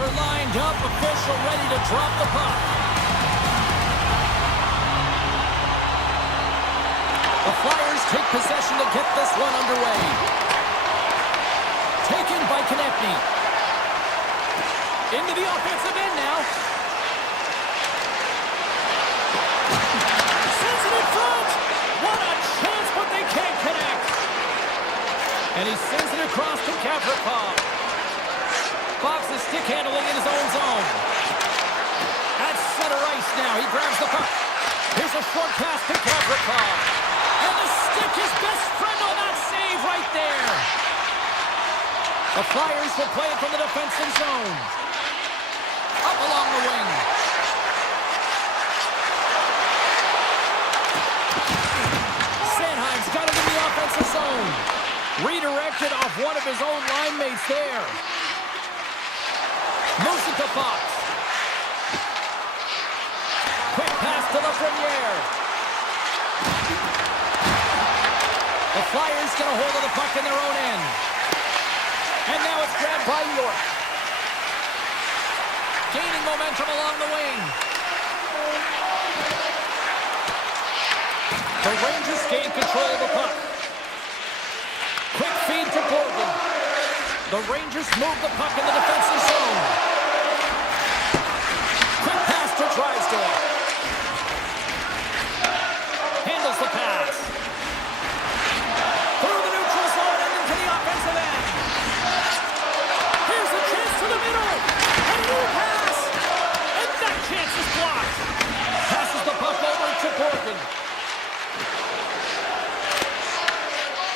They're lined up, official ready to drop the puck. The Flyers take possession to get this one underway. Taken by Konechny. Into the offensive end now. Sends it in front. What a chance, but they can't connect. And he sends it across to Gavrikov. Fox is stick handling in his own zone. At center ice now. He grabs the puck. Here's a short pass to Gavrikov. And the stick is best friend on that save right there. The Flyers will play it from the defensive zone. Up along the wing. Sanheim's got it in the offensive zone. Redirected off one of his own line mates there. Moves it to Fox. Quick pass to Lafreniere. The Flyers get a hold of the puck in their own end. And now it's grabbed by York. Gaining momentum along the wing. The Rangers gain control of the puck. Quick feed to Gordon. The Rangers move the puck in the defensive zone. Quick pass to Drysdale. Handles the pass. Through the neutral zone and into the offensive end. Here's a chance to the middle. A new pass. And that chance is blocked. Passes the puck over to Gordon.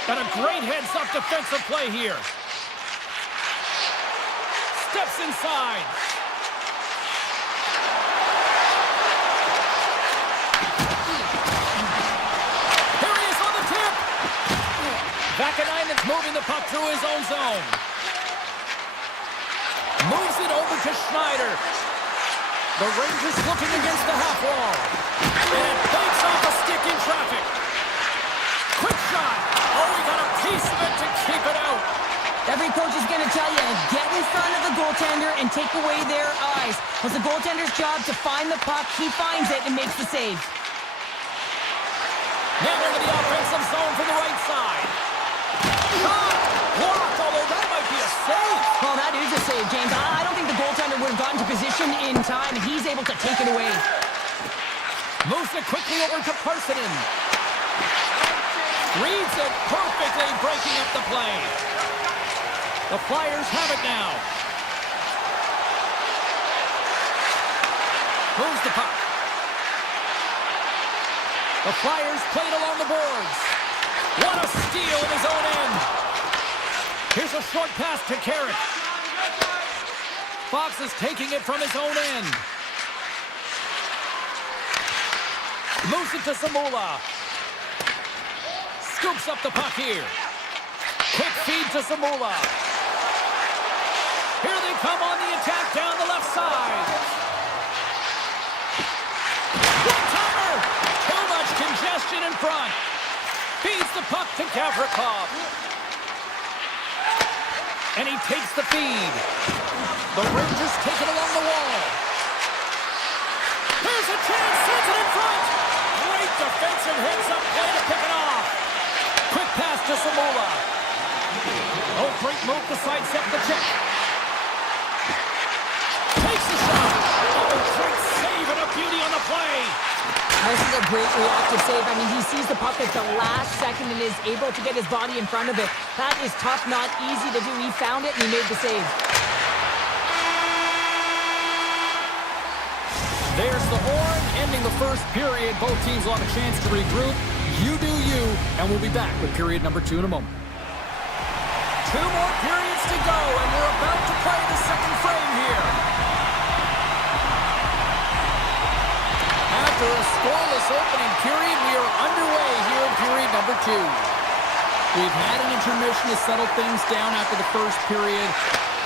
And a great heads-up defensive play here. Steps inside. Here he is on the tip. Vakanainen's moving the puck through his own zone. Moves it over to Schneider. The Rangers looking against the half wall. And it breaks off a stick in traffic. Quick shot. Oh, he got a piece of it to keep it out. Every coach is going to tell you, get in front of the goaltender and take away their eyes. It's the goaltender's job to find the puck. He finds it and makes the save. Now into the offensive zone from the right side. Shot! Blocked, although that might be a save. Well, that is a save, James. I don't think the goaltender would have gotten to position in time, and he's able to take it away. Moves it quickly over to Parsonen. Reads it perfectly, breaking up the play. The Flyers have it now. Moves the puck. The Flyers played along the boards. What a steal in his own end. Here's a short pass to Carrick. Fox is taking it from his own end. Moves it to Zamula. Scoops up the puck here. Quick feed to Zamula. Here they come on the attack down the left side. One-timer! Too much congestion in front. Feeds the puck to Gavrikov. And he takes the feed. The Rangers take it along the wall. Here's a chance, sends it in front. Great defensive heads-up play to pick it off. Quick pass to Zamula. Oh, great move to sidestep the check. Takes the shot. Oh, great save and a beauty on the play. This is a great reactive save. I mean, he sees the puck at the last second and is able to get his body in front of it. That is tough, not easy to do. He found it and he made the save. There's the horn, ending the first period. Both teams will have a chance to regroup. You do you, and we'll be back with period number 2 in a moment. 2 more periods to go, and we're about to play the second frame here. After a scoreless opening period, we are underway here in period number 2. We've had an intermission to settle things down after the first period.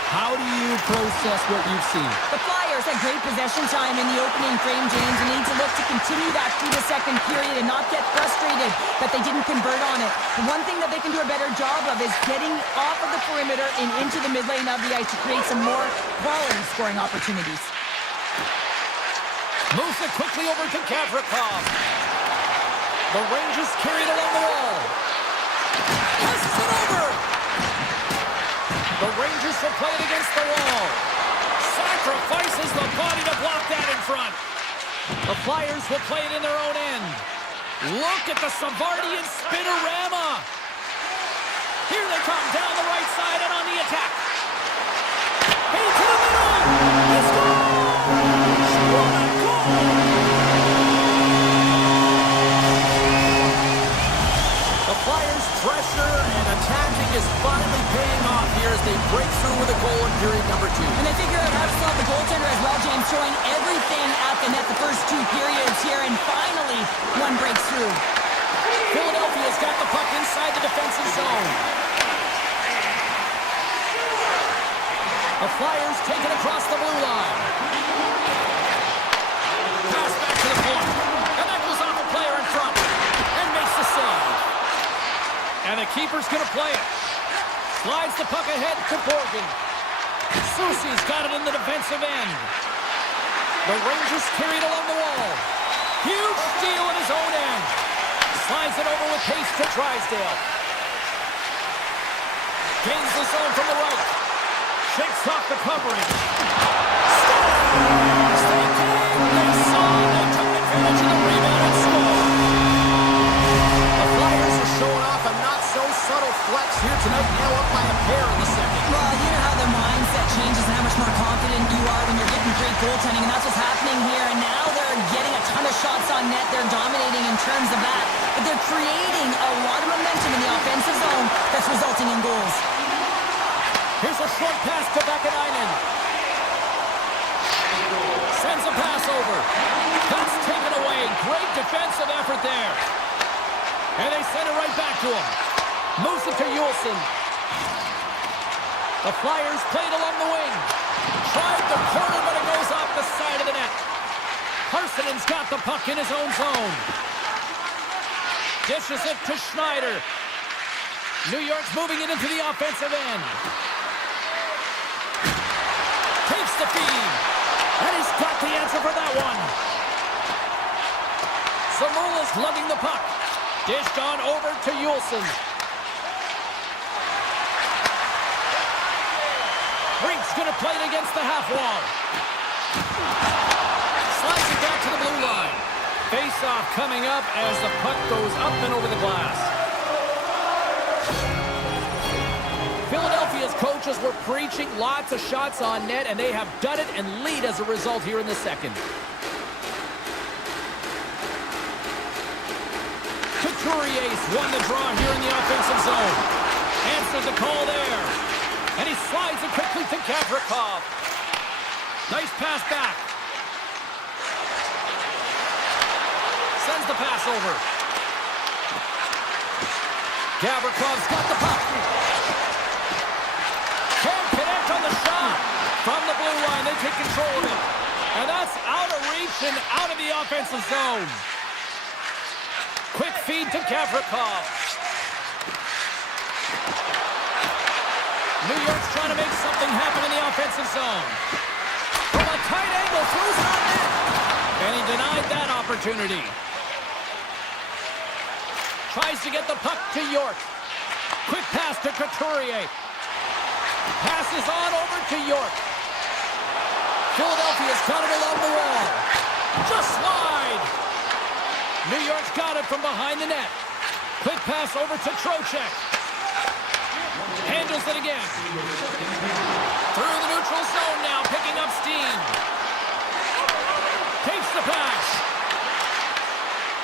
How do you process what you've seen? The Flyers had great possession time in the opening frame, James, and need to look to continue that through the second period and not get frustrated that they didn't convert on it. The one thing that they can do a better job of is getting off of the perimeter and into the mid lane of the ice to create some more quality scoring opportunities. Moves it quickly over to Gavrikov. The Rangers carry it along the wall. Passes it over. The Rangers will play it against the wall. Sacrifices the body to block that in front. The Flyers will play it in their own end. Look at the Savardian spinorama. Here they come down the right side and on the attack. Into the middle. He scores! What a goal! The Flyers' pressure and attacking is finally paying off here as they break through with a goal in period number 2. And they figure out how to stop the goaltender as well, James, showing everything at the net the first 2 periods here, and finally one breaks through. Philadelphia's got the puck inside the defensive zone. The Flyers take it across the blue line. Pass back to the point. And that goes off a player in front. And makes the save. And the keeper's going to play it. Slides the puck ahead to Borgen. Soucy's got it in the defensive end. The Rangers carry it along the wall. Huge steal in his own end. Slides it over with pace to Drysdale. Gains the zone from the right. Shakes off the covering. Scores! They came, they saw, they took advantage of the rebound and scored. The Flyers are showing off a not-so-subtle flex here tonight, now up by a pair in the second. Well, you know how their mindset changes and how much more confident you are when you're getting great goaltending, and that's what's happening here. And now they're getting a ton of shots on net. They're dominating in terms of that. But they're creating a lot of momentum in the offensive zone that's resulting in goals. Here's a short pass to Vakanainen. Sends a pass over. That's taken away. Great defensive effort there. And they send it right back to him. Moves it to Juleson. The Flyers played along the wing. Tried the corner, but it goes off the side of the net. Harsenen's got the puck in his own zone. Dishes it to Schneider. New York's moving it into the offensive end. Takes the feed. And he's got the answer for that one. Zamula's lugging the puck. Dished on over to Juleson. Rink's going to play it against the half wall. Slides it back to the blue line. Face-off coming up as the puck goes up and over the glass. Philadelphia's coaches were preaching lots of shots on net, and they have done it and lead as a result here in the second. Couturier's won the draw here in the offensive zone. Answers the call there. And he slides it quickly to Gavrikov. Nice pass back. Sends the pass over. Gavrikov's got the puck. Can't connect on the shot. From the blue line, they take control of it. And that's out of reach and out of the offensive zone. Quick feed to Gavrikov. New York's trying to make something happen in the offensive zone. From a tight angle, throws it on net. And he denied that opportunity. Tries to get the puck to York. Quick pass to Couturier. Passes on over to York. Philadelphia's got it along the wall. Just wide. New York's got it from behind the net. Quick pass over to Trocheck. Handles it again. Through the neutral zone now, picking up steam. Takes the pass.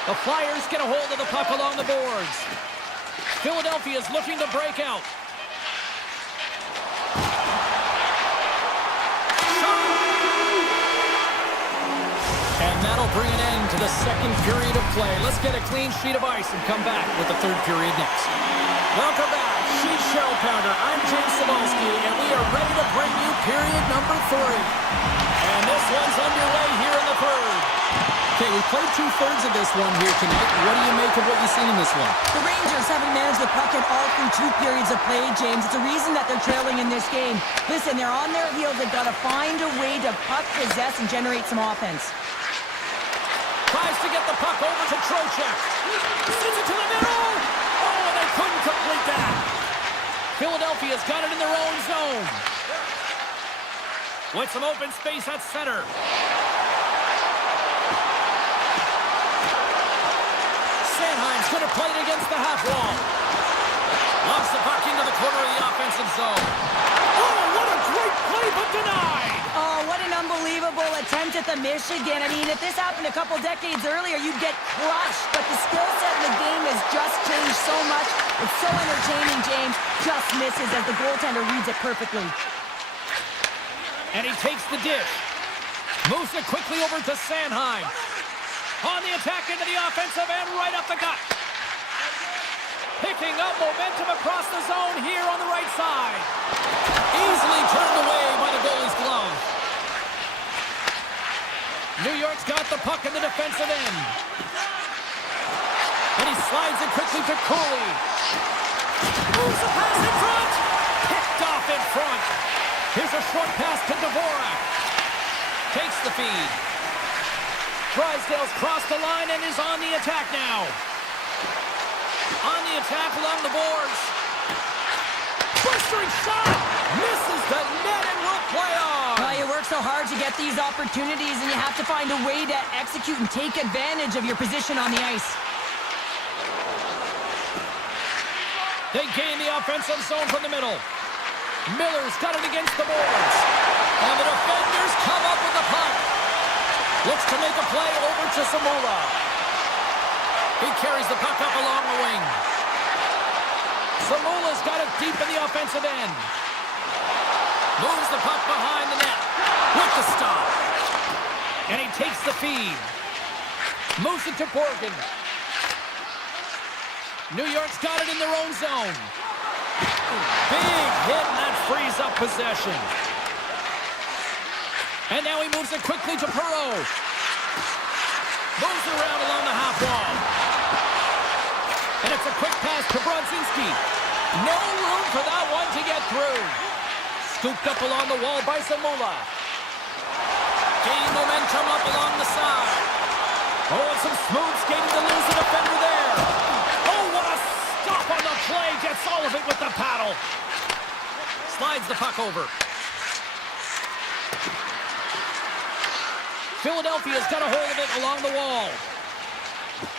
The Flyers get a hold of the puck along the boards. Philadelphia's looking to break out. And that'll bring an end to the second period of play. Let's get a clean sheet of ice and come back with the third period next. Welcome back. She's Cheryl Pounder. I'm James Cebulski, and we are ready to bring you period number 3. And this one's underway here in the third. Okay, we played 2/3 of this one here tonight. What do you make of what you've seen in this one? The Rangers haven't managed the puck at all through 2 periods of play, James. It's a reason that they're trailing in this game. Listen, they're on their heels. They've got to find a way to puck possess and generate some offense. Tries to get the puck over to Trocheck. Sends it to the middle. Oh, and they couldn't complete that. Philadelphia's got it in their own zone. With some open space at center. Sanheim's going to play it against the half wall. Lobs the puck into the corner of the offensive zone. Oh, what a great play, but denied. Oh, what an unbelievable attempt at the Michigan. I mean, if this happened a couple decades earlier, you'd get crushed. But the skill set in the game has just changed so much. It's so entertaining, James. Just misses as the goaltender reads it perfectly. And he takes the dish. Moves it quickly over to Sanheim. On the attack into the offensive end, right up the gut. Picking up momentum across the zone here on the right side. Easily turned away by the goalie's glove. New York's got the puck in the defensive end. And he slides it quickly to Cooley. Moves the pass in front. Picked off in front. Here's a short pass to Dvorak. Takes the feed. Drysdale's crossed the line and is on the attack now. On the attack along the boards. Blistering shot! Misses the net and will play on. Well, you work so hard to get these opportunities, and you have to find a way to execute and take advantage of your position on the ice. They gain the offensive zone from the middle. Miller's got it against the boards. And the defenders come up with the puck. Looks to make a play over to Samula. He carries the puck up along the wing. Samula's got it deep in the offensive end. Moves the puck behind the net. With the stop. And he takes the feed. Moves it to Borgen. New York's got it in their own zone. Big hit, and that frees up possession. And now he moves it quickly to Perreault. Moves it around along the half wall. And it's a quick pass to Brodzinski. No room for that one to get through. Scooped up along the wall by Zamula. Gain momentum up along the side. Oh, and some smooth skating to lose the defender there. Oh, what a stop on the play. Gets all of it with the paddle. Slides the puck over. Philadelphia's got a hold of it along the wall.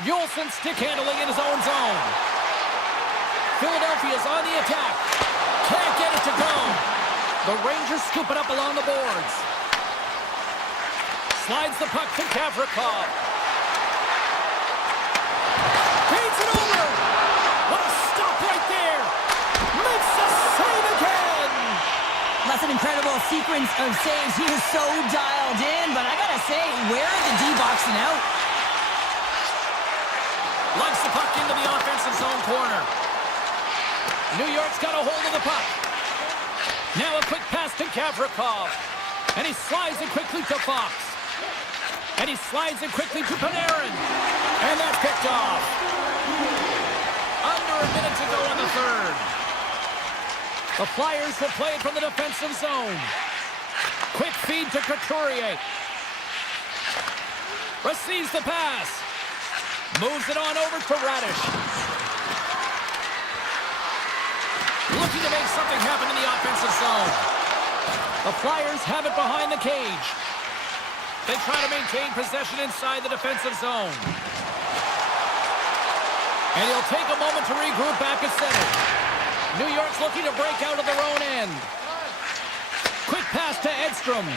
Yolson stick handling in his own zone. Philadelphia's on the attack. Can't get it to go. The Rangers scoop it up along the boards. Slides the puck to Gavrikov. Feeds it over. What a stop right there. Makes the save again. That's an incredible sequence of saves. He is so dialed in, but I gotta say, where are the D-boxing out? Lugs the puck into the offensive zone corner. New York's got a hold of the puck. Now a quick pass to Gavrikov. And he slides it quickly to Fox. And he slides it quickly to Panarin. And that's picked off. Under a minute to go in the third. The Flyers will play it from the defensive zone. Quick feed to Couturier. Receives the pass. Moves it on over to Radish. Looking to make something happen in the offensive zone. The Flyers have it behind the cage. They try to maintain possession inside the defensive zone. And he'll take a moment to regroup back at center. New York's looking to break out of their own end. Quick pass to Edstrom.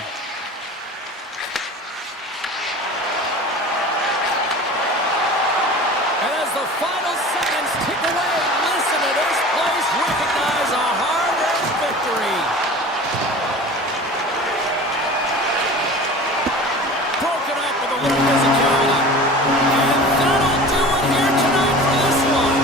And as the final seconds tick away, listen to this place recognize a hard-earned victory. Broken up with a little physicality. And that'll do it here tonight for this one.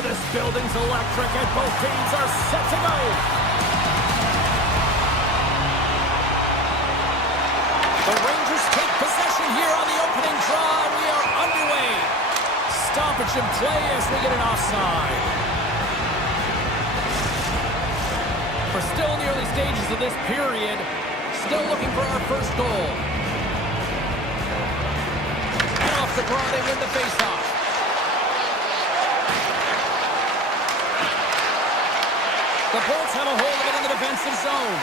Oh, this building's electric and both teams are set to go. The Rangers take possession here on the opening draw, and we are underway. Stoppage in play as we get an offside. We're still in the early stages of this period. Still looking for our first goal. And off the draw, they win the faceoff. The Bolts have a hold of it in the defensive zone.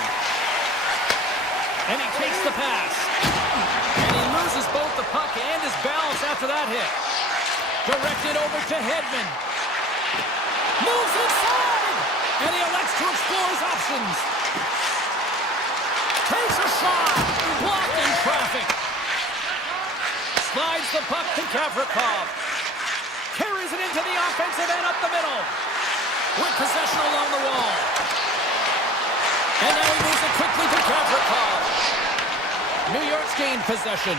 And he takes the pass. And he loses both the puck and his balance after that hit. Directed over to Hedman. Moves inside! And he elects to explore his options. Takes a shot! Blocked in traffic. Slides the puck to Gavrikov. Carries it into the offensive end up the middle. With possession along the wall. And now he moves it quickly to Gavrikov. New York's gained possession.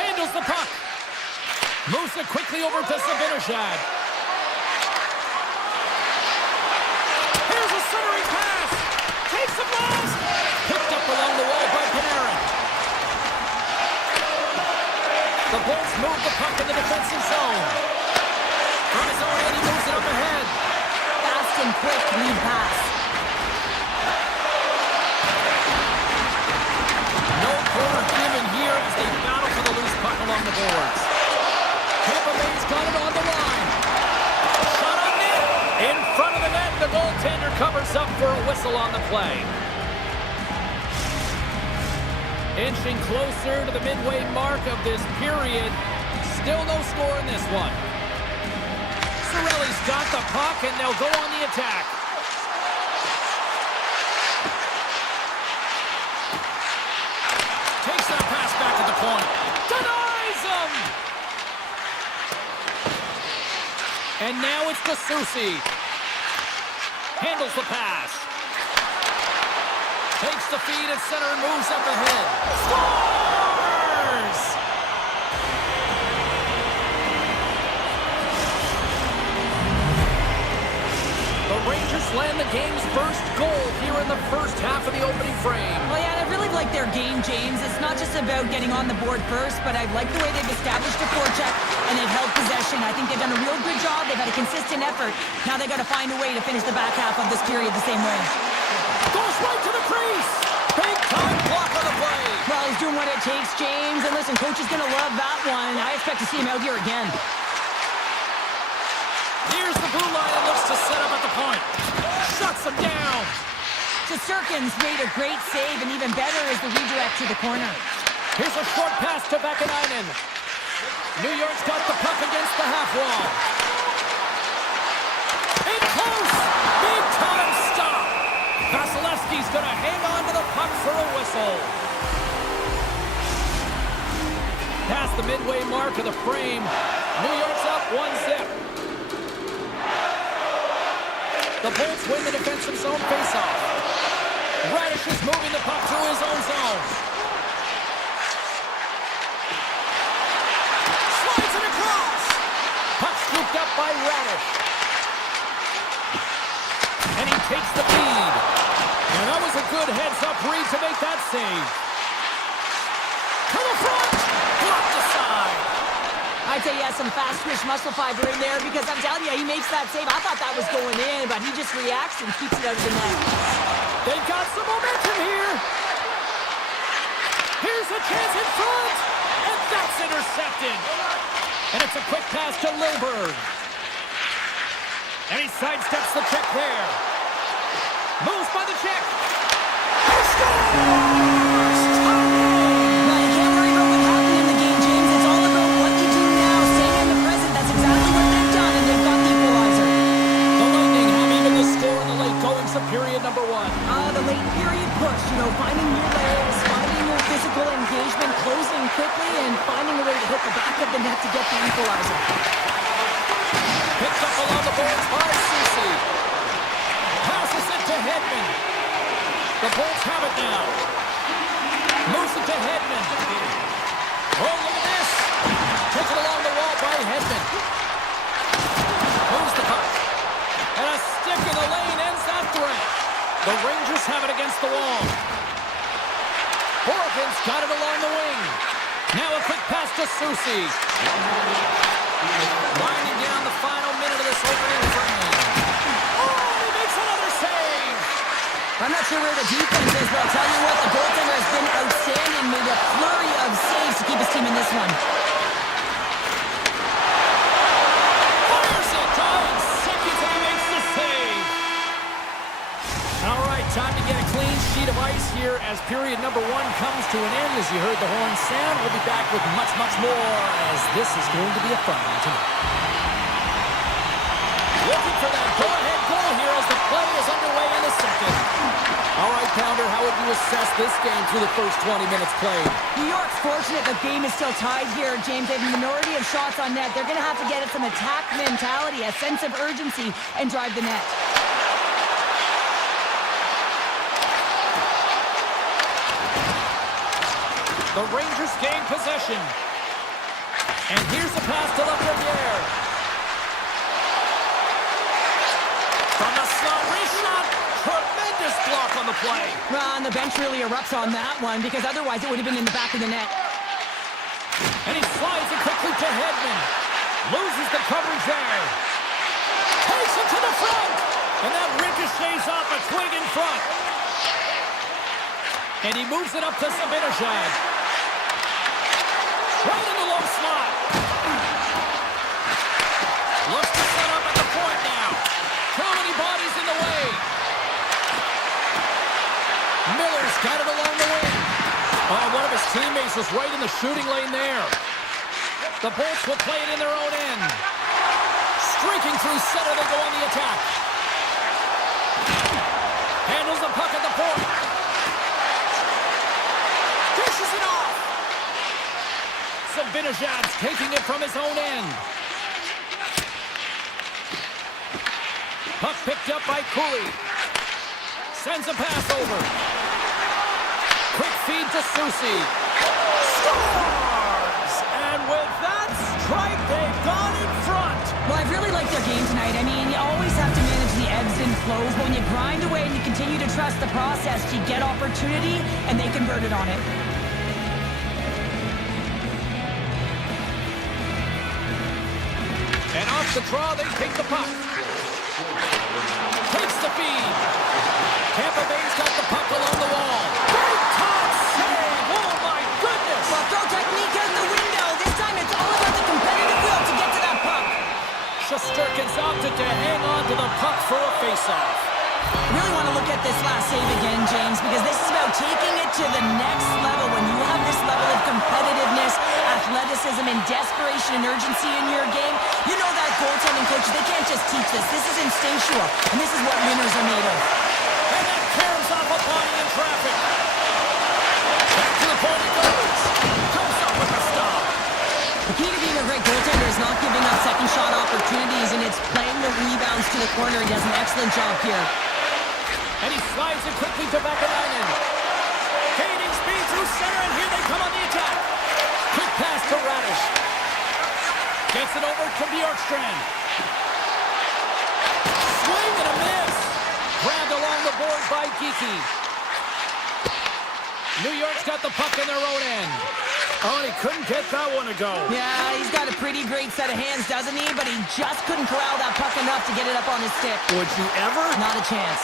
Handles the puck. Moves it quickly over to Zibanejad. Here's a centering pass. Takes a blast. Picked up along the wall by Panarin. The Bolts move the puck in the defensive zone. From his own end, he moves it up ahead. Fast and quick lead pass. No corner given here as they battle for the loose puck along the boards. Tampa Bay's got it on the line. Shot on net. In front of the net, the goaltender covers up for a whistle on the play. Inching closer to the midway mark of this period. Still no score in this one. Cirelli's got the puck, and they'll go on the attack. Takes that pass back to the point. Denies him! And now it's to Soucy. Handles the pass. Takes the feed at center and moves up ahead. Scores! The Rangers land the game's first goal here in the first half of the opening frame. Well, yeah, I really like their game, James. It's not just about getting on the board first, but I like the way they've established a forecheck and they've held possession. I think they've done a real good job. They've had a consistent effort. Now they've got to find a way to finish the back half of this period the same way. Goes right to the crease. Big time block on the play. Well, he's doing what it takes, James. And listen, coach is going to love that one. I expect to see him out here again. Here's the blue line and looks to set up at the point. Shuts him down. Shesterkin's made a great save, and even better is the redirect to the corner. Here's a short pass to Vakanainen. New York's got the puck against the half wall. In close. Big time stop. Vasilevsky's going to hang on to the puck for a whistle. Past the midway mark of the frame. New York's up 1-0. The Bolts win the defensive zone faceoff. Radish is moving the puck through his own zone. Slides it across. Puck scooped up by Radish. And he takes the feed. And that was a good heads-up read to make that save. To the front. Blocked aside. I'd say he has some fast twitch muscle fiber in there because I'm telling you, he makes that save. I thought that was going in, but he just reacts and keeps it out of the net. They've got some momentum here. Here's a chance in front. And that's intercepted. And it's a quick pass to Lilburn. And he sidesteps the check there. Moves by the check. He scores! Well, you can't worry about what happened in the game, James. It's all about what you do now. Staying in the present. That's exactly what they've done, and they've got the equalizer. The Lightning have even the score in the late goings of period number one. The late period push, finding new layers, finding your physical engagement, closing quickly, and finding a way to hit the back of the net to get the equalizer. Picked up along the boards by Soucy. Passes it to Hedman. The Bolts have it now. Moves it to Hedman. Oh, look at this. Took it along the wall by Hedman. against the wall. Horgan's got it along the wing. Now a quick pass to Susi. Winding down the final minute of this opening frame. Oh, he makes another save. I'm not sure where the defense is, but I'll tell you what, the goaltender has been outstanding. Made a flurry of saves to keep his team in this one. Fires it. Consecutively makes the save. All right, time to get a clean sheet of ice here as period number 1 comes to an end. As you heard the horn sound, we'll be back with much, much more as this is going to be a fun one tonight. Looking for that go-ahead goal here as the play is underway in the second. All right, Pounder, how would you assess this game through the first 20 minutes played? New York's fortunate the game is still tied here, James. They have a minority of shots on net. They're going to have to get at some attack mentality, a sense of urgency, and drive the net. The Rangers gain possession. And here's the pass to Lafreniere. From the slot, wrist shot. Tremendous block on the play. Well, and the bench really erupts on that one because otherwise it would have been in the back of the net. And he slides it quickly to Hedman. Loses the coverage there. Takes it to the front. And that ricochets off a twig in front. And he moves it up to Sabinashad. Right in the low slot. Looks to set up at the point now. Too many bodies in the way. Miller's got it along the wing. Oh, one of his teammates was right in the shooting lane there. The Bolts will play it in their own end. Streaking through center, they go on the attack. Handles the puck at the point. Dishes it off. Sabinashad's taking it from his own end. Puck picked up by Cooley. Sends a pass over. Quick feed to Susi. Scores! And with that strike, they've gone in front. Well, I've really liked their game tonight. I mean, you always have to manage the ebbs and flows. But when you grind away and you continue to trust the process, you get opportunity, and they converted on it. And off the draw, they take the puck. Takes the feed. Tampa Bay's got the puck along the wall. Great top save! Oh, my goodness! Well, throw technique out the window. This time it's all about the competitive will to get to that puck. Shesterkin's opted to hang on to the puck for a face-off. I really want to look at this last save again, James, because this is about taking it to the next level. When you have this level of competitiveness, athleticism, and desperation and urgency in your game, you know that goaltending coaches, they can't just teach this. This is instinctual, and this is what winners are made of. And that caroms off a body in traffic. Back to the point it goes. Comes up with a stop. The key to being a great goaltender is not giving up second shot opportunities, and it's playing the rebounds to the corner. He does an excellent job here. And he slides it quickly to Vakanainen. Gaining speed through center, and here they come on the attack. Quick pass to Radish. Gets it over to Bjorkstrand. Swing and a miss. Grabbed along the board by Geekie. New York's got the puck in their own end. Oh, and he couldn't get that one to go. Yeah, he's got a pretty great set of hands, doesn't he? But he just couldn't corral that puck enough to get it up on his stick. Would you ever? Not a chance.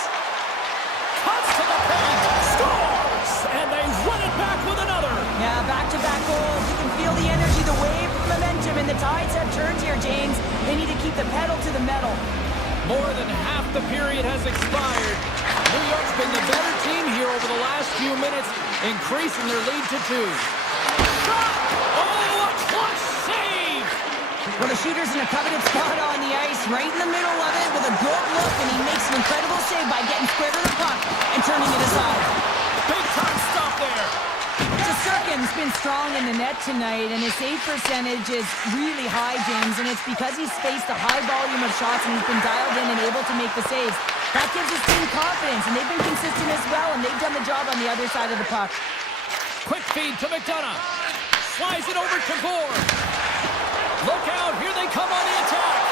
Cuts to the paint. Scores! And they run it back with another. Yeah, back-to-back goals. You can feel the energy, the wave, the momentum, and the tides have turned here, James. They need to keep the pedal to the metal. More than half the period has expired. New York's been the better team here over the last few minutes, increasing their lead to 2. Shot! Oh, a clutch save! Well, the shooter's in a coveted spot on the ice, right in the middle of it with a good look, and he makes an incredible save by getting square to the puck and turning it aside. Big time stop there. Shesterkin's been strong in the net tonight, and his save percentage is really high, James, and it's because he's faced a high volume of shots and he's been dialed in and able to make the saves. That gives his team confidence, and they've been consistent as well, and they've done the job on the other side of the puck. Quick feed to McDonough. Slides it over to Gore. Look out, here they come on the attack.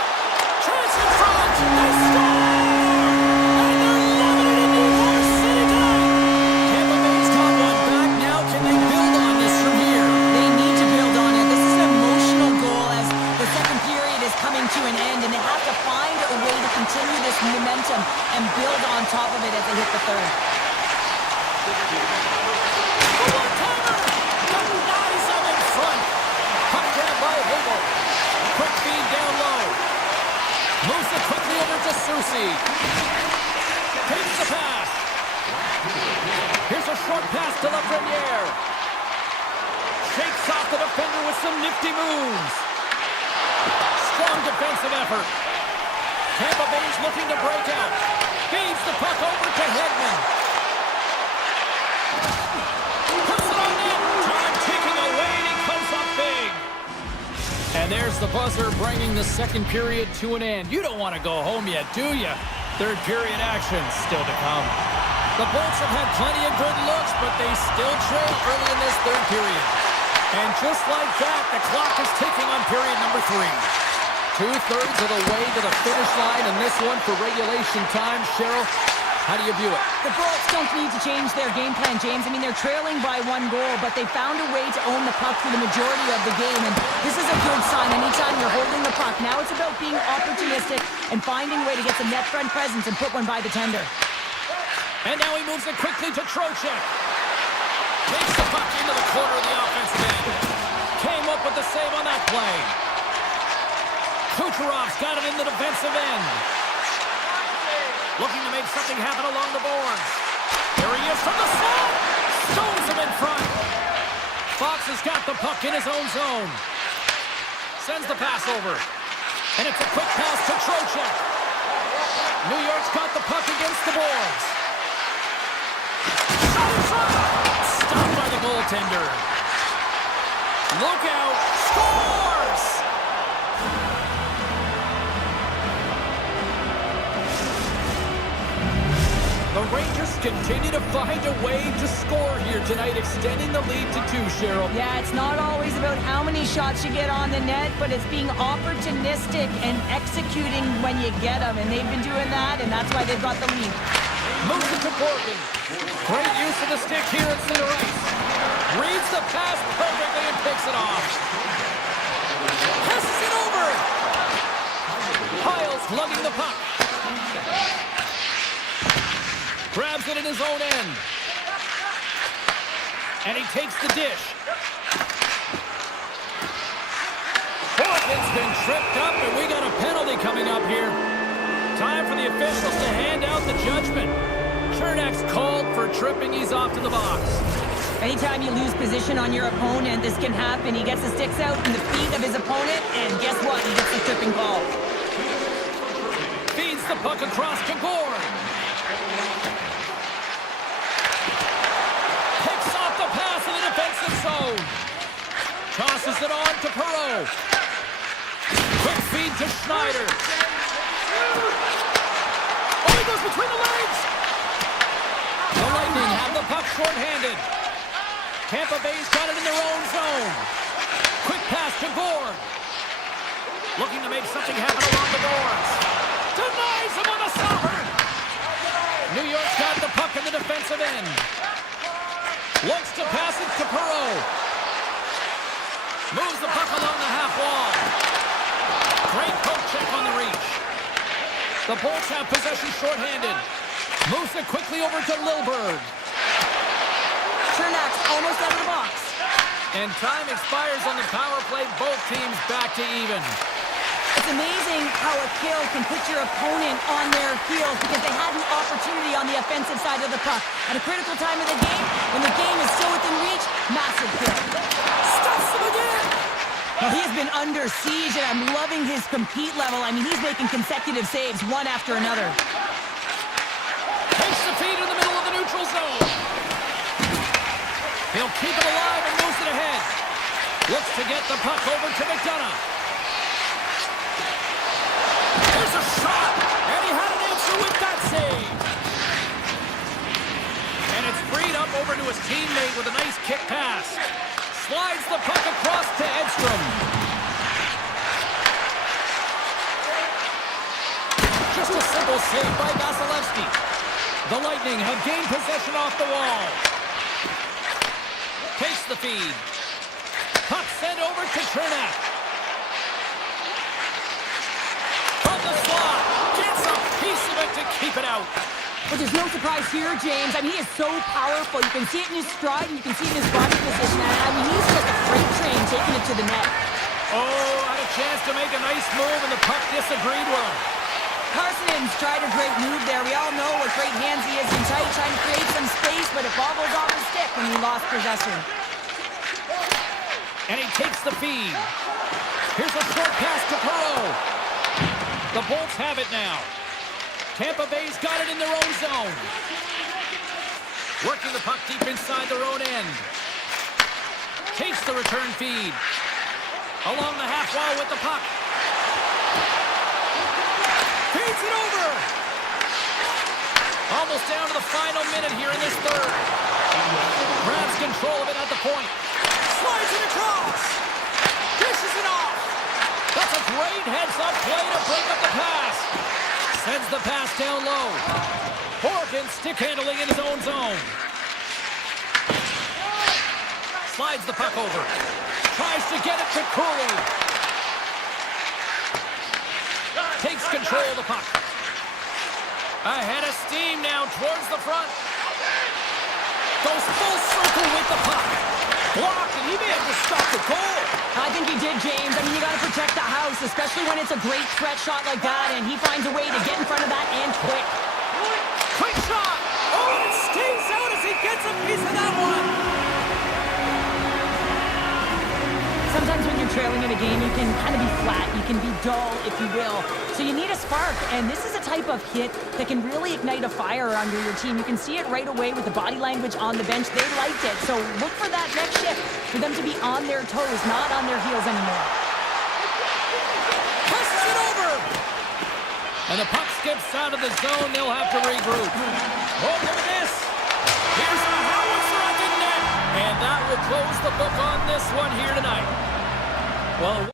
Chance in front. They score! And they're loving it in New York City tonight. Susi. Takes the pass. Here's a short pass to Lafreniere. Shakes off the defender with some nifty moves. Strong defensive effort. Tampa Bay's looking to break out. Feeds the puck over to Hedman. Puts it on net. Time ticking away, and he comes up big. And there's the buzzer bringing the second period to an end. You don't want to go home yet, do you? Third period action still to come. The Bolts have had plenty of good looks, but they still trail early in this third period. And just like that, the clock is ticking on period number 3. 2/3 of the way to the finish line, and this one for regulation time. Cheryl, how do you view it? The Bolts don't need to change their game plan, James. I mean, they're trailing by 1 goal, but they found a way to own the puck for the majority of the game, and this is a good sign anytime you're holding the puck. Now it's about being opportunistic and finding a way to get some net front presence and put one by the tender. And now he moves it quickly to Trocheck. Takes the puck into the corner of the offensive end. Came up with the save on that play. Kucherov's got it in the defensive end. Looking to make something happen along the boards. There he is from the slot. Stones him in front. Fox has got the puck in his own zone. Sends the pass over. And it's a quick pass to Trocheck. New York's got the puck against the boards. Shot in front. Stopped by the goaltender. Look out. Scores! The Rangers continue to find a way to score here tonight, extending the lead to 2, Cheryl. Yeah, it's not always about how many shots you get on the net, but it's being opportunistic and executing when you get them. And they've been doing that, and that's why they've got the lead. Moves it to Borgen. Great use of the stick here at center ice. Reads the pass perfectly and picks it off. Passes it over. Hiles lugging the puck. Grabs it in his own end. And he takes the dish. Borgen's been tripped up, and we got a penalty coming up here. Time for the officials to hand out the judgment. Chernak's called for tripping. He's off to the box. Anytime you lose position on your opponent, this can happen. He gets the sticks out in the feet of his opponent, and guess what? He gets the tripping call. Feeds the puck across to Gord. Picks off the pass in the defensive zone. Tosses it on to Perreault. Quick feed to Schneider. Oh, he goes between the legs. The Lightning have the puck short-handed. Tampa Bay's got it in their own zone. Quick pass to Gord. Looking to make something happen along the boards. Denies him on the stopper. New York's got the puck in the defensive end. Looks to pass it to Perreault. Moves the puck along the half wall. Great poke check on the reach. The Bolts have possession short-handed. Moves it quickly over to Lilburg. Chernak's almost out of the box. And time expires on the power play. Both teams back to even. It's amazing how a kill can put your opponent on their heels because they had an opportunity on the offensive side of the puck. At a critical time of the game, when the game is still within reach, massive kill. Stuffs him again! Well, he has been under siege, and I'm loving his compete level. I mean, he's making consecutive saves, one after another. Takes the feed in the middle of the neutral zone. He'll keep it alive and moves it ahead. Looks to get the puck over to McDonough. There's a shot, and he had an answer with that save. And it's freed up over to his teammate with a nice kick pass. Slides the puck across to Edstrom. Just a simple save by Vasilevsky. The Lightning have gained possession off the wall. Takes the feed. Puck sent over to Chernak. From the slot. Gets a piece of it to keep it out. But there's no surprise here, James. I mean, he is so powerful. You can see it in his stride, and you can see it in his body position. I mean, he's just a freight train taking it to the net. Oh, had a chance to make a nice move, and the puck disagreed with him. Carson's tried a great move there. We all know what great hands he is in tight, trying to create some space, but it bobbles off his stick when he lost possession. And he takes the feed. Here's a short pass to Perot. The Bolts have it now. Tampa Bay's got it in their own zone. Working the puck deep inside their own end. Takes the return feed. Along the half wall with the puck. Feeds it over. Almost down to the final minute here in this third. Grabs control of it at the point. Slides it across. Dishes it off. That's a great heads-up play to break up the pass. Sends the pass down low. Horgan stick handling in his own zone. Slides the puck over. Tries to get it to Curry. Takes control of the puck. Ahead of steam now towards the front. Goes full circle with the puck. Blocked, and he may have to stop the goal. I think he did, James. I mean, you got to protect the house, especially when it's a great threat shot like that, and he finds a way to get in front of that and quick. Quick shot. Oh, it stays out as he gets a piece of that one. Sometimes when you're trailing in a game, you can kind of be flat. You can be dull, if you will. So you need a spark, and this is a type of hit that can really ignite a fire under your team. You can see it right away with the body language on the bench. They liked it. So look for that next shift, for them to be on their toes, not on their heels anymore. Pushes it over. And the puck skips out of the zone. They'll have to regroup. Oh, look at this. Here's a howitzer at the net. And that will close the book on this one here tonight. Well.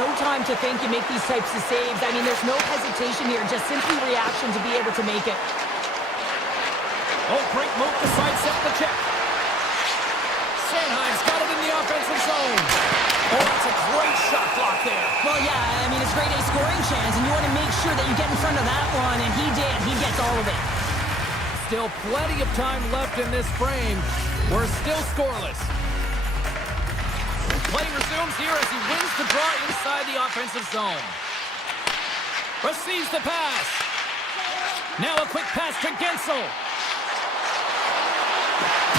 no time to think and make these types of saves. I mean, there's no hesitation here, just simply reaction to be able to make it. Oh, great move to sidestep the check. Sanheim's got it in the offensive zone. Oh, that's a great shot block there. Well, yeah, I mean, it's grade A scoring chance, and you want to make sure that you get in front of that one, and he did. He gets all of it. Still plenty of time left in this frame. We're still scoreless. Play resumes here as he wins the draw inside the offensive zone. Receives the pass. Now a quick pass to Gensel.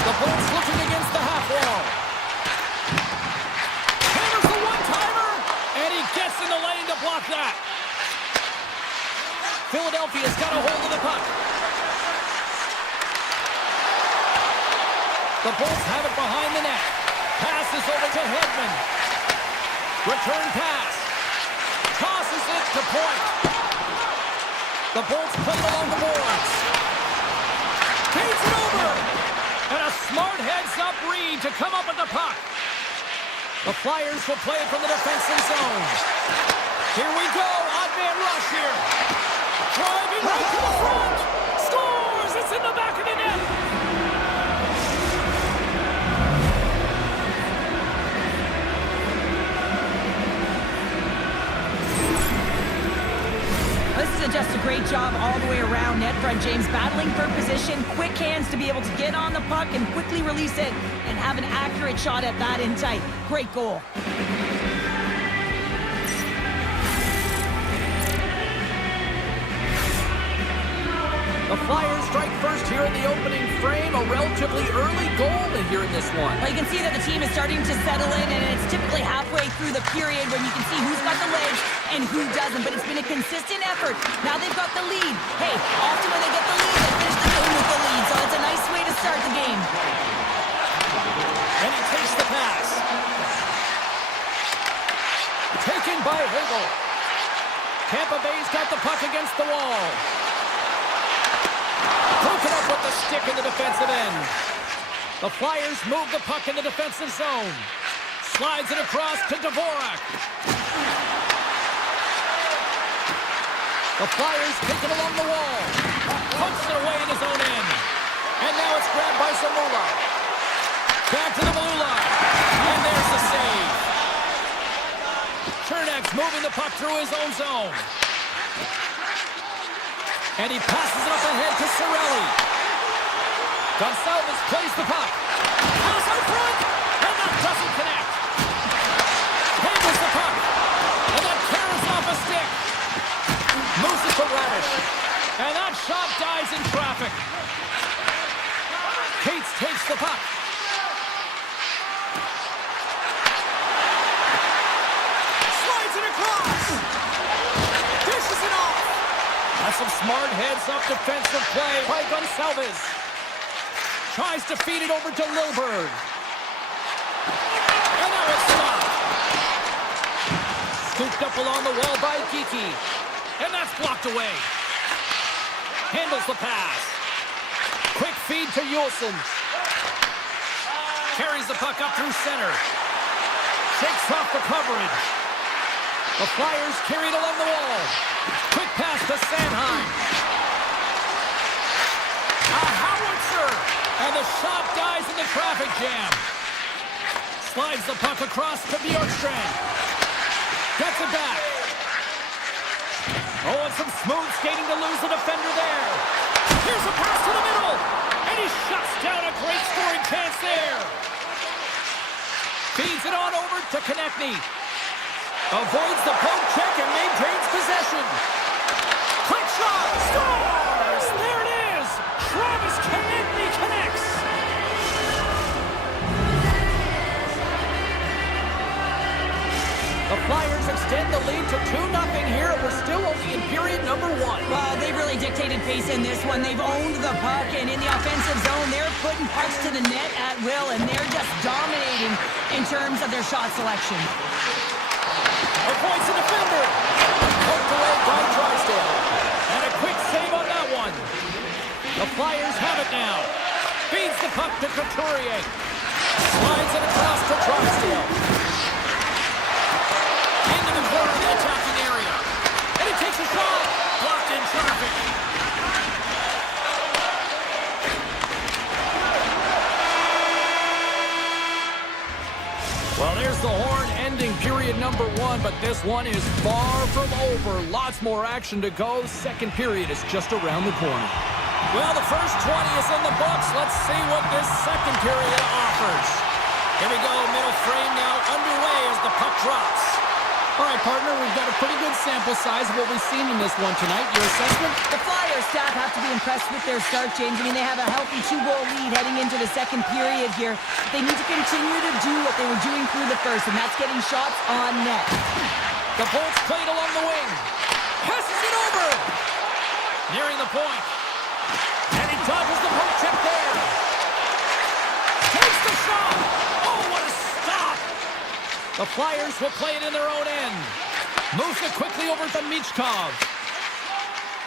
The Bolts looking against the half wall. Hammers the one-timer, and he gets in the lane to block that. Philadelphia's got a hold of the puck. The Bolts have it behind the net. Passes over to Hedman. Return pass. Tosses it to point. The Bolts play it along the boards. Feeds it over. And a smart heads-up read to come up with the puck. The Flyers will play it from the defensive zone. Here we go. Odd man rush here. Driving right to the front. Scores! It's in the back of the net. This is just a great job all the way around net front, James. Battling for position, quick hands to be able to get on the puck and quickly release it and have an accurate shot at that in tight. Great goal. The Flyers strike first here in the opening frame. A relatively early goal here in this one. Well, you can see that the team is starting to settle in, and it's typically halfway through the period when you can see who's got the legs and who doesn't. But it's been a consistent effort. Now they've got the lead. Hey, often when they get the lead, they finish the game with the lead. So it's a nice way to start the game. And he takes the pass. Taken by Hagel. Tampa Bay's got the puck against the wall. Broken up with the stick in the defensive end. The Flyers move the puck in the defensive zone. Slides it across to Dvorak. The Flyers take it along the wall. Punches it away in his own end. And now it's grabbed by Zamula. Back to the blue line. And there's the save. Chernak's moving the puck through his own zone. And he passes it up ahead to Cirelli. Gonçalves plays the puck. Pass out front, and that doesn't connect. Handles the puck, and that carries off a stick. Moves it to Radish, and that shot dies in traffic. Cates takes the puck. Slides it across. Dishes it off. That's some smart heads-up defensive play by Gonçalves. Tries to feed it over to Lilburn. And that was stopped. Scooped up along the wall by Geeky. And that's blocked away. Handles the pass. Quick feed to Yulson. Carries the puck up through center. Shakes off the coverage. The Flyers carried along the wall. Quick pass to Sanheim. A howitzer. And the shot dies in the traffic jam. Slides the puck across to Bjorkstrand. Gets it back. Oh, and some smooth skating to lose the defender there. Here's a pass to the middle. And he shuts down a great scoring chance there. Feeds it on over to Konechny. Avoids the poke check and maintains possession. Quick shot. Scores! There it is. Travis Konechny connects. The Flyers extend the lead to 2-0 here. We're still only in period number 1. Well, they've really dictated pace in this one. They've owned the puck, and in the offensive zone, they're putting pucks to the net at will, and they're just dominating in terms of their shot selection. Avoids the defender. Poked away by Drysdale. And a quick save on that one. The Flyers have it now. Feeds the puck to Couturier. Slides it across to Drysdale. Into the Well, there's the horn ending period number 1, but this one is far from over. Lots more action to go. Second period is just around the corner. Well, the first 20 is in the books. Let's see what this second period offers. Here we go, middle frame now underway as the puck drops. All right, partner, we've got a pretty good sample size of what we've seen in this one tonight. Your assessment? The Flyers staff have to be impressed with their start, James. I mean, they have a healthy 2-goal lead heading into the second period here. They need to continue to do what they were doing through the first, and that's getting shots on net. The Bolts played along the wing. Passes it over. Nearing the point. And he dodges the poke check there. Takes the shot. Oh, what a stop. The Flyers will play it in their own end. Moves it quickly over to Michkov.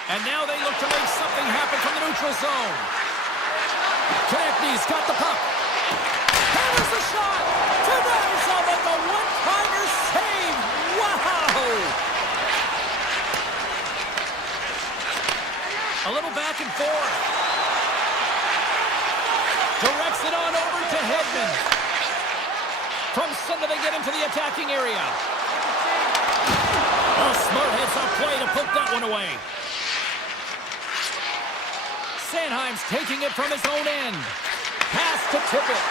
And now they look to make something happen from the neutral zone. Konechny's got the puck. Hammers the shot. Tedesco with a one-timer save. Wow! A little back and forth. Directs it on over to Hedman. From center they get into the attacking area. Oh, smart heads-up play to put that one away. Sanheim's taking it from his own end. Pass to Tippett.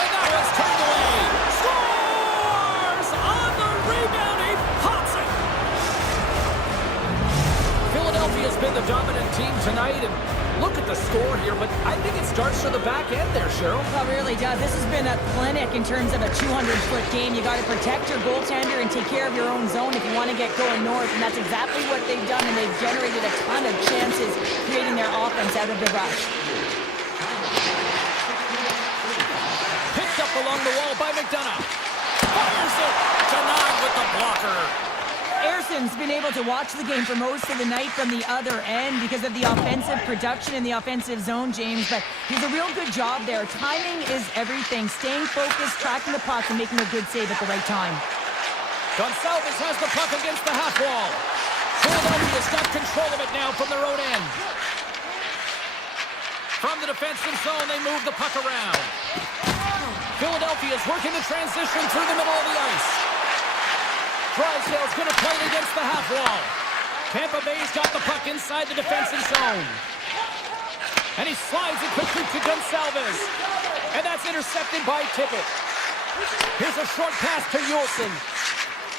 And that one's turned away. Scores! On the rebound, he pops it. Philadelphia's been the dominant team tonight, and look at the score here, but I think it starts from the back end there, Cheryl. Well, it really does. This has been a clinic in terms of a 200-foot game. You got to protect your goaltender and take care of your own zone if you want to get going north, and that's exactly what they've done, and they've generated a ton of chances creating their offense out of the rush. Picked up along the wall by McDonough. Fires it. Denied with the blocker. Erson's been able to watch the game for most of the night from the other end because of the offensive production in the offensive zone, James, but he's a real good job there. Timing is everything. Staying focused, tracking the puck, and making a good save at the right time. Gonçalves has the puck against the half wall. Philadelphia's got control of it now from their own end. From the defensive zone, they move the puck around. Philadelphia's working the transition through the middle of the ice. Drysdale's going to play it against the half wall. Tampa Bay's got the puck inside the defensive zone. And he slides it quickly to Gonçalves. And that's intercepted by Tippett. Here's a short pass to Yulson.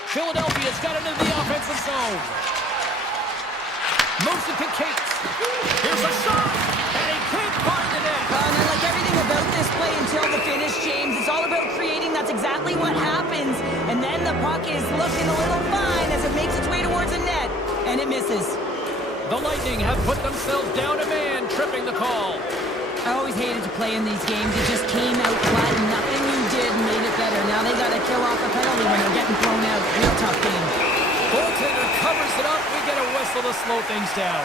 Philadelphia's got it into the offensive zone. Moves it to Cates. Here's a shot. And he can't find the net. And I like everything about this play until the finish, James. It's all about creating. That's exactly what happens. And then the puck is looking a little fine as it makes its way towards the net. And it misses. The Lightning have put themselves down a man, tripping the call. I always hated to play in these games. It just came out flat and nothing you did made it better. Now they got to kill off a penalty when they're getting thrown out. Real tough game. Goaltender covers it up. We get a whistle to slow things down.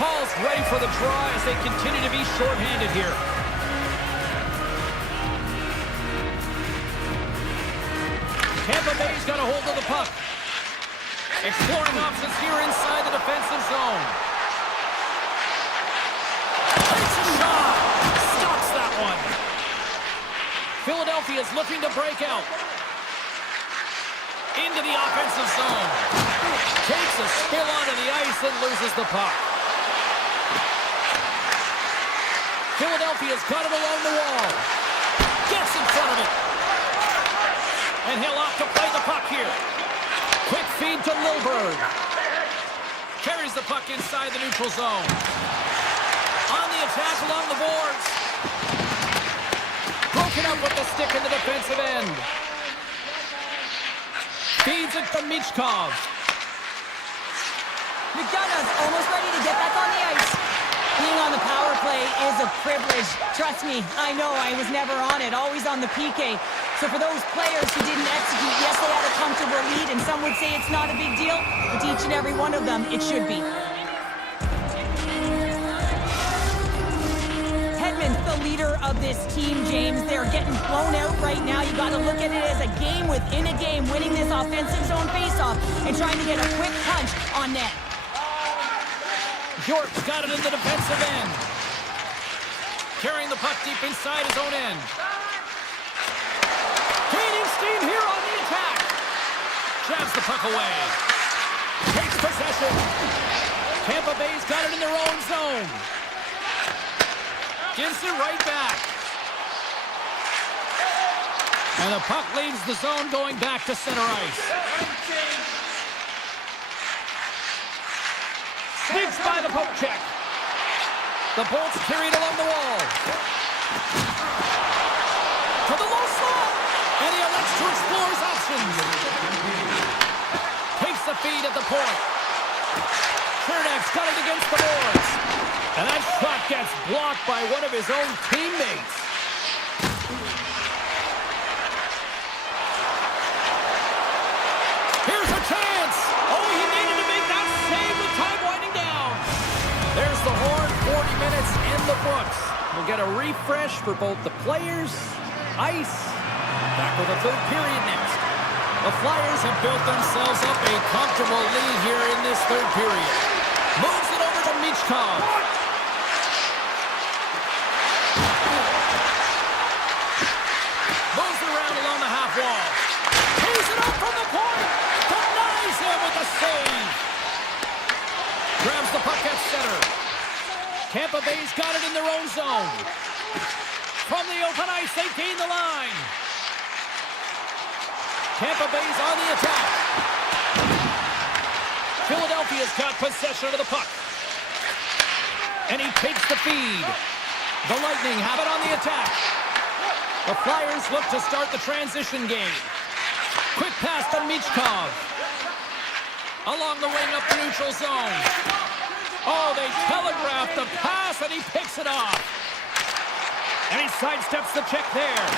Paul's ready for the draw as they continue to be shorthanded here. Tampa Bay's got a hold of the puck. Exploring options here inside the defensive zone. Takes a shot. Stops that one. Philadelphia's looking to break out. Into the offensive zone. Takes a spill onto the ice and loses the puck. Philadelphia's got it along the wall. Gets in front of it. And he'll opt to play the puck here. Quick feed to Lilberg. Carries the puck inside the neutral zone. On the attack along the boards. Broken up with the stick in the defensive end. Feeds it to Michkov. McDonough's almost ready to get back on the ice. Being on the power play is a privilege. Trust me, I know I was never on it, always on the PK. So for those players who didn't execute, yes, they had a comfortable lead, and some would say it's not a big deal, but to each and every one of them, it should be. Hedman's the leader of this team, James. They're getting blown out right now. You got to look at it as a game within a game, winning this offensive zone faceoff and trying to get a quick punch on net. York's got it in the defensive end. carrying the puck deep inside his own end. Gaining steam here on the attack. Jabs the puck away. Takes possession. Tampa Bay's got it in their own zone. Gives it right back. And the puck leaves the zone going back to center ice. Sneaks by the poke check. The Bolts carried along the wall. To the low slot. And he elects to explore his options. Takes the feed at the point. Chernak's got it against the boards. And that shot gets blocked by one of his own teammates. Here's a chance. Oh, he needed to make that save with time winding down. There's the horn. 40 minutes in the books. We'll get a refresh for both the players, ice. Back with the third period next. The Flyers have built themselves up a comfortable lead here in this third period. Moves it over to Michkov. Moves it around along the half wall. Tees it up from the point. Denies him with a save. Grabs the puck at center. Tampa Bay's got it in their own zone. From the open ice, they gain the line. Tampa Bay's on the attack. Philadelphia's got possession of the puck. And he takes the feed. The Lightning have it on the attack. The Flyers look to start the transition game. Quick pass to Michkov. Along the wing up the neutral zone. Oh, they telegraph the pass, and he picks it off. And he sidesteps the check there.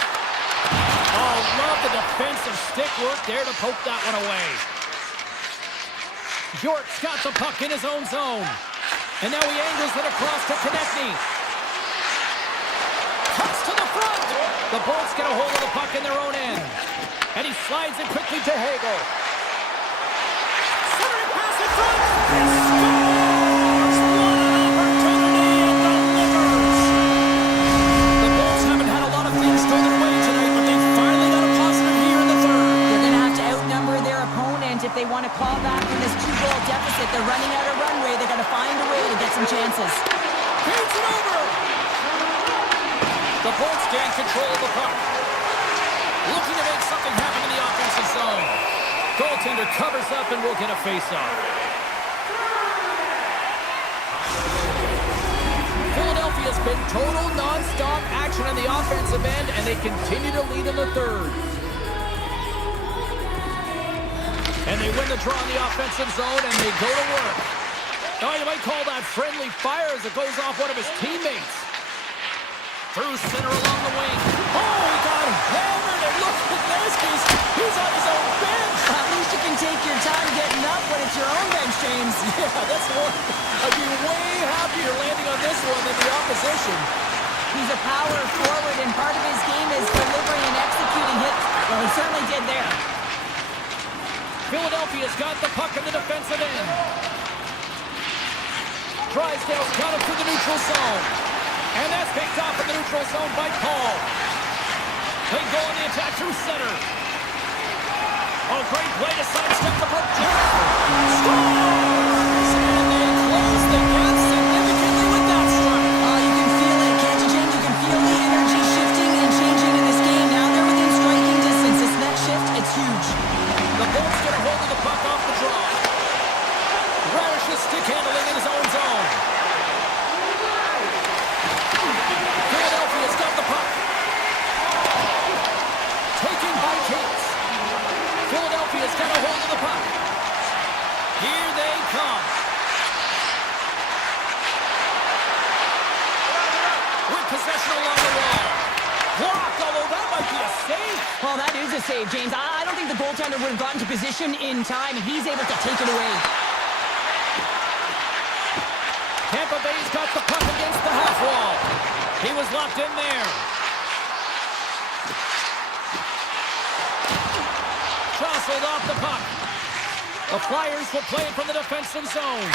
Oh, love the defensive stick work there to poke that one away. York's got the puck in his own zone. And now he angles it across to Konechny. Cuts to the front. The Bolts get a hold of the puck in their own end. And he slides it quickly to Hagel. Centering pass in front. And scores! If they want to claw back in this 2-goal deficit, they're running out of runway. They got to find a way to get some chances. Feeds it over. The Bolts gain control of the puck. Looking to make something happen in the offensive zone. Goaltender covers up and will get a face-off. Philadelphia's been total non-stop action on the offensive end, and they continue to lead in the third. And they win the draw in the offensive zone, and they go to work. Now, you might call that friendly fire as it goes off one of his teammates. Through center along the wing. Oh, he got hammered, and look at this. He's on his own bench. At least you can take your time getting up when it's your own bench, James. Yeah, that's one. I'd be way happier landing on this one than the opposition. He's a power forward, and part of his game is delivering and executing hits. Well, he certainly did there. Philadelphia's got the puck in the defensive end. Drysdale's got it through the neutral zone. And that's picked off in the neutral zone by Paul. They go on the attack through center. Oh, great play to sidestep the puck. Scores! And they close the gap significantly with that strike. Oh, you can feel it, can't you, James? You can feel the energy shifting and changing in this game. Now they're within striking distance. This next shift, it's huge. The Bolts get a hold of the puck off the draw. Radish's stick handling in his own zone. Philadelphia's got the puck. Taken by Cates. Philadelphia's got a hold of the puck. Here they come. With possession along the wall. Blocked, although that might be a save. Well, that is a save, James. I don't think the goaltender would have gotten to position in time. He's able to take it away. Tampa Bay's got the puck against the half wall. He was locked in there. Jostled off the puck. The Flyers will play it from the defensive zone.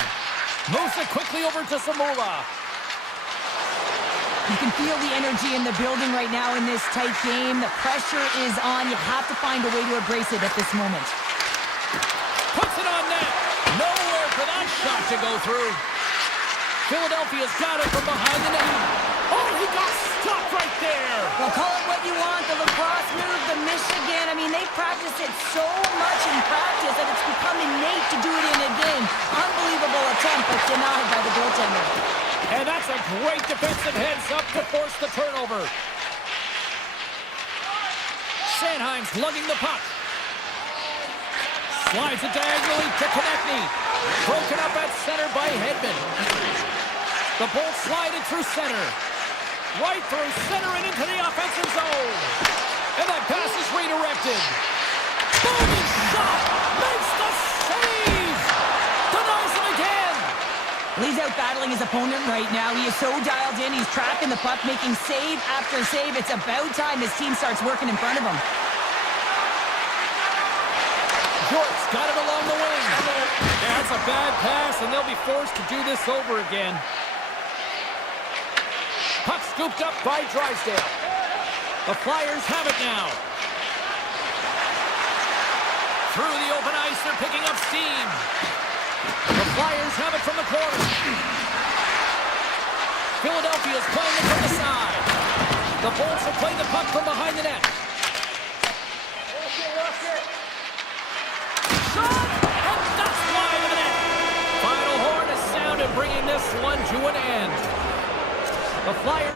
Moves it quickly over to Zamula. You can feel the energy in the building right now in this tight game. The pressure is on. You have to find a way to embrace it at this moment. Puts it on net. Nowhere for that shot to go through. Philadelphia's got it from behind the net. Oh, he got stopped right there. Well, call it what you want. The lacrosse move, the Michigan. I mean, they practice it so much in practice that it's become innate to do it in a game. Unbelievable attempt, but denied by the goaltender. And that's a great defensive heads-up to force the turnover. Sanheim's lugging the puck. Slides it diagonally to Konechny. Broken up at center by Hedman. The Bolts sliding through center. Right through center and into the offensive zone. And that pass is redirected. Booming shot! Makes the save! Denies him again! He's out battling his opponent right now. He is so dialed in. He's tracking the puck, making save after save. It's about time his team starts working in front of him. Jort's got it along the wing. That's a bad pass, and they'll be forced to do this over again. Puck scooped up by Drysdale. The Flyers have it now. Through the open ice, they're picking up steam. The Flyers have it from the corner. Philadelphia's playing it from the side. The Bolts are playing the puck from behind the net. Shot! And that's wide of the net. Final horn is sounded, bringing this one to an end. The Flyers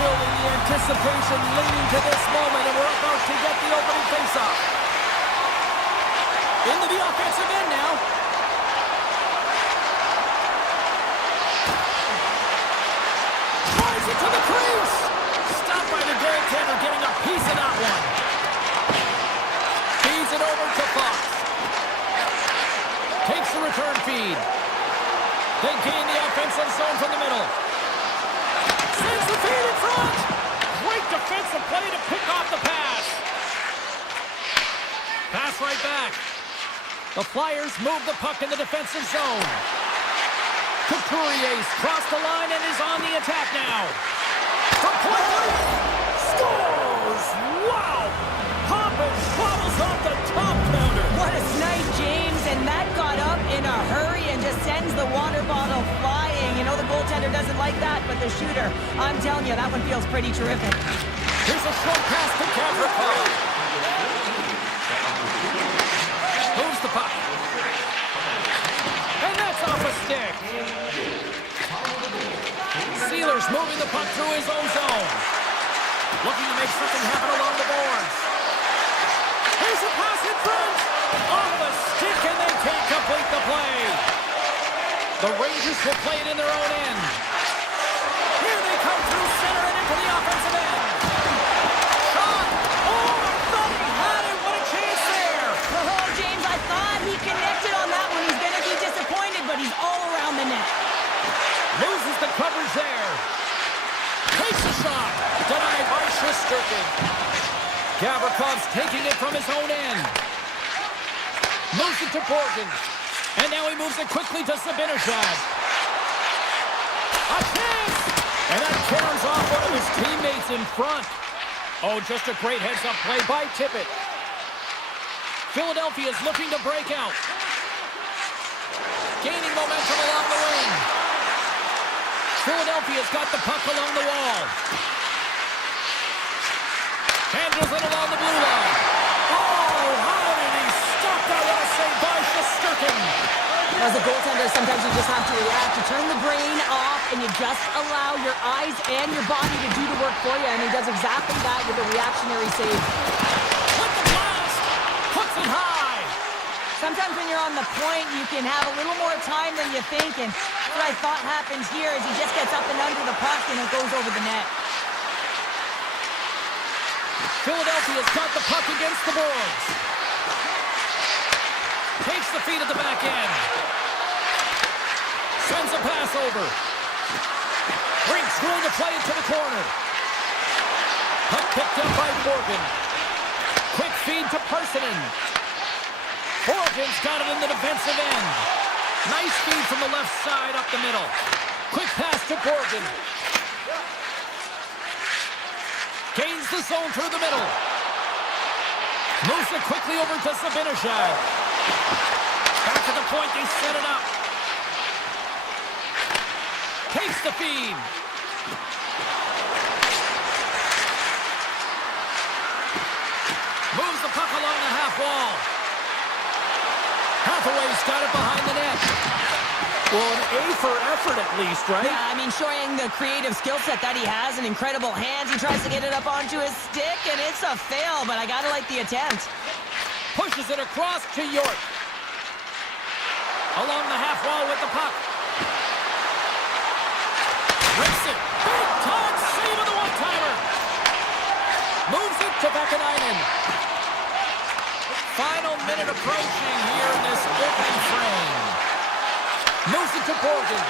building, the anticipation leading to this moment, and we're about to get the opening faceoff. Into the offensive end now. Drives it to the crease. Stopped by the goaltender, getting a piece of that one. Feeds it over to Fox. Takes the return feed. They gain the offensive zone from the middle. Sends the feed in front. Great defensive play to pick off the pass. Pass right back. The Flyers move the puck in the defensive zone. Couturier's crossed the line and is on the attack now. From point three. Scores! Wow! Hoppin bobbles off the top counter. What a snipe, James, and that got up in a hurry and just sends the water bottle flying. You know the goaltender doesn't like that, but the shooter, I'm telling you, that one feels pretty terrific. Here's a short pass to Kavrakov. Moves the puck. And that's off a stick. Sealer's moving the puck through his own zone. Looking to make something happen along the boards. Here's a pass in front. Off the stick, and they can't complete the play. The Rangers will play it in their own end. Here they come through center and into the offensive end. Shot. Oh, I thought he had it. What a chance there. Oh, James, I thought he connected on that one. He's going to be disappointed, but he's all around the net. Loses the coverage there. Takes a shot. Denied by Shesterkin. Gavrikoff's taking it from his own end. Moves it to Borgen. And now he moves it quickly to Sabinishad. A chance! And that carries off one of his teammates in front. Oh, just a great heads-up play by Tippett. Philadelphia is looking to break out. Gaining momentum along the wing. Philadelphia's got the puck along the wall. Handles it along the blue line. Oh, how did he stop that? What a save by Shesterkin. As a goaltender, sometimes you just have to react. You turn the brain off, and you just allow your eyes and your body to do the work for you, and he does exactly that with a reactionary save. With the blast, puts it high. Sometimes when you're on the point, you can have a little more time than you think, and what I thought happens here is he just gets up and under the puck, and it goes over the net. Philadelphia's got the puck against the boards. Takes the feed at the back end. Sends a pass over. Brings room to play it to the corner. Puck picked up by Borgen. Quick feed to Parsonen. Borgen's got it in the defensive end. Nice feed from the left side up the middle. Quick pass to Borgen. Gains the zone through the middle. Moves it quickly over to Sabinishad. Back to the point, they set it up. Takes the feed. Moves the puck along the half wall. Hathaway's got it behind the net. Well, an A for effort at least, right? Yeah, I mean, showing the creative skill set that he has and incredible hands. He tries to get it up onto his stick, and it's a fail, but I gotta like the attempt. Pushes it across to York. Along the half wall with the puck. Rips it. Big time save of the one-timer. Moves it to Vakanainen. Final minute approaching here in this opening frame. Moves it to Borgen.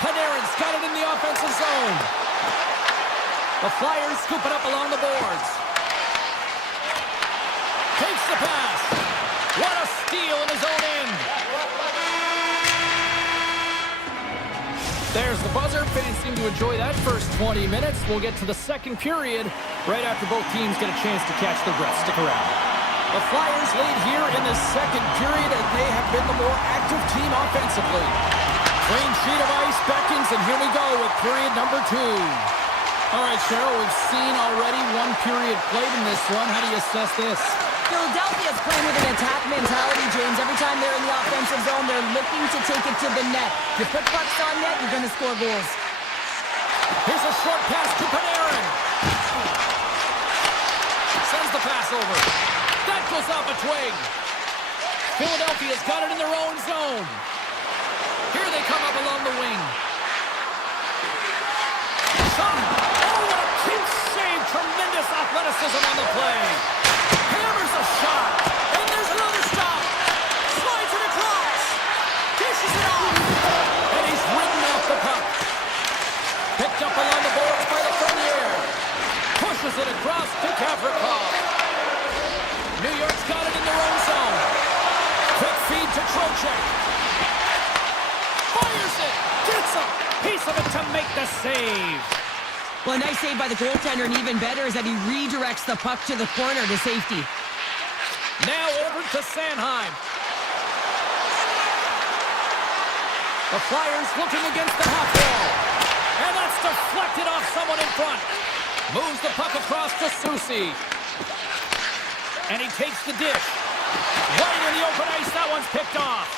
Panarin's got it in the offensive zone. The Flyers scoop it up along the boards. Takes the pass. What a steal in his own end. There's the buzzer. Fans seem to enjoy that first 20 minutes. We'll get to the second period right after both teams get a chance to catch their breath. Stick around. The Flyers lead here in the second period, and they have been the more active team offensively. Clean sheet of ice beckons, and here we go with period number 2. All right, Cheryl, we've seen already one period played in this one. How do you assess this? Philadelphia's playing with an attack mentality, James. Every time they're in the offensive zone, they're looking to take it to the net. You put pucks on net, you're going to score goals. Here's a short pass to Panarin. Sends the pass over. That goes off a twig. Philadelphia's got it in their own zone. Here they come up along the wing. Shot. Oh, what a cute save. Tremendous athleticism on the play. Hammers a shot. And there's another stop. Slides it across. Dishes it off. And he's ridden off the puck. Picked up along the boards by the Fernier. Pushes it across to Gavrikov. New York's got it in their own zone. Quick feed to Trocheck. Fires it. Gets a piece of it to make the save. Well, a nice save by the goaltender, and even better is that he redirects the puck to the corner to safety. Now over to Sanheim. The Flyers looking against the half wall. And that's deflected off someone in front. Moves the puck across to Susi. And he takes the dish. Right in the open ice, that one's picked off.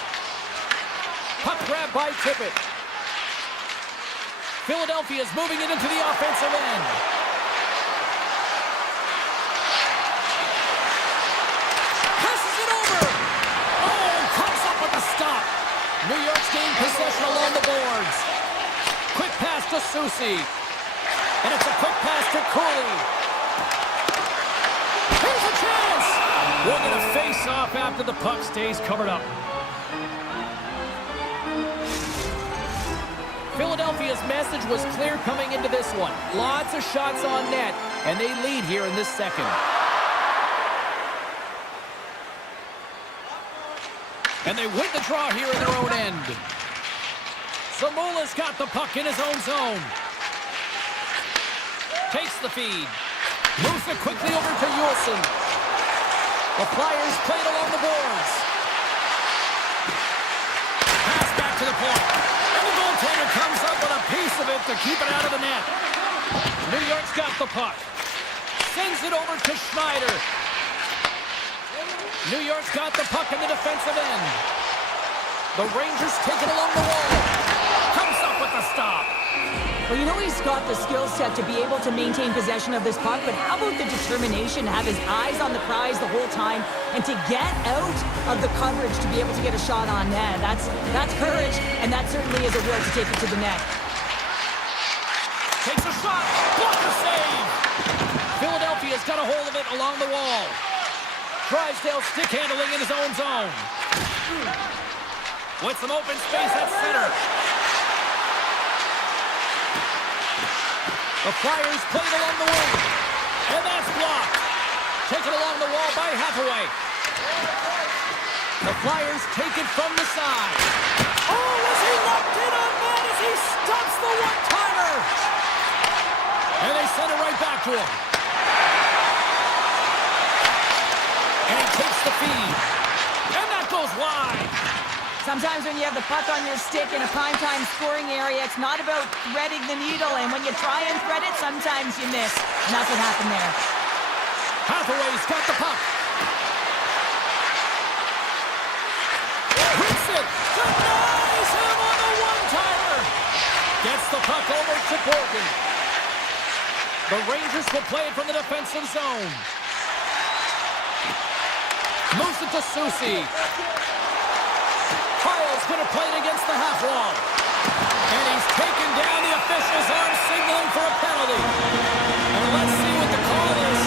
Puck grab by Tippett. Philadelphia's moving it into the offensive end. Passes it over. Oh, comes up with a stop. New York's gained possession along the boards. Quick pass to Susi. And it's a quick pass to Cooley. Here's a chance. We're going to face off after the puck stays covered up. Philadelphia's message was clear coming into this one. Lots of shots on net, and they lead here in this second. And they win the draw here in their own end. Zamula's got the puck in his own zone. Takes the feed. Moves it quickly over to Yulson. The Flyers play it along the boards. Pass back to the point. And the goaltender comes up with a piece of it to keep it out of the net. New York's got the puck. Sends it over to Schneider. New York's got the puck in the defensive end. The Rangers take it along the wall. Comes up with the stop. Well, you know he's got the skill set to be able to maintain possession of this puck, but how about the determination to have his eyes on the prize the whole time and to get out of the coverage to be able to get a shot on net? That's courage, and that certainly is a will to take it to the net. Takes a shot. Blocker save. Philadelphia's got a hold of it along the wall. Drysdale stick handling in his own zone. With some open space at center. The Flyers play it along the wing. And that's blocked. Taken along the wall by Hathaway. The Flyers take it from the side. Oh, was he locked in on that as he stops the one-timer? And they send it right back to him. And he takes the feed. And that goes wide. Sometimes when you have the puck on your stick in a primetime scoring area, it's not about threading the needle, and when you try and thread it, sometimes you miss. And that's what happened there. Hathaway's got the puck. Hits it. Denies him on the one-timer. Gets the puck over to Borgen. The Rangers will play it from the defensive zone. Moves it to Susi. Kyle's going to play it against the half wall. And he's taken down. The officials are signaling for a penalty. And let's see what the call is.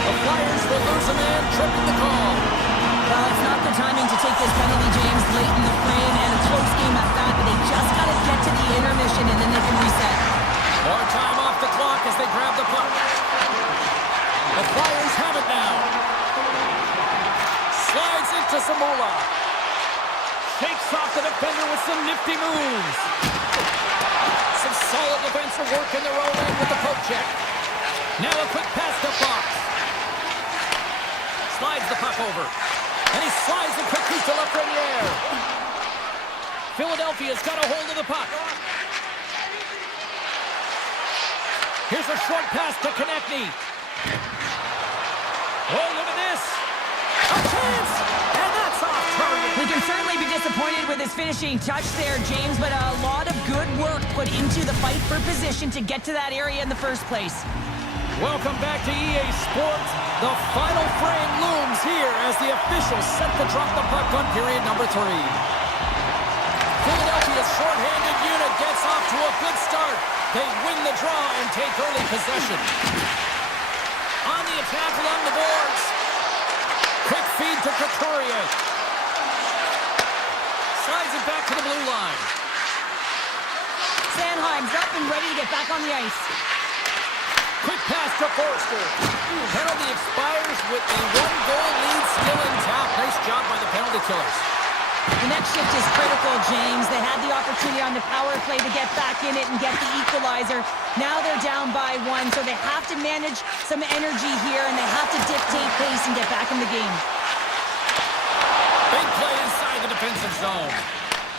The Flyers will lose a man, tripping the call. Well, it's not the timing to take this penalty, James, late in the frame, and a close game at that, but they just got to get to the intermission, and then they can reset. More time off the clock as they grab the puck. The Flyers have it now. Slides into Zamula. Takes off the defender with some nifty moves. Some solid defensive work in their own end with the poke check. Now a quick pass to Fox. Slides the puck over. And he slides it quickly to Lafreniere. Philadelphia's got a hold of the puck. Here's a short pass to Konechny. Oh, look at this. A chance! And that's off target. We can certainly be disappointed with his finishing touch there, James, but a lot of good work put into the fight for position to get to that area in the first place. Welcome back to EA Sports. The final frame looms here as the officials set to drop the puck on period number 3. Philadelphia's shorthanded unit gets off to a good start. They win the draw and take early possession. On the attack along the boards. Quick feed to Couturier. Slides it back to the blue line. Sanheim's up and ready to get back on the ice. Quick pass to Forster. Penalty expires with a 1-goal lead still intact. Nice job by the penalty killers. The next shift is critical, James. They had the opportunity on the power play to get back in it and get the equalizer. Now they're down by 1, so they have to manage some energy here, and they have to dictate pace and get back in the game. Big play inside the defensive zone.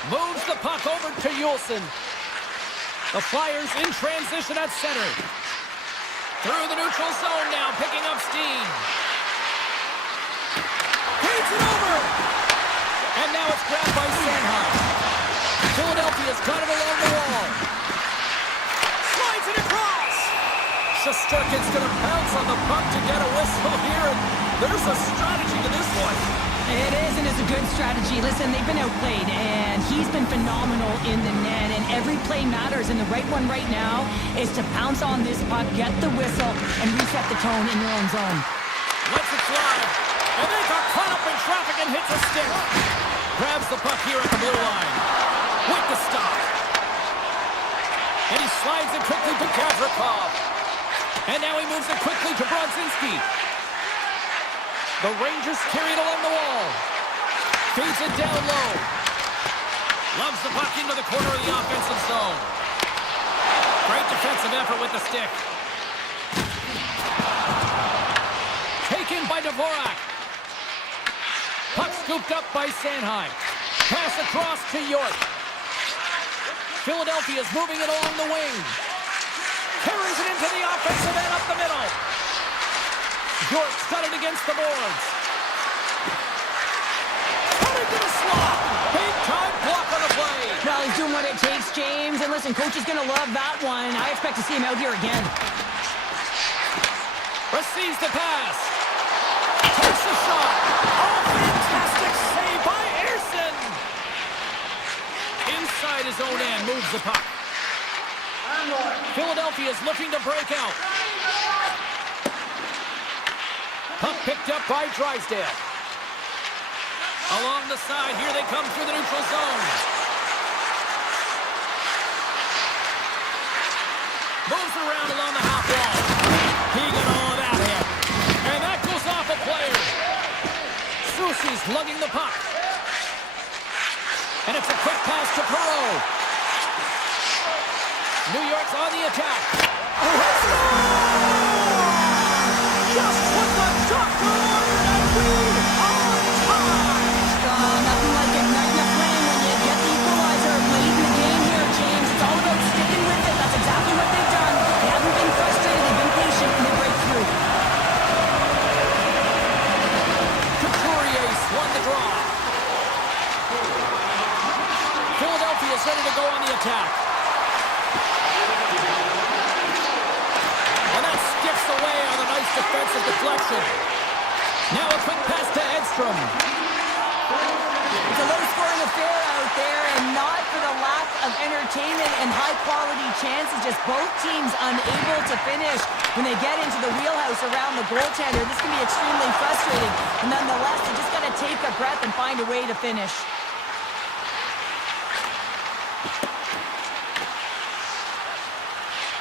Moves the puck over to Yulson. The Flyers in transition at center. Through the neutral zone now, picking up steam. Feeds it over! And now it's grabbed by Sanheim. Philadelphia's got it along the wall. Slides it across! Shesterkin's going to bounce on the puck to get a whistle here. And there's a strategy to this one. It is, and it's a good strategy. Listen, they've been outplayed, and he's been phenomenal in the net, and every play matters, and the right one right now is to pounce on this puck, get the whistle, and reset the tone in your own zone. Lets it fly, and they got caught up in traffic and hits a stick. Grabs the puck here at the blue line. With the stop. And he slides it quickly to Gavrikov. And now he moves it quickly to Brodzinski. The Rangers carry it along the wall. Feeds it down low. Loves the puck into the corner of the offensive zone. Great defensive effort with the stick. Taken by Dvorak. Puck scooped up by Sanheim. Pass across to York. Philadelphia's moving it along the wing. Carries it into the offensive end up the middle. York's got it against the boards. Coming to the slot. Big time block on the play. Well, he's doing what it takes, James. And listen, coach is going to love that one. I expect to see him out here again. Receives the pass. Takes the shot. Oh, fantastic save by Ersson. Inside his own end, moves the puck. Philadelphia's looking to break out. Puck picked up by Drysdale. Along the side, here they come through the neutral zone. Moves around along the half wall. He got all of that hit. And that goes off a player. Soucy's lugging the puck. And it's a quick pass to Perreault. New York's on the attack. Just put the doctor on it, and we are tied. Nothing like igniting a flame when you get the equalizer late in the game here, James. It's all about sticking with it. That's exactly what they've done. They haven't been frustrated. They've been patient, and they break through. Couturier's won the draw. Philadelphia's ready to go on the attack. And that skips away on a nice defensive deflection. Now a quick pass to Edstrom. It's a low-scoring affair out there, and not for the lack of entertainment and high-quality chances. Just both teams unable to finish when they get into the wheelhouse around the goaltender. This can be extremely frustrating. And nonetheless, they just got to take a breath and find a way to finish.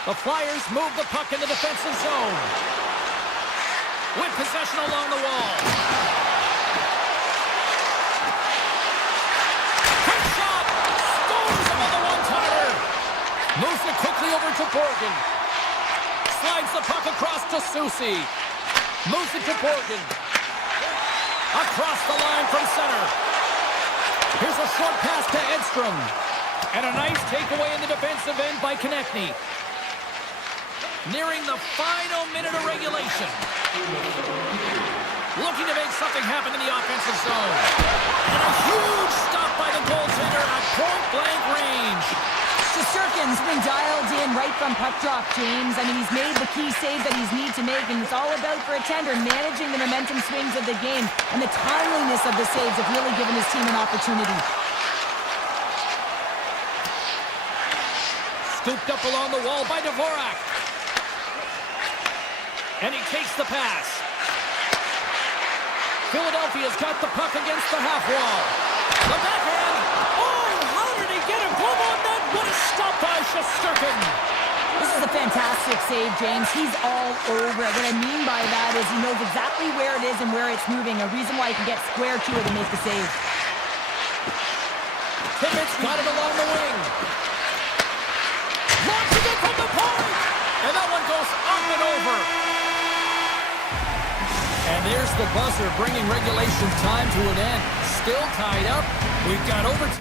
The Flyers move the puck in the defensive zone. With possession along the wall. Quick shot! Scores him on the one-timer! Moves it quickly over to Borgen. Slides the puck across to Soucy. Moves it to Borgen. Across the line from center. Here's a short pass to Edstrom. And a nice takeaway in the defensive end by Konechny. Nearing the final minute of regulation. Looking to make something happen in the offensive zone. And a huge stop by the goaltender at point-blank range. Shesterkin's been dialed in right from puck drop, James. I mean, he's made the key saves that he's need to make, and it's all about, for a tender, managing the momentum swings of the game. And the timeliness of the saves have really given his team an opportunity. Scooped up along the wall by Dvorak. And he takes the pass. Philadelphia's got the puck against the half wall. The backhand. Oh, how did he get a glove on that? What a stop by Shesterkin. This is a fantastic save, James. He's all over it. What I mean by that is he knows exactly where it is and where it's moving. A reason why he can get square to it and make the save. Tippett's got it along the wing. Launching it from the point. And that one goes up and over. And there's the buzzer, bringing regulation time to an end. Still tied up. We've got overtime.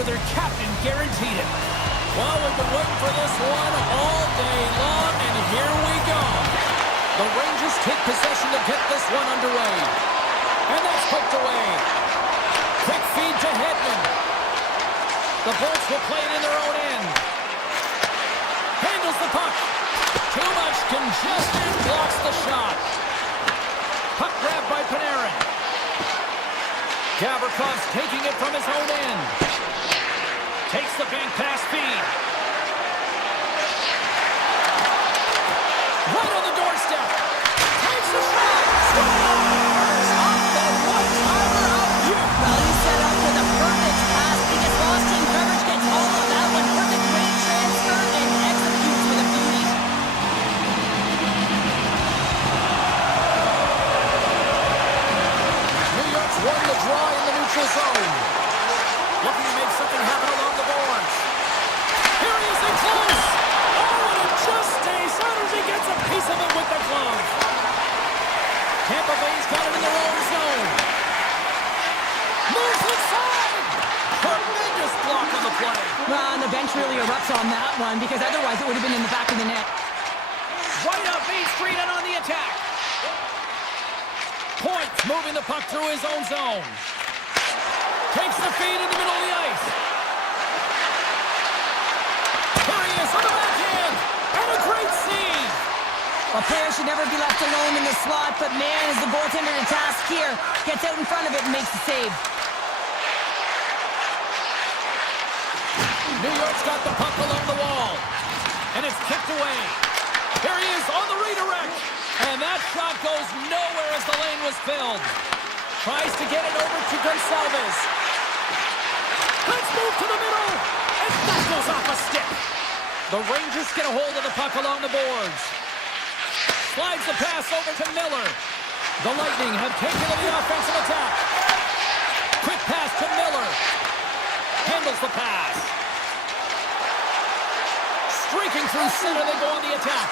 sure their captain guaranteed it. Well, we've been waiting for this one all day long, and here we go. The Rangers take possession to get this one underway. And that's poked away. Quick feed to Hedman. The Bolts will play it in their own end. Handles the puck. Too much congestion, blocks the shot. Puck grabbed by Panarin. Gavrikoff's taking it from his own end. Takes the bank pass feed. Right on the doorstep. Takes the shot. Scores! Off the one-timer out here. Well, he set up with a perfect pass. He gets lost in coverage, gets all of that one. Perfect range transfer and executes with a beauty. New York's won the draw in the neutral zone. Looking to make something happen along the boards. Here he is in close. Oh, and it just stays out as he gets a piece of it with the glove. Tampa Bay's got it in their own zone. Moves inside. Tremendous block on the play. Well, and the bench really erupts on that one because otherwise it would have been in the back of the net. Right up Main Street and on the attack. Point moving the puck through his own zone. Takes the feed in the middle of the ice. Here he is on the backhand. And a great save. A player should never be left alone in the slot, but man, is the goaltender to task here. Gets out in front of it and makes the save. New York's got the puck along the wall. And it's kicked away. Here he is on the redirect. And that shot goes nowhere as the lane was filled. Tries to get it over to Gonçalves. Let's move to the middle. And that goes off a stick. The Rangers get a hold of the puck along the boards. Slides the pass over to Miller. The Lightning have taken to the offensive attack. Quick pass to Miller. Handles the pass. Streaking through center, they go on the attack.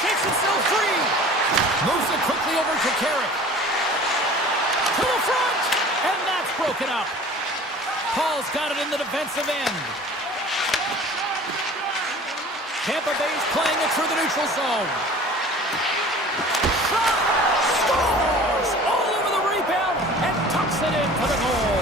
Shakes himself free. Moves it quickly over to Carrick. To the front. And that's broken up. Paul's got it in the defensive end. Tampa Bay's playing it through the neutral zone. Shot! Scores! All over the rebound and tucks it in for the goal.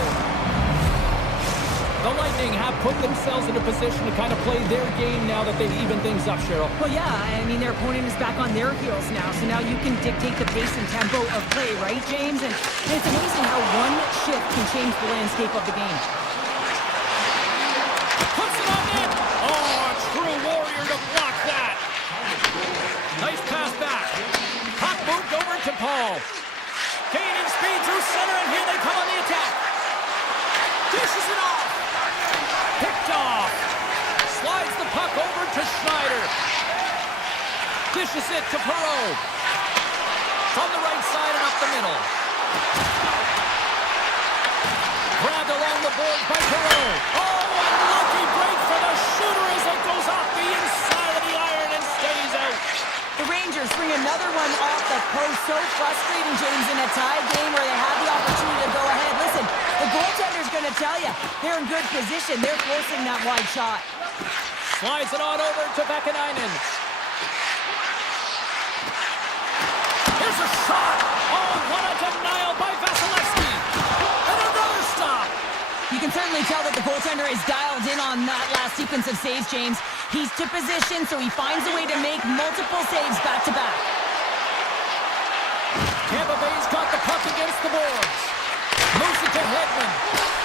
The Lightning have put themselves in a position to kind of play their game now that they've evened things up, Cheryl. Well, yeah, I mean, their opponent is back on their heels now, so now you can dictate the pace and tempo of play, right, James? And it's amazing how one shift can change the landscape of the game. Puts it on net. Oh, a true warrior to block that. Nice pass back. Puck moved over to Paul. Gaining speed through center, and here they come on the attack. Dishes it off. Picked off. Slides the puck over to Schneider. Dishes it to Perreault. From the right side and up the middle. Grabbed along the boards by Perreault. Oh, unlucky break for the shooter as it goes off the inside of the iron and stays out. The Rangers bring another one off the post. So frustrating, James, in a tie game where they have the opportunity to go ahead. Listen, the goaltender's going to tell you, they're in good position. They're forcing that wide shot. Slides it on over to Vakanainen. Here's a shot. Oh, what a denial by Vasilevsky. And another stop. You can certainly tell that the goaltender is dialed in on that last sequence of saves, James. He's to position, so he finds a way to make multiple saves back-to-back. Tampa Bay's got the puck against the boards. Moves it to Hedman.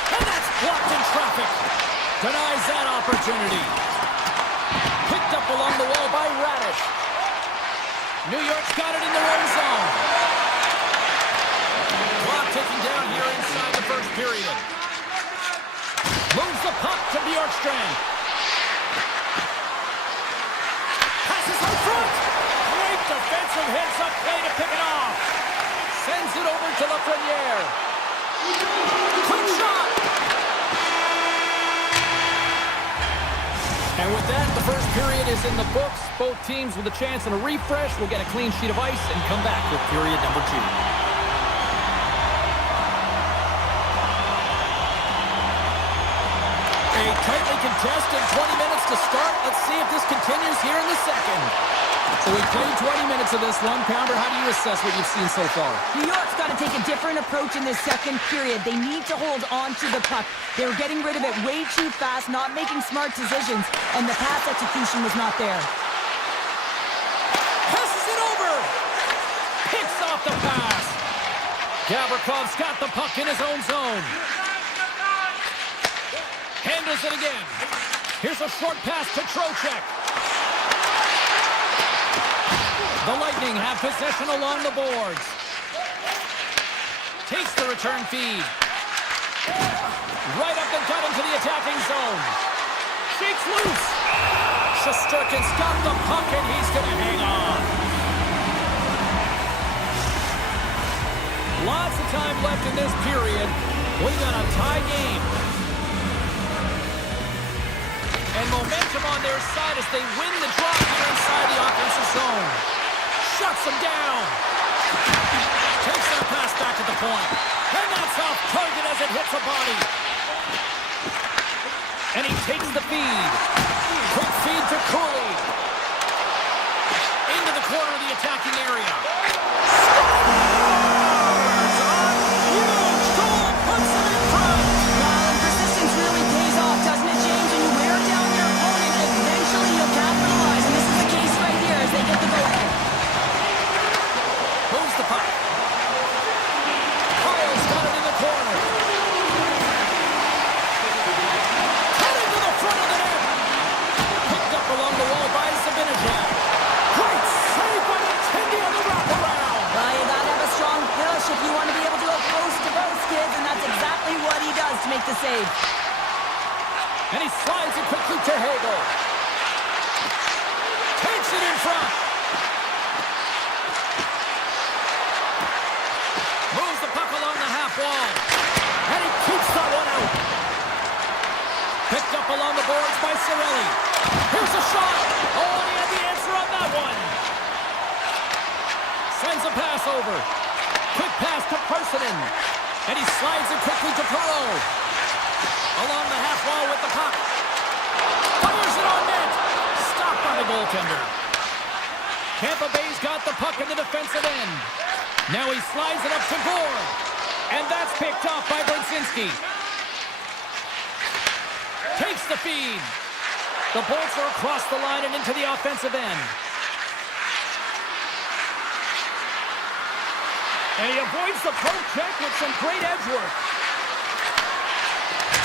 And that's blocked in traffic. Denies that opportunity. Picked up along the wall by Radish. New York's got it in their own zone. Clock ticking down here inside the first period. Moves the puck to Bjorkstrand. Passes up front. Great defensive heads-up play to pick it off. Sends it over to Lafreniere. Quick shot. And with that, the first period is in the books. Both teams with a chance and a refresh will get a clean sheet of ice and come back with period number 2. tightly contested. 20 minutes to start. Let's see if this continues here in the second. So we played 20 minutes of this one. Pounder, how do you assess what you've seen so far? New York's got to take a different approach in this second period. They need to hold on to the puck. They were getting rid of it way too fast, not making smart decisions, and the pass execution was not there. Passes it over. Picks off the pass. Gavrikov's got the puck in his own zone. Handles it again. Here's a short pass to Trocheck. The Lightning have possession along the boards. Takes the return feed. Right up the gut into the attacking zone. Shakes loose. Shesterkin's got the puck and he's going to hang on. Lots of time left in this period. We got a tie game. And momentum on their side as they win the draw here inside the offensive zone. Shuts them down. Takes their pass back at the point. And that's off target as it hits a body. And he takes the feed. Quick feed to Cooley. Into the corner of the attacking area. Scores! A huge goal puts them in front. Well, and persistence really pays off, doesn't it, James? When you wear down your opponent, eventually you'll capitalize. And this is the case right here as they get the go-ahead. Moves the puck. Kyle's got it in the corner. Cutting to the front of the net. Picked up along the wall by Sabinajad. Great save by the Tindy on the wraparound. Well, you gotta have a strong push if you want to be able to go coast to coast, kids, and that's exactly what he does to make the save. And he slides it quickly to Hagel. Takes it in front. Moves the puck along the half wall. And he keeps that one out. Picked up along the boards by Cirelli. Here's a shot. Oh, and he had the answer on that one. Sends a pass over. Quick pass to Parsonen. And he slides it quickly to Perreault. Along the half wall with the puck. Fires it on net. Stopped by the goaltender. Tampa Bay's got the puck in the defensive end. Now he slides it up to Gore. And that's picked off by Brzezinski. Takes the feed. The Bolts are across the line and into the offensive end. And he avoids the poke check with some great edge work.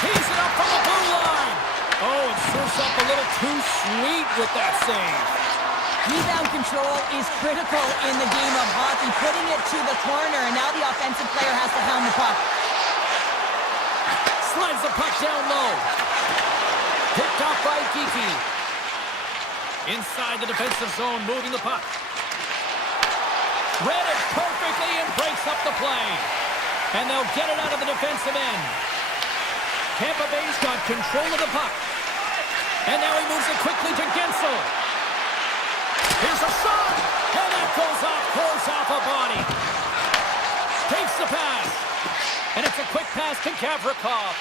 Tees it up from the blue line. Oh, it surfs up a little too sweet with that save. Rebound control is critical in the game of hockey, putting it to the corner, and now the offensive player has to hound the puck. Slides the puck down low. Picked off by Geeky. Inside the defensive zone, moving the puck. Read it perfectly and breaks up the play. And they'll get it out of the defensive end. Tampa Bay's got control of the puck. And now he moves it quickly to Gensel. Here's a shot. And that goes off course off a body. Takes the pass. And it's a quick pass to Gavrikov.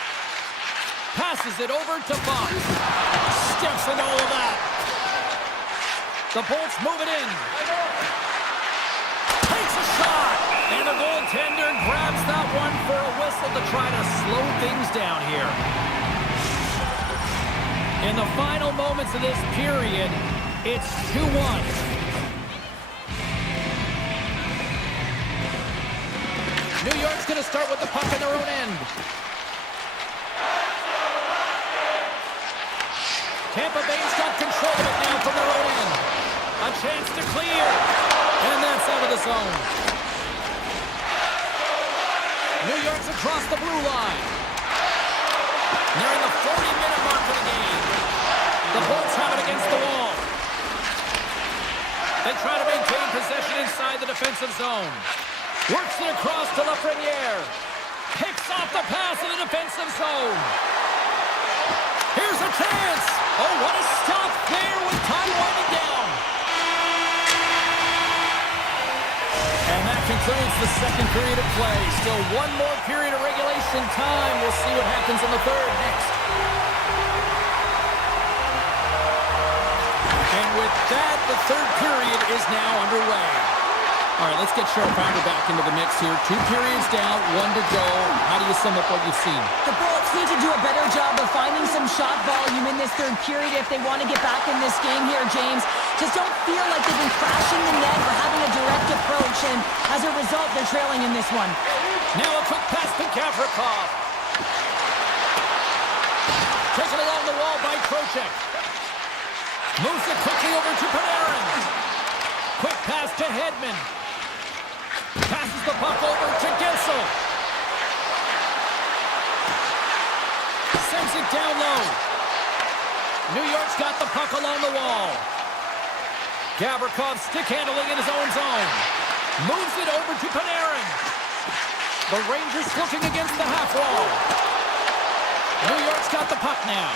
Passes it over to Fox. Steps into all of that. The Bolts move it in. Takes a shot. And the goaltender grabs that one for a whistle to try to slow things down here. In the final moments of this period, it's 2-1. New York's going to start with the puck in their own end. Tampa Bay's got control of it now from their own end. A chance to clear. And that's out of the zone. New York's across the blue line. Nearing the 40-minute mark of the game. The Bolts have it against the wall. They try to maintain possession inside the defensive zone. Works it across to Lafreniere. Picks off the pass in the defensive zone. Here's a chance. Oh, what a stop there with time winding down. And that concludes the second period of play. Still one more period of regulation time. We'll see what happens in the third next. with that, the third period is now underway. All right, let's get Cheryl Pounder back into the mix here. 2 periods down, 1 to go. How do you sum up what you've seen? The Bullets need to do a better job of finding some shot volume in this third period if they want to get back in this game here, James. Just don't feel like they've been crashing the net or having a direct approach, and as a result, they're trailing in this one. Now a quick pass to Gavrikov. Taken along the wall by Trocheck. Moves it quickly over to Panarin. Quick pass to Hedman. Passes the puck over to Gensel. Sends it down low. New York's got the puck along the wall. Gavrikov stick handling in his own zone. Moves it over to Panarin. The Rangers looking against the half wall. New York's got the puck now.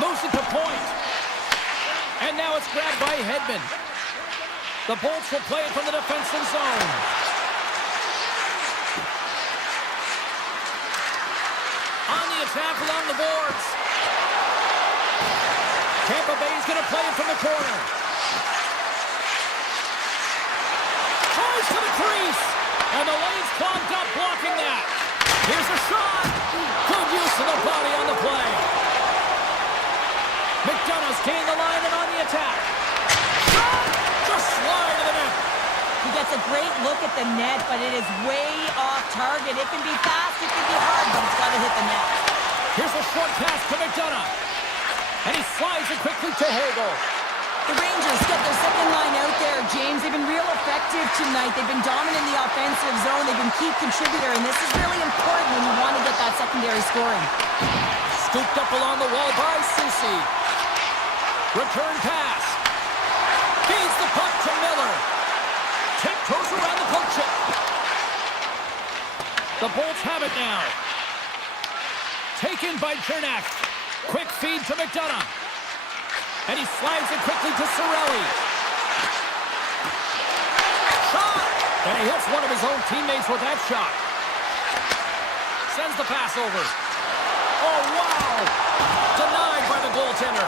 Moves it to point. And now it's grabbed by Hedman. The Bolts will play it from the defensive zone. On the attack along the boards. Tampa Bay's going to play it from the corner. Tries to the crease. And the lane's clogged up, blocking that. Here's a shot. Good use of the body on the play. McDonough's gained the line and on the attack. Shot! Just slide to the net. He gets a great look at the net, but it is way off target. It can be fast, it can be hard, but it's got to hit the net. Here's a short pass to McDonough. And he slides it quickly to Hagel. The Rangers get their second line out there, James. They've been real effective tonight. They've been dominant in the offensive zone. They've been key contributor, and this is really important when you want to get that secondary scoring. Scooped up along the wall by Soucy. Return pass. Feeds the puck to Miller. Tiptoes around the poke check. The Bolts have it now. Taken by Cernak. Quick feed to McDonough. And he slides it quickly to Cirelli. Shot! And he hits one of his own teammates with that shot. Sends the pass over. Oh, wow! Denied by the goaltender.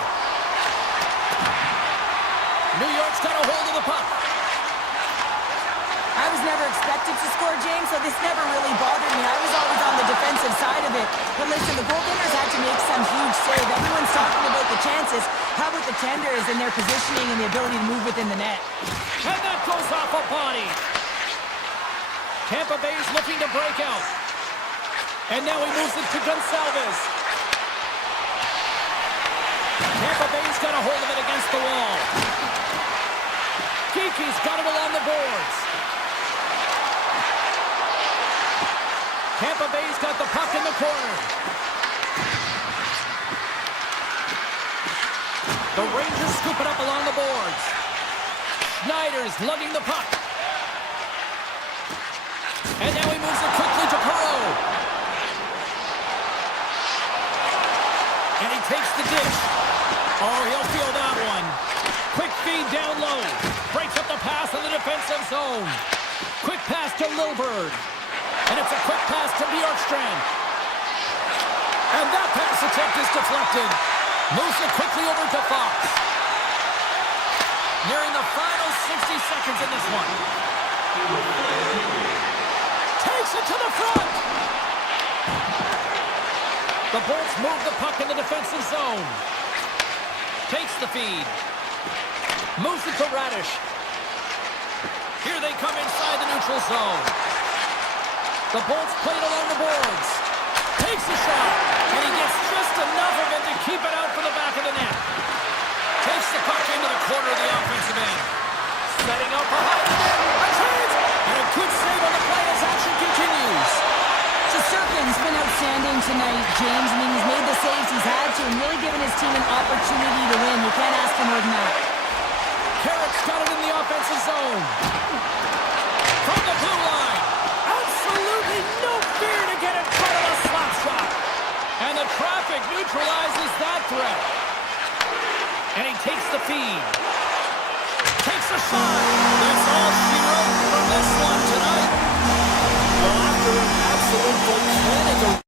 New York's got a hold of the puck. I was never expected to score, James, so this never really bothered me. I was always on the defensive side of it. But listen, the goaltenders had to make some huge save. Everyone's talking about the chances. How about the tenders and their positioning and the ability to move within the net? And that goes off a body. Tampa Bay's looking to break out. And now he moves it to Gonsalves. Tampa Bay's got a hold of it against the wall. Geeky's got it along the boards. Tampa Bay's got the puck in the corner. The Rangers scoop it up along the boards. Schneider's lugging the puck. And now he moves it quickly to Perreault. And he takes the dish. Oh, he'll feel that one. Quick feed down low. Breaks up the pass in the defensive zone. Quick pass to Lilburg. And it's a quick pass to Bjorkstrand. And that pass attempt is deflected. Moves it quickly over to Fox. Nearing the final 60 seconds in this one. Takes it to the front. The Bolts move the puck in the defensive zone. Takes the feed. Moves it to Radish. Here they come inside the neutral zone. The Bolts play it along the boards. Takes the shot. And he gets just enough of it to keep it out for the back of the net. Takes the puck into the corner of the offensive end. Setting up behind the net. A chance! And a good save on the play as action continues. Shesterkin's been outstanding tonight, James. I mean, he's made the saves he's had to and really given his team an opportunity to win. You can't ask for more than that. Carrick's got it in the offensive zone. From the blue line. Absolutely no fear to get in front of a slap shot. And the traffic neutralizes that threat. And he takes the feed. Takes a shot. That's all she wrote from this one tonight. Well, after an absolute volcanic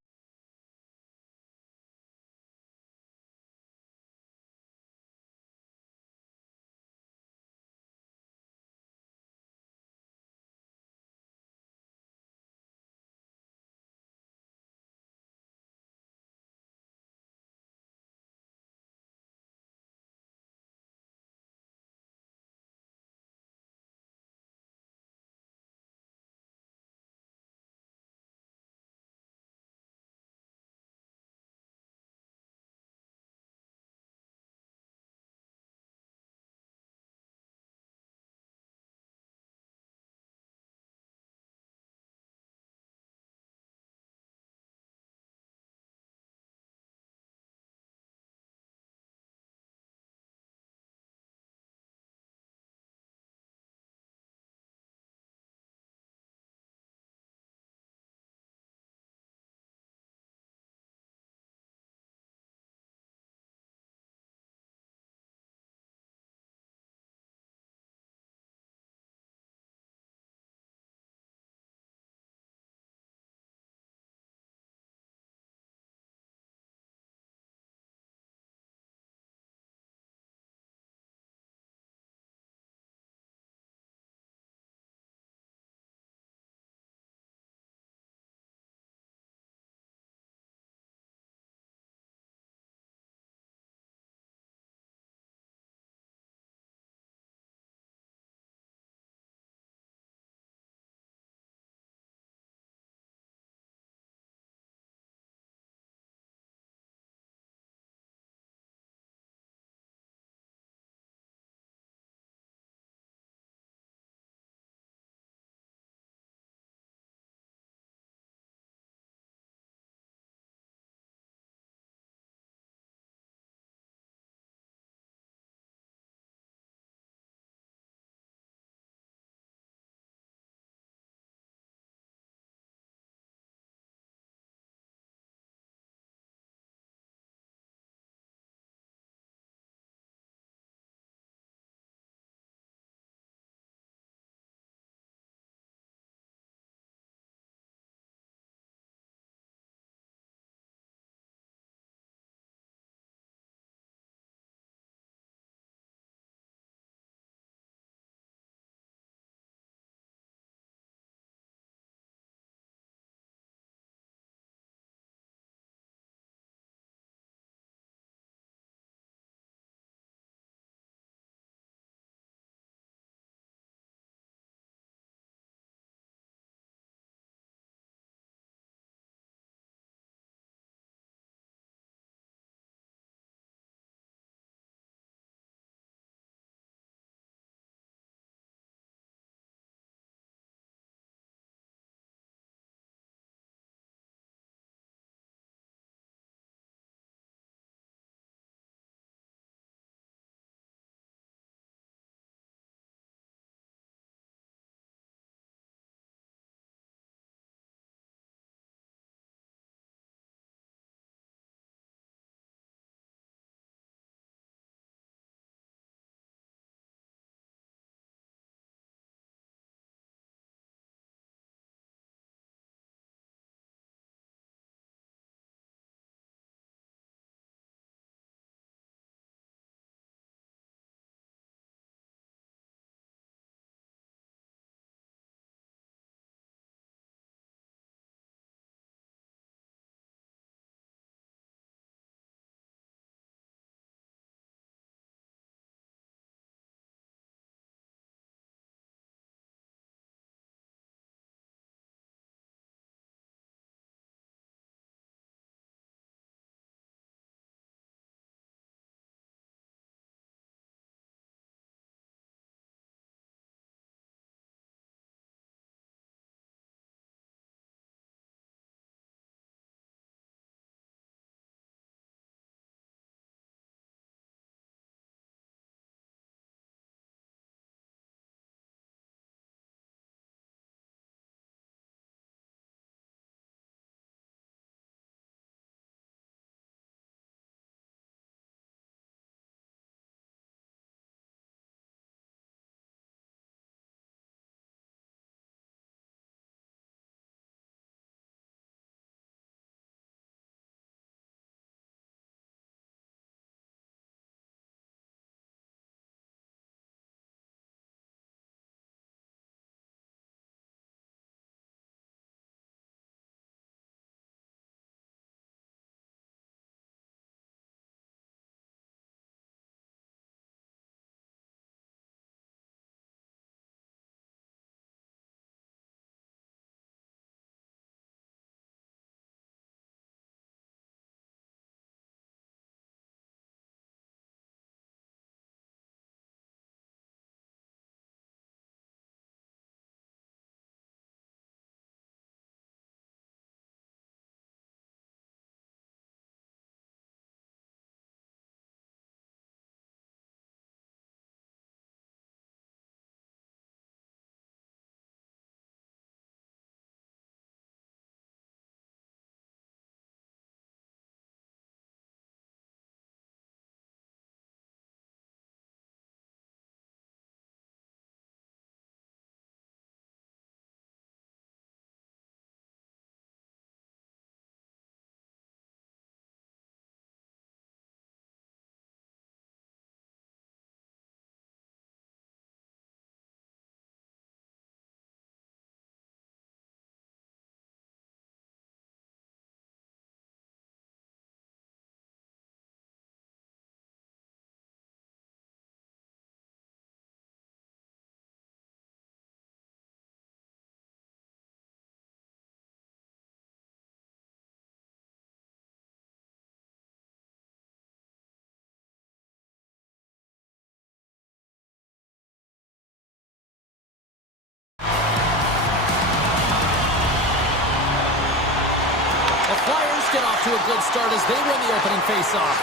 to a good start as they win the opening faceoff.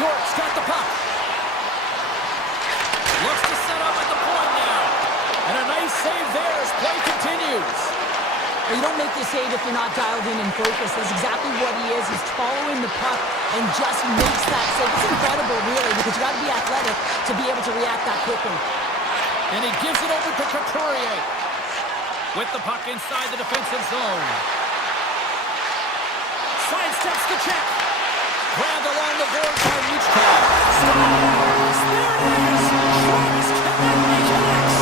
York's got the puck. Looks to set up at the point now. And a nice save there as play continues. You don't make the save if you're not dialed in and focused. That's exactly what he is. He's following the puck and just makes that save. It's incredible, really, because you got to be athletic to be able to react that quickly. And he gives it over to Couturier. With the puck inside the defensive zone. Sidesteps the check. Grabbed along the boards by Michka. Scores! There it is! Travis Kennedy connects!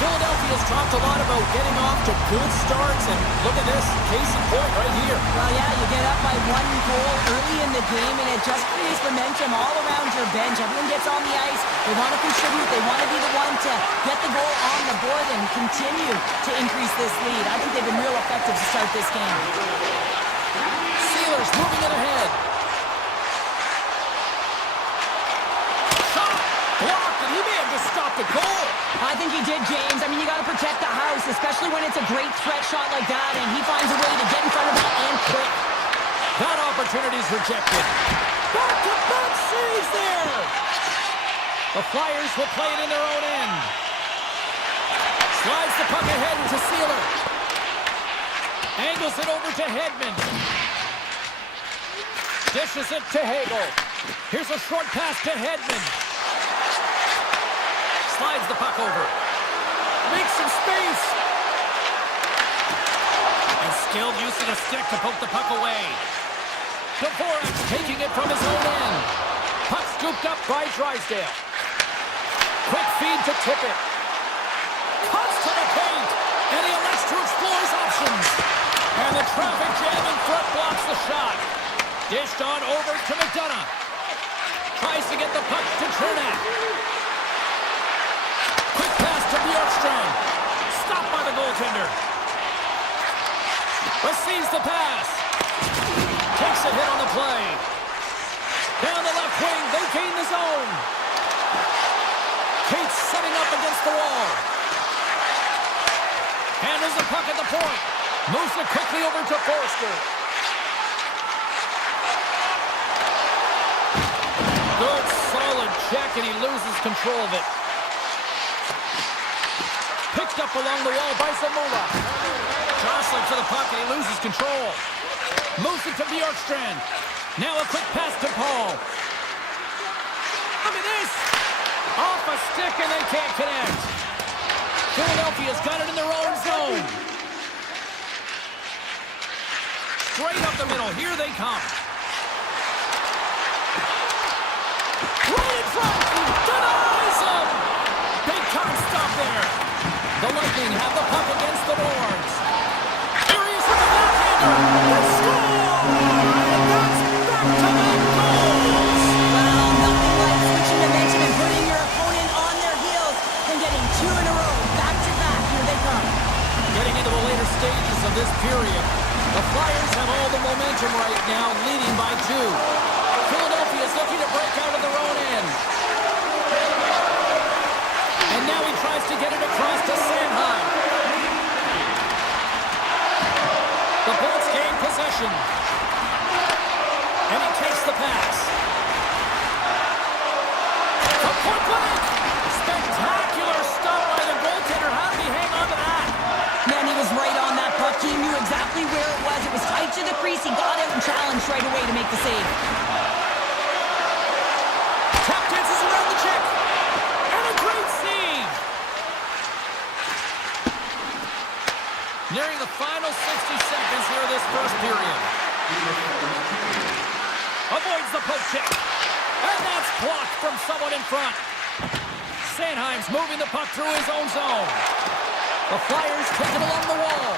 Philadelphia's talked a lot about getting off to good starts, and look at this, case in point right here. Well, yeah, you get up by 1 goal early in the game, and it just creates momentum all around your bench. Everyone gets on the ice. They want to contribute. They want to be the one to get the goal on the board and continue to increase this lead. I think they've been real effective to start this game. Steelers moving it ahead. Shot! Blocked, and he may have just stopped the goal. I think he did, James. I mean, you got to protect the house, especially when it's a great threat shot like that, and he finds a way to get in front of that and quick. That opportunity's rejected. Back-to-back saves there! The Flyers will play it in their own end. Slides the puck ahead to Sealer. Angles it over to Hedman. Dishes it to Hagel. Here's a short pass to Hedman. Slides the puck over. Makes some space. And skilled use of the stick to poke the puck away. Dvorak taking it from his own end. Puck scooped up by Drysdale. Quick feed to Tippett. Cuts to the paint. And he elects to explore his options. And the traffic jam in front blocks the shot. Dished on over to McDonough. Tries to get the puck to Chernak. Quick pass to Bjorkstrand. Stopped by the goaltender. Receives the pass. Takes a hit on the play. Down the left wing, they gain the zone. Cates setting up against the wall. Handles the puck at the point. Moves it quickly over to Forster. Good, solid check, and he loses control of it. Picked up along the wall by Zamula. Jostling for the puck, and he loses control. Moves it to Bjorkstrand. Now a quick pass to Paul. Look at this! Off a stick, and they can't connect. Philadelphia's got it in their own zone. Straight up the middle. Here they come. Right in front. Denies him. Big time stop there. The Lightning have the puck against the boards. Furious with the backhander. They score! And that's back-to-back goals. Well, nothing like switching momentum and putting your opponent on their heels and getting 2 in a row. Back-to-back. Here they come. Getting into the later stages of this period, the Flyers have all the momentum right now, leading by 2. Philadelphia's looking to break out of their own end. And now he tries to get it across to Sanheim. The Bolts gain possession. And he takes the pass. A point blank! Spectacular stop by the goaltender. How did he hang on to that? Man, he was right on that puck. He knew exactly where it was. It was tight to the crease. He got out and challenged right away to make the save. Tap dances around the check. And a great save. Nearing the final 60 seconds here of this first period. Avoids the poke check. And that's blocked from someone in front. Sanheim's moving the puck through his own zone. The Flyers take it along the wall.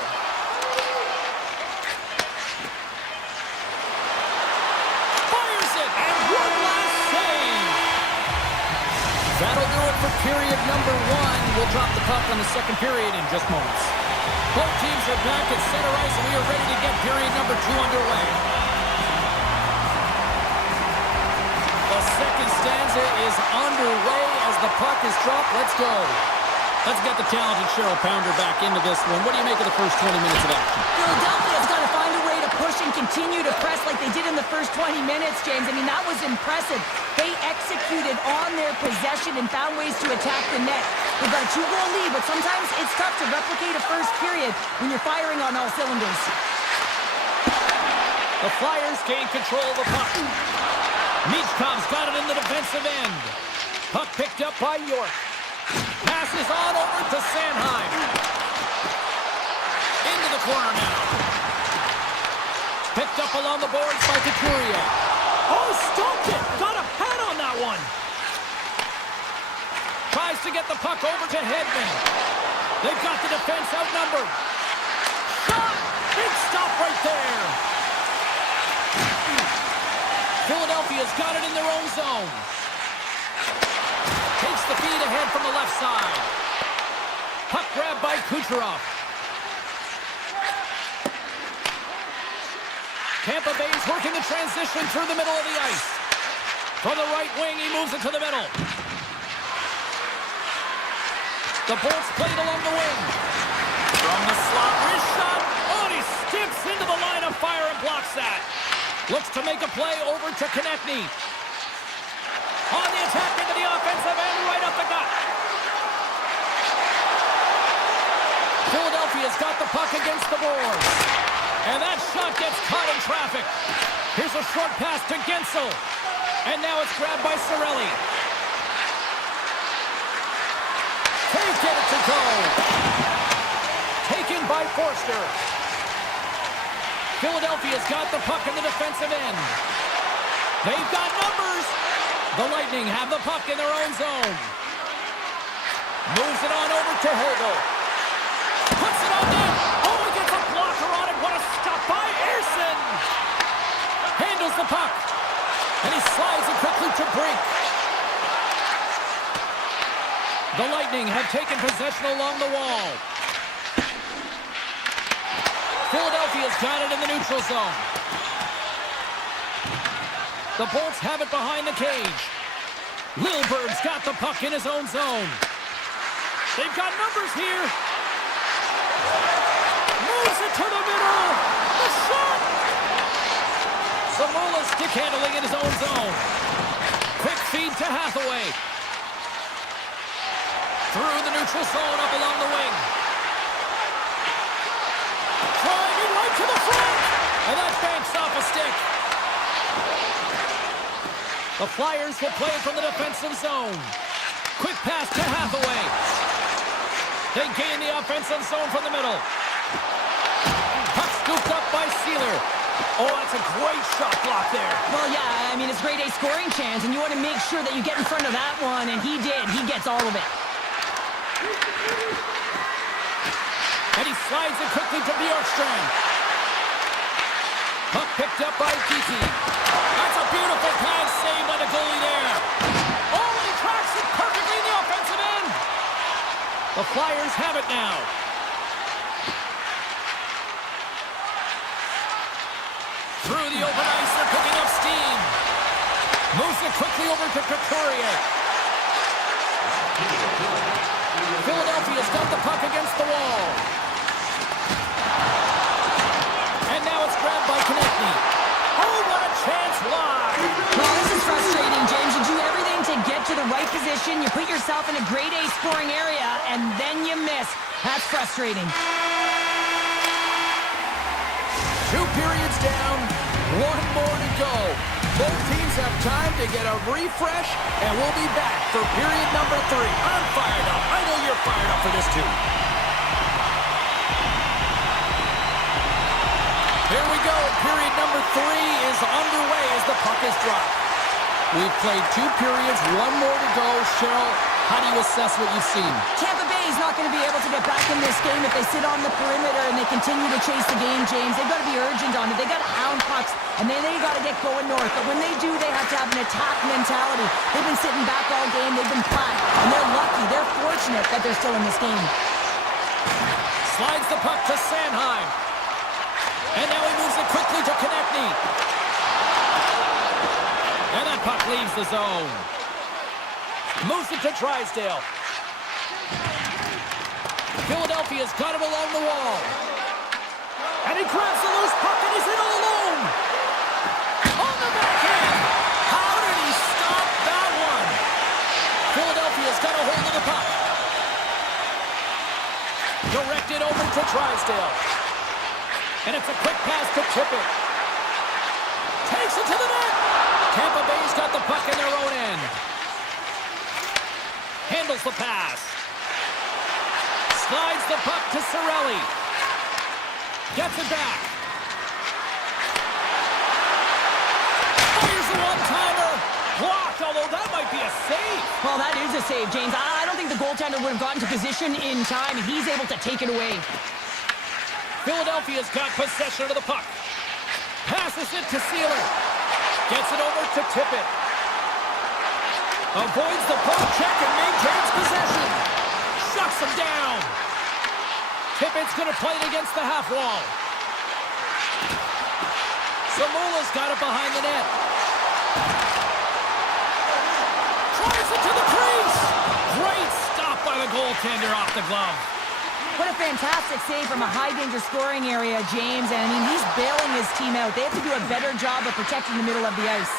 Fires it, and one last save. That'll do it for period number 1. We'll drop the puck on the second period in just moments. Both teams are back at center ice, and we are ready to get period number 2 underway. The second stanza is underway as the puck is dropped. Let's go. Let's get the talented Cheryl Pounder back into this one. What do you make of the first 20 minutes of action? Philadelphia's got to find a way to push and continue to press like they did in the first 20 minutes, James. I mean, that was impressive. They executed on their possession and found ways to attack the net. They've got a 2-goal lead, but sometimes it's tough to replicate a first period when you're firing on all cylinders. The Flyers gain control of the puck. Michkov's got it in the defensive end. Puck picked up by York. Passes on over to Sanheim. Into the corner now. Picked up along the boards by Couturier. Oh, stopped it! Got a pad on that one. Tries to get the puck over to Hedman. They've got the defense outnumbered. Shot! Big stop right there. Philadelphia's got it in their own zone. Takes the feed ahead from the left side. Puck grab by Kucherov. Tampa Bay's working the transition through the middle of the ice. From the right wing, he moves it to the middle. The Bolts played along the wing. From the slot, wrist shot. Oh, and he steps into the line of fire and blocks that. Looks to make a play over to Konechny. On the attack into the offensive end, right up the gut. Philadelphia's got the puck against the boards. And that shot gets caught in traffic. Here's a short pass to Gensel. And now it's grabbed by Cirelli. Can't get it to go. Taken by Forster. Philadelphia's got the puck in the defensive end. They've got numbers. The Lightning have the puck in their own zone. Moves it on over to Hogel. Puts it on net. Oh, he gets a blocker on it. What a stop by Ersson. Handles the puck. And he slides it quickly to Brink. The Lightning have taken possession along the wall. Philadelphia's got it in the neutral zone. The Bolts have it behind the cage. Lilberg's got the puck in his own zone. They've got numbers here. Moves it to the middle. The shot. Samola stick handling in his own zone. Quick feed to Hathaway. Through the neutral zone up along the wing. Driving right to the front. And that banks off a stick. The Flyers will play from the defensive zone. Quick pass to Hathaway. They gain the offensive zone from the middle. Puck scooped up by Sealer. Oh, that's a great shot block there. Well, yeah, I mean, it's grade A scoring chance, and you want to make sure that you get in front of that one, and he did. He gets all of it. And he slides it quickly to Bjorkstrand. Puck picked up by Kiki. That's a beautiful pass saved by the goalie there. Oh, and he tracks it perfectly in the offensive end. The Flyers have it now. Through the open ice, they're picking up steam. Moves it quickly over to Couturier. Philadelphia's got the puck against the wall. And now it's grabbed by Konechny. Oh, what a chance wide. Well, this is frustrating, James. You do everything to get to the right position. You put yourself in a grade A scoring area, and then you miss. That's frustrating. 2 periods down, 1 more to go. Both teams have time to get a refresh, and we'll be back for period number 3. I'm fired up. I know you're fired up for this too. Here we go. Period number 3 is underway as the puck is dropped. We've played 2 periods, 1 more to go. Cheryl, how do you assess what you've seen? Tampa Bay is not going to be able to get back in this game if they sit on the perimeter and they continue to chase the game, James. They've got to be urgent on it. They've got to hound pucks, and then they got to get going north. But when they do, they have to have an attack mentality. They've been sitting back all game. They've been flat, and they're lucky. They're fortunate that they're still in this game. Slides the puck to Sanheim. And now he moves it quickly to Konechny. And that puck leaves the zone. Moves it to Drysdale. Philadelphia's got him along the wall. And he grabs the loose puck and he's in all alone. On the backhand. How did he stop that one? Philadelphia's got a hold of the puck. Directed over to Drysdale. And it's a quick pass to Tippett. Takes it to the net. Tampa Bay's got the puck in their own end. Handles the pass. Slides the puck to Cirelli. Gets it back. Fires a one-timer. Blocked, although that might be a save. Well, that is a save, James. I don't think the goaltender would have gotten to position in time. He's able to take it away. Philadelphia's got possession of the puck. Passes it to Sealer. Gets it over to Tippett. Avoids the poke check and maintains possession. Shuts him down. Tippett's going to play it against the half wall. Zamula's got it behind the net. Tries it to the crease. Great stop by the goaltender off the glove. What a fantastic save from a high-danger scoring area, James. And, I mean, he's bailing his team out. They have to do a better job of protecting the middle of the ice.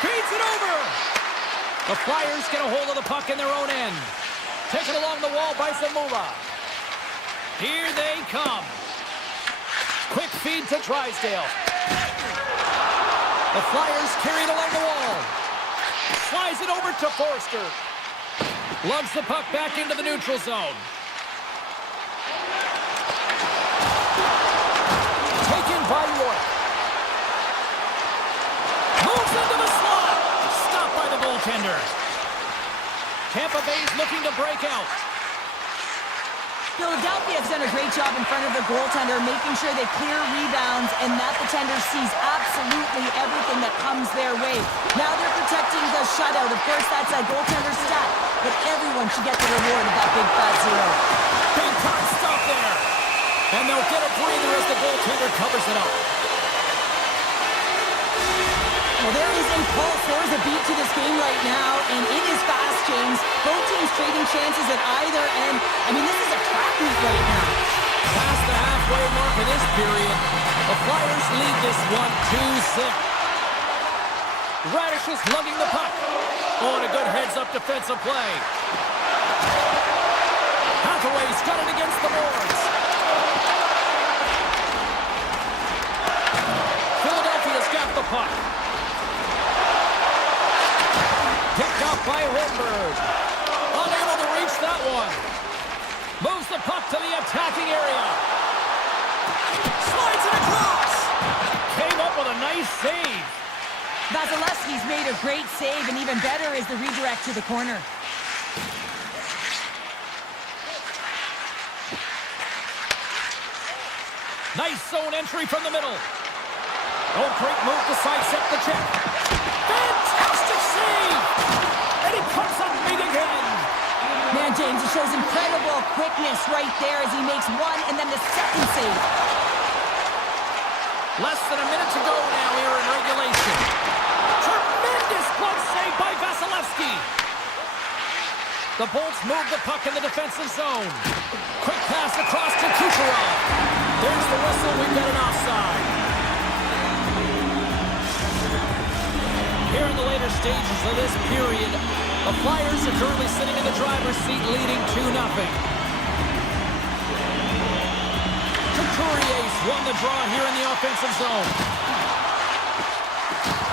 Feeds it over. The Flyers get a hold of the puck in their own end. Taken along the wall by Zamula. Here they come. Quick feed to Drysdale. The Flyers carry it along the wall. Slides it over to Forster. Lugs the puck back into the neutral zone. Taken by York. Moves into the slot. Stopped by the goaltender. Tampa Bay's looking to break out. Philadelphia has done a great job in front of the goaltender, making sure they clear rebounds and that the tender sees absolutely everything that comes their way. Now they're protecting the shutout. Of course, that's a goaltender stat, but everyone should get the reward of that big fat zero. Big time stop there. And they'll get a breather as the goaltender covers it up. Well, there is a pulse. There is a beat to this game right now, and it is fast, James. Both teams trading chances at either end. I mean, this is a track meet right now. Past the halfway mark of this period, the Flyers lead this one 2-0. Radish is lugging the puck. Oh, and a good heads-up defensive play. Hathaway's got it against the boards. Philadelphia's got the puck. Picked up by Lindbergh. Unable to reach that one. Moves the puck to the attacking area. Slides it across. Came up with a nice save. Vasilevsky's made a great save, and even better is the redirect to the corner. Nice zone entry from the middle. Oh, great move to sidestep the check. Fantastic save! And he comes up big again. Man, James, it shows incredible quickness right there as he makes one and then the second save. Less than a minute to go now here in regulation. Tremendous glove save by Vasilevsky. The Bolts move the puck in the defensive zone. Quick pass across to Kucherov. There's the whistle. We've got an offside. Here in the later stages of this period, the Flyers are currently sitting in the driver's seat, leading 2-0. Couturier's won the draw here in the offensive zone.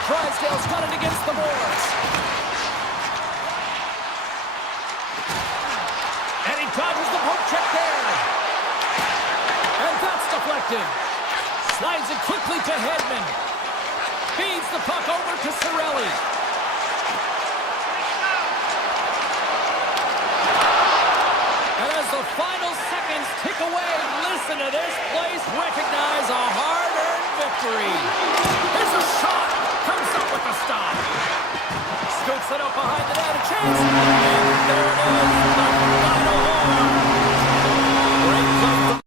Drysdale's got it against the boards. And he dodges the poke check there. And that's deflected. Slides it quickly to Hedman. Feeds the puck over to Cirelli. And as the final seconds tick away, listen to this place recognize a hard-earned victory. Here's a shot. Comes up with the stop. Scoots it up behind the net. A chance. And there it is. The final horn. Great play.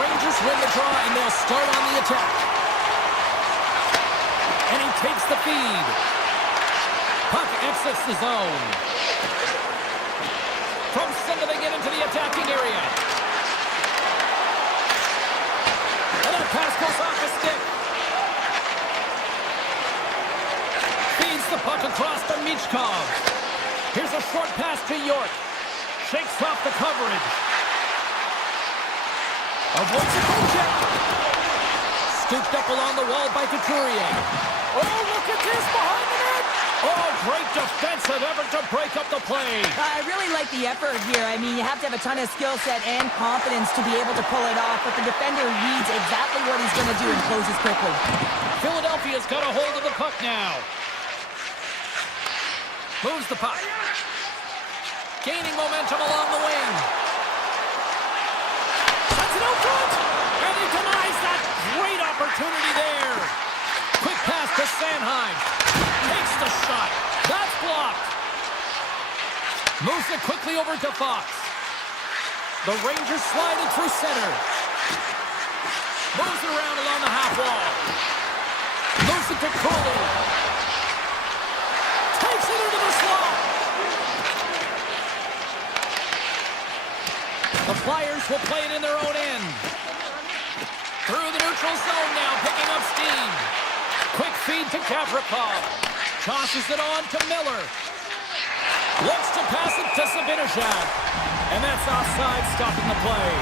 Rangers win the draw, and they'll start on the attack. And he takes the feed. Puck exits the zone. From center they get into the attacking area. And that pass goes off the stick. Feeds the puck across to Michkov. Here's a short pass to York. Shakes off the coverage. Avoids a goal check. Scooped up along the wall by Couturier. Oh, look at this behind the net. Oh, great defensive effort to break up the play. I really like the effort here. I mean, you have to have a ton of skill set and confidence to be able to pull it off, but the defender reads exactly what he's going to do and closes quickly. Philadelphia's got a hold of the puck now. Moves the puck. Gaining momentum along the wing. Sends it out front. And he denies that great opportunity there. Quick pass to Sanheim. Takes the shot. That's blocked. Moves it quickly over to Fox. The Rangers slide it through center. Moves it around along the half wall. Moves it to Cooley. Takes it into the slot. The Flyers will play it in their own end. Through the neutral zone now, picking up steam. Quick feed to Gavrikov. Tosses it on to Miller. Looks to pass it to Zibanejad. And that's offside, stopping the play.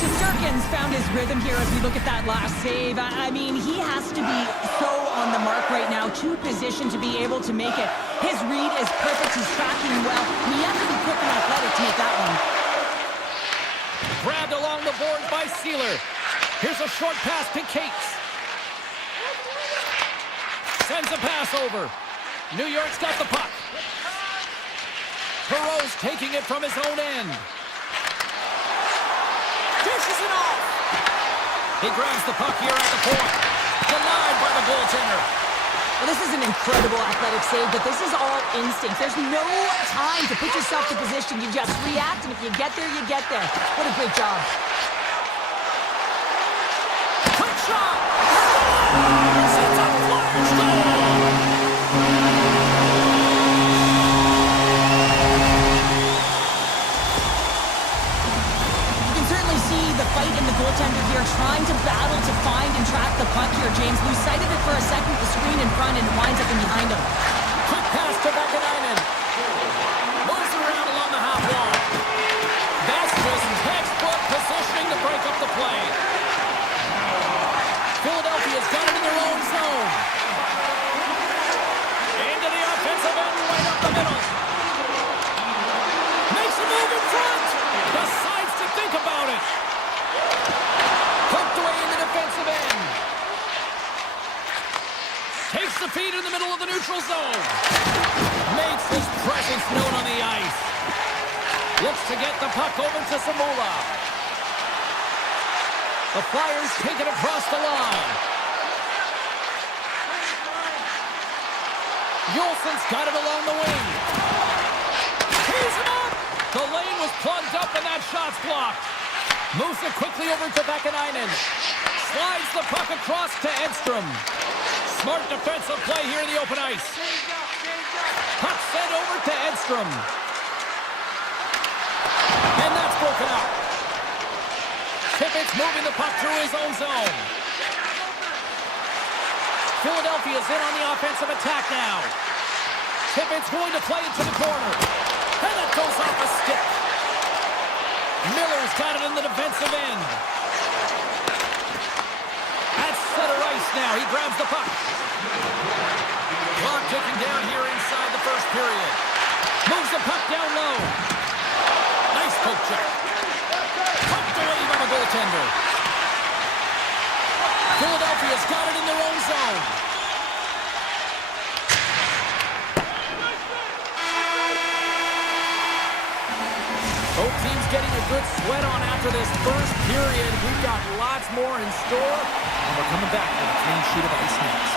Shesterkin's found his rhythm here as we look at that last save. I mean, he has to be so on the mark right now, too positioned to be able to make it. His read is perfect. He's tracking well. And you have to be quick and athletic to make that one. Grabbed along the board by Sealer. Here's a short pass to Cates. Sends a pass over. New York's got the puck. Perreault's taking it from his own end. Dishes it off. He grabs the puck here at the point. Denied by the goaltender. Well, this is an incredible athletic save, but this is all instinct. There's no time to put yourself to position. You just react, and if you get there, you get there. What a great job. Quick shot! It's a Flyers goal! You can certainly see the fight in the goaltender here, trying to battle to find and track the puck here, James. Lose sight of it for a second, the screen in front, and it winds up in behind him. Quick pass to Vakanainen. Moves around along the half wall. That's just textbook positioning to break up the play. Philadelphia's got it in their own zone. Into the offensive end, right up the middle. Makes a move in front. Decides to think about it. Poked away in the defensive end. Takes the feed in the middle of the neutral zone. Makes his presence known on the ice. Looks to get the puck over to Samula. The Flyers take it across the line. Yolson's got it along the wing. Tees him up. The lane was plugged up and that shot's blocked. Moves it quickly over to Vakanainen. Slides the puck across to Edstrom. Smart defensive play here in the open ice. Puck sent over to Edstrom. And that's broken out. Tippett's moving the puck through his own zone. Philadelphia's in on the offensive attack now. Tippett's going to play it to the corner. And it goes off a stick. Miller's got it in the defensive end. At center ice now. He grabs the puck. Clock ticking down here inside the first period. Moves the puck down low. Nice poke check. Pumped away by the goaltender. Philadelphia's got it in their own zone. Both teams getting a good sweat on after this first period. We've got lots more in store, and we're coming back with a clean sheet of ice next.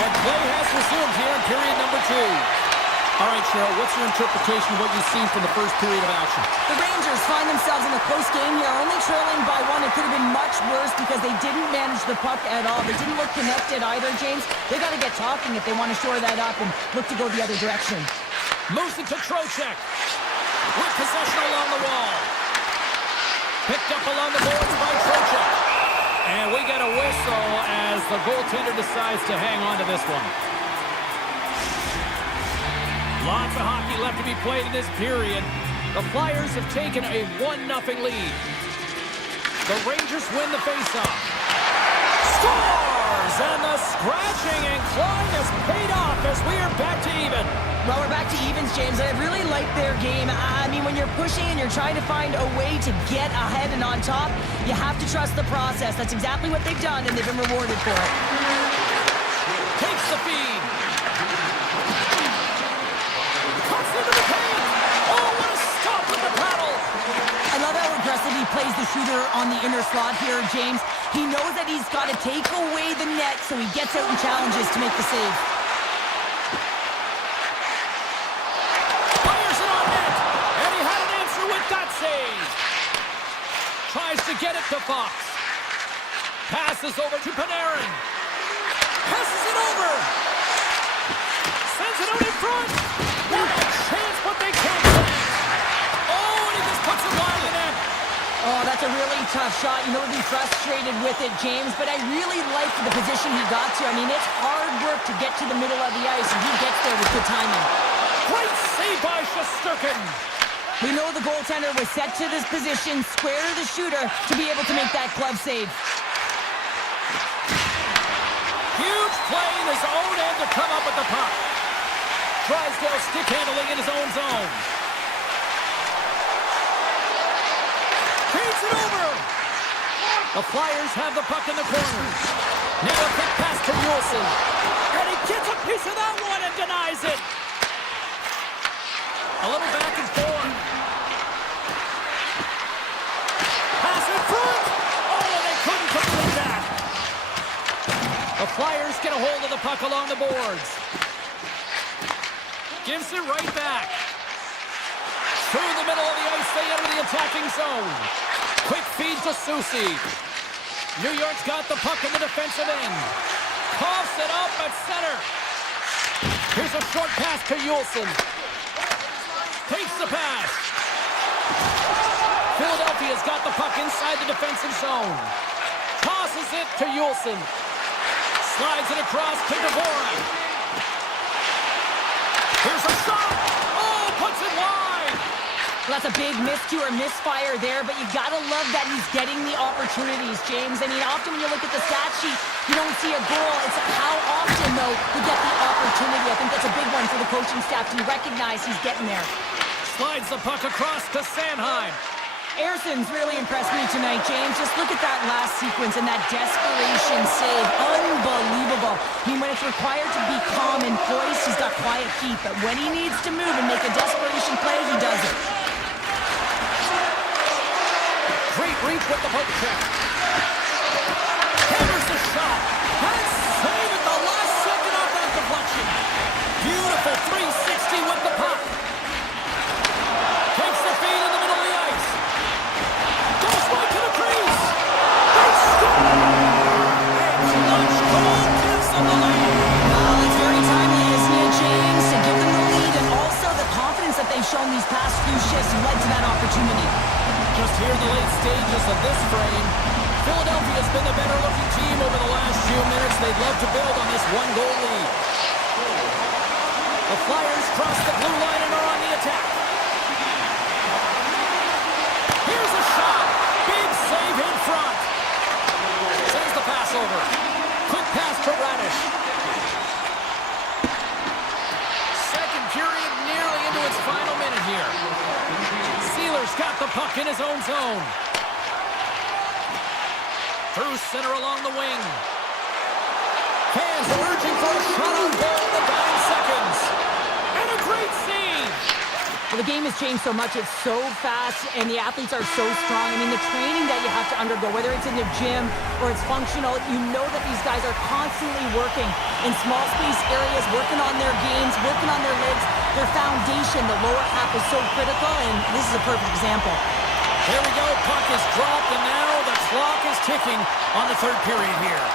And play has resumes here in period number 2. All right, Cheryl, what's your interpretation of what you've seen from the first period of action? The Rangers find themselves in a close game here, only trailing by 1. It could have been much worse because they didn't manage the puck at all. They didn't look connected either, James. They got to get talking if they want to shore that up and look to go the other direction. Moves it to Trocheck. With possession along the wall. Picked up along the boards by Trocheck. And we get a whistle as the goaltender decides to hang on to this one. Lots of hockey left to be played in this period. The Flyers have taken a 1-0 lead. The Rangers win the faceoff. Scores! And the scratching and clawing has paid off as we are back to even. Well, we're back to evens, James, and I really like their game. I mean, when you're pushing and you're trying to find a way to get ahead and on top, you have to trust the process. That's exactly what they've done, and they've been rewarded for it. Takes the feed. Cuts into the paint. Oh, what a stop with the paddle. I love how aggressive he plays the shooter on the inner slot here, James. He knows that he's got to take away the net, so he gets out and challenges to make the save. Fires it on net, and he had an answer with that save. Tries to get it to Fox. Passes over to Panarin. Passes it over. Sends it out in front. What a chance, but they can't connect. Oh, and he just puts it wide in net. Oh, that's a really tough shot. You know, he'll be frustrated with it, James, but I really like the position he got to. I mean, it's hard work to get to the middle of the ice, and he gets there with good timing. Great save by Shesterkin. We know the goaltender was set to this position, square to the shooter, to be able to make that glove save. Huge play in his own end to come up with the puck. Drysdale stick handling in his own zone. Feeds it over. The Flyers have the puck in the corner. Now a quick pass to Nielsen. And he gets a piece of that one and denies it. A little back and forth. Pass in front. Oh, they couldn't complete that. The Flyers get a hold of the puck along the boards. Gives it right back. Through the middle of the ice, they enter the attacking zone. Quick feed to Soucy. New York's got the puck in the defensive end. Coughs it up at center. Here's a short pass to Nielsen. Takes the pass. Philadelphia's got the puck inside the defensive zone. Tosses it to Nielsen. Slides it across to Dvorak. Here's a shot. Oh, puts it wide. Well, that's a big miscue or misfire there, but you gotta love that he's getting the opportunities, James. I mean, often when you look at the stat sheet, you don't see a goal. It's how often, though, you get the opportunity. I think that's a big one for the coaching staff to recognize he's getting there. Slides the puck across to Sanheim. Erson's really impressed me tonight, James. Just look at that last sequence and that desperation save. Unbelievable. I mean, when it's required to be calm and poised, he's got quiet feet. But when he needs to move and make a desperation play, he does it. Great reach with the poke check. Hammers the shot. And save at the last second off that deflection. Beautiful 360 with the puck. Takes the feed in the middle of the ice. Goes right to the crease. They score! And clutch goal gives them the lead. Well, it's very timely, isn't it, James? To give them the lead and also the confidence that they've shown these past few shifts led to that opportunity. Just here in the late stages of this frame, Philadelphia's been the better-looking team over the last few minutes. They'd love to build on this one-goal lead. The Flyers cross the blue line and are on the attack. Here's a shot. Big save in front. Sends the pass over. Quick pass to Radish. Second period nearly into its final minute here. Sealer's got the puck in his own zone. Through center along the wing. Fans are urging for a shot on goal in the dying seconds. And a great save. Well, the game has changed so much. It's so fast, and the athletes are so strong. I mean, the training that you have to undergo, whether it's in the gym or it's functional, you know that these guys are constantly working in small space areas, working on their games, working on their legs. Their foundation, the lower half, is so critical, and this is a perfect example. Here we go. Puck is dropped, and now the clock is ticking on the third period here.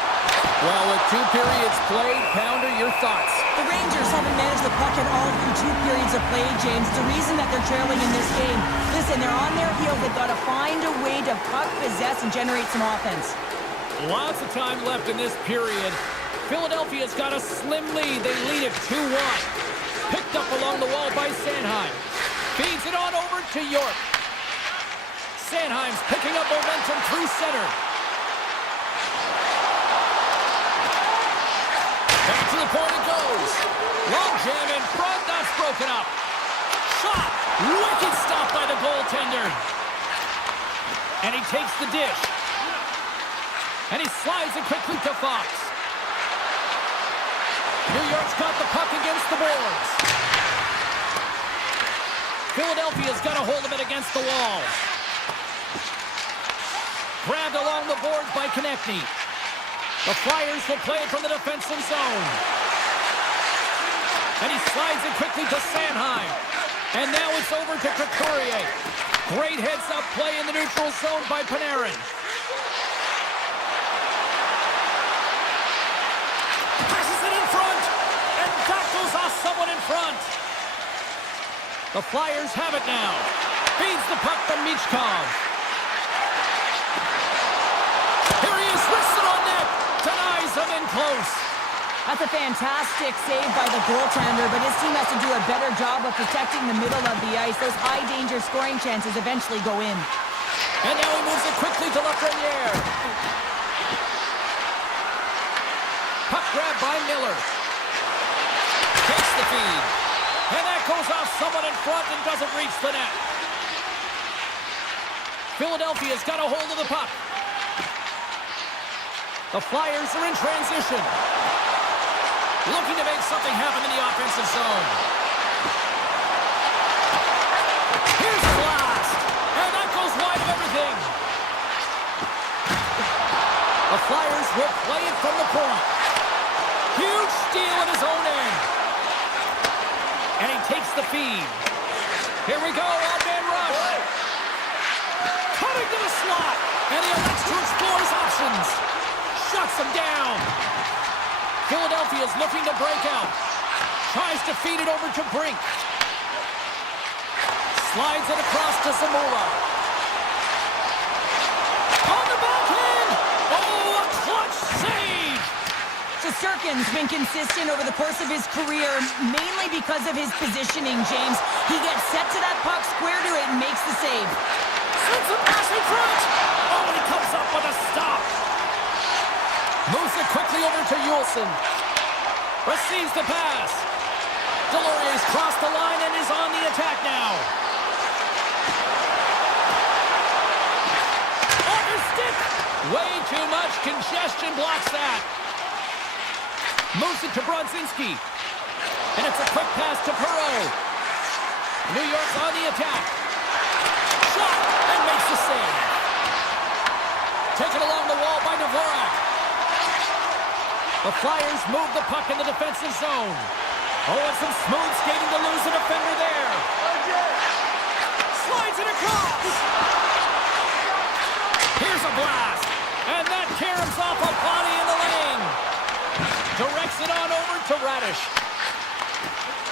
Well, with 2 periods played, Pounder, your thoughts? The Rangers haven't managed the puck at all through 2 periods of play, James. The reason that they're trailing in this game, listen, they're on their heels. They've got to find a way to puck possess and generate some offense. Lots of time left in this period. Philadelphia's got a slim lead. They lead it 2-1. Picked up along the wall by Sanheim. Feeds it on over to York. Sanheim's picking up momentum through center. Back to the point it goes. Long jam in front, that's broken up. Shot! Wicked stop by the goaltender. And he takes the dish. And he slides it quickly to Fox. New York's got the puck against the boards. Philadelphia's got a hold of it against the wall. Grabbed along the boards by Konechny. The Flyers will play it from the defensive zone. And he slides it quickly to Sanheim. And now it's over to Couturier. Great heads-up play in the neutral zone by Panarin. Passes it in front. And that goes off someone in front. The Flyers have it now. Feeds the puck to Michkov. Here he is, wristed on net. Denies him in close. That's a fantastic save by the goaltender, but his team has to do a better job of protecting the middle of the ice. Those high-danger scoring chances eventually go in. And now he moves it quickly to Lafreniere. Puck grab by Miller. Takes the feed. And that goes off someone in front and doesn't reach the net. Philadelphia's got a hold of the puck. The Flyers are in transition. Looking to make something happen in the offensive zone. Here's the blast. And that goes wide of everything. The Flyers will play it from the point. Huge steal at his own end. And he takes the feed. Here we go, odd-man rush. Cutting to the slot. And he elects to explore his options. Shuts him down. Philadelphia's looking to break out. Tries to feed it over to Brink. Slides it across to Zamula. On the backhand! Oh, a clutch save! Shesterkin's been consistent over the course of his career, mainly because of his positioning, James. He gets set to that puck, square to it, and makes the save. Sends a pass in front! Oh, and he comes up with a stop. Moves it quickly over to Yulson. Receives the pass. Delorier's crossed the line and is on the attack now. Off his stick! Way too much congestion blocks that. Moves it to Brodzinski. And it's a quick pass to Perreault. New York's on the attack. Shot! And makes the save. Taken along the wall by Dvorak. The Flyers move the puck in the defensive zone. Oh, and some smooth skating to lose a defender there. Slides it across. Here's a blast. And that caroms off a body in the lane. Directs it on over to Radish.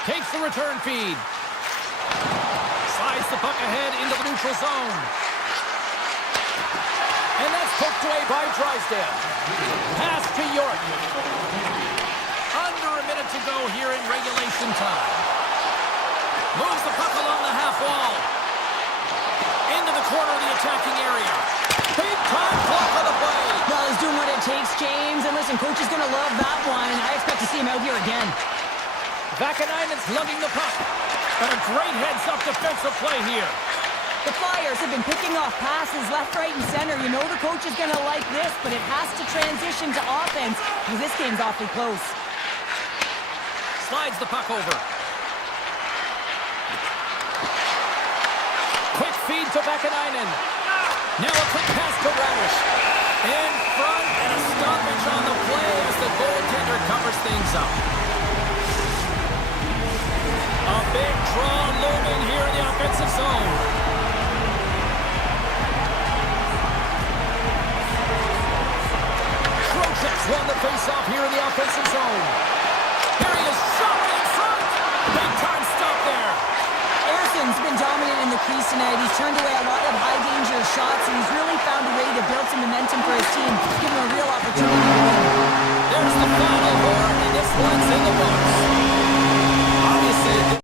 Takes the return feed. Slides the puck ahead into the neutral zone. And that's poked away by Drysdale. Pass to York. Under a minute to go here in regulation time. Moves the puck along the half wall. Into the corner of the attacking area. Big time block on the play. Well, he's doing what it takes, James. And listen, coach is going to love that one. I expect to see him out here again. Vakanainen's lugging the puck. But a great heads-up defensive play here. The Flyers have been picking off passes left, right, and center. You know the coach is going to like this, but it has to transition to offense because this game's awfully close. Slides the puck over. feed to Vakanainen. Now a quick pass to Radish. In front and a stoppage on the play as the goaltender covers things up. A big draw looming here in the offensive zone. Trocheck's won the face-off here in the offensive zone. Here he is, shot in front. Big time stop there. Erson's been dominant in the crease tonight. He's turned away a lot of high-danger shots, and he's really found a way to build some momentum for his team, give him a real opportunity to win. There's the final horn, and this one's in the books. Obviously,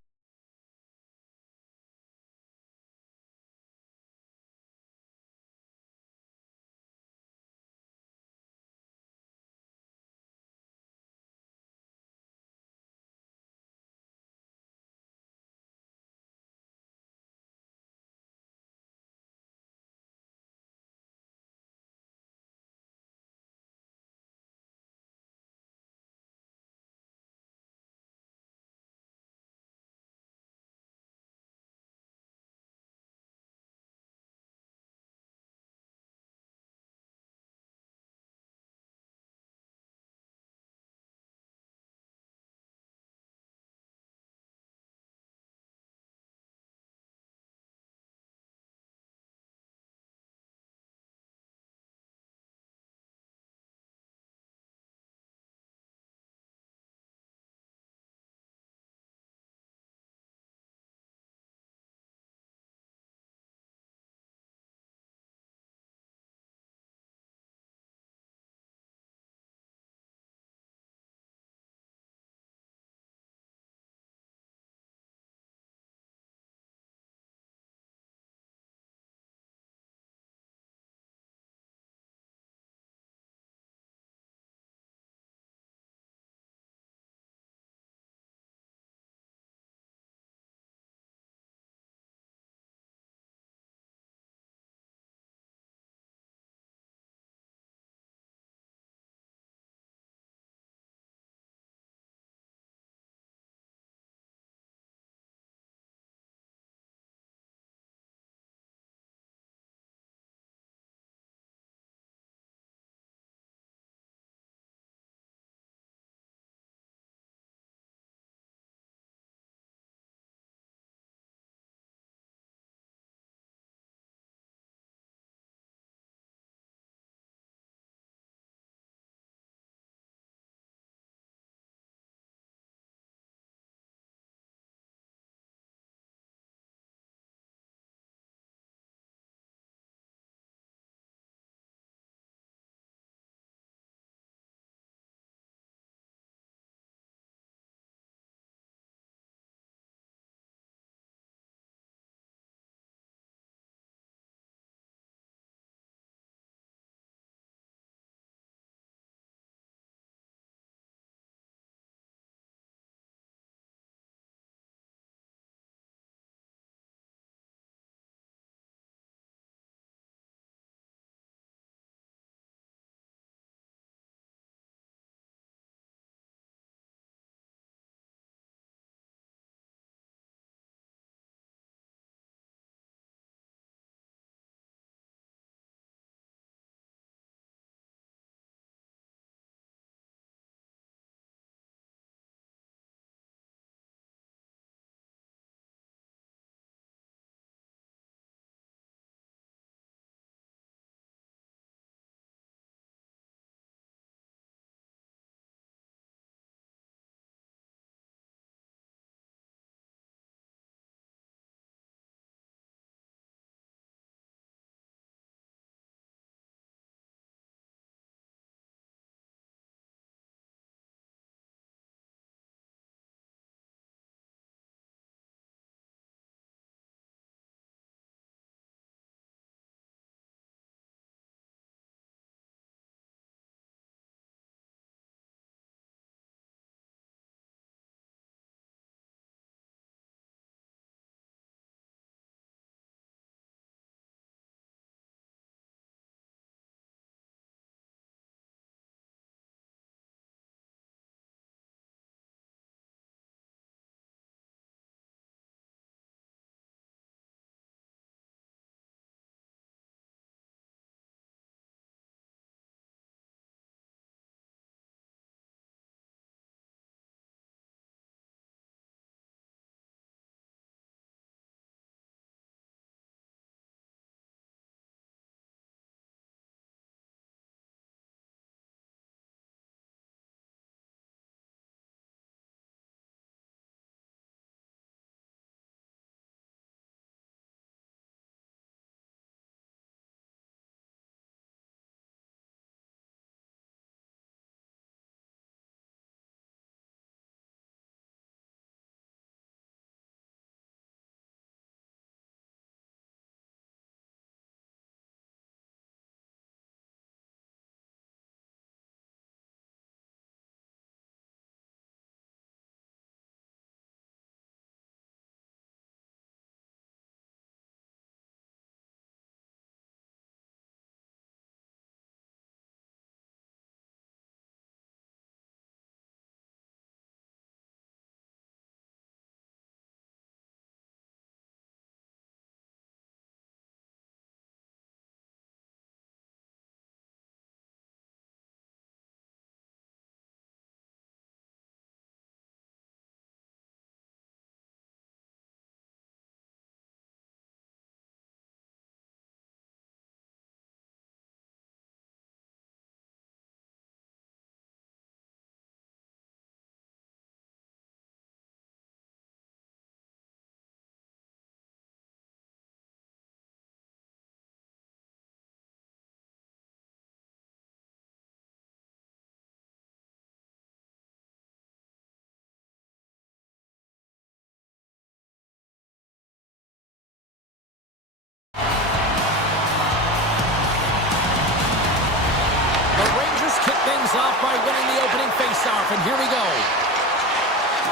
things off by winning the opening face-off, and here we go.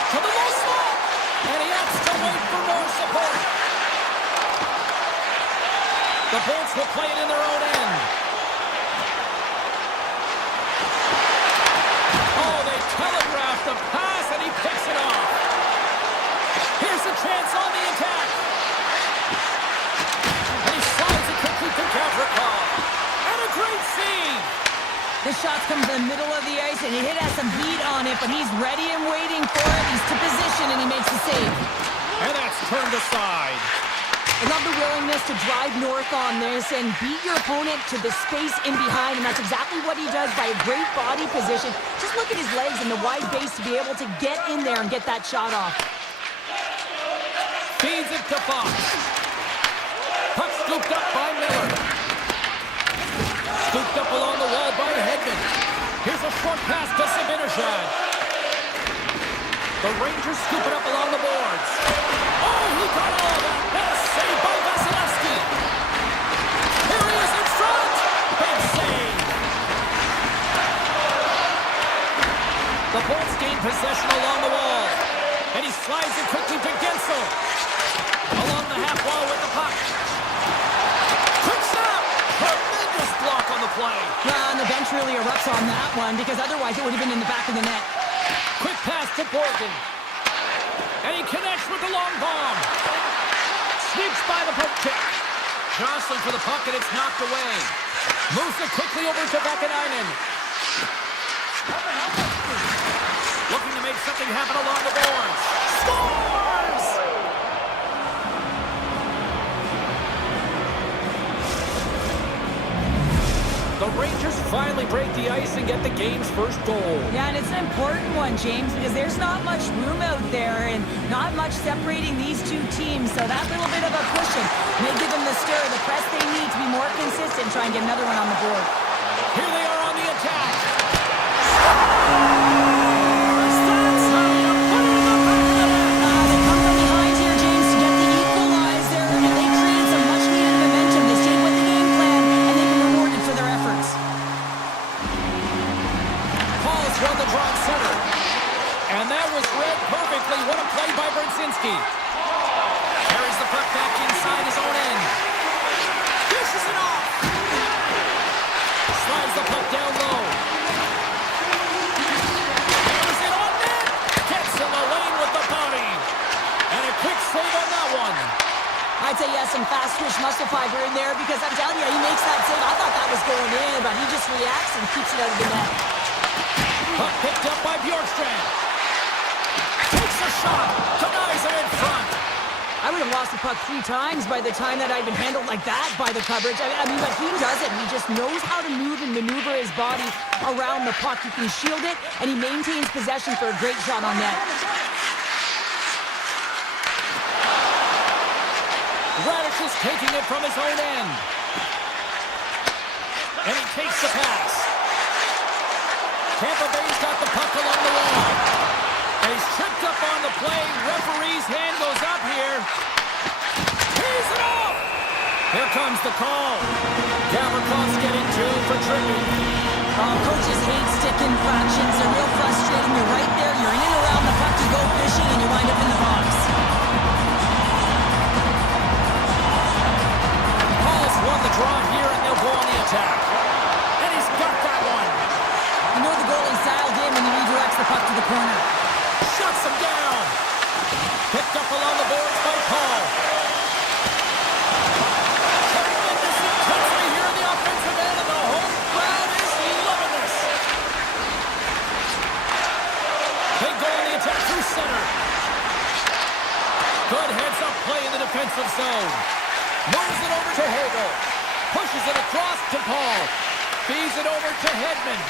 To the low slot. And he opts to wait for more support. The Bolts will play it in their own end. Oh, they telegraphed the pass, and he picks it off. Here's a chance on the attack. And he slides it quickly to Gavrikov. And a great save. The shot's come to the middle of the ice, and it has some heat on it, but he's ready and waiting for it. He's to position, and he makes the save. And that's turned aside. I love the willingness to drive north on this and beat your opponent to the space in behind, and that's exactly what he does by a great body position. Just look at his legs and the wide base to be able to get in there and get that shot off. Feeds it to Fox. Puck scooped up by Miller. Scooped up along the wall by Hedman. Here's a short pass to Sabinishad. The Rangers scoop it up along the boards. Oh, he got all of that. What a save by Vasilevsky. Here he is in front. Big save. The Bolts gain possession along the wall. And he slides it quickly to Gensel. Along the half wall with the puck. Quick snap. Tremendous block on the play. Well, and the bench really erupts on that one, because otherwise it would have been in the back of the net. Quick pass to Borgen. And he connects with the long bomb. Sneaks by the poke check. Jostling for the puck, and it's knocked away. Moves it quickly over to Vakanainen. Looking to make something happen along the boards. Scores! The Rangers finally break the ice and get the game's first goal. Yeah, and it's an important one, James, because there's not much room out there and not much separating these two teams. So that little bit of a cushion may give them the stir, the press they need to be more consistent, try and get another one on the board. Here they are on the attack. They come from behind here, James, to get the equalizer, and they created some much-needed momentum. They stayed with the game plan, and they've been rewarded for their efforts. Paul's won the draw at center. And that was read perfectly. What a play by Brzezinski. Carries the puck back inside his own end. Dishes it off. Slides the puck down low. Hammers it on net. Gets in the lane with the body. And a quick save on that one. I'd say yes, some fast twitch muscle fiber in there, because I'm telling you, he makes that save. I thought that was going in, but he just reacts and keeps it out of the net. Puck picked up by Bjorkstrand. Takes a shot. Denies it in front. I would have lost the puck 3 times by the time that I'd been handled like that by the coverage. I mean, but he does it. He just knows how to move and maneuver his body around the puck. He can shield it, and he maintains possession for a great shot on net. Radish is taking it from his own end. And he takes the pass. Tampa Bay's got the puck along the wall. And he's tripped up on the play. Referee's hand goes up here. He's it off! Here comes the call. Gavrikov's getting 2 for tripping. Oh, coaches hate stick infractions. They're real frustrating. You're right there. You're in and around the puck. You go fishing, and you wind up in the box. Paul's won the draw here, and they'll go on the attack. And he's got that one. You know the goalie's dialed in when he redirects the puck to the corner. Shuts him down. Picked up along the boards by Paul. Tremendous intensity here in the offensive end, and the home crowd is loving this. They go on the attack through center. Good heads-up play in the defensive zone. Moves it over to Hagel. Pushes it across to Paul. Feeds it over to Hedman.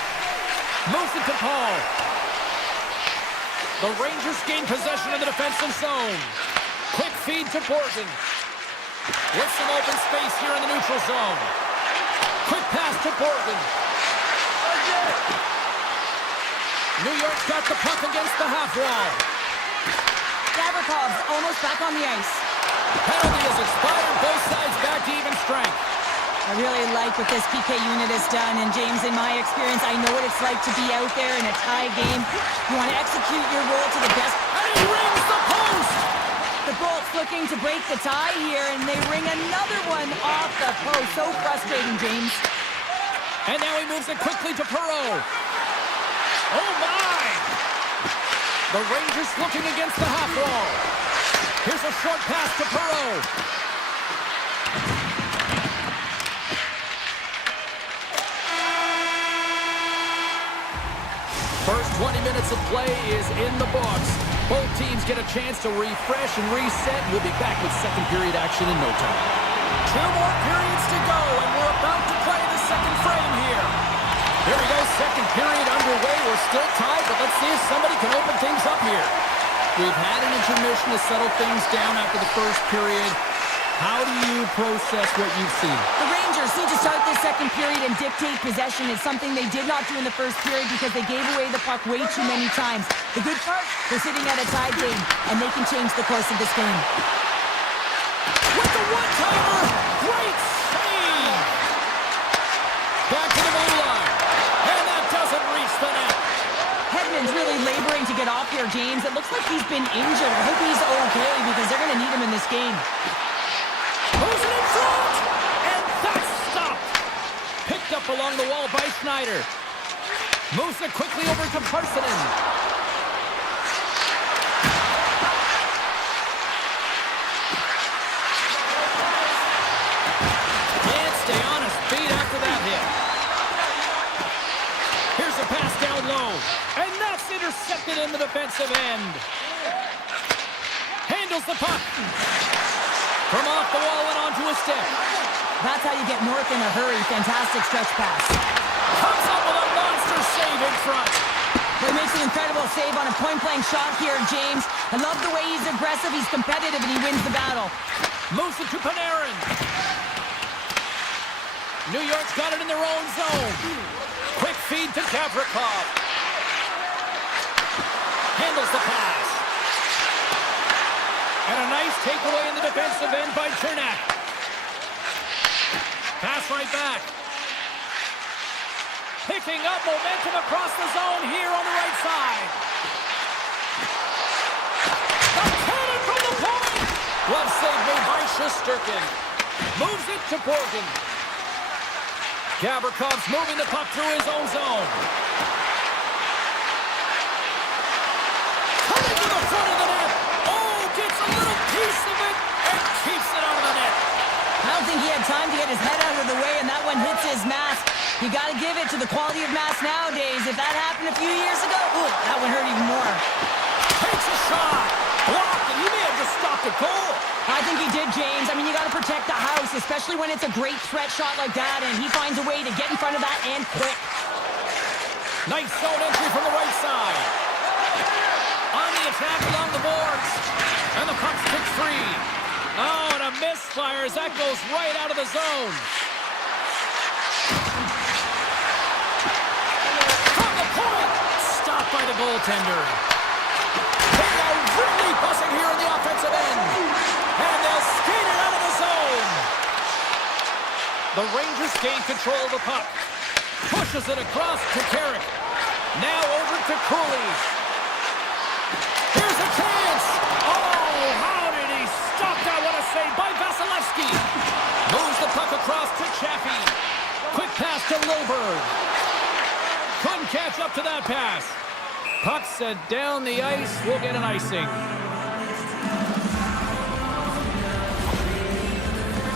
Moves it to Paul. The Rangers gain possession of the defensive zone. Quick feed to Borgen. With some open space here in the neutral zone. Quick pass to Borgen. New York's got the puck against the half wall. Gavrikov's almost back on the ice. Penalty has expired. Both sides back to even strength. I really like what this PK unit has done, and James, in my experience, I know what it's like to be out there in a tie game. You want to execute your role to the best. And he rings the post! The Bolts looking to break the tie here, and they ring another one off the post. So frustrating, James. And now he moves it quickly to Perot. Oh, my! The Rangers looking against the half wall. Here's a short pass to Perot. First 20 minutes of play is in the books. Both teams get a chance to refresh and reset. We'll be back with second period action in no time. 2 more periods to go, and we're about to play the second frame here. Here we go, second period underway. We're still tied, but let's see if somebody can open things up here. We've had an intermission to settle things down after the first period. How do you process what you've seen? The Rangers need to start this second period and dictate possession. It's something they did not do in the first period because they gave away the puck way too many times. The good part, they're sitting at a tied game, and they can change the course of this game. With the one-timer, great save! Back to the blue line, and that doesn't reach the net. Hedman's really laboring to get off here, James. It looks like he's been injured. I hope he's okay because they're going to need him in this game. Moves it in front, and that's stopped. Picked up along the wall by Schneider. Moves it quickly over to Parsonen. Can't stay on his feet after that hit. Here's a pass down low, and that's intercepted in the defensive end. Handles the puck. From off the wall and onto a stick. That's how you get north in a hurry. Fantastic stretch pass. Comes up with a monster save in front. He makes an incredible save on a point-blank shot here, James. I love the way he's aggressive, he's competitive, and he wins the battle. Moves it to Panarin. New York's got it in their own zone. Quick feed to Gavrikov. Handles the pass. And a nice takeaway in the defensive end by Chernak. Pass right back. Picking up momentum across the zone here on the right side. The cannon from the point! Glove save made by Shesterkin. Moves it to Borgen. Gavrikov's moving the puck through his own zone. Coming to the front of the net. Gets a little piece of it and keeps it out of the net. I don't think he had time to get his head out of the way, and that one hits his mask. You got to give it to the quality of mask nowadays. If that happened a few years ago, ooh, that one hurt even more. Takes a shot. Blocked, and he may have just stopped a goal. I think he did, James. I mean, you got to protect the house, especially when it's a great threat shot like that, and he finds a way to get in front of that and quick. Nice zone entry from the right side. On the attack along the boards. And the puck's kicked free. Oh, and a misfire as that goes right out of the zone. From the point. Stopped by the goaltender. They are really buzzing here in the offensive end. And they'll skate it out of the zone. The Rangers gain control of the puck. Pushes it across to Carrick. Now over to Cooley. Here's a chance. Oh, how did he stop that? What a save by Vasilevsky. Moves the puck across to Chaffee. Quick pass to Lilberg. Couldn't catch up to that pass. Puck sent down the ice. We'll get an icing.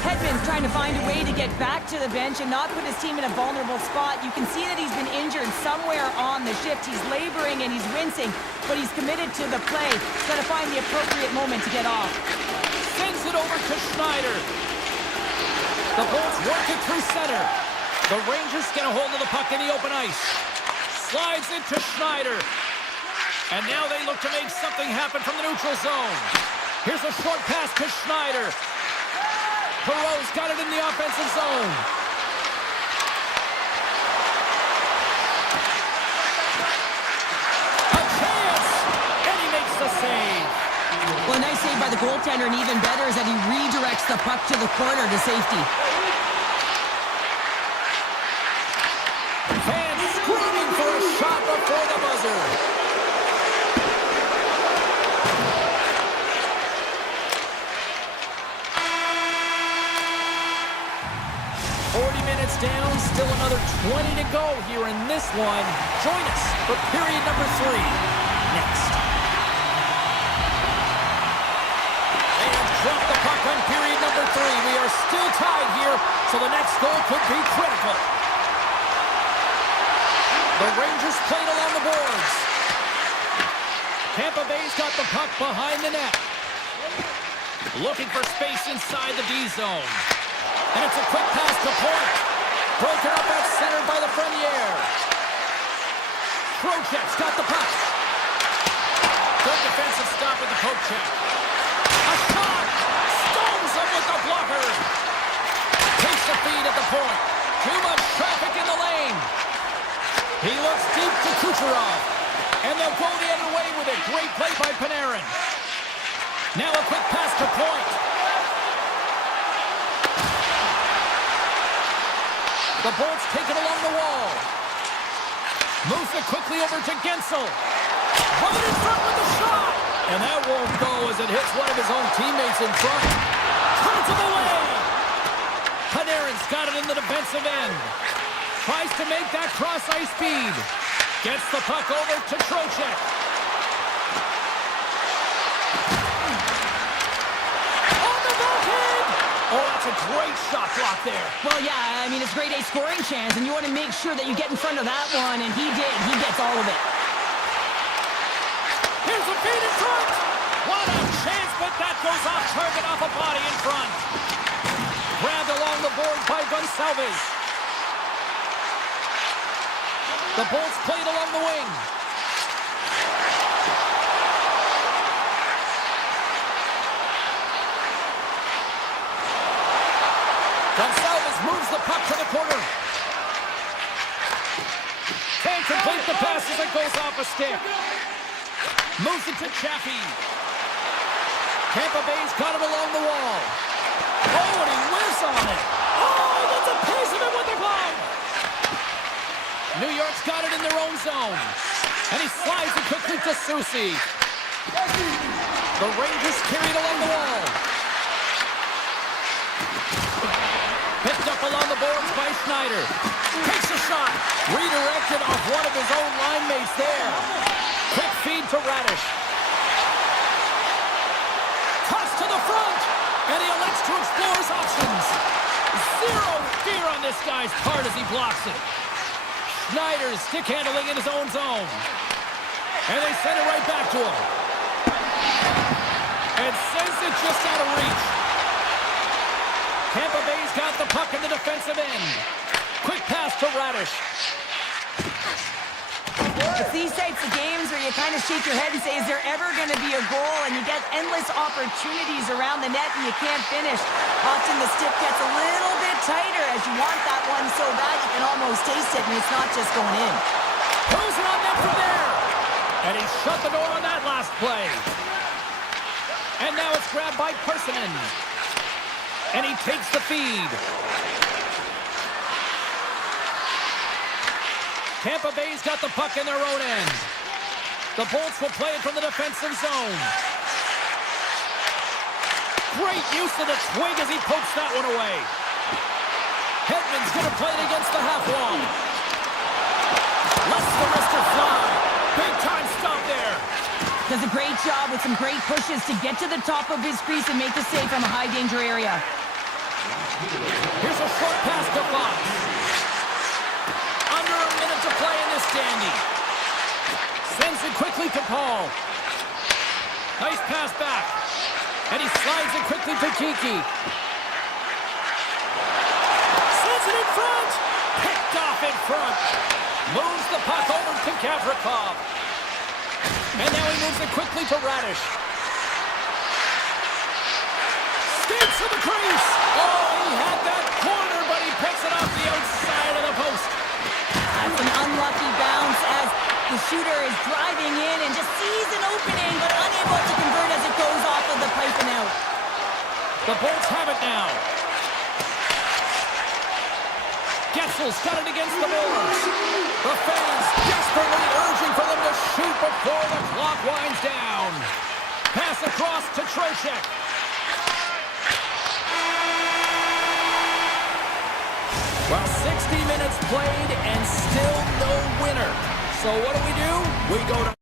Hedman's trying to find a way to get back to the bench and not put his team in a vulnerable spot. You can see that he's been injured somewhere on the shift. He's laboring and he's wincing, but he's committed to the play. He's got to find the appropriate moment to get off. Sends it over to Schneider. The Bolts work it through center. The Rangers get a hold of the puck in the open ice. Slides it to Schneider. And now they look to make something happen from the neutral zone. Here's a short pass to Schneider. Perot's got it in the offensive zone. A chance! And he makes the save. Well, a nice save by the goaltender, and even better is that he redirects the puck to the corner to safety. buzzer. 40 minutes down, still another 20 to go here in this one. Join us for period number 3 next. They have dropped the puck on period number 3. We are still tied here, so the next goal could be critical. The Rangers played along the boards. Tampa Bay's got the puck behind the net. Looking for space inside the D zone. And it's a quick pass to point. Broken up at center by the Frenier. Trocheck's got the puck. Good defensive stop with the poke check. A shot! Stones him with the blocker. Takes the feed at the point. Too much traffic in the lane. He looks deep to Kucherov. And they'll go the other way with it. Great play by Panarin. Now a quick pass to point. The Bolts take it along the wall. Moves it quickly over to Gensel. Right in front with the shot. And that won't go as it hits one of his own teammates in front. Turns him away. Panarin's got it in the defensive end. Tries to make that cross-ice feed. Gets the puck over to Trocheck. Oh, that's a great shot block there. Well, yeah, I mean, it's grade A scoring chance, and you want to make sure that you get in front of that one, and he did. He gets all of it. Here's a feed in front. What a chance, but that goes off target off a body in front. Grabbed along the board by Gonsalves. The Bolts played along the wing. Gonsalves moves the puck to the corner. Can't complete the pass as it goes off a stick. Moves it to Chaffee. Tampa Bay's got it along the wall. Oh, and he whiffs on it. Oh, he gets a piece of it with the glove. New York's got it in their own zone. And he slides it quickly to Soucy. The Rangers carried along the wall. Picked up along the boards by Schneider. Takes a shot. Redirected off one of his own line mates there. Quick feed to Radish. Toss to the front. And he elects to explore his options. Zero fear on this guy's part as he blocks it. Schneider's stick handling in his own zone. And they send it right back to him. And sends it just out of reach. Tampa Bay's got the puck in the defensive end. Quick pass to Radish. It's these types of games where you kind of shake your head and say, is there ever going to be a goal? And you get endless opportunities around the net and you can't finish. Often the stick gets a little bit tighter as you want that one so bad you can almost taste it and it's not just going in. Pulls it on net from there. And he shut the door on that last play. And now it's grabbed by Persinen. And he takes the feed. Tampa Bay's got the puck in their own end. The Bolts will play it from the defensive zone. Great use of the swing as he pokes that one away. Hedman's going to play it against the half wall. Lets the wrister fly. Big time stop there. Does a great job with some great pushes to get to the top of his crease and make the save from a high danger area. Here's a short pass to Fox. Under a minute to play in this dandy. Sends it quickly to Paul. Nice pass back. And he slides it quickly to Kiki. Sends it in front. Picked off in front. Moves the puck over to Gavrikov. And now he moves it quickly to Radish. Skates to the crease. Oh, he had that corner, but he picks it off the outside of the post. That's an unlucky bounce as the shooter is driving in and just sees an opening, but unable to convert as it goes off of the pipe and out. The Bolts have it now. Getzel's got it against the boards. The fans desperately urging for them to shoot before the clock winds down. Pass across to Trocheck. Well, 60 minutes played and still no winner. So what do? We go to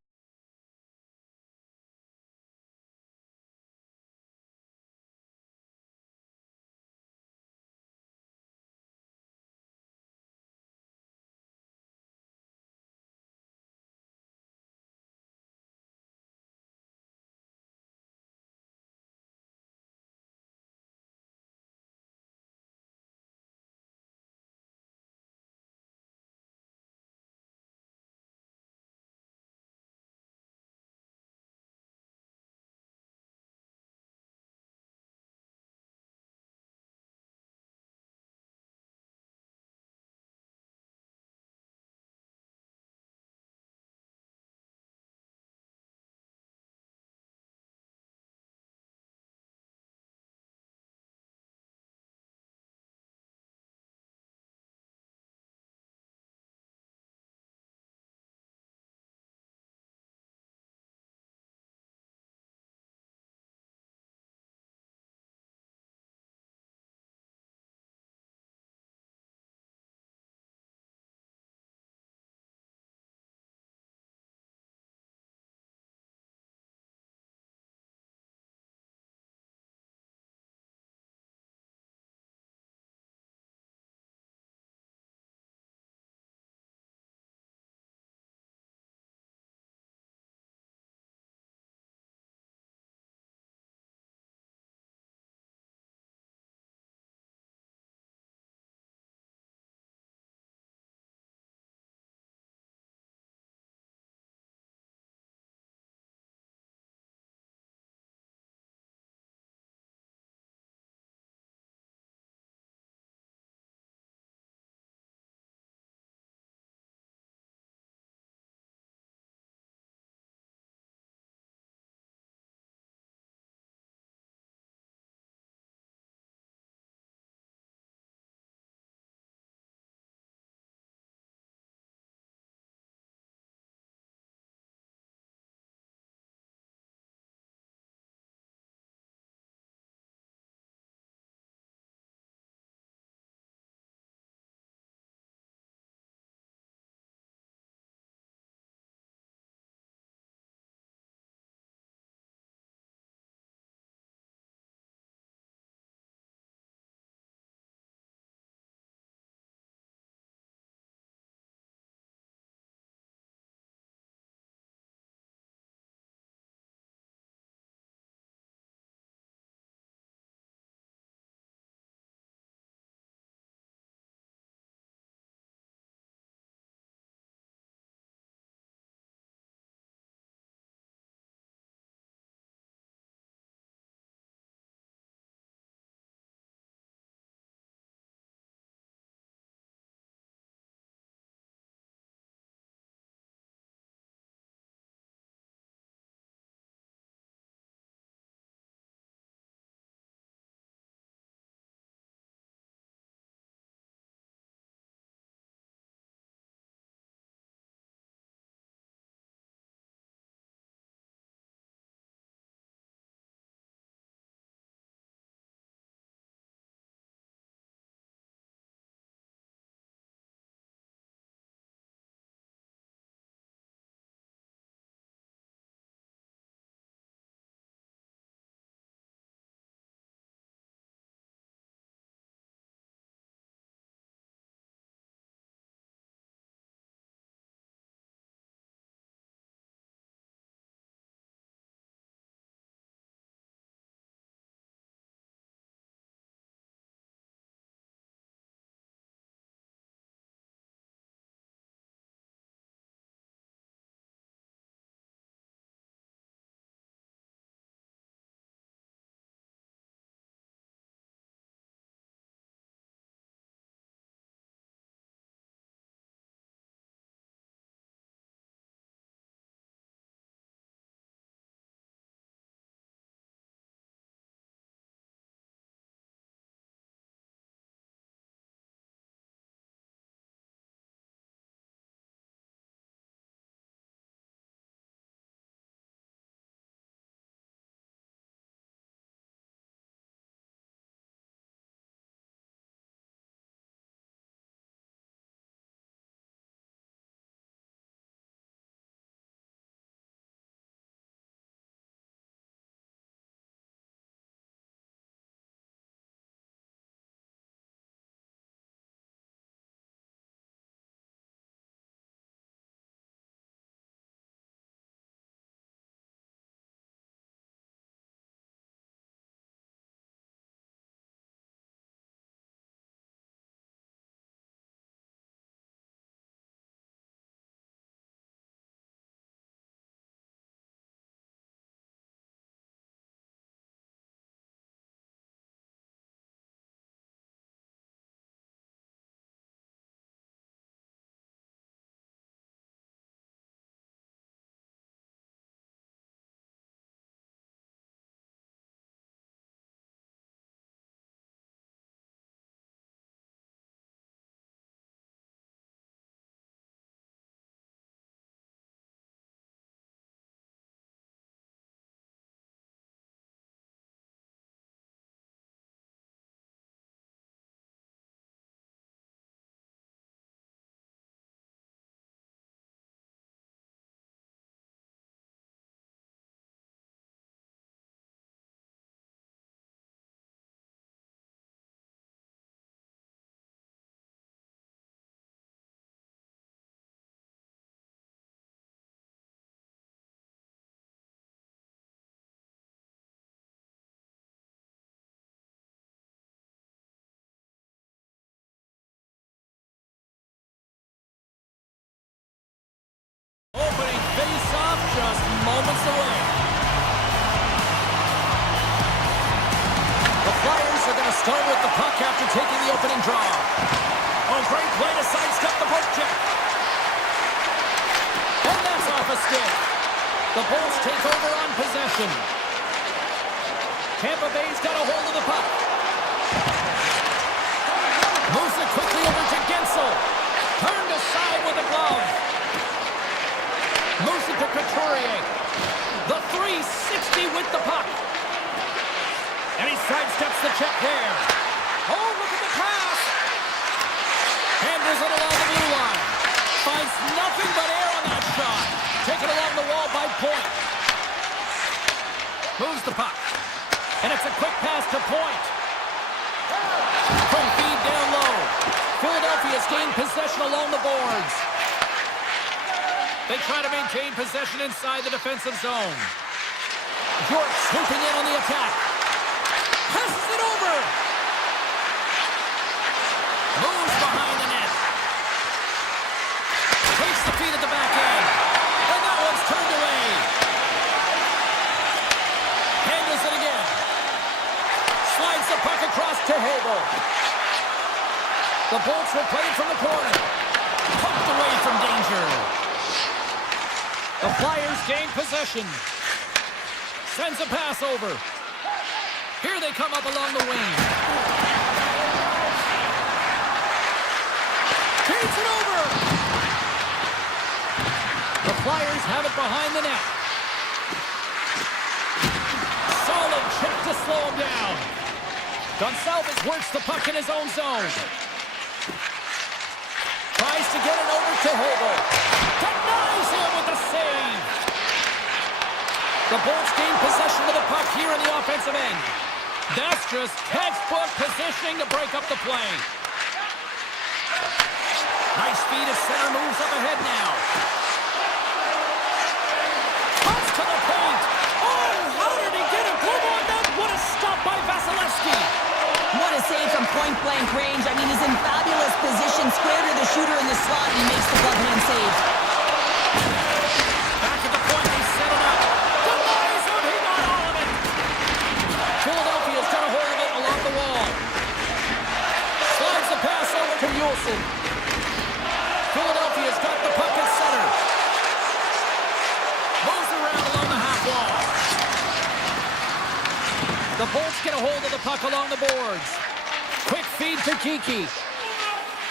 the opening draw. Oh, great play to sidestep the poke check. And that's off a stick. The Bolts take over on possession. Tampa Bay's got a hold of the puck. Moves it quickly over to Gensel. Turned aside with a glove. Moves it to Couturier. The 360 with the puck. And he sidesteps the check there. Oh, look at the pass. Handles it along the blue line. Finds nothing but air on that shot. Taken along the wall by Point. Moves the puck. And it's a quick pass to Point. Quick feed down low. Philadelphia's gained possession along the boards. They try to maintain possession inside the defensive zone. York swooping in on the attack. Passes it over. Moves behind the net. Takes the feed at the back end. And that one's turned away. Handles it again. Slides the puck across to Hagel. The Bolts will play it from the corner. Poked away from danger. The Flyers gain possession. Sends a pass over. Here they come up along the wing. Feeds it over. The Flyers have it behind the net. Solid chip to slow him down. Gonçalves works the puck in his own zone. Tries to get it over to Hagel. Denies him with the save. The Bolts gain possession of the puck here in the offensive end. That's just textbook positioning to break up the play. Nice feed as center moves up ahead now. Cuts to the paint. Oh, how did he get a glove on that? What a stop by Vasilevsky. What a save from point-blank range. I mean, he's in fabulous position, square to the shooter in the slot, and he makes the glove-hand save. Back at the point, they set it up. Denies him, he got all of it. Philadelphia's got a hold of it along the wall. Slides the pass over to Yulson. Philadelphia's got the puck at center. Moves around along the half wall. The Bolts get a hold of the puck along the boards. Quick feed to Kiki.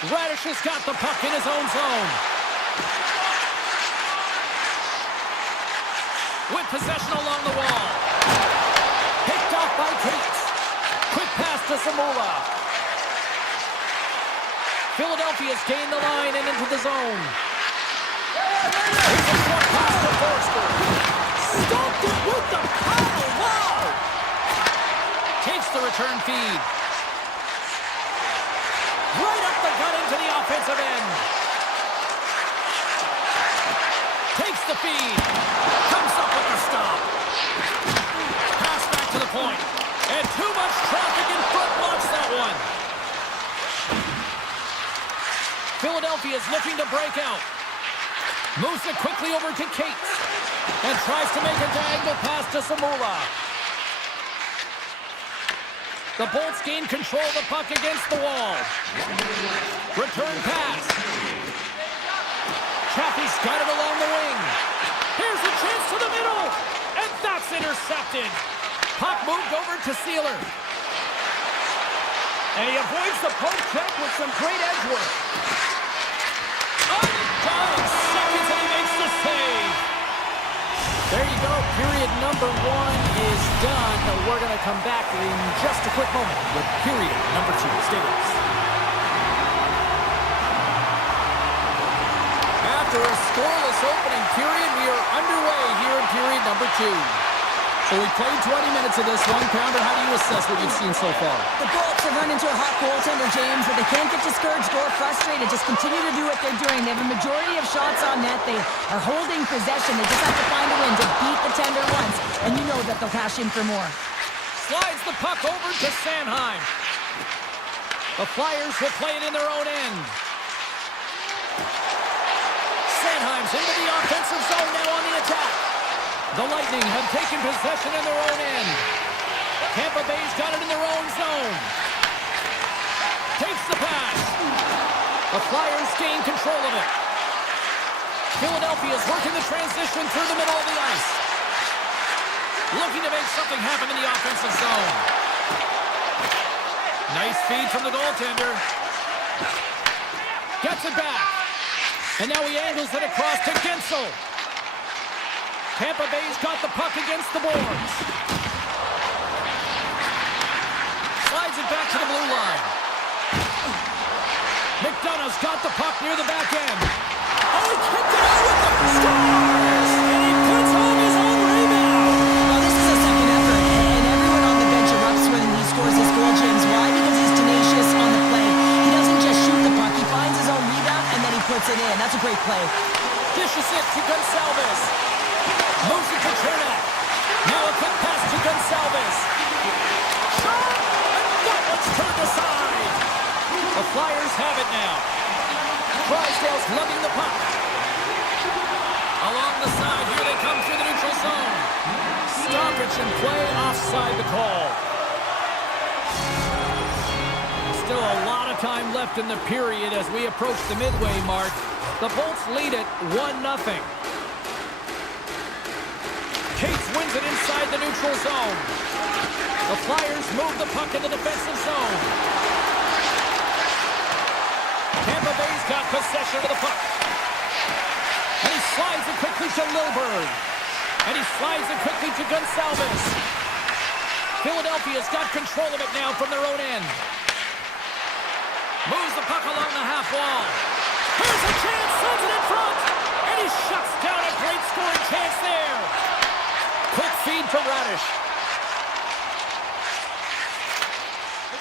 Radish has got the puck in his own zone. With possession along the wall. Picked off by Cates. Quick pass to Zamula. Philadelphia's gained the line and into the zone. Here's a short pass to Forster. Stopped it with the paddle. Wow! Takes the return feed. Right up the gut into the offensive end. Takes the feed. Comes up with the stop. Pass back to the point. And too much traffic in front blocks that one. Philadelphia's looking to break out. Moves it quickly over to Cates. And tries to make a diagonal pass to Zamula. The Bolts gain control of the puck against the wall. Return pass. Chaffee's got it along the wing. Here's a chance to the middle. And that's intercepted. Puck moved over to Sealer. And he avoids the poke check with some great edge work. Undone seconds and he makes the save. There you go. Period number 1 is done. We're going to come back in just a quick moment with period number 2. Stay with us. After a scoreless opening period, we are underway here in period number 2. So we played 20 minutes of this one. Pounder, how do you assess what you've seen so far? The Bolts have run into a hot goaltender, James, but they can't get discouraged or frustrated. Just continue to do what they're doing. They have a majority of shots on net. They are holding possession. They just have to find a win to beat the tender once, and you know that they'll cash in for more. Slides the puck over to Sanheim. The Flyers will play it in their own end. Sanheim's into the offensive zone now on the attack. The Lightning have taken possession in their own end. Tampa Bay's got it in their own zone. Takes The Flyers gain control of it. Philadelphia's working the transition through the middle of the ice. Looking to make something happen in the offensive zone. Nice feed from the goaltender. Gets it back. And now he angles it across to Gensel. Tampa Bay's got the puck against the boards. Slides it back to the blue line. McDonough's got the puck near the back end. Oh, he kicked it out with the scores! And he puts home his own rebound. Well, this is a second effort, and everyone on the bench erupts when he scores his goal, James. Why? Because he's tenacious on the play. He doesn't just shoot the puck. He finds his own rebound, and then he puts it in. That's a great play. Dishes it to Gonçalves. Moves it to Chernak. Now a quick pass to Gonçalves. Shot! And that one's turned aside. The Flyers have it now. Drysdale's lugging the puck. Along the side, here they come through the neutral zone. Stoppage and play offside the call. Still a lot of time left in the period as we approach the midway mark. The Bolts lead it 1-0. Cates wins it inside the neutral zone. The Flyers move the puck in the defensive zone. Tampa Bay's got possession of the puck. And he slides it quickly to Lilburn. And he slides it quickly to Gonçalves. Philadelphia's got control of it now from their own end. Moves the puck along the half wall. Here's a chance, sends it in front. And he shuts down a great scoring chance there. Quick feed to Radish.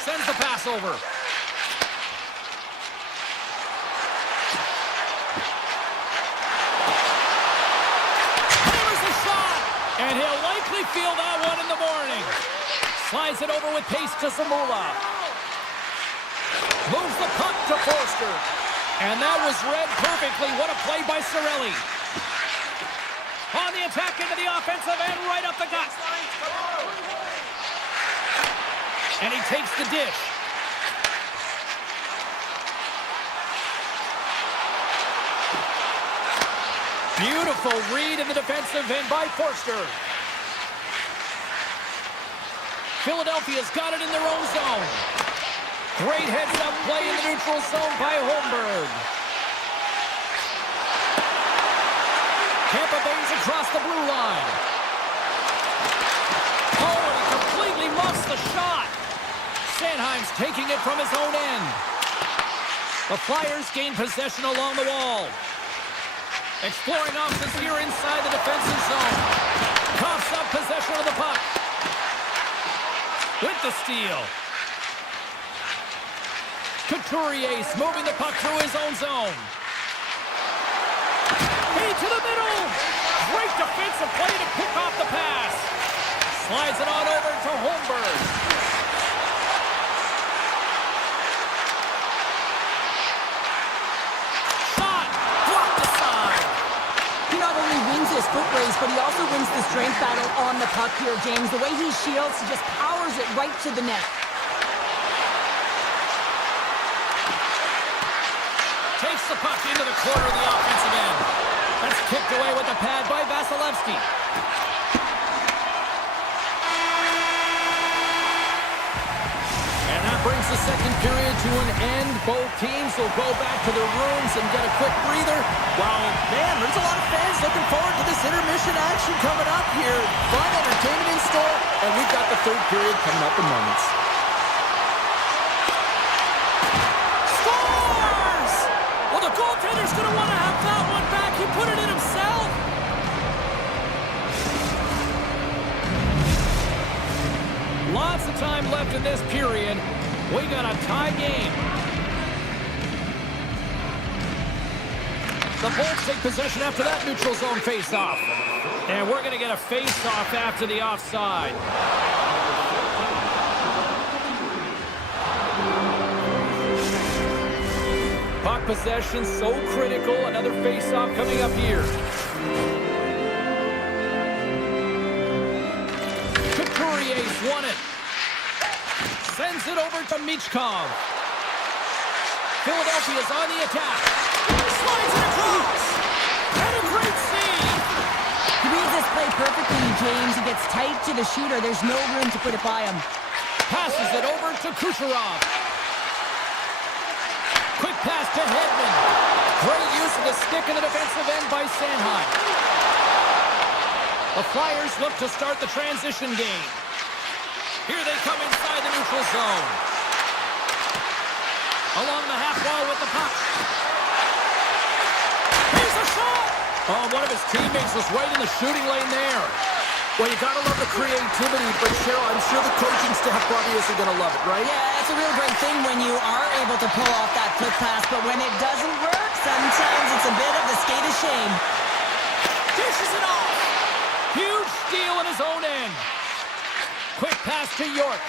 Sends the pass over. Hammers the shot. And he'll likely feel that one in the morning. Slides it over with pace to Zamula. Moves the puck to Forster. And that was read perfectly. What a play by Cirelli. On the attack into the offensive end, right up the gut. And he takes the dish. Beautiful read in the defensive end by Forster. Philadelphia's got it in their own zone. Great heads-up play in the neutral zone by Holmberg. Tampa Bay's across the blue line. Oh, he completely muffs the shot. Sanheim's taking it from his own end. The Flyers gain possession along the wall. Exploring options here inside the defensive zone. Coughs up possession of the puck. With the steal. Couturier's moving the puck through his own zone. Feed to the middle. Great defensive play to pick off the pass. Slides it on over to Holmberg. Shot. Blocked aside. He not only wins his foot race, but he also wins the strength battle on the puck here, James. The way he shields, he just powers it right to the net. Takes the puck into the corner of the offensive end. That's kicked away with the pad by Vasilevsky. And that brings the second period to an end. Both teams will go back to their rooms and get a quick breather. Well, man, there's a lot of fans looking forward to this intermission action coming up here. Fun entertainment in store, and we've got the third period coming up in moments. Scores! Well, the goaltender's going to want to have that one back. He put it in himself. Lots of time left in this period. We got a tie game. The Bolts take possession after that neutral zone face-off. And we're going to get a face-off after the offside. Puck possession so critical. Another face-off coming up here. Couturier's won it. Sends it over to Michkov. Philadelphia's on the attack. Slides it across. And a great save. He reads this play perfectly, James. He gets tight to the shooter. There's no room to put it by him. Passes it over to Kucherov. Quick pass to Hedman. Great use of the stick in the defensive end by Sanheim. The Flyers look to start the transition game. Here they come inside the neutral zone. Along the half wall with the puck. Here's a shot! Oh, one of his teammates was right in the shooting lane there. Well, you gotta love the creativity, but Cheryl, I'm sure the coaching staff probably isn't gonna love it, right? Yeah, it's a real great thing when you are able to pull off that flip pass, but when it doesn't work, sometimes it's a bit of the skate of shame. Dishes it off. Huge steal in his own end. Quick pass to York.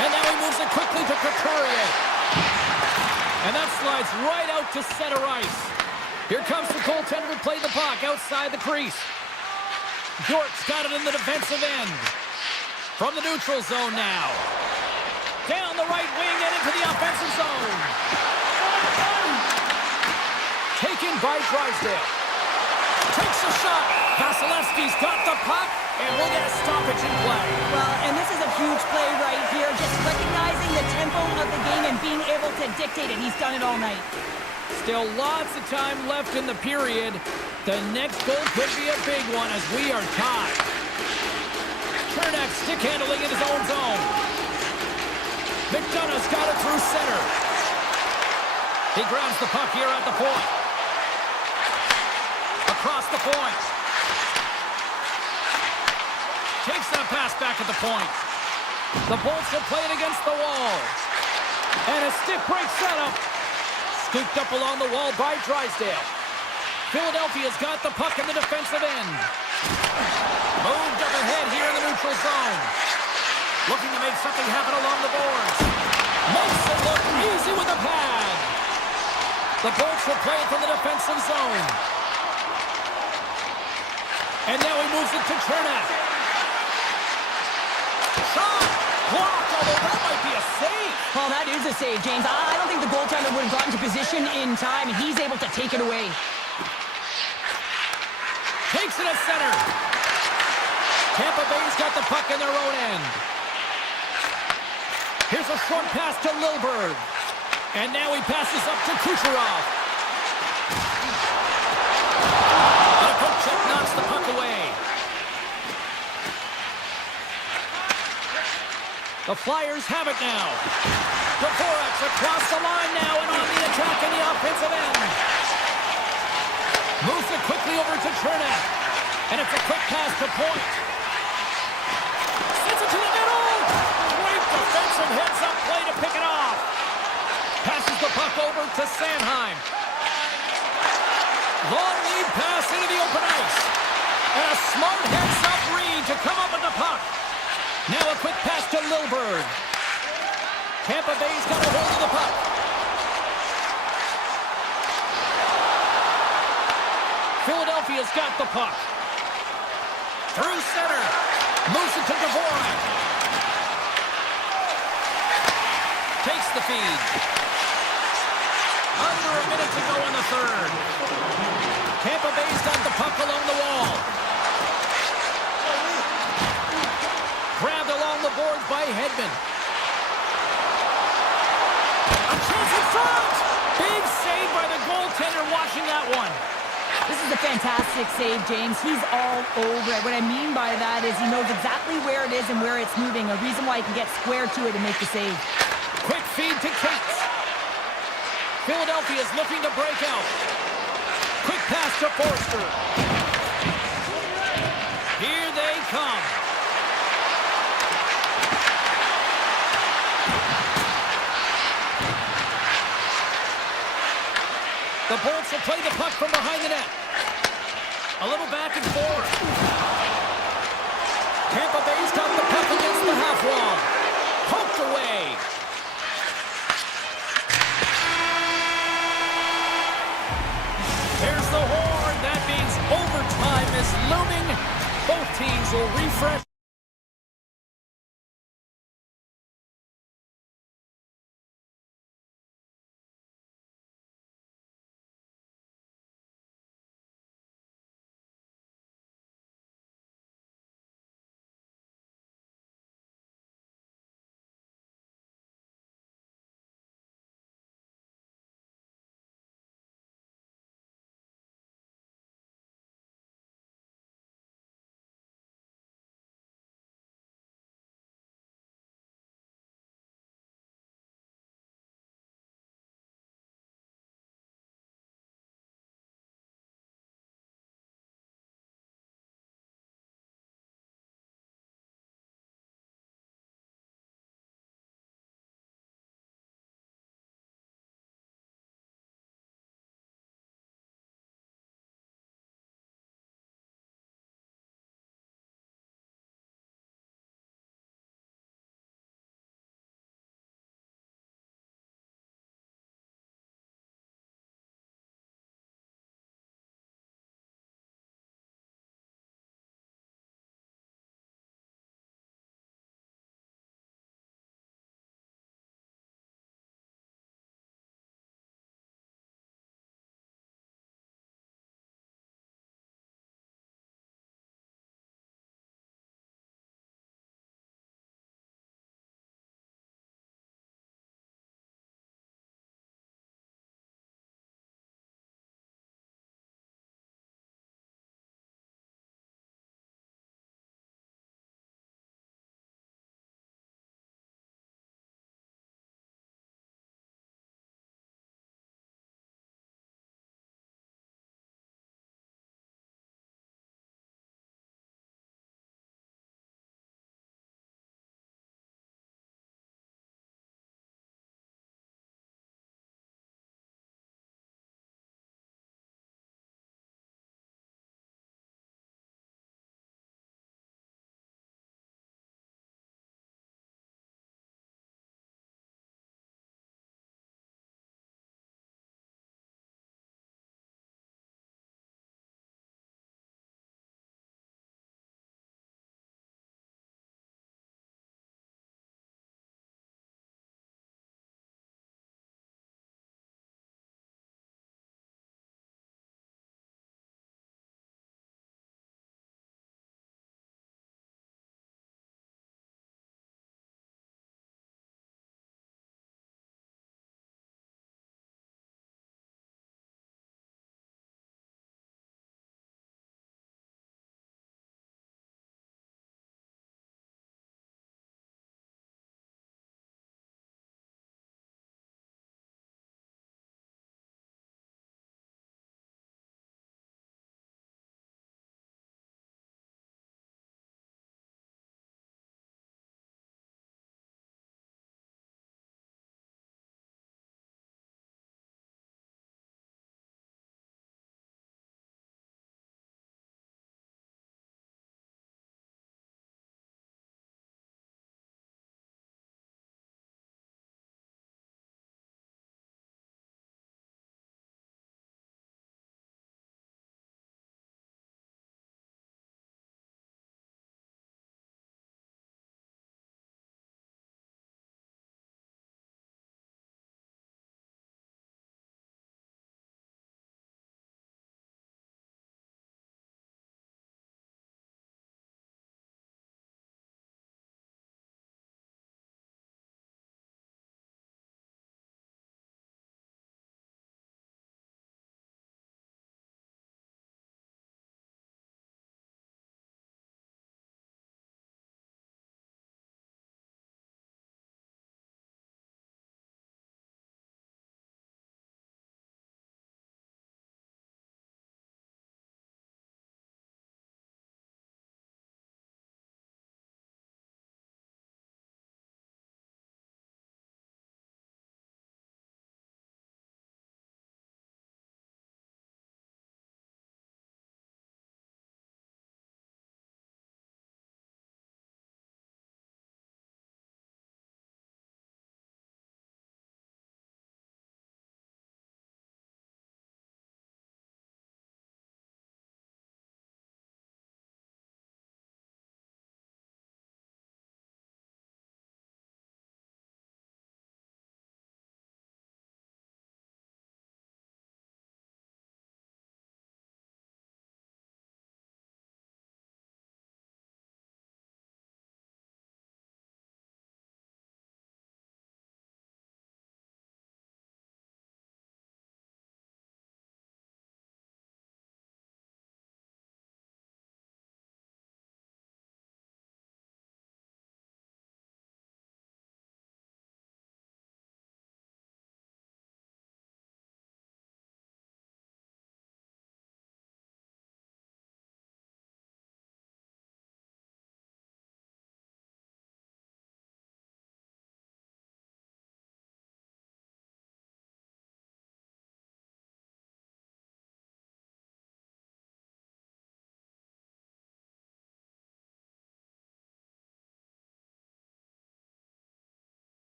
And now he moves it quickly to Couturier. And that slides right out to center ice. Here comes the goaltender to play the puck outside the crease. York's got it in the defensive end. From the neutral zone now. Down the right wing and into the offensive zone. Taken by Drysdale. Takes a shot. Vasilevsky's got the puck, and we'll get a stoppage in play. Well, and this is a huge play right here, just recognizing the tempo of the game and being able to dictate it. He's done it all night. Still lots of time left in the period. The next goal could be a big one as we are tied. Chernak stick handling in his own zone. McDonough's got it through center. He grabs the puck here at the point. Across the point. Takes that pass back at the point. The Bolts have played against the wall. And a stick break setup. Scooped up along the wall by Drysdale. Philadelphia's got the puck in the defensive end. Moved up ahead here in the neutral zone. Looking to make something happen along the boards. Makes it look easy with a pad. The Bolts will play it from the defensive zone. And now he moves it to Chernak. Shot! Blocked, although that might be a save. Well, that is a save, James. I don't think the goaltender would have gotten to position in time, and he's able to take it away. Takes it at center. Tampa Bay's got the puck in their own end. Here's a short pass to Lilburg. And now he passes up to Kucherov. And a poke check knocks the puck away. The Flyers have it now. Dvorak's across the line now and on the attack in the offensive end. Moves it quickly over to Chernak. And it's a quick pass to point. Sends it to the middle. Great defensive heads-up play to pick it off. Passes the puck over to Sanheim. Long lead pass into the open ice. And a smart heads-up read to come up with the puck. Now a quick pass to Lilburg. Tampa Bay's got a hold of the puck. Philadelphia's got the puck. Through center. Moves it to Dvorak. Takes the feed. Under a minute to go in the third. Tampa Bay's got the puck along the wall. Grabbed along the boards by Hedman. A chance in front! Big save by the goaltender watching that one. This is a fantastic save, James. He's all over it. What I mean by that is he knows exactly where it is and where it's moving, a reason why he can get square to it and make the save. Quick feed to Cates. Philadelphia's looking to break out. Quick pass to Forster. Here they come. The Bolts will play the puck from behind the net. A little back and forth. Tampa Bay's got the puck against the half wall. Poked away. There's the horn. That means overtime is looming. Both teams will refresh.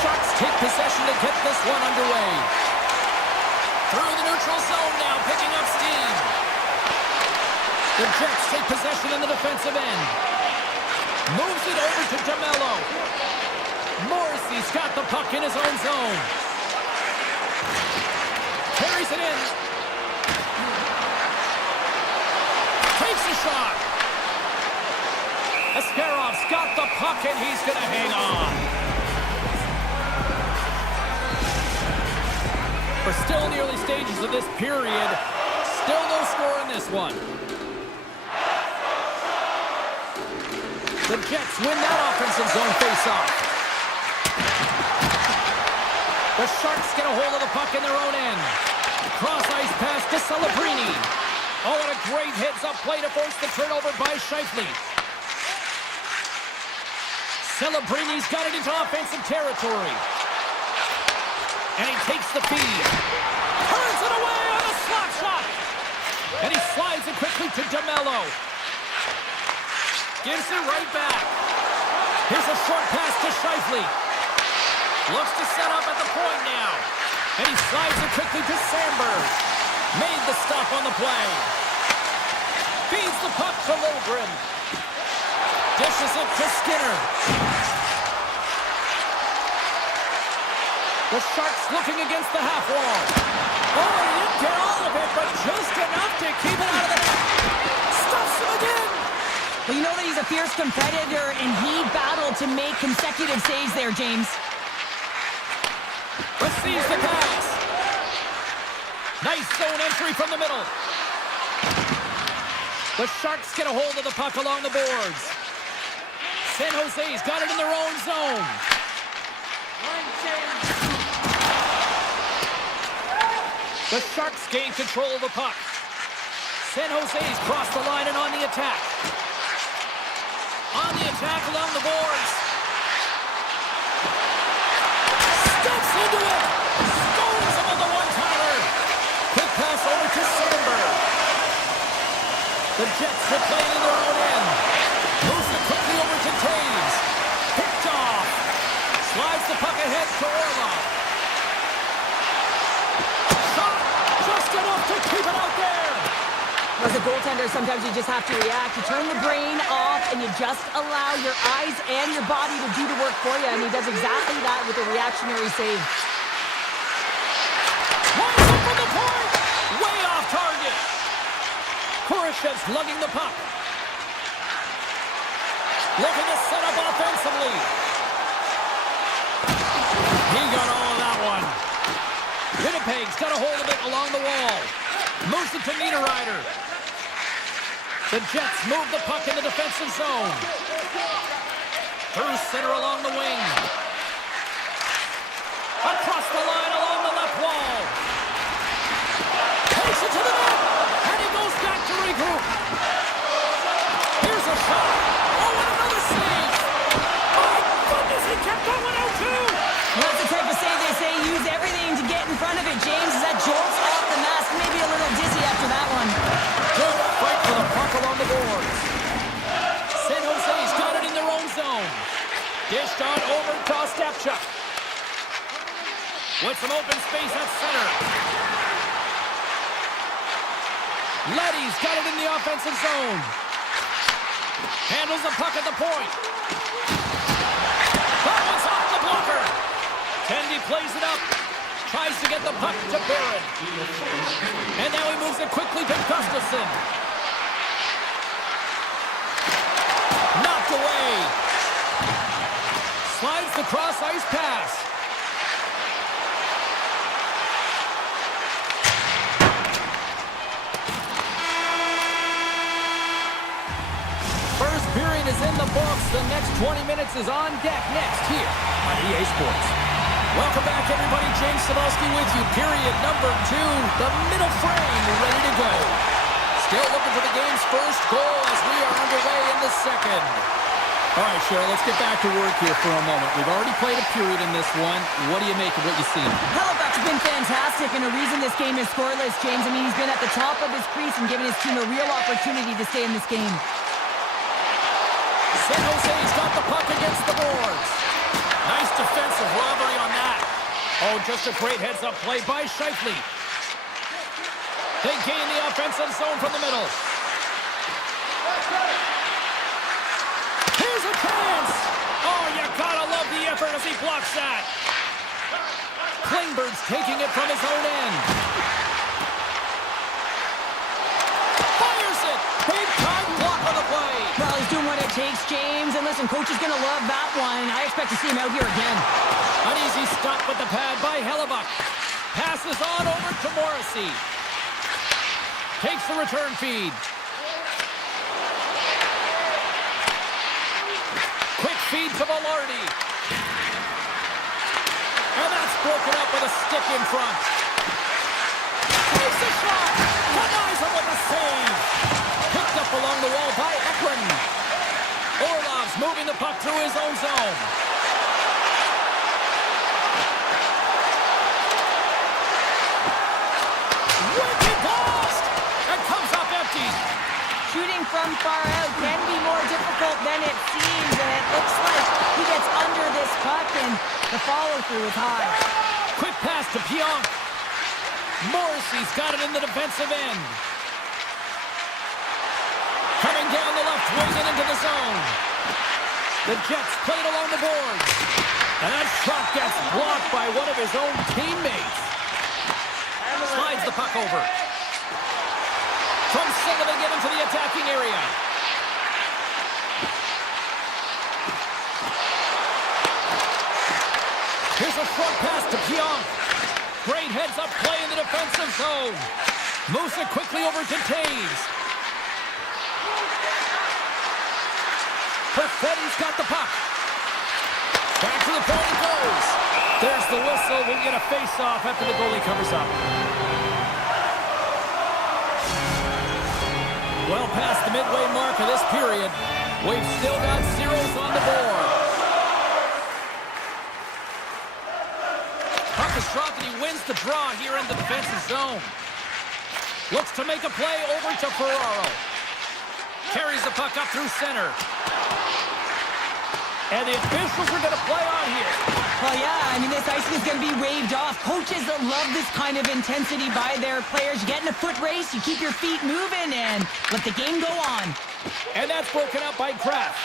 Sharks take possession to get this one underway. Through the neutral zone now, picking up steam. The Jets take possession in the defensive end. Moves it over to DeMello. Morrissey's got the puck in his own zone. Carries it in. Takes a shot. Ascarov's got the puck and he's going to hang on. We're still in the early stages of this period. Still no score in this one. The Jets win that offensive zone face-off. The Sharks get a hold of the puck in their own end. Cross-ice pass to Celebrini. Oh, and a great heads-up play to force the turnover by Scheifele. Celebrini's got it into offensive territory. And he takes the feed. Turns it away on a slot shot. And he slides it quickly to DeMello. Gives it right back. Here's a short pass to Scheifele. Looks to set up at the point now. And he slides it quickly to Sandberg. Made the stop on the play. Feeds the puck to Logren. Dishes it to Skinner. The Sharks looking against the half wall. Oh, he didn't get all of it, but just enough to keep it out of the net. Stuffs him again. Well, you know that he's a fierce competitor, and he battled to make consecutive saves there, James. Receives the pass. Nice zone entry from the middle. The Sharks get a hold of the puck along the boards. San Jose's got it in their own zone. The Sharks gain control of the puck. San Jose's crossed the line and on the attack. On the attack along the boards. Steps into it. Scores him on the one-timer. Quick pass over to Sandberg. The Jets are playing in their own end. Moves it quickly over to Taves. Picked off. Slides the puck ahead to Orlov. Shot. Just enough to keep it out there. As a goaltender, sometimes you just have to react. You turn the brain off, and you just allow your eyes and your body to do the work for you, and he does exactly that with a reactionary save. Winds up from the point! Way off target! Kurashev's lugging the puck. Looking to set up offensively. He got all of that one. Winnipeg's got a hold of it along the wall. Moves it to Niederreiter. The Jets move the puck in the defensive zone. Through center along the wing. Across the line along the left wall. Takes it to the net. And he goes back to regroup. Here's a shot. Oh, and another save. My goodness, he kept that one out too. That's the type of save they say, use everything to get in front of it, James. As that jolts off the mask, maybe a little dizzy after that one. Good fight for the puck along the boards. San Jose's got it in their own zone. Dished on over to Ostapchuk. With some open space at center. Leddy's got it in the offensive zone. Handles the puck at the point. That one's off the blocker. Tendy plays it up. Tries to get the puck to Barrett. And now he moves it quickly to Gustafsson. Knocked away. Slides the cross-ice pass. First period is in the books. The next 20 minutes is on deck next here on EA Sports. Welcome back, everybody. James Cebulski with you. Period number 2. The middle frame ready to go. Still looking for the game's first goal as we are underway in the second. All right, Cheryl, let's get back to work here for a moment. We've already played a period in this one. What do you make of what you've seen? Halifax has been fantastic, and a reason this game is scoreless, James. I mean, he's been at the top of his crease and giving his team a real opportunity to stay in this game. San Jose's got the puck against the boards. Nice defensive robbery on that. Oh, just a great heads-up play by Shifley. They gain the offensive zone from the middle. Here's a chance. Oh, you gotta love the effort as he blocks that. Klingberg's taking it from his own end. Fires it. Big time block on the play. Well, he's doing what it takes, James. And listen, coach is going to love that one. I expect to see him out here again. An easy stop with the pad by Hellebuck. Passes on over to Morrissey. Takes the return feed. Quick feed to Velarde. And that's broken up with a stick in front. Takes the shot. Denies him with the save. Picked up along the wall by Ekman. Orlov's moving the puck through his own zone. Wicked blast! And comes up empty. Shooting from far out can be more difficult than it seems, and it looks like he gets under this puck, and the follow-through is high. Quick pass to Pionk. Morrissey's got it in the defensive end. Coming down the left wing and into the zone. The Jets played along the boards. And that shot gets blocked by one of his own teammates. Slides the puck over. From center they get into the attacking area. Here's a front pass to Pionk. Great heads-up play in the defensive zone. Moves it quickly over to Taves. Perfetti's got the puck. Back to the point it goes. There's the whistle. We'll get a face-off after the goalie covers up. Well past the midway mark of this period. We've still got zeros on the board. Puck is dropped and he wins the draw here in the defensive zone. Looks to make a play over to Ferraro. Carries the puck up through center. And the officials are going to play on here. Well, yeah, I mean, this icing is going to be waved off. Coaches love this kind of intensity by their players. You get in a foot race, you keep your feet moving, and let the game go on. And that's broken up by Kraft.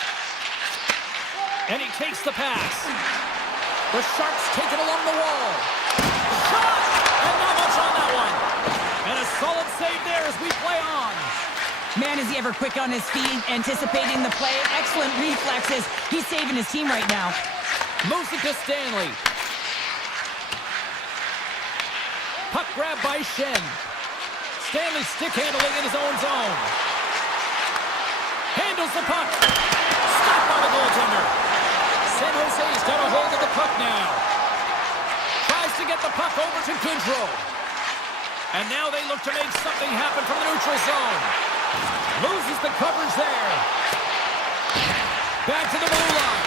And he takes the pass. The Sharks take it along the wall. Shot! And not much on that one. And a solid save there as we play on. Man, is he ever quick on his feet, anticipating the play. Excellent reflexes. He's saving his team right now. Moves it to Stanley. Puck grab by Shen. Stanley stick handling in his own zone. Handles the puck. Stopped by the goaltender. San Jose's got a hold of the puck now. Tries to get the puck over to Goodrow. And now they look to make something happen from the neutral zone. Loses the coverage there. Back to the blue line.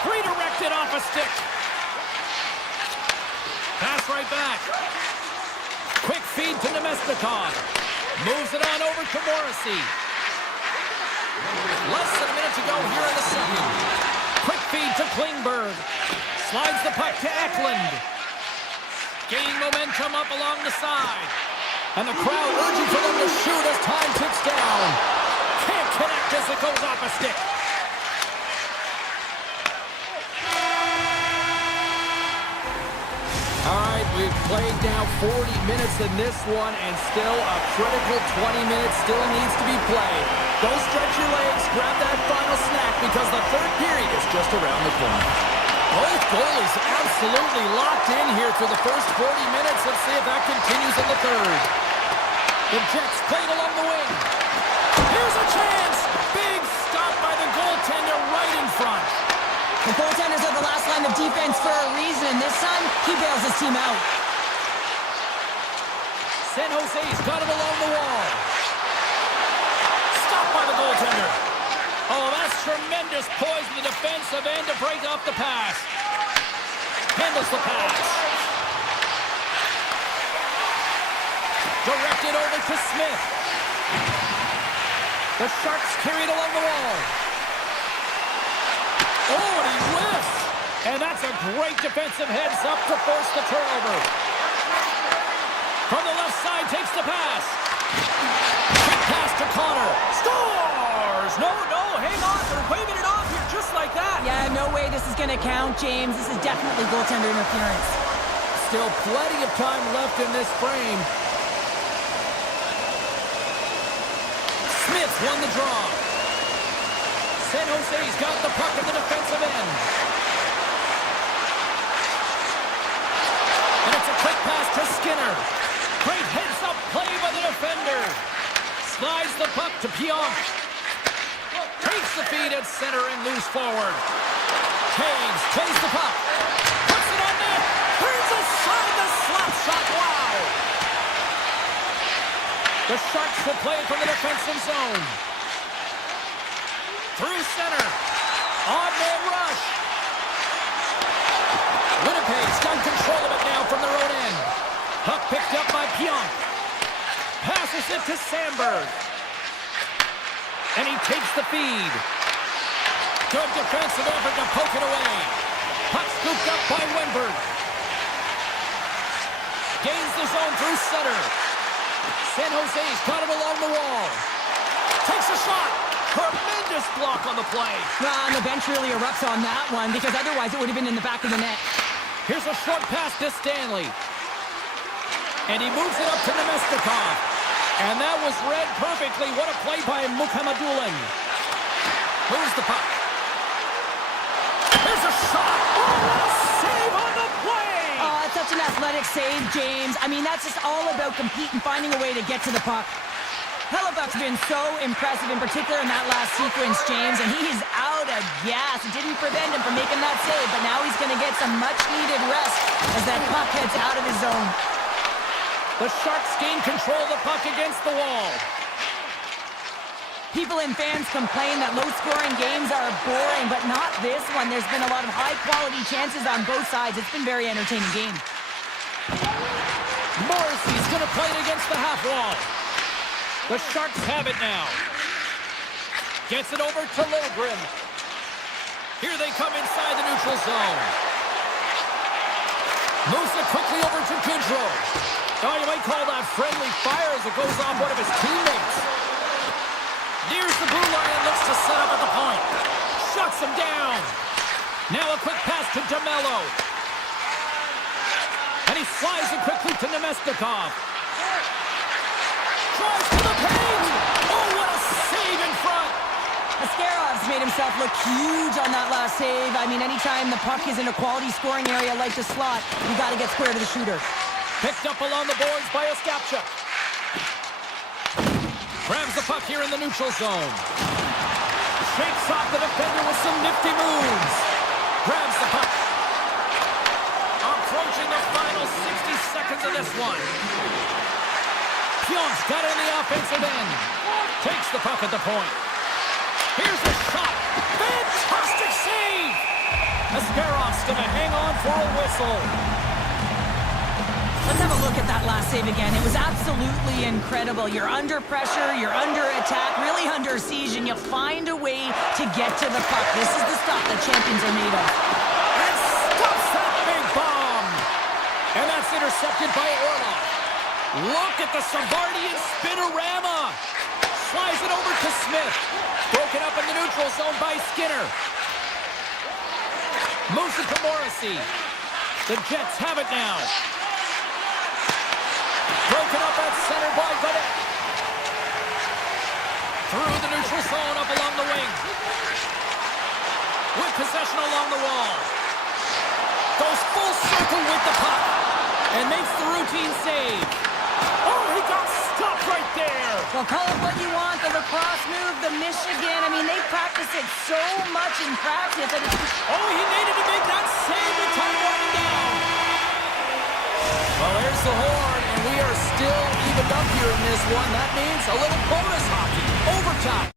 Redirected off a stick. Pass right back. Quick feed to Nemestikov. Moves it on over to Morrissey. Less than a minute to go here in the second. Quick feed to Klingberg. Slides the puck to Eklund. Gaining momentum up along the side. And the crowd urging for them to shoot as time ticks down. Can't connect as it goes off a stick. All right, we've played now 40 minutes in this one, and still a critical 20 minutes still needs to be played. Don't stretch your legs, grab that final snack, because the third period is just around the corner. Both goalies absolutely locked in here through the first 40 minutes. Let's see if that continues in the third. The Jets played along the wing. Here's a chance! Big stop by the goaltender right in front. The goaltenders are the last line of defense for a reason. This time, he bails his team out. San Jose's got it along the wall. Stopped by the goaltender. Oh, that's tremendous poise in the defensive end to break off the pass. Handles the pass. Directed over to Smith. The Sharks carry it along the wall. Oh, and he whiffs. And that's a great defensive heads-up to force the turnover. From the left side, takes the pass. Quick pass to Connor. Scores! No, hang on. They're waving it off here just like that. Yeah, no way this is going to count, James. This is definitely goaltender interference. Still plenty of time left in this frame. Smith won the draw. San Jose's got the puck at the defensive end. And it's a quick pass to Skinner. Great heads-up play by the defender. Slides the puck to Pionk. Takes the feed at center and loose forward. Taves plays the puck. Puts it on net. Turns aside the slap shot. Wow! The Sharks will play it from the defensive zone. Through center. On man rush. Winnipeg's got control of it now from their own end. Puck picked up by Pionk. Passes it to Sandberg. And he takes the feed. Good defensive effort to poke it away. Puck scooped up by Wenberg. Gains the zone through center. San Jose's got it along the wall. Takes a shot. Tremendous block on the play. Well, and the bench really erupts on that one because otherwise it would have been in the back of the net. Here's a short pass to Stanley. And he moves it up to Nemestikov. And that was read perfectly. What a play by Mukhamadullin. Moves the puck. There's a shot. Oh, a save on the play. Oh, it's such an athletic save, James. I mean, that's just all about competing, finding a way to get to the puck. Hellebuck's been so impressive, in particular in that last sequence, James, and he's out of gas. It didn't prevent him from making that save, but now he's going to get some much-needed rest as that puck heads out of his zone. The Sharks gain control of the puck against the wall. People and fans complain that low-scoring games are boring, but not this one. There's been a lot of high-quality chances on both sides. It's been a very entertaining game. Morrissey's going to play it against the half wall. The Sharks have it now. Gets it over to Lilgren. Here they come inside the neutral zone. Moves it quickly over to Goodrow. Oh, you might call that friendly fire as it goes off one of his teammates. Nears the blue line and looks to set up at the point. Shuts him down. Now a quick pass to DeMello. And he slides it quickly to Nemestikov. Tries to the paint. Oh, what a save in front. Askerov's made himself look huge on that last save. I mean, anytime the puck is in a quality scoring area like the slot, you got to get square to the shooter. Picked up along the boards by Ostapchuk. Grabs the puck here in the neutral zone. Shakes off the defender with some nifty moves. Grabs the puck. Approaching the final 60 seconds of this one. Pionk's got it in the offensive end. Takes the puck at the point. Here's a shot. Fantastic save. Askerov's going to hang on for a whistle. Let's have a look at that last save again. It was absolutely incredible. You're under pressure, you're under attack, really under siege, and you find a way to get to the puck. This is the stuff that champions are made of. And stuffs that big bomb. And that's intercepted by Orlov. Look at the Savardian spinorama. Slides it over to Smith. Broken up in the neutral zone by Skinner. Moves it to Morrissey. The Jets have it now. Broken up at center by Godet. Through the neutral zone, up along the wing. With possession along the wall. Goes full circle with the puck. And makes the routine save. Oh, he got stopped right there. Well, call it what you want, the lacrosse move, the Michigan. I mean, they practice it so much in practice. And it's... Oh, he needed to make that save with time running down. Well, there's the horn, and we are still evened up here in this one. That means a little bonus hockey. Overtime.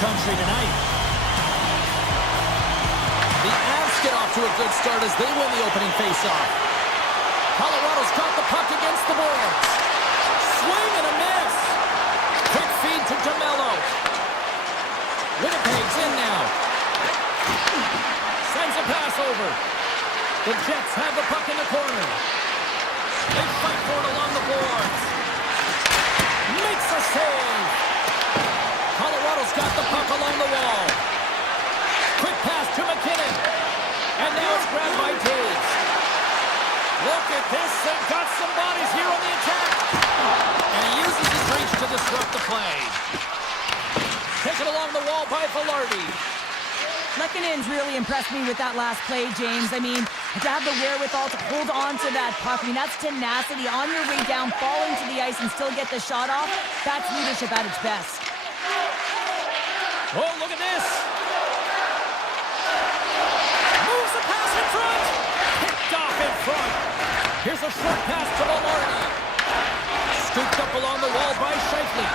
country tonight. The Avs get off to a good start as they win the opening faceoff. Colorado's got the puck against the boards. Swing and a miss. Quick feed to DeMello. Winnipeg's in now. Sends a pass over. The Jets have the puck in the corner. They fight for it along the boards. Makes a save. Colorado's got the puck along the wall. Quick pass to McKinnon. And now it's grabbed by Taves. Look at this. They've got some bodies here on the attack. And he uses his reach to disrupt the play. Taken along the wall by Velarde. Lekkonen's really impressed me with that last play, James. I mean, to have the wherewithal to hold on to that puck, I mean, that's tenacity. On your way down, fall into the ice and still get the shot off. That's leadership at its best. Oh, look at this. Moves the pass in front. Picked off in front. Here's a short pass to Velarde. Scooped up along the wall by Scheifele.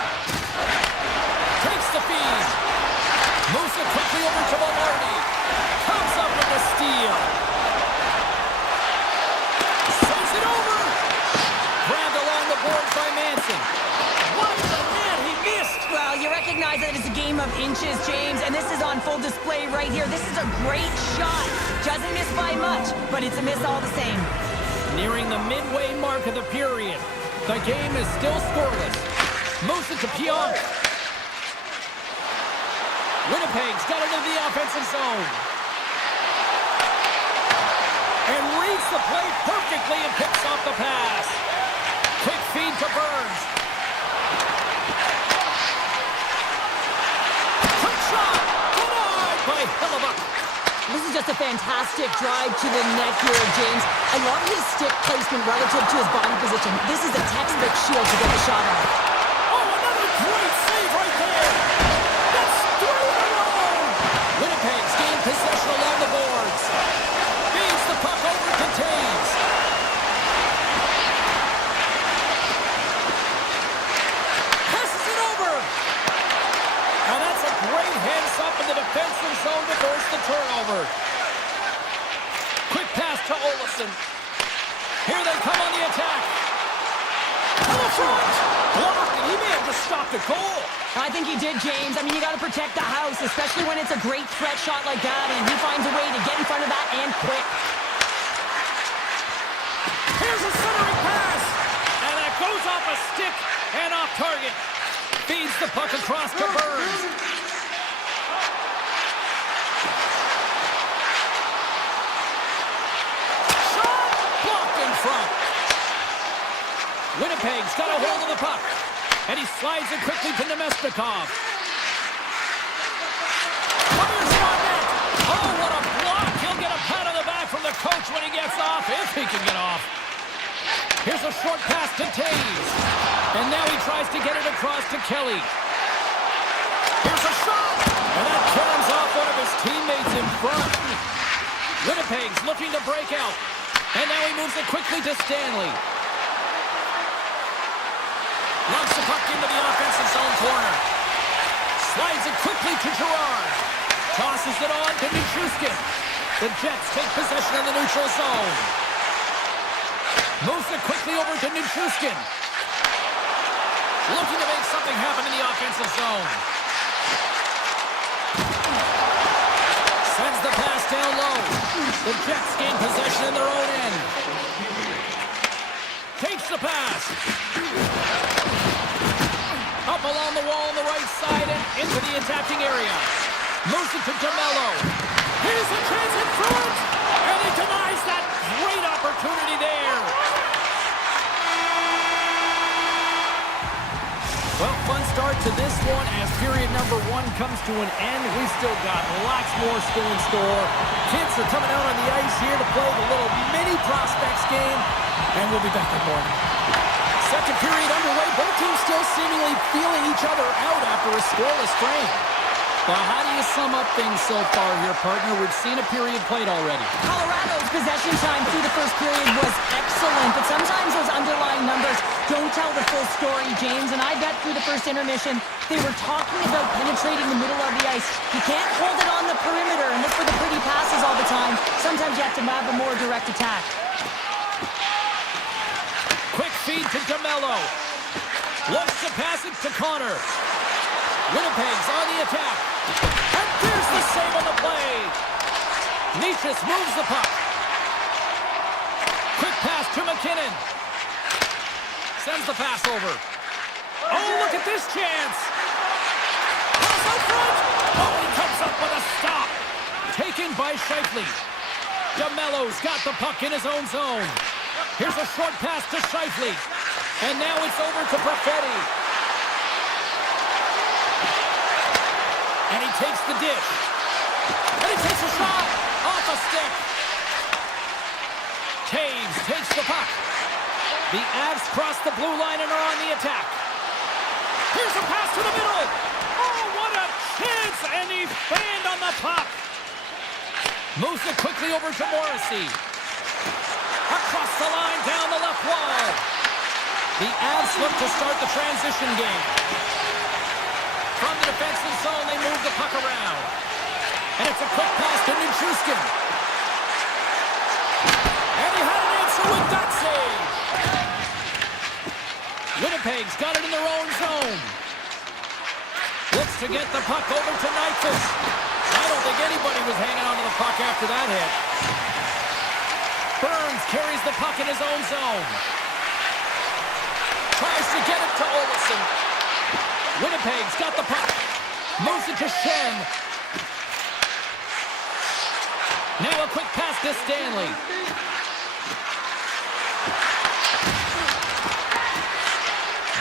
Takes the feed. Moves it quickly over to Velarde. Comes up with the steal. Sends it over. Grabbed along the boards by Manson. What the man, he missed. Well, you recognize that it's a game of inches, James, and this is on full display right here. This is a great shot. Doesn't miss by much, but it's a miss all the same. Nearing the midway mark of the period. The game is still scoreless. Moves it to Pionk. Winnipeg's got it into the offensive zone. And reads the play perfectly and picks off the pass. Quick feed to Burns. Quick shot! Denied by Hellebuyck. This is just a fantastic drive to the net here, James. I love his stick placement relative to his body position. This is a textbook shield to get the shot off. Oh, another great save right there! That's 3 in a row! Winnipeg's gained possession along the boards. Feeds the puck over to Taves. Passes it over! And that's a great heads-up in the defensive zone to force the turnover. Quick pass to Olofsson. Here they come on the attack. To the front! Blocked, and he may have just stopped a goal. I think he did, James. I mean, you got to protect the house, especially when it's a great threat shot like that, and he finds a way to get in front of that and quick. Here's a centering pass, and that goes off a stick and off target. Feeds the puck across to Burns. Shot! Blocked in front. Winnipeg's got a hold of the puck, and he slides it quickly to Nemestikov. Fires it on net. Oh, what a block. He'll get a pat on the back from the coach when he gets off, if he can get off. Here's a short pass to Taves. And now he tries to get it across to Kelly. Here's a shot! And that comes off one of his teammates in front. Winnipeg's looking to break out. And now he moves it quickly to Stanley. Launches the puck into the offensive zone corner. Slides it quickly to Girard. Tosses it on to Nichushkin. The Jets take possession in the neutral zone. Moves it quickly over to Nichushkin. Looking to make something happen in the offensive zone. Sends the pass down low. The Jets gain possession in their own end. Takes the pass. Up along the wall on the right side and into the attacking area. Moves it to DeMello. Here's a chance in front. And he denies that great opportunity there. Well, fun start to this one as period number 1 comes to an end. We've still got lots more still in store. Kids are coming out on the ice here to play the little mini prospects game, and we'll be back in the morning. Second period underway. Both teams still seemingly feeling each other out after a scoreless frame. Well, how do you sum up things so far here, partner? We've seen a period played already. Colorado's possession time through the first period was excellent, but sometimes those underlying numbers don't tell the full story, James. And I bet through the first intermission, they were talking about penetrating the middle of the ice. You can't hold it on the perimeter and look for the pretty passes all the time. Sometimes you have to have a more direct attack. Quick feed to DeMello. Looks to pass it to Connor. Winnipeg's on the attack. And there's the save on the play. Nietzsche moves the puck. Quick pass to McKinnon. Sends the pass over. Oh, look at this chance. Pass out front. Oh, he comes up with a stop. Taken by Scheifele. DeMello's got the puck in his own zone. Here's a short pass to Scheifele. And now it's over to Perfetti. And he takes the dish. And he takes a shot off a stick. Taves takes the puck. The Avs cross the blue line and are on the attack. Here's a pass to the middle. Oh, what a chance! And he fanned on the puck. Moves it quickly over to Morrissey. Across the line, down the left wall. The Avs look to start the transition game. From the defensive zone, they move the puck around. And it's a quick pass to Nichushkin. And he had an answer with that save. Winnipeg's got it in their own zone. Looks to get the puck over to Nyquist. I don't think anybody was hanging onto the puck after that hit. Burns carries the puck in his own zone. Tries to get it to Olsen. Winnipeg's got the puck. Moves it to Shen. Now a quick pass to Stanley.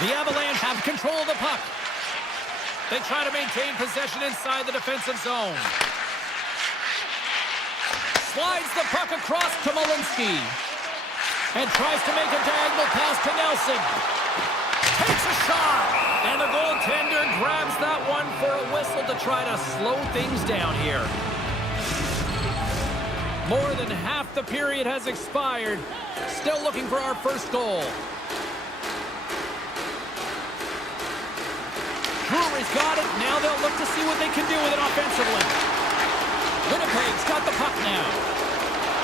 The Avalanche have control of the puck. They try to maintain possession inside the defensive zone. Slides the puck across to Malinsky. And tries to make a diagonal pass to Nelson. Takes a shot. And the goaltender grabs that one for a whistle to try to slow things down here. More than half the period has expired. Still looking for our first goal. Brewery's got it. Now they'll look to see what they can do with it offensively. Winnipeg's got the puck now.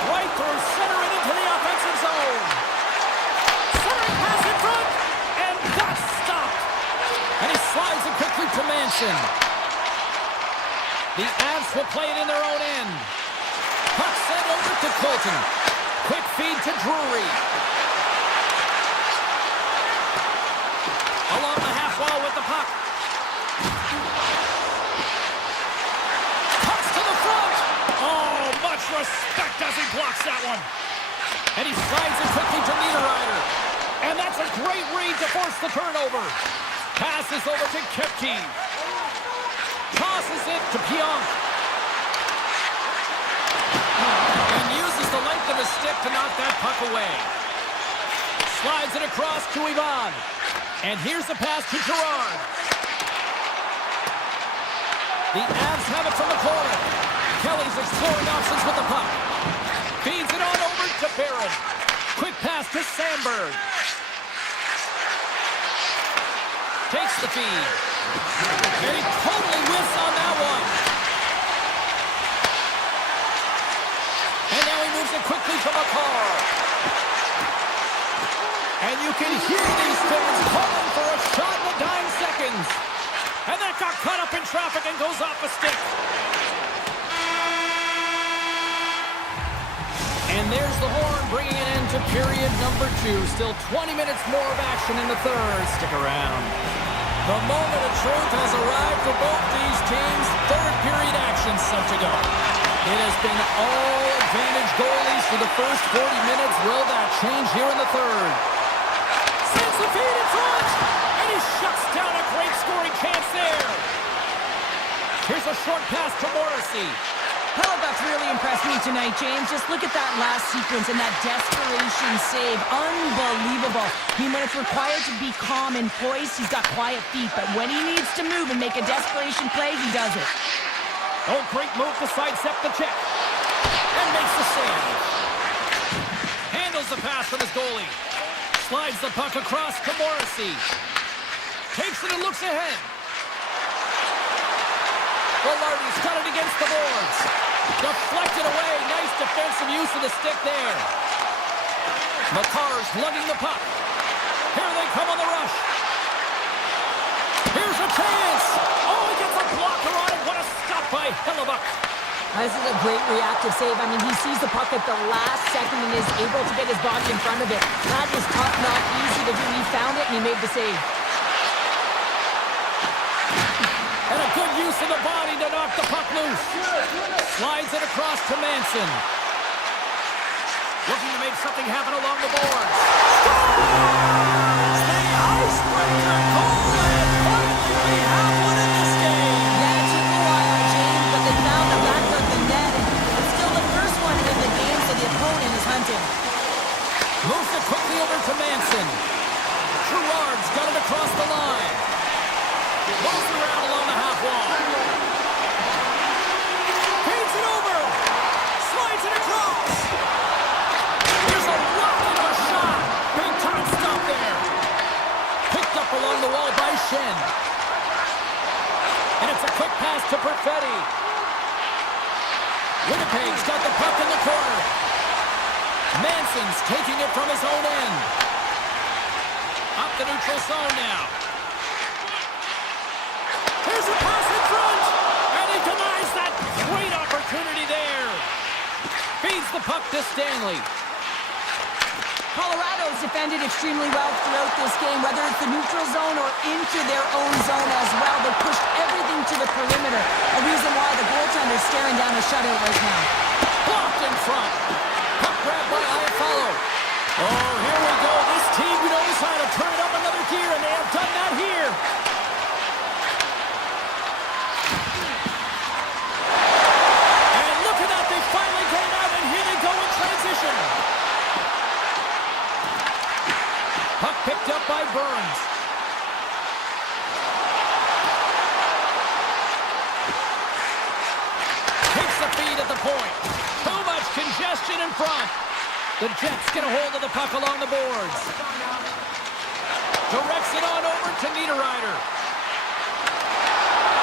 Right through center and into the offensive zone. Centering pass in front. And that's stopped. And he slides it quickly to Manson. The Avs will play it in their own end. Puck sent over to Colton. Quick feed to Drury. Along the half wall with the puck. Pucks to the front. Oh, much respect as he blocks that one. And he slides it quickly to Niederreiter. And that's a great read to force the turnover. Passes over to Kepke. Tosses it to Pionk. And uses the length of his stick to knock that puck away. Slides it across to Ivan. And here's the pass to Gerard. The Avs have it from the corner. Kelly's exploring options with the puck. Feeds it on over to Barron. Quick pass to Sandberg. Takes the feed. And he totally whiffs on that one. And now he moves it quickly to McCarr. And you can hear these fans calling for a shot in the dying seconds. And that got caught up in traffic and goes off a stick. And there's the horn bringing an end to period number 2. Still 20 minutes more of action in the third. Stick around. The moment of truth has arrived for both these teams. Third period action set to go. It has been all advantage goalies for the first 40 minutes. Will that change here in the third? Sends the feed in front. And he shuts down a great scoring chance there. Here's a short pass to Morrissey. Hellebuyck's really impressed me tonight, James. Just look at that last sequence and that desperation save. Unbelievable. I mean, when it's required to be calm and poised, he's got quiet feet. But when he needs to move and make a desperation play, he does it. Oh, great move to sidestep the check. And makes the save. Handles the pass from his goalie. Slides the puck across to Morrissey. Takes it and looks ahead. Velarde's got it against the boards. Deflected away. Nice defensive use of the stick there. Makar's lugging the puck. Here they come on the rush. Here's a chance. Oh, he gets a blocker on it. What a stop by Hellebuyck. This is a great reactive save. I mean, he sees the puck at the last second and is able to get his body in front of it. That is tough, not easy to do. He found it and he made the save. And a good use of the body to knock the puck loose. Slides it across to Manson. Looking to make something happen along the boards. Scores! The icebreaker goal, and finally we have one in this game. Yeah, it took a while, James, but they found the back of the net. And it's still the first one in the game, so the opponent is hunting. Moves it quickly over to Manson. Gerard's got it across the line. Moves around along the half wall. Feeds it over. Slides it across. There's a rocket of a shot. Big time stop there. Picked up along the wall by Shen. And it's a quick pass to Perfetti. Winnipeg's got the puck in the corner. Manson's taking it from his own end. Up the neutral zone now. Here's a pass in front, and he denies that great opportunity there. Feeds the puck to Stanley. Colorado's defended extremely well throughout this game, whether it's the neutral zone or into their own zone as well. They pushed everything to the perimeter, a reason why the goaltender's staring down a shutout right now. Blocked in front. Puck grab by Iafallo. Oh, here we go. This team knows how to turn it up another gear, and they have done that here. And look at that. They finally get it out, and here they go in transition. Puck picked up by Burns. Takes the feed at the point. Too much congestion in front. The Jets get a hold of the puck along the boards. Directs it on over to Niederreiter.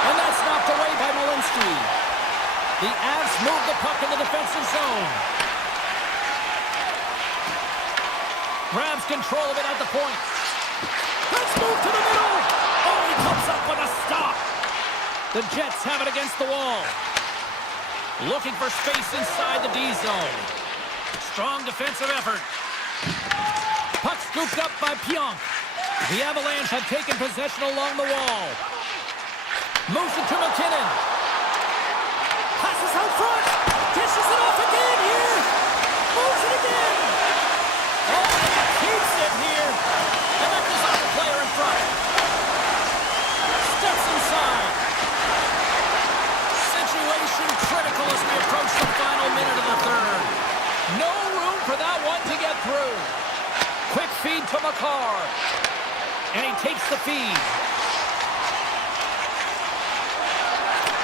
And that's knocked away by Malinsky. The Avs move the puck in the defensive zone. Grabs control of it at the point. Let's move to the middle. Oh, he comes up with a stop. The Jets have it against the wall. Looking for space inside the D zone. Strong defensive effort. Puck scooped up by Pionk. The Avalanche have taken possession along the wall. Moves it to McKinnon. Passes out front. Dishes it off again here. Moves it again. Oh, and he keeps it here. And that goes off the player in front. Steps inside. Situation critical as we approach the final minute of the third. No room for that one to get through. Quick feed to Makar. And he takes the feed.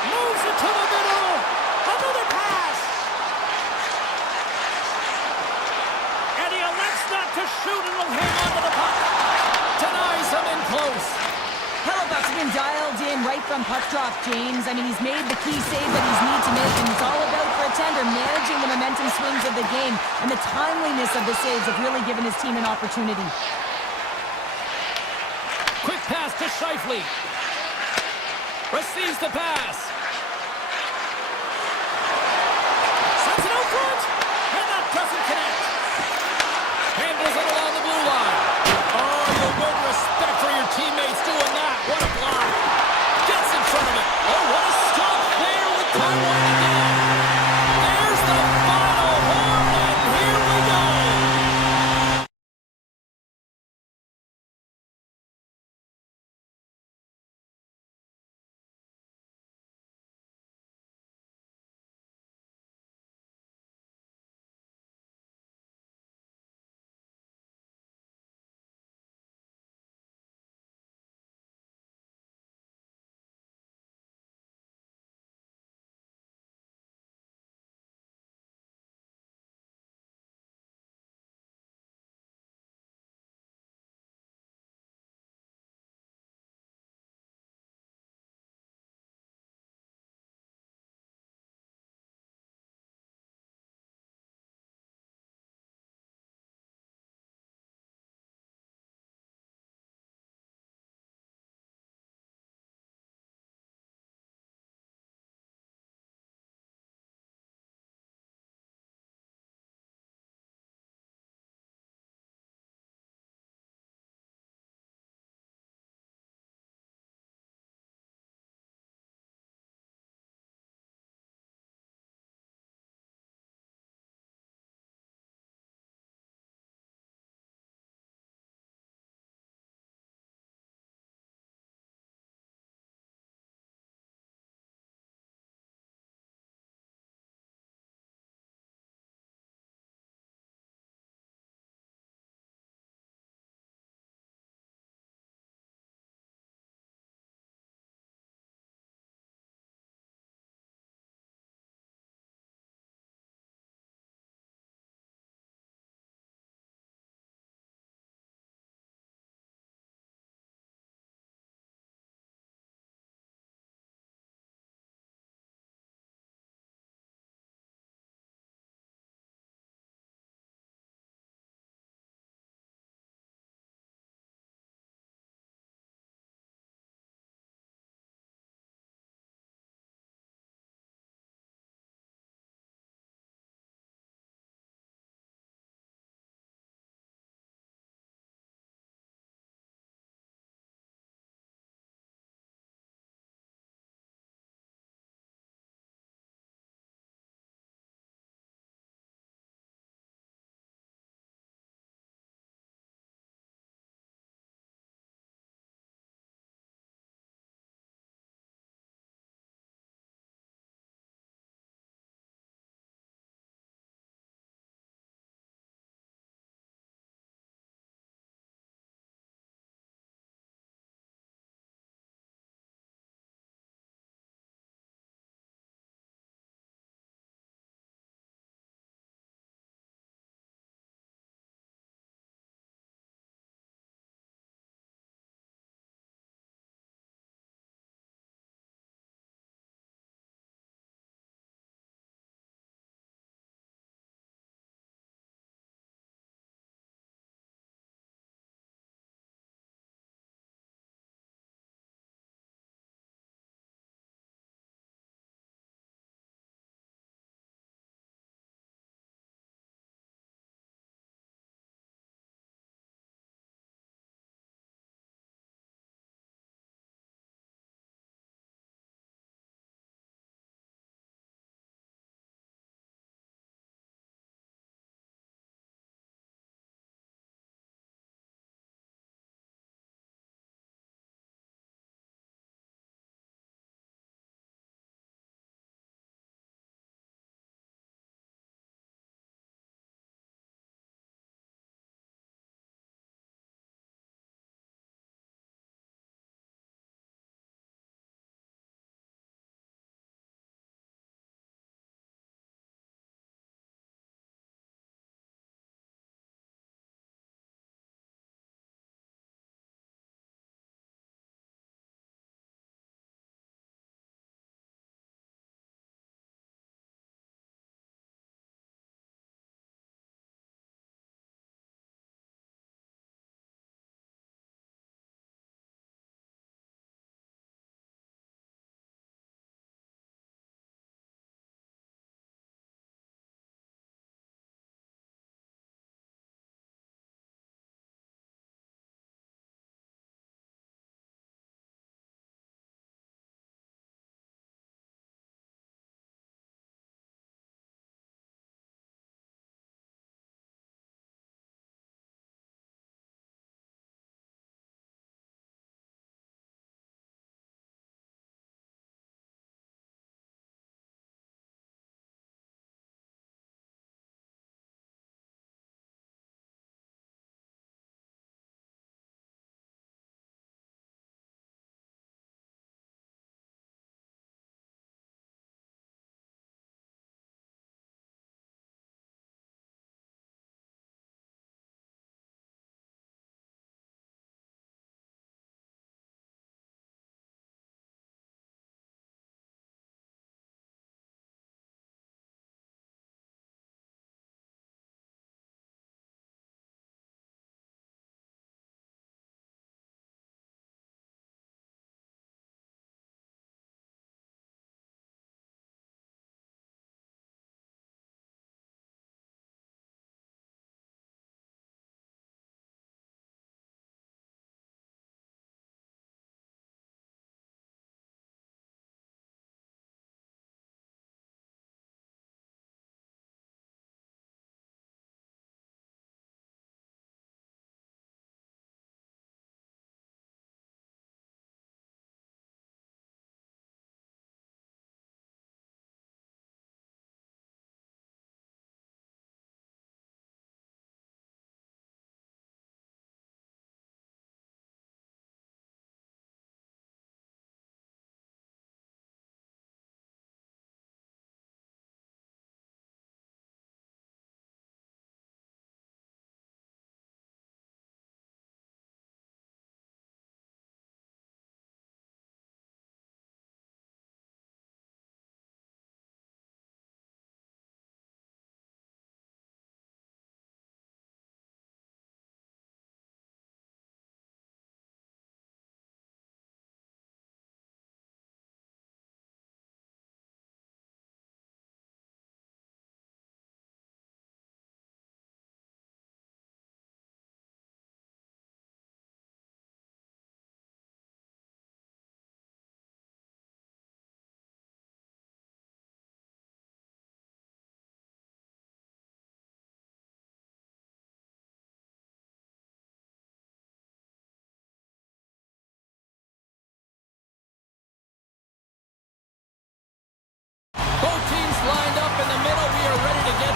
Moves it to the middle. Another pass. And he elects not to shoot and will hang on to the puck. Denies him in close. Hellebuyck's been dialed in right from puck drop, James. I mean, he's made the key save that he's need to make, and it's all about, for a tender, managing the momentum swings of the game, and the timeliness of the saves have really given his team an opportunity. Quick pass to Scheifele. Receives the pass. Sends it out front, and that doesn't connect. Handles it along the blue line. Oh, you win respect for your teammates doing that. What a block. Gets in front of it. Oh, what a stop there with time winding down. There's the final horn, and here we go.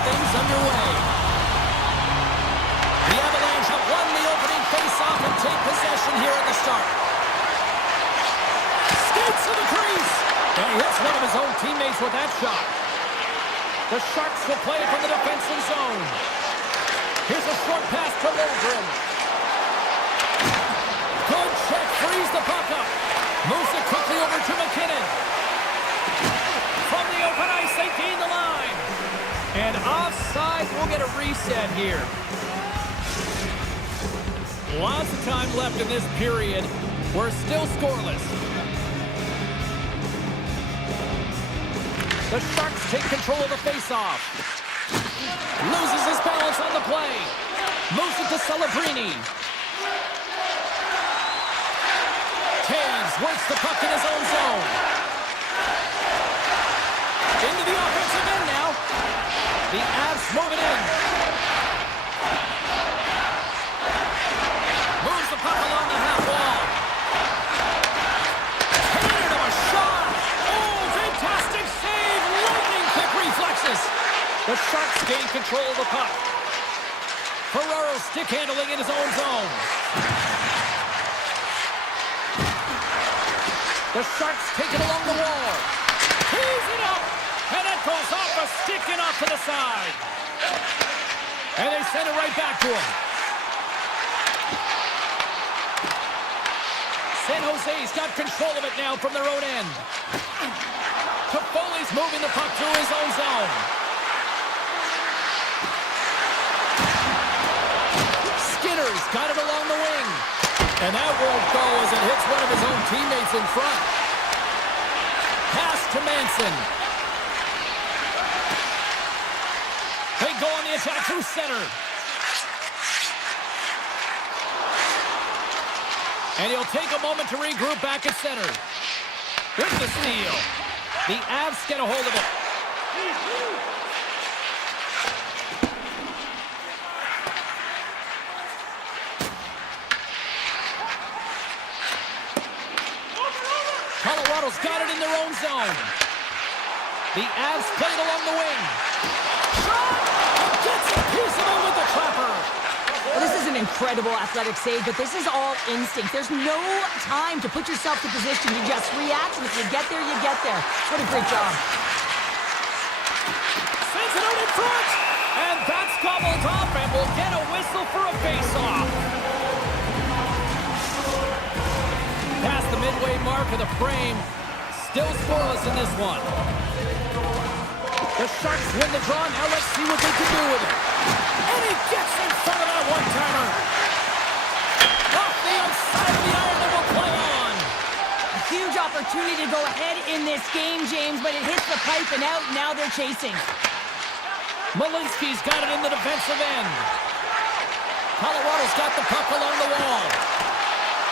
things underway. The Avalanche have won the opening face-off and take possession here at the start. Skates to the crease. And he hits one of his own teammates with that shot. The Sharks will play it from the defensive zone. Here's a short pass to Lundgren. Good check, frees the puck up. Moves it quickly over to McKinnon. From the open ice, they gain the line. And offside, we'll get a reset here. Lots of time left in this period. We're still scoreless. The Sharks take control of the faceoff. Loses his balance on the play. Moves it to Celebrini. Taves works the puck in his own zone. Into the offensive end now. The Avs move it in. Moves the puck along the half wall. Tatum a shot. Oh, fantastic save. Lightning quick reflexes. The Sharks gain control of the puck. Ferraro stick handling in his own zone. The Sharks take it along the wall. Tees it up. And that goes off a stick and off to the side. And they send it right back to him. San Jose's got control of it now from their own end. Toffoli's moving the puck through his own zone. Skinner's got it along the wing. And that won't go as it hits one of his own teammates in front. Pass to Manson. They go on the attack through center. And he'll take a moment to regroup back at center. With the steal. The Avs get a hold of it. Colorado's got it in their own zone. The Avs play it along the wing. Shot! Gets a piece of it with the trapper. Well, this is an incredible athletic save, but this is all instinct. There's no time to put yourself in position. You just react, and if you get there, you get there. What a great job. Sends it out in front. And that's gobbled up, and we'll get a whistle for a face-off. Past the midway mark of the frame. Still scoreless in this one. The Sharks win the draw. Now let's see what they can do with it. And he gets in front of that one-timer. Off the outside of the iron that will play on. A huge opportunity to go ahead in this game, James, but it hits the pipe and out. Now they're chasing. Malinsky's got it in the defensive end. Colorado's got the puck along the wall.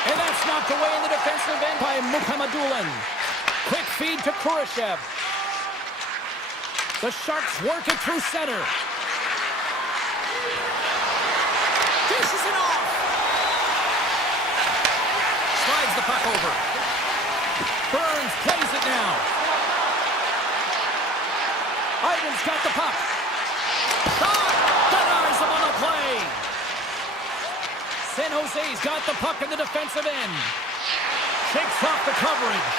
And that's knocked away in the defensive end by Mukhamadullin. Quick feed to Kurashev. The Sharks work it through center. Dishes it off. Slides the puck over. Burns plays it now. Ivan's got the puck. Shot! Denies him on the play. San Jose's got the puck in the defensive end. Shakes off the coverage.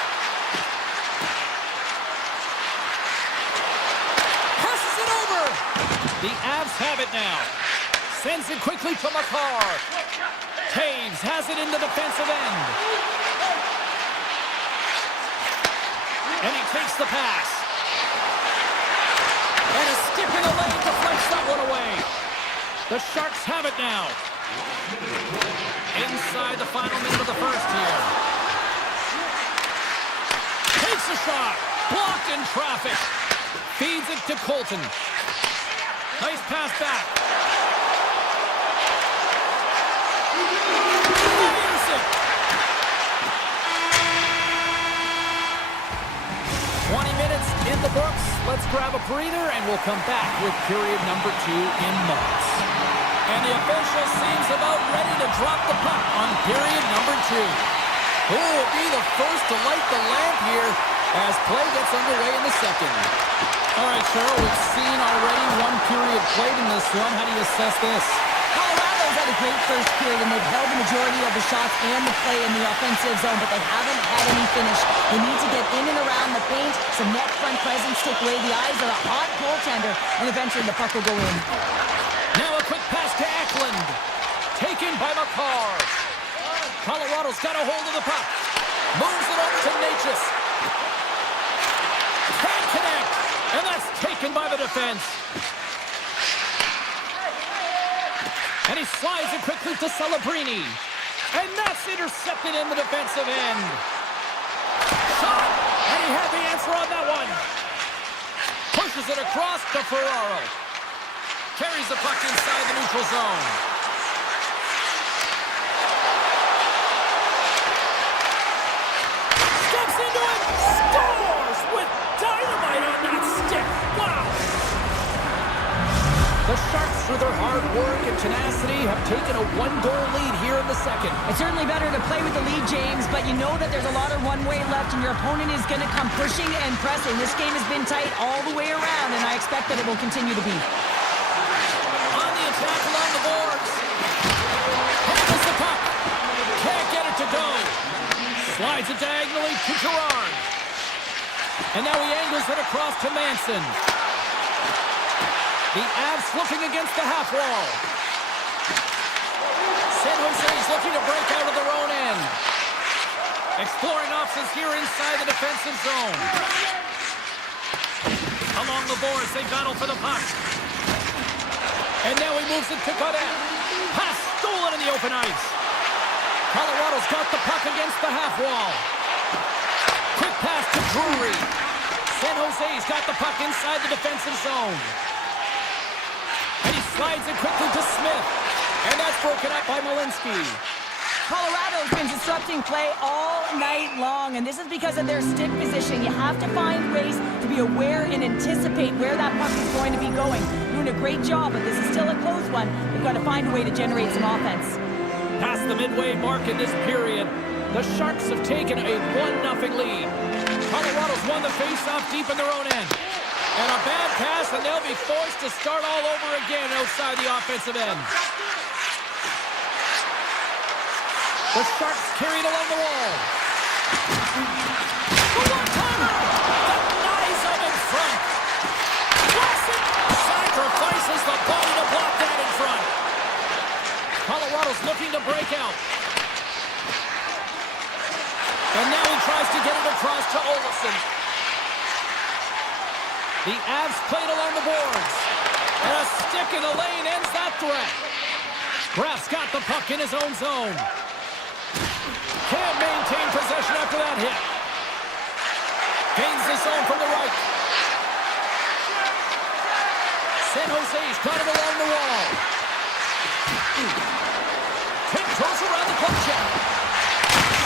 Passes it over. The Avs have it now. Sends it quickly to Makar. Taves has it in the defensive end. And he takes the pass. And a stick in the lane deflects that one away. The Sharks have it now. Inside the final minute of the first here. Takes a shot. Blocked in traffic. Feeds it to Colton. Nice pass back. Fires it. 20 minutes in the books. Let's grab a breather and we'll come back with period number 2 in moments. And the official seems about ready to drop the puck on period number 2. Who will be the first to light the lamp here as play gets underway in the second. All right, Cheryl, we've seen already one period played in this one. How do you assess this? Colorado's had a great first period, and they've held the majority of the shots and the play in the offensive zone, but they haven't had any finish. They need to get in and around the paint, some net front presence, take away the eyes of a hot goaltender, and eventually the puck will go in. Now a quick pass to Eklund. Taken by McCarr. Colorado's got a hold of the puck. Moves it over to Natchez. Can't connect. And that's taken by the defense. And he slides it quickly to Celebrini. And that's intercepted in the defensive end. Shot. And he had the answer on that one. Pushes it across to Ferraro. Carries the puck inside the neutral zone. Steps into it. Scores with dynamite on that stick. Wow. The Sharks, through their hard work and tenacity, have taken a one-goal lead here in the second. It's certainly better to play with the lead, James, but you know that there's a lot of one-way left, and your opponent is going to come pushing and pressing. This game has been tight all the way around, and I expect that it will continue to be. On the attack along the boards. Handles the puck. Can't get it to go. Slides it diagonally to Gerard. And now he angles it across to Manson. The Avs looking against the half wall. San Jose's looking to break out of their own end. Exploring options here inside the defensive zone. Along the boards, they battle for the puck. And now he moves it to Godet. Pass stolen in the open ice. Colorado's got the puck against the half wall. Quick pass to Drury. San Jose's got the puck inside the defensive zone. And he slides it quickly to Smith. And that's broken up by Malinsky. Colorado's been disrupting play all night long, and this is because of their stick position. You have to find ways to be aware and anticipate where that puck is going to be going. Doing a great job, but this is still a close one. They've got to find a way to generate some offense. Past the midway mark in this period, the Sharks have taken a 1-0 lead. Colorado's won the face-off deep in their own end. And a bad pass, and they'll be forced to start all over again outside the offensive end. The Sharks carried along the wall. The one-timer! Denies them in front. Classic! Sacrifices the body to block that in front. Colorado's looking to break out. And now he tries to get it across to Olofsson. The Avs played along the boards. And a stick in the lane ends that threat. Graf's got the puck in his own zone. Can't maintain possession after that hit. Gains the zone from the right. San Jose's got it along the wall. Tiptoes around the poke check.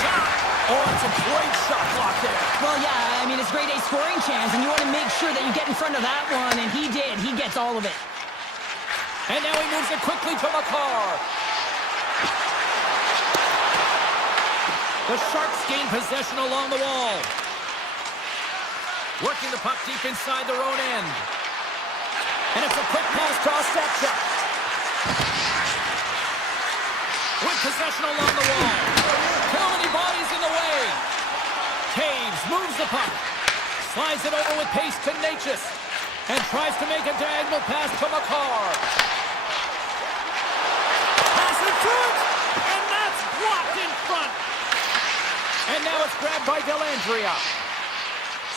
Shot. Oh, it's a great shot block there. Well, yeah, I mean, it's grade A scoring chance, and you want to make sure that you get in front of that one, and he did. He gets all of it. And now he moves it quickly to McCarr. The Sharks gain possession along the wall. Working the puck deep inside their own end. And it's a quick pass to Ostapchuk. With possession along the wall. Too many bodies in the way. Taves moves the puck. Slides it over with pace to Natchez. And tries to make a diagonal pass to McCarr. Pass it through. And that's blocked in front. And now it's grabbed by Dellandrea.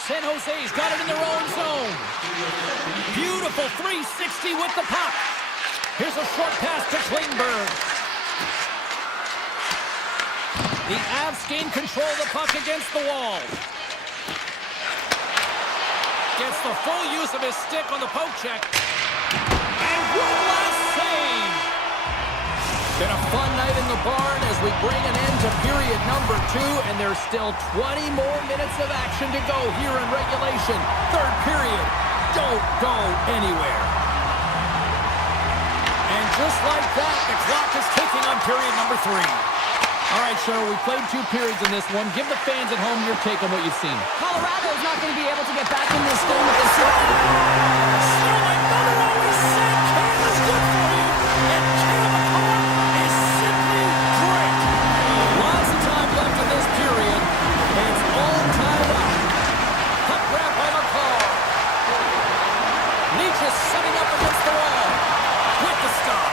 San Jose's got it in their own zone. Beautiful 360 with the puck. Here's a short pass to Klingberg. The Avs gain control of the puck against the wall. Gets the full use of his stick on the poke check. And one last save. Been a fun night in the barn as we bring an end to period number 2, and there's still 20 more minutes of action to go here in regulation. Third period. Don't go anywhere. And just like that, the clock is ticking on period number 3. All right, Cheryl, we played 2 periods in this one. Give the fans at home your take on what you've seen. Colorado's not going to be able to get back in this game with this. So my mother always said Cam is good for you, and Cam is simply great. Lots of time left in this period. It's all tied up. Puck grab by McCall. Leach is setting up against the wall. With the stop.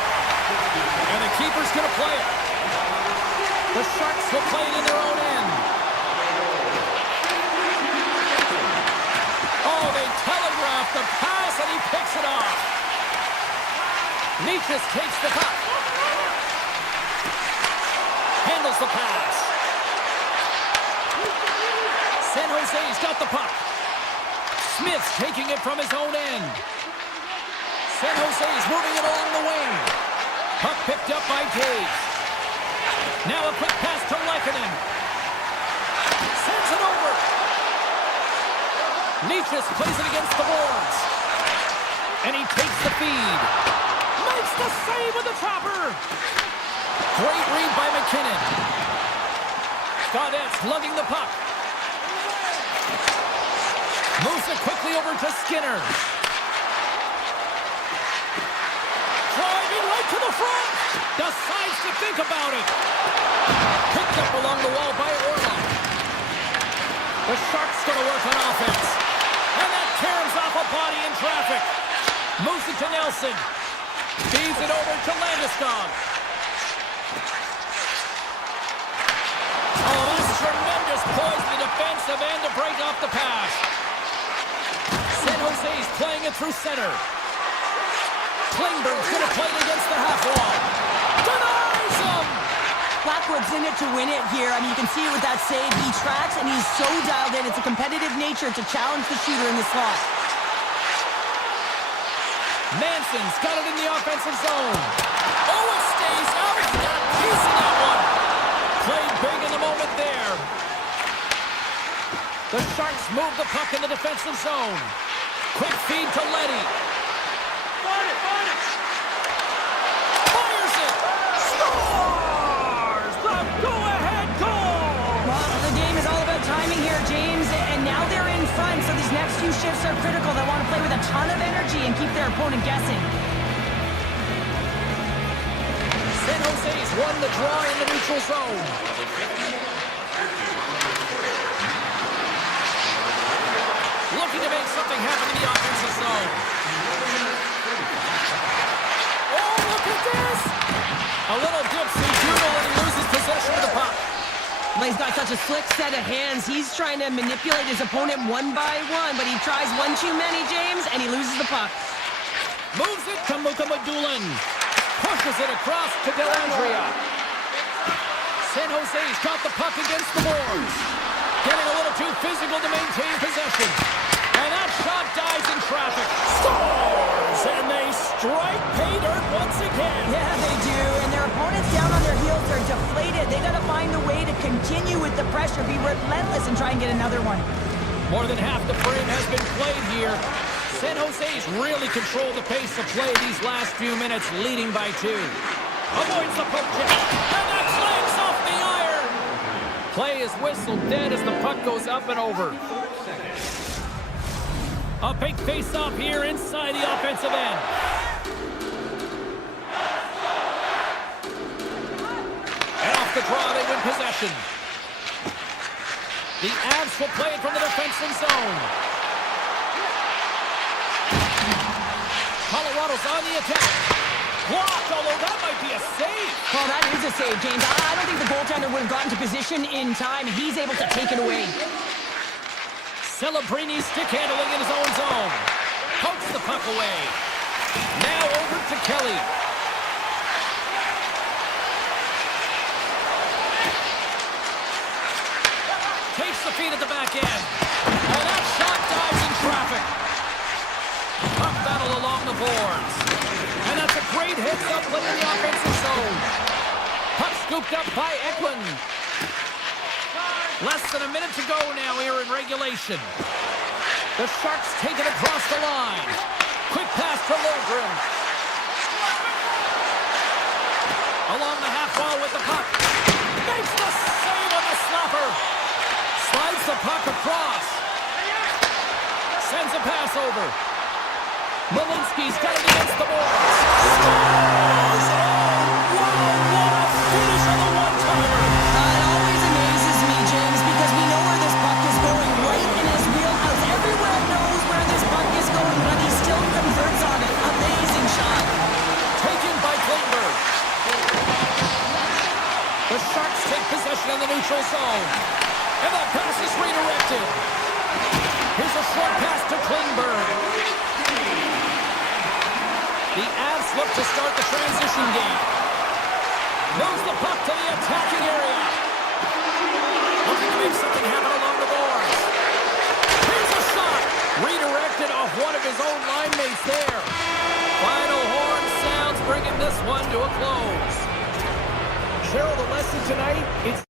And the keeper's going to play it. The Sharks will play it in their own end. Oh, they telegraph the pass, and he picks it off. Leachus takes the puck. Handles the pass. San Jose's got the puck. Smith's taking it from his own end. San Jose's moving it along the wing. Puck picked up by Taves. Now a quick pass to Lehkonen. Sends it over. Leachus plays it against the boards. And he takes the feed. Makes the save with the trapper. Great read by McKinnon. Gaudette's lugging the puck. Moves it quickly over to Skinner. Driving right to the front. Decides to think about it. Picked up along the wall by Orlov. The Sharks going to work on offense. And that caroms off a body in traffic. Moves it to Nelson. Feeds it over to Landeskog. Oh, that's tremendous poise in the defensive end to break off the pass. San Jose's playing it through center. Klingberg's going to play it against the half wall. Denies him! Blackwood's in it to win it here. I mean, you can see it with that save. He tracks, and he's so dialed in. It's a competitive nature to challenge the shooter in the slot. Manson's got it in the offensive zone. Oh, it stays out. He's got a piece of that one. Played big in the moment there. The Sharks move the puck in the defensive zone. Quick feed to Leddy. Fires it. Scores! The go-ahead goal! Well, the game is all about timing here, James. And now they're in front, so these next few shifts are critical. They want to play with a ton of energy and keep their opponent guessing. San Jose's won the draw in the neutral zone. Looking to make something happen in the offensive zone. Oh, look at this! A little dipsy doodle, and he loses possession of the puck. Well, he's got such a slick set of hands. He's trying to manipulate his opponent one by one, but he tries one too many, James, and he loses the puck. Moves it to Mukamadulin. Pushes it across to Dellandrea. San Jose's got the puck against the boards. Getting a little too physical to maintain possession. And that shot dies in traffic. Scores! And they strike pay dirt once again. Yeah, they do. And their opponents down on their heels are deflated. They got to find a way to continue with the pressure, be relentless, and try and get another one. More than half the frame has been played here. San Jose's really controlled the pace of play these last few minutes, leading by 2. Avoids the poke check. And that clanks off the iron. Play is whistled dead as the puck goes up and over. A big face-off here inside the offensive end. And off the draw, they win possession. The Avs will play it from the defensive zone. Colorado's on the attack. Blocked, although that might be a save. Well, that is a save, James. I don't think the goaltender would have gotten to position in time. He's able to take it away. Celebrini stick handling in his own zone. Pokes the puck away. Now over to Kelly. Takes the feed at the back end. And that shot dives in traffic. Puck battle along the boards. And that's a great heads-up play in the offensive zone. Puck scooped up by Eklund. Less than a minute to go now here in regulation. The Sharks take it across the line. Quick pass to Lundgren. Along the half wall with the puck. Makes over. Malinsky's got it against the boards. Scores! Oh, wow, what a finish on the one-timer. It always amazes me, James, because we know where this puck is going, right in his wheelhouse. Everyone knows where this puck is going, but he still converts on it. Amazing shot. Taken by Klingberg. The Sharks take possession in the neutral zone. And that pass is redirected. Here's a short pass to Klingberg. The Avs look to start the transition game. Moves the puck to the attacking area. Looking to make something happen along the boards. Here's a shot. Redirected off one of his own line mates there. Final horn sounds, bringing this one to a close. Cheryl, the lesson tonight, it's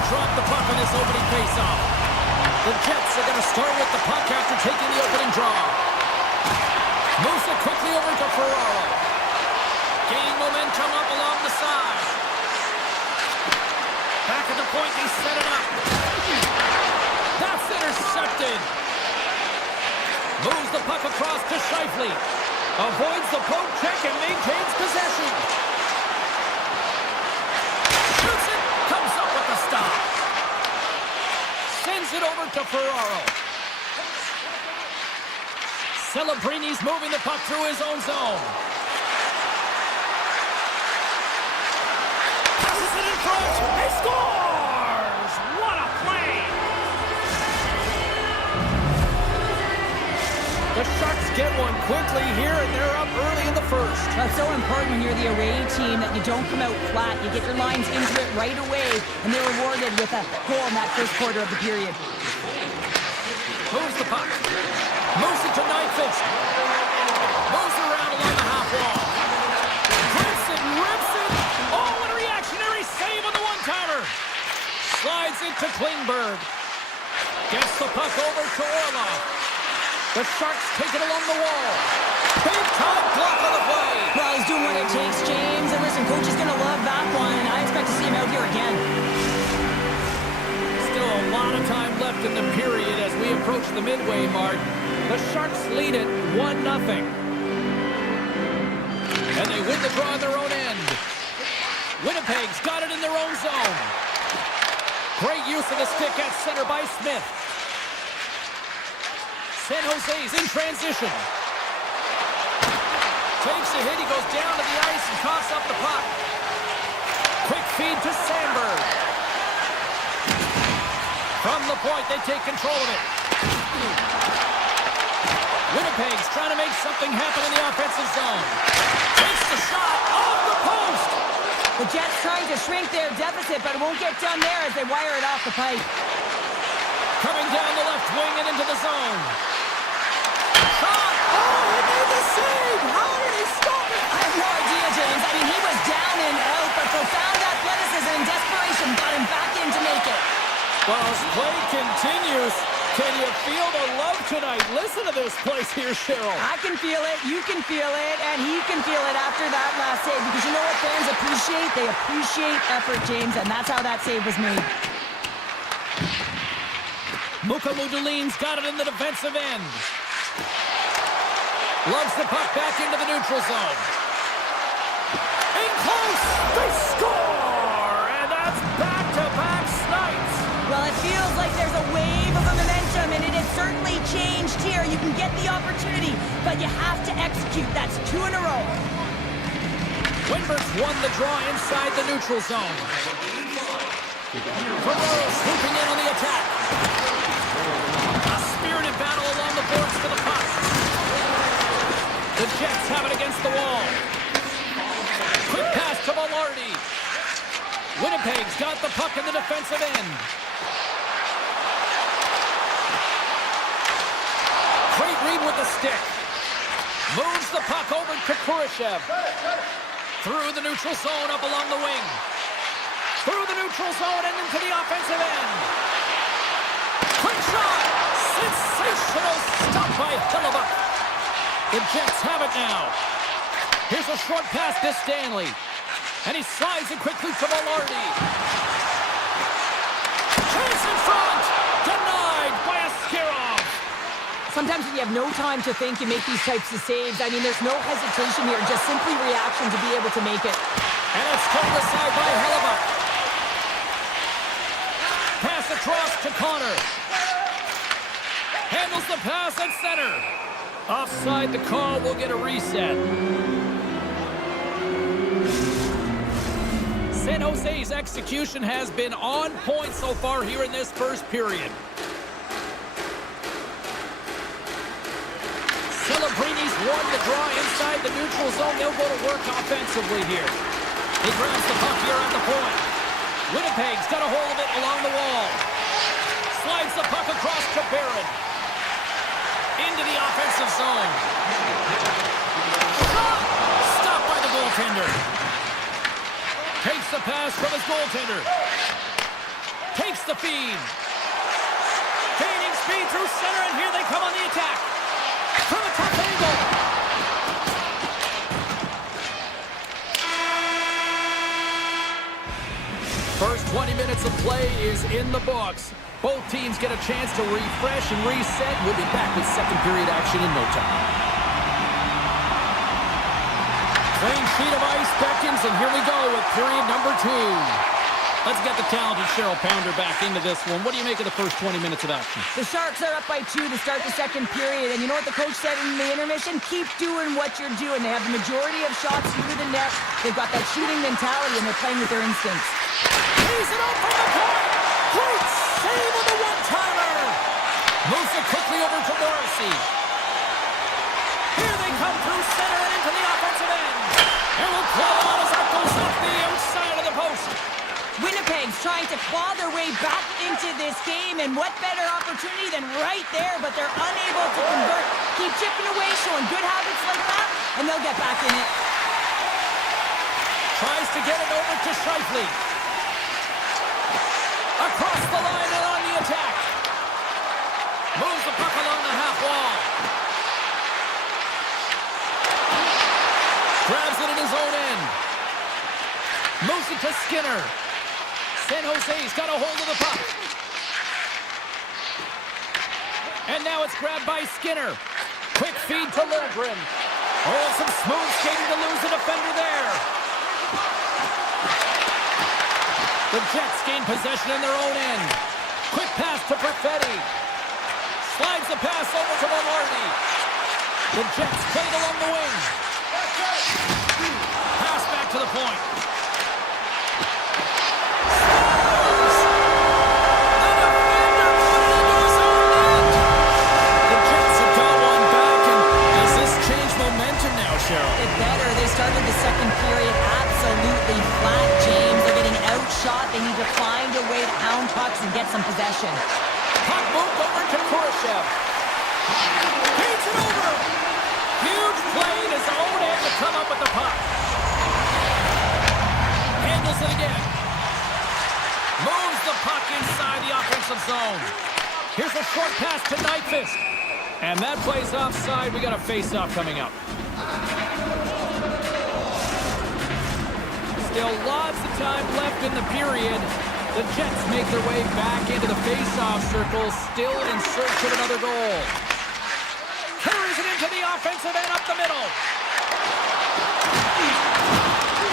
to drop the puck in this opening faceoff. The Jets are going to start with the puck after taking the opening draw. Moves it quickly over to Ferraro. Gaining momentum up along the side. Back at the point, they set it up. That's intercepted. Moves the puck across to Scheifele. Avoids the poke check and maintains possession. Shoots it. Comes up with the stop. Sends it over to Ferraro. Celebrini's moving the puck through his own zone. Passes it in front. He scores! What a play! The Sharks get one quickly here, and they're up early in the first. That's so important when you're the away team that you don't come out flat. You get your lines into it right away, and they're rewarded with a goal in that first quarter of the period. Moves the puck. Moves it to Nyquist. Moves around along the half wall. Grips it, rips it. Oh, what a reactionary save on the one-timer. Slides it to Klingberg. Gets the puck over to Orlov. The Sharks take it along the wall. Big time block on the play. Well, he's doing what it takes, James. And listen, coach is going to love that one, and I expect to see him out here again. Still a lot of time left in the period as we approach the midway mark. The Sharks lead it 1-0. And they win the draw on their own end. Winnipeg's got it in their own zone. Great use of the stick at center by Smith. San Jose's in transition. Takes a hit, he goes down to the ice and coughs up the puck. Quick feed to Sandberg. From the point, they take control of it. Winnipeg's trying to make something happen in the offensive zone. Takes the shot off the post. The Jets trying to shrink their deficit, but it won't get done there as they wire it off the pipe. Coming down the left wing and into the zone. Shot! Oh, he made the save! How did he stop it? I have no idea, James. I mean, he was down and out, but profound athleticism and desperation got him back in to make it. Well, as play continues, can you feel the love tonight? Listen to this place here, Cheryl. I can feel it, you can feel it, and he can feel it after that last save. Because you know what fans appreciate? They appreciate effort, James, and that's how that save was made. Mukamudulin's got it in the defensive end. Loves the puck back into the neutral zone. In close, they score! And that's back-to-back snipes. Well, it feels like there's a wave of momentum, and it has certainly changed here. You can get the opportunity, but you have to execute. That's 2 in a row. Winberg's won the draw inside the neutral zone. Ferraro swooping in on the attack. A spirited battle along the boards for the puck. The Jets have it against the wall. Quick pass to Velarde. Winnipeg's got the puck in the defensive end. Great read with the stick. Moves the puck over to Kurashev. Through the neutral zone, up along the wing. Through the neutral zone and into the offensive end. Quick shot! Sensational stop by Hellebuyck. The Jets have it now. Here's a short pass to Stanley. And he slides it quickly to Velarde. Chase in front! Denied by Askarov. Sometimes when you have no time to think, you make these types of saves. I mean, there's no hesitation here, just simply reaction to be able to make it. And it's pulled aside by Hellebuyck. Pass across to Connor. Handles the pass at center. Offside the call, will get a reset. San Jose's execution has been on point so far here in this first period. Celebrini's won the draw inside the neutral zone. They'll go to work offensively here. He grabs the puck here at the point. Winnipeg's got a hold of it along the wall. Slides the puck across to Barron. Into the offensive zone. Shot! Stopped by the goaltender. Takes the pass from his goaltender. Takes the feed. Gaining speed through center, and here they come on the attack. From a tough angle. First 20 minutes of play is in the books. Both teams get a chance to refresh and reset. We'll be back with second period action in no time. Clean sheet of ice beckons, and here we go with period number 2. Let's get the talented Cheryl Pounder back into this one. What do you make of the first 20 minutes of action? The Sharks are up by 2 to start the second period, and you know what the coach said in the intermission? Keep doing what you're doing. They have the majority of shots through the net. They've got that shooting mentality, and they're playing with their instincts. He's it up from the point. Great save of the one-timer. Moves it quickly over to Morrissey. Here they come through center and into the offensive end. And will claw on as that goes off the outside of the post. Winnipeg's trying to claw their way back into this game, and what better opportunity than right there, but they're unable to convert. Keep chipping away, showing good habits like that, and they'll get back in it. Tries to get it over to Scheifele. Across the line and on the attack. Moves the puck along the half wall. Grabs it in his own end. Moves it to Skinner. San Jose's got a hold of the puck. And now it's grabbed by Skinner. Quick feed to Lindgren. Oh, some smooth skating to lose the defender there. The Jets gain possession in their own end. Quick pass to Perfetti. Slides the pass over to Malordi. The Jets played along the wing. Pass back to the point. It better. They started the second period absolutely flat, James. They're getting outshot. They need to find a way to pound pucks and get some possession. Puck moved over to Kurashev. Beats it over. Huge play in his own end to come up with the puck. Handles it again. Moves the puck inside the offensive zone. Here's a short pass to Nyquist. And that plays offside. We got a face-off coming up. Still lots of time left in the period. The Jets make their way back into the face-off circle, still in search of another goal. Carries it into the offensive end up the middle.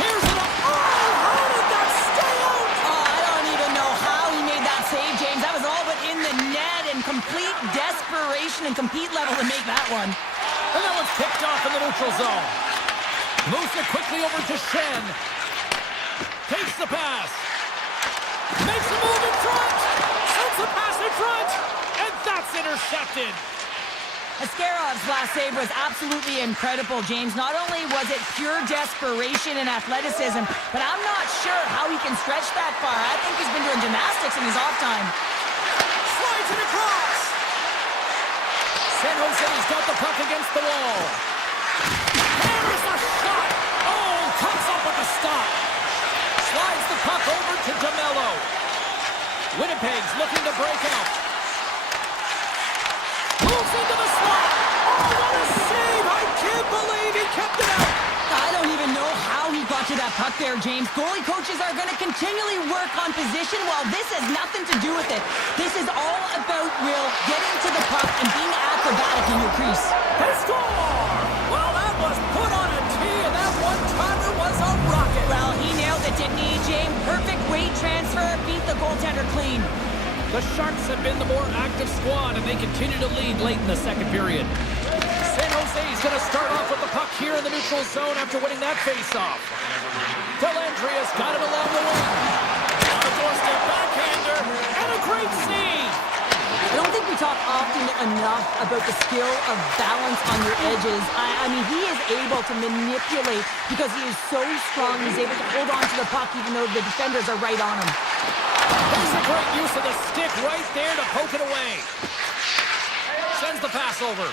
Here's it up. Oh, how did that stay out? Oh, I don't even know how he made that save, James. That was all but in the net, and complete desperation and compete level to make that one. And that one's picked off in the neutral zone. Moves it quickly over to Shen. Takes the pass. Makes a move in front. Sends the pass in front. And that's intercepted. Askarov's last save was absolutely incredible, James. Not only was it pure desperation and athleticism, but I'm not sure how he can stretch that far. I think he's been doing gymnastics in his off time. Slides it across. San Jose's got the puck against the wall. There's the shot. Oh, comes up with the stop. Slides the puck over to DeMello. Winnipeg's looking to break out. Moves into the slot. Oh, what a save. I can't believe he kept it out. I don't even know how he got to that puck there, James. Goalie coaches are going to continually work on position while this has nothing to do with it. This is all about Will getting to the puck and being acrobatic in your crease. They score! Well, that was put on a tee, and that one-timer was a rocket. Well, he nailed it, didn't he, James? Perfect weight transfer, beat the goaltender clean. The Sharks have been the more active squad, and they continue to lead late in the second period. San Jose's going to start off with the puck here in the neutral zone after winning that face-off. Delandria's got it along the wing. On a doorstep backhander, and a great save. I don't think we talk often enough about the skill of balance on your edges. I mean, he is able to manipulate because he is so strong. He's able to hold on to the puck even though the defenders are right on him. There's a great use of the stick right there to poke it away. Sends the pass over.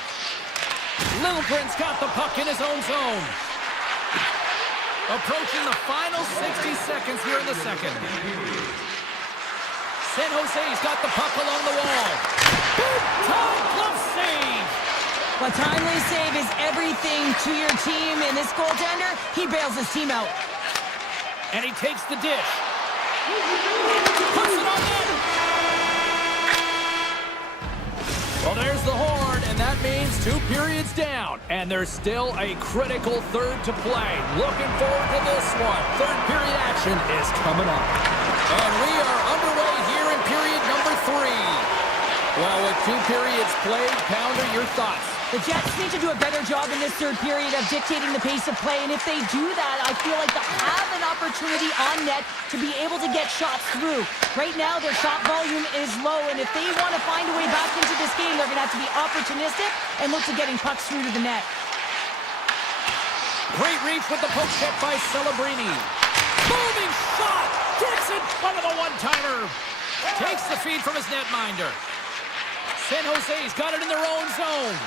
Lilgren's got the puck in his own zone. Approaching the final 60 seconds here in the second. San Jose's got the puck along the wall. Big time glove save. A timely save is everything to your team, and this goaltender, he bails his team out. And he takes the dish. Puts it on net. Well, there's the horn, and that means 2 periods down. And there's still a critical third to play. Looking forward to this one. Third period action is coming up. And we are underway here in period number 3. Well, with 2 periods played, Pounder, your thoughts? The Jets need to do a better job in this third period of dictating the pace of play, and if they do that, I feel like they'll have an opportunity on net to be able to get shots through. Right now, their shot volume is low, and if they want to find a way back into this game, they're going to have to be opportunistic and look to getting pucks through to the net. Great reach with the poke check by Celebrini. Moving shot! Gets it under the one-timer. Takes the feed from his netminder. San Jose's got it in their own zone.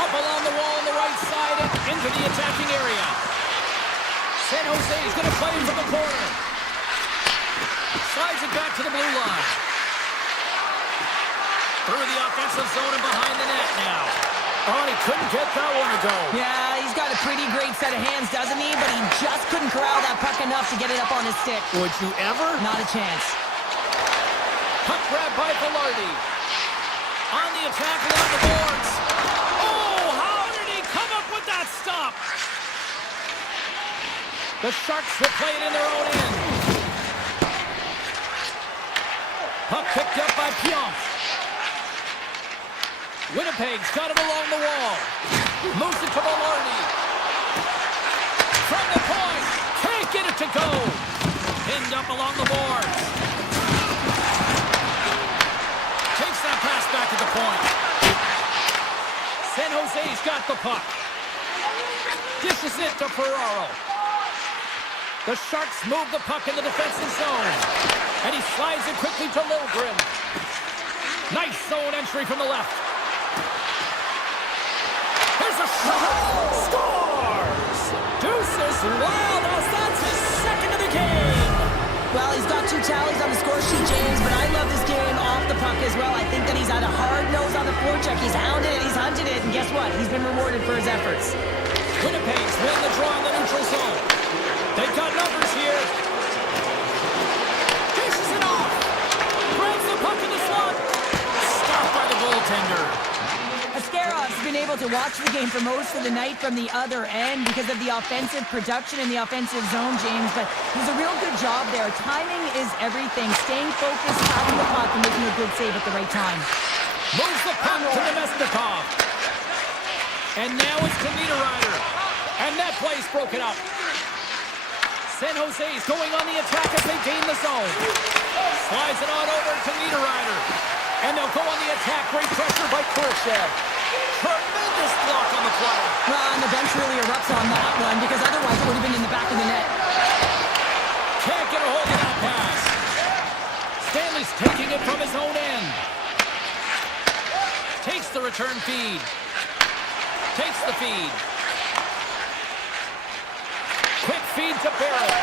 Up along the wall on the right side and into the attacking area. San Jose's going to play it from the corner. Slides it back to the blue line. Through the offensive zone and behind the net now. Oh, and he couldn't get that one to go. Yeah, he's got a pretty great set of hands, doesn't he? But he just couldn't corral that puck enough to get it up on his stick. Would you ever? Not a chance. Puck grab by Velarde. On the attack along the boards. Oh, how did he come up with that stop? The Sharks will play it in their own end. Puck picked up by Pionk. Winnipeg's got it along the wall. Moves it to Velarde. From the point. Can't get it to go. Pinned up along the boards. Takes that pass back at the point. San Jose's got the puck. Dishes it to Ferraro. The Sharks move the puck in the defensive zone. And he slides it quickly to Liljegren. Nice zone entry from the left. Here's a shot. Scores! Deuces Wild as that's his second of the game. Well, he's got 2 tallies on the score sheet, James, but I love this game off the puck as well. I think that he's had a hard nose on the forecheck. He's hounded it, he's hunted it, and guess what? He's been rewarded for his efforts. Winnipeg's win the draw in the neutral zone. They've got numbers here. Dishes it off. Grabs the puck in the slot. Stopped by the goaltender. Ascarov's been able to watch the game for most of the night from the other end because of the offensive production in the offensive zone, James, but he's a real good job there. Timing is everything. Staying focused, having the puck, and making a good save at the right time. Moves the puck to Nemesnikov. And now it's to Niederreiter. And that play's broken up. San Jose's going on the attack as they gain the zone. Slides it on over to Niederreiter. And they'll go on the attack. Great pressure by Khrushchev. Tremendous block on the play. Well, and the bench really erupts on that one because otherwise it would have been in the back of the net. Can't get a hold of that pass. Stanley's taking it from his own end. Takes the return feed. Takes the feed. Quick feed to Barrett.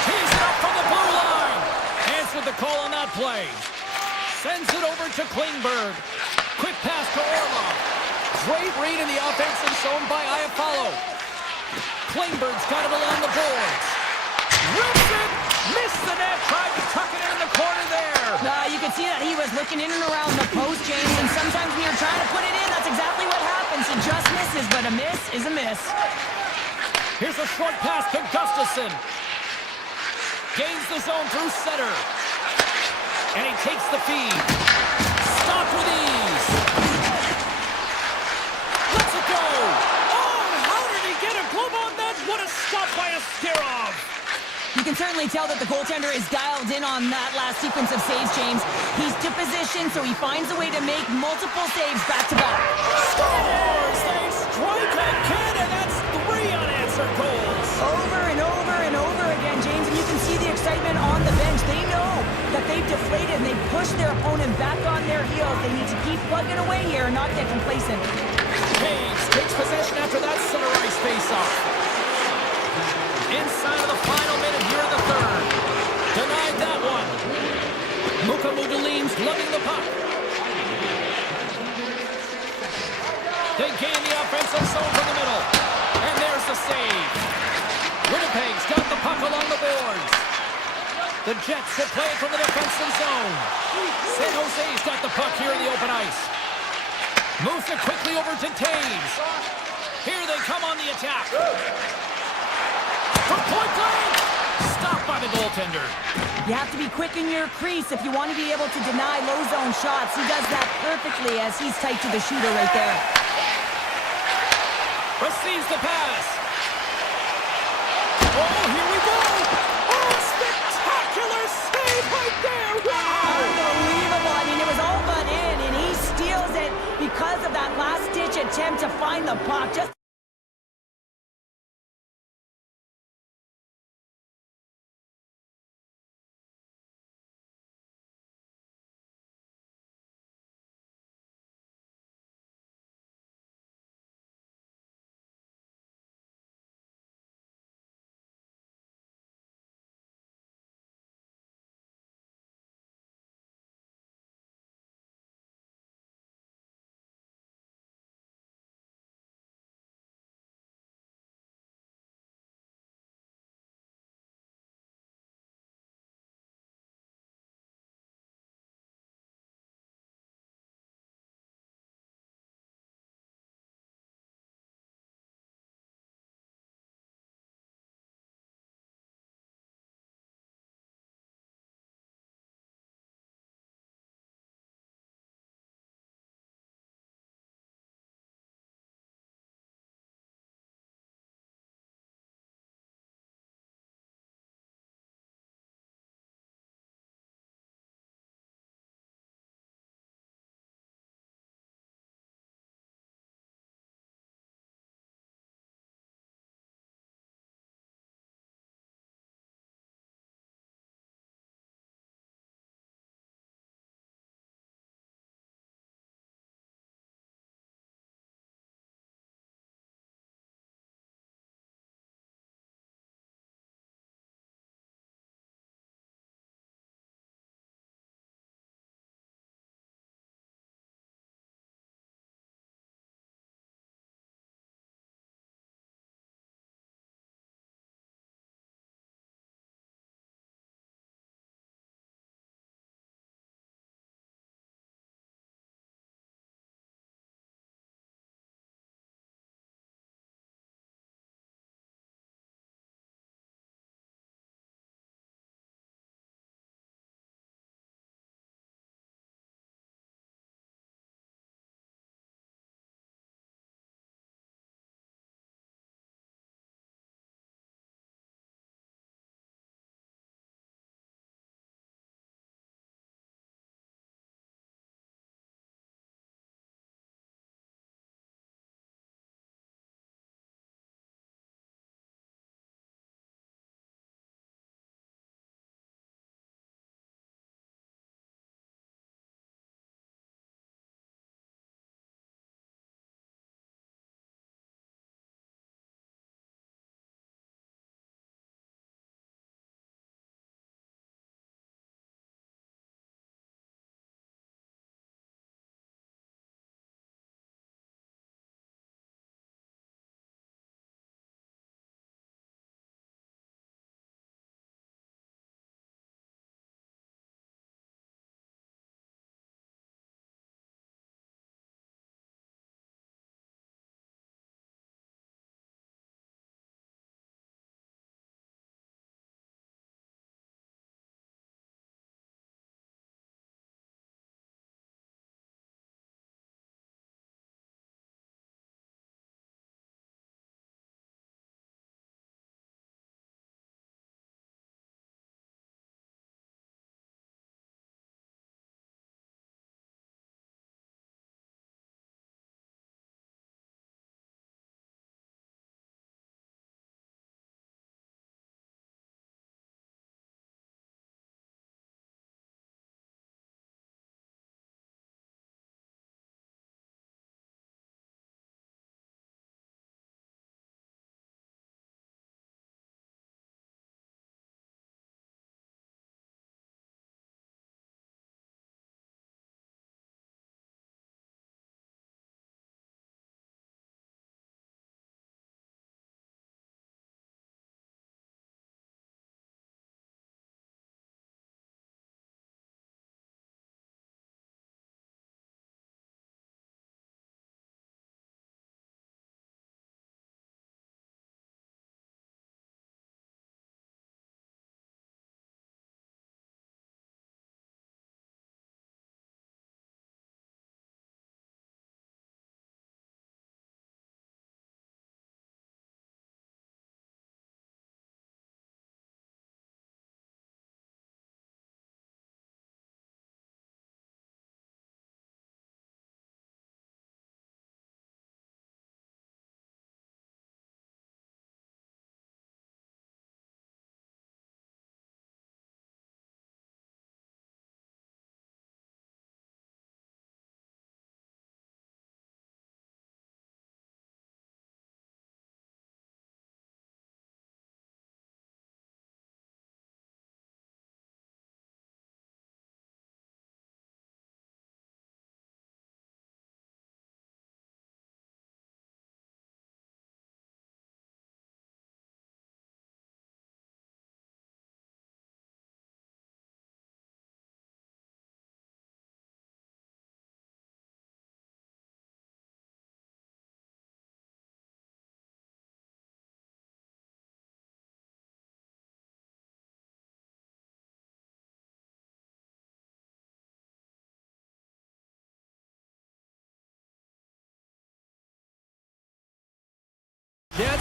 Tees it up from the blue line. Answered the call on that play. Sends it over to Klingberg. Quick pass to Orlov. Great read in the offensive zone by Iafallo. Klingberg's got it along the boards. Rips it. Missed the net. Tried to tuck it in the corner there. You can see that he was looking in and around the post, James, and sometimes when you're trying to put it in, that's exactly what happens. He just misses, but a miss is a miss. Here's a short pass to Gustafsson. Gains the zone through center. And he takes the feed. Stopped with ease. Lets it go. Oh, how did he get a glove on that? What a stop by Askarov. You can certainly tell that the goaltender is dialed in on that last sequence of saves, James. He's to position, so he finds a way to make multiple saves back-to-back. Scores! They strike again, and that's 3 unanswered goals. Over and over and over again, James, and you can see the excitement on the bench. They know that they've deflated and they've pushed their opponent back on their heels. They need to keep plugging away here and not get complacent. Hayes takes possession after that center ice face-off. Inside of the final minute here in the third. They gain the offensive zone from the middle. And there's the save. Winnipeg's got the puck along the boards. The Jets will play it from the defensive zone. San Jose's got the puck here in the open ice. Moves it quickly over to Taves. Here they come on the attack. From point blank. Stopped by the goaltender. You have to be quick in your crease if you want to be able to deny low zone shots. He does that perfectly as he's tight to the shooter right there. Receives the pass. Oh, here we go. Oh, spectacular save right there. Wow. Unbelievable. I mean, it was all but in, and he steals it because of that last-ditch attempt to find the puck. Just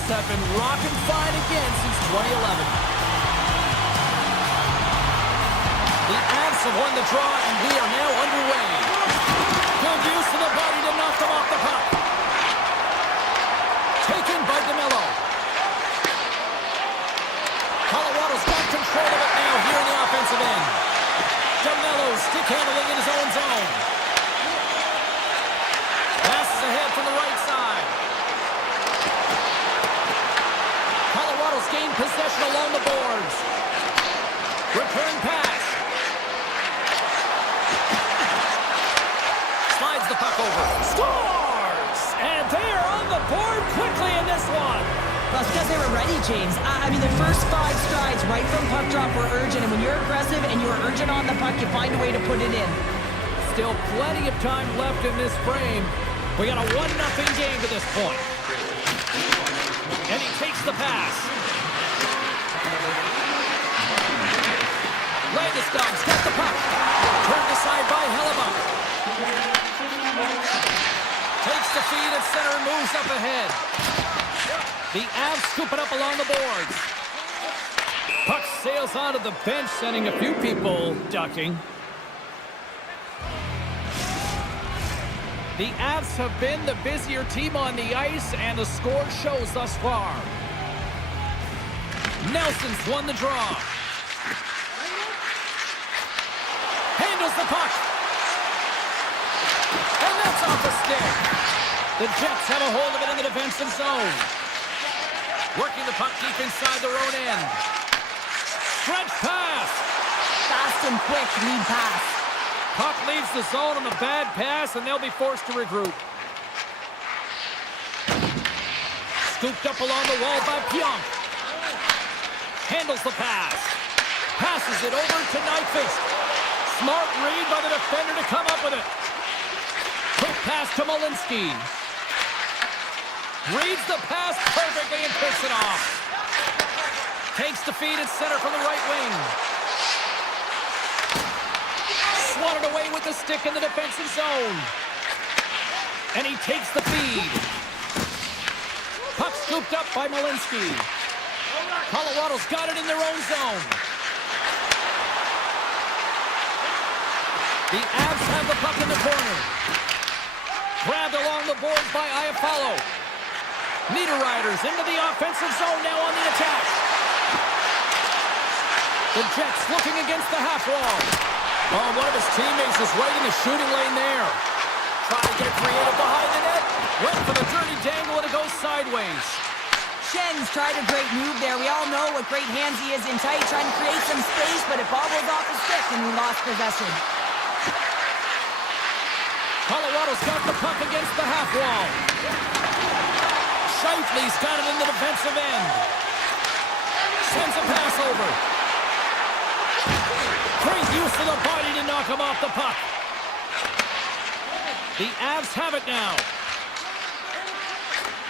have been rocking fine again since 2011. The Avs have won the draw, and we are now underway. Good use of the body to knock them off the puck. Taken by DeMello. Colorado's got control of it now here in the offensive end. DeMello stick handling in his own zone. Passes ahead from the right side. Colorado's gained possession along the boards. Return pass. Slides the puck over. Scores! And they are on the board quickly in this one. Well, it's because they were ready, James. I mean, the first 5 strides right from puck drop were urgent, and when you're aggressive and you're urgent on the puck, you find a way to put it in. Still plenty of time left in this frame. We got a 1-0 game to this point. And he takes the pass. Landeskog's got the puck. Turned aside by Hellebuck. Takes the feed at center and moves up ahead. The Avs scoop it up along the boards. Puck sails onto the bench, sending a few people ducking. The Avs have been the busier team on the ice, and the score shows thus far. Nelson's won the draw. Handles the puck. And that's off the stick. The Jets have a hold of it in the defensive zone. Working the puck deep inside their own end. Stretch pass. Fast and quick lead pass. Puck leaves the zone on a bad pass, and they'll be forced to regroup. Scooped up along the wall by Pionk. Handles the pass. Passes it over to Nyquist. Smart read by the defender to come up with it. Quick pass to Malinsky. Reads the pass perfectly and picks it off. Takes the feed at center from the right wing. Swatted away with the stick in the defensive zone. And he takes the feed. Puck scooped up by Malinsky. Colorado's got it in their own zone. The Avs have the puck in the corner. Grabbed along the boards by Iafallo. Niederreiter's into the offensive zone now on the attack. The Jets looking against the half wall. Oh, one of his teammates is right in the shooting lane there. Trying to get creative behind the net. Went for the dirty dangle and it goes sideways. Schen's tried a great move there. We all know what great hands he is in tight, trying to create some space, but it bobbled off his stick and he lost possession. Colorado's got the puck against the half wall. Scheifele's got it in the defensive end. Sends a pass over. Great use of the body to knock him off the puck. The Avs have it now.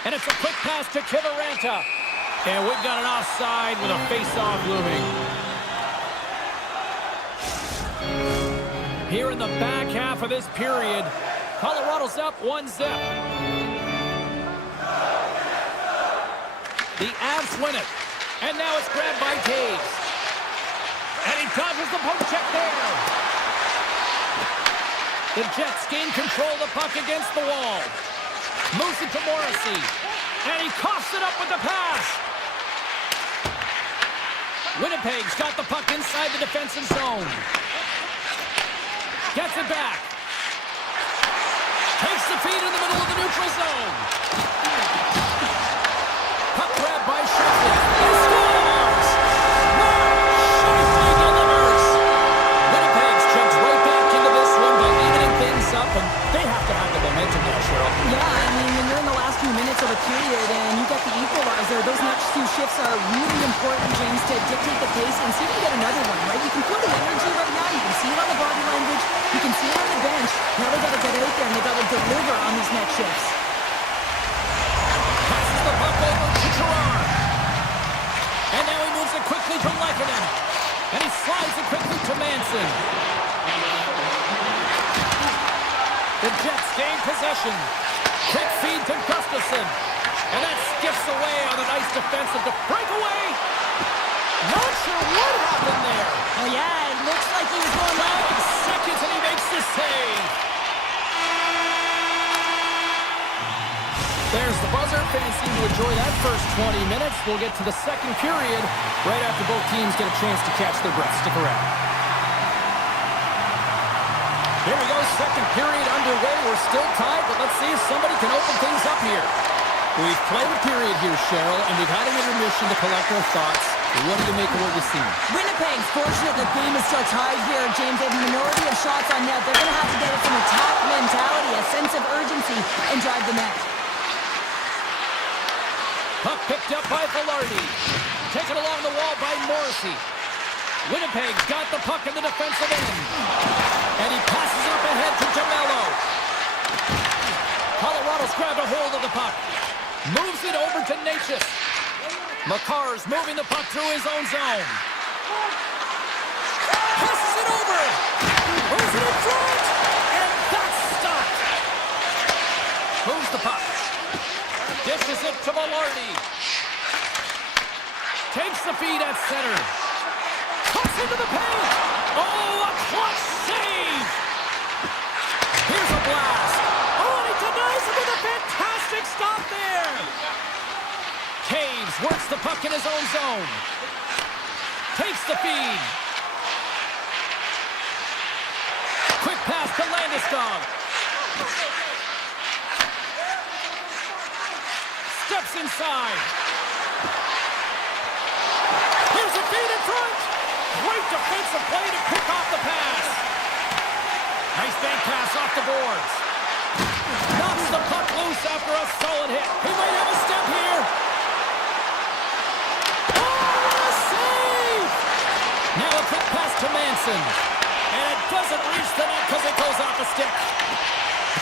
And it's a quick pass to Kiviranta. And we've got an offside with a face-off looming. Here in the back half of this period, Colorado's up 1-0. The Avs win it. And now it's grabbed by Taves. And he dodges the poke check there. The Jets gain control of the puck against the wall. Moves it to Morrissey. And he coughs it up with the pass. Winnipeg's got the puck inside the defensive zone. Gets it back. Takes the feed in the middle of the neutral zone. Puck grab by Scheifele. He scores! Scheifele delivers. Winnipeg's jumped right back into this one by evening things up, and they have to have the momentum now, Cheryl. Yeah, I mean, when you're in the last few minutes of a period and you get the equalizer, those next few shifts are really important, James, to dictate the pace and see if you get another one, right? You can feel the energy right now. You can see it on the body language. You can see it on the bench. Now they got to get out there and they got to deliver on these next shifts. Passes the puck over to Gerard. And now he moves it quickly to Lehkonen. And he slides it quickly to Manson. The Jets gain possession. Quick feed to Gustafsson. And that skips away on a nice defensive breakaway. Not sure what happened there. Oh, yeah, it looks like he was going 5 seconds and he makes the save. There's the buzzer. Fans seem to enjoy that first 20 minutes. We'll get to the second period right after both teams get a chance to catch their breath. Stick around. Here we go, second period underway. We're still tied, but let's see if somebody can open things up here. We've played a period here, Cheryl, and we've had an intermission to collect our thoughts. What do you make of what you've seen? Winnipeg's fortunate the game is still tied here, James. They have a minority of shots on net. They're going to have to get it some attack mentality, a sense of urgency, and drive the net. Puck picked up by Velarde. Taken along the wall by Morrissey. Winnipeg's got the puck in the defensive end. And he passes up ahead to DeMello. Colorado's grabbed a hold of the puck. Moves it over to Natchez. Makar's moving the puck through his own zone. Passes it over. Moves it in front. And that's stopped. Moves the puck. Dishes it to Velarde. Takes the feed at center. Cuts into the paint. Oh, a clutch save. Here's a blast. Oh, and he denies him with a fantastic stop there. Caves works the puck in his own zone. Takes the feed. Quick pass to Landeskog. Steps inside. Here's a feed in front. Great defensive play to pick off the pass. Nice bank pass off the boards. Knocks the puck loose after a solid hit. He might have a step here. Oh, what a save! Now a quick pass to Manson. And it doesn't reach the net because it goes off the stick.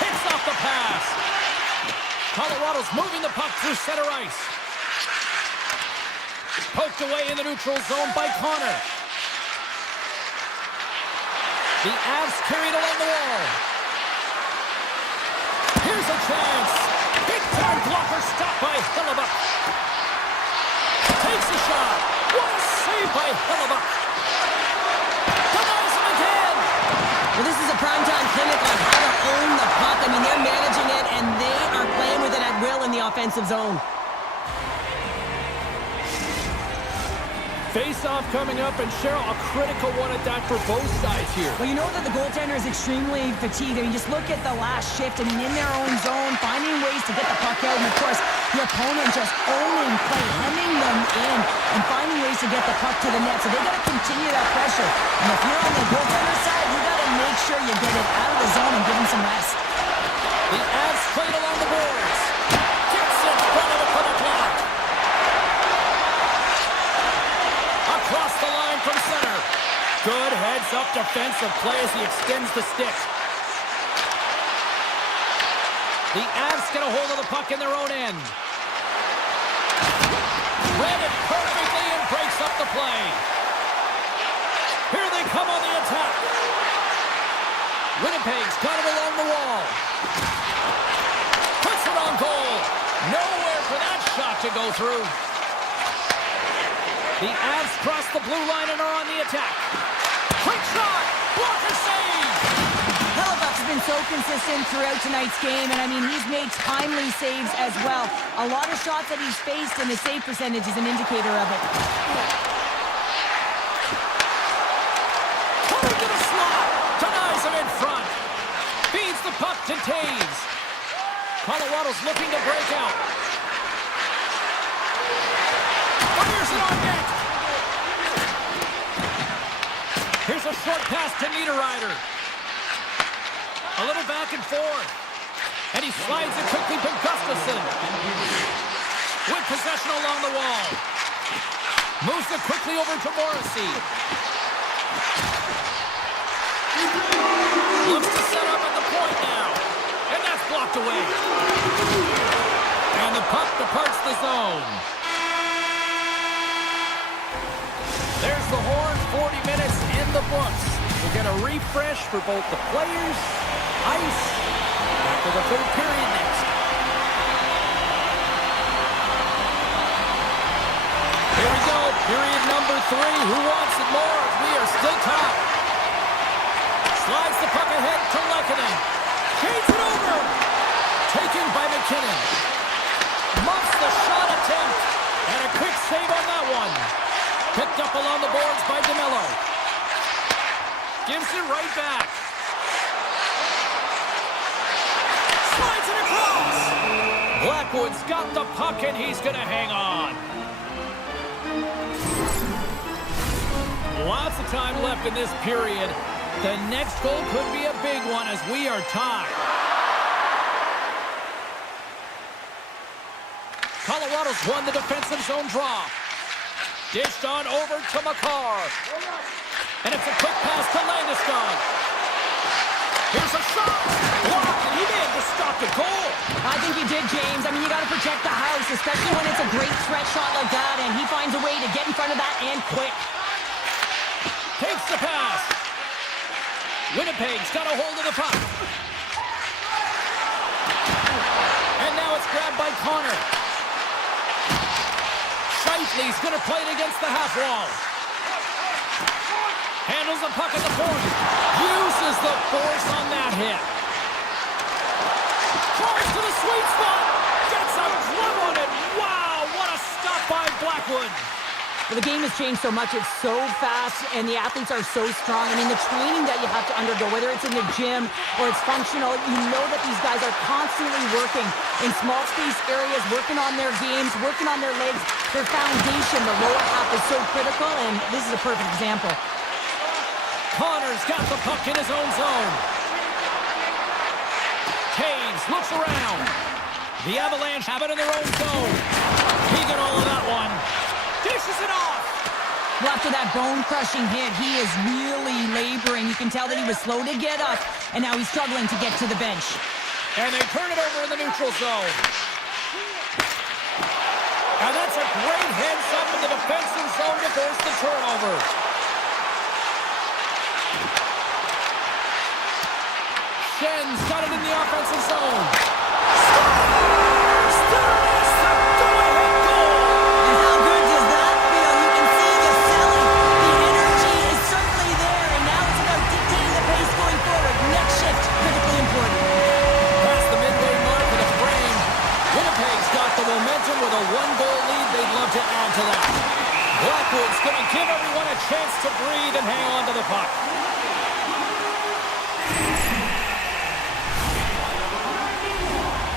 Picks off the pass. Colorado's moving the puck through center ice. Poked away in the neutral zone by Connor. The Avs carried along the wall. Here's a chance. Big time blocker stopped by Hellebuyck. Takes a shot. What a save by Hellebuyck. Denies him again. Well, this is a primetime clinic on how to own the puck. I mean, they're managing it, and they are playing with it at will in the offensive zone. Face-off coming up, and Cheryl, a critical one at that for both sides here. Well, you know that the goaltender is extremely fatigued. I mean, just look at the last shift. I mean, in their own zone, finding ways to get the puck out. And, of course, the opponent just owning play, hemming them in, and finding ways to get the puck to the net. So they got to continue that pressure. And if you're on the goaltender side, you got to make sure you get it out of the zone and give him some rest. The Avs played along the boards. Gets in front of it for the block. Across the line from center. Good heads-up defensive play as he extends the stick. The Avs get a hold of the puck in their own end. Read it perfectly and breaks up the play. Here they come on the attack. Winnipeg's got it along the wall. Puts it on goal. Nowhere for that shot to go through. The Avs cross the blue line and are on the attack. Quick shot! Blocker save! Hellebuyck's been so consistent throughout tonight's game, and I mean, he's made timely saves as well. A lot of shots that he's faced, and his save percentage is an indicator of it. Coming to the slot! Denies him in front. Feeds the puck to Taves. Colorado's looking to break out. Fires it on net. Here's a short pass to Niederreiter. A little back and forth. And he slides it quickly to Gustafsson. With possession along the wall. Moves it quickly over to Morrissey. Looks to set up at the point now. And that's blocked away. And the puck departs the zone. There's the horn, 40 minutes in the books. We'll get a refresh for both the players, ice, after the third period next. Period number 3. Who wants it more? We are still tied. Slides the puck ahead to Lehkonen. Chains it over. Taken by McKinnon. Muffs the shot attempt. And a quick save on that one. Picked up along the boards by DeMello. Gives it right back. Slides it across. Blackwood's got the puck and he's going to hang on. Lots of time left in this period. The next goal could be a big one as we are tied. Colorado's won the defensive zone draw. Dished on over to Makar. And it's a quick pass to Landeskog. Here's a shot. Blocked, and he may have just stopped a goal. I think he did, James. I mean, you got to protect the house, especially when it's a great threat shot like that, and he finds a way to get in front of that and quick. Takes the pass. Winnipeg's got a hold of the puck. And now it's grabbed by Connor. Scheifele's going to play it against the half wall. Handles the puck at the point. Uses the force on that hit. Tries to the sweet spot. Gets a glove on it. Wow, what a stop by Blackwood. Well, the game has changed so much. It's so fast, and the athletes are so strong. I mean, the training that you have to undergo, whether it's in the gym or it's functional, you know that these guys are constantly working in small space areas, working on their games, working on their legs. Their foundation, the lower half, is so critical, and this is a perfect example. Connor's got the puck in his own zone. Taves looks around. The Avalanche have it in their own zone. He got all of that one. Dishes it off. Well, after that bone-crushing hit, he is really laboring. You can tell that he was slow to get up, and now he's struggling to get to the bench. And they turn it over in the neutral zone. And that's a great heads-up in the defensive zone to force the turnover. Schen's got it in the offensive zone. Scores! There is the go-ahead goal! And how good does that feel? You can see the selling. The energy is certainly there, and now it's about dictating the pace going forward. Next shift, critically important. Past the midway mark of the frame, Winnipeg's got the momentum with a one-goal lead. They'd love to add to that. Blackwood's going to give everyone a chance to breathe and hang on to the puck.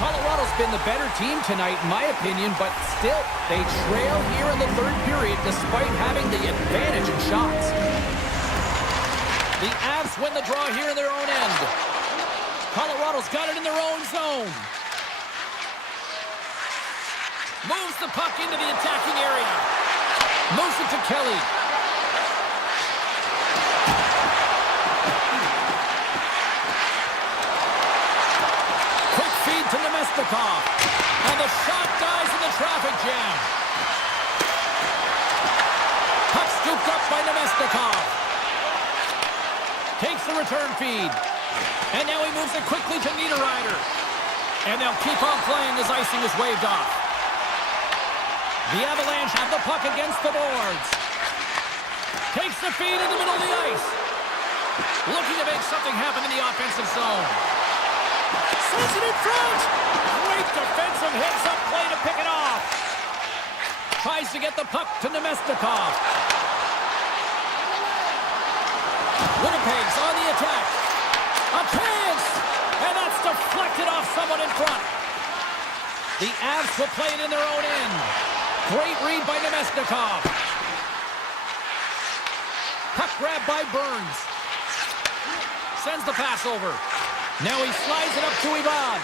Colorado's been the better team tonight, in my opinion, but still, they trail here in the third period despite having the advantage in shots. The Avs win the draw here in their own end. Colorado's got it in their own zone. Moves the puck into the attacking area. Moves it to Kelly. Quick feed to Nemestikov. And the shot dies in the traffic jam. Puck scooped up by Nemestikov. Takes the return feed. And now he moves it quickly to Niederreiter. And they'll keep on playing as icing is waved off. The Avalanche have the puck against the boards. Takes the feed in the middle of the ice. Looking to make something happen in the offensive zone. Sends it in front. Great defensive heads-up play to pick it off. Tries to get the puck to Nemestikov. Winnipeg's on the attack. A chance! And that's deflected off someone in front. The Avs will play it in their own end. Great read by Nemestikov. Puck grab by Burns. Sends the pass over. Now he slides it up to Ivan.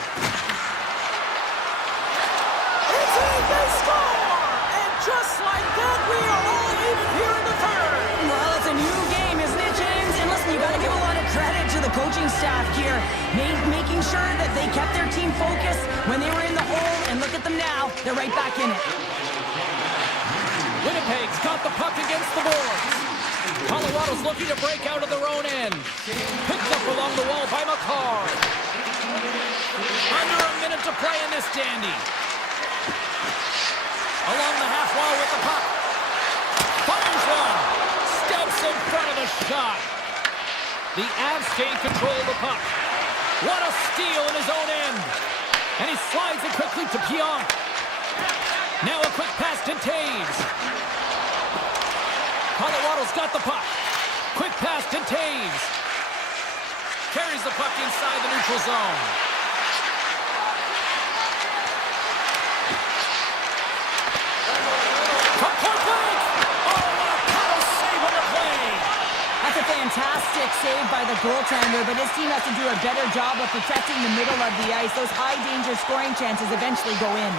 It's in, they score! And just like that, we are all even here in the third. Well, it's a new game, isn't it, James? And listen, you got to give a lot of credit to the coaching staff here, making sure that they kept their team focused when they were in the hole. And look at them now. They're right back in it. Winnipeg's got the puck against the boards. Colorado's looking to break out of their own end. Picked up along the wall by Makar. Under a minute to play in this dandy. Along the half wall with the puck. shot. The Avs gain control of the puck. What a steal in his own end. And he slides it quickly to Pionk. Now a quick pass to Taves. Colorado's got the puck. Quick pass to Taves. Carries the puck inside the neutral zone. From point blank! Oh, what a paddle save on the play! That's a fantastic save by the goaltender, but his team has to do a better job of protecting the middle of the ice. Those high-danger scoring chances eventually go in.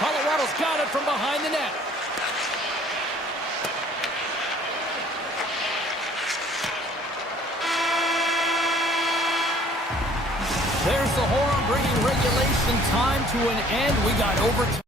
Colorado's got it from behind the net. There's the horn bringing regulation time to an end. We got overtime.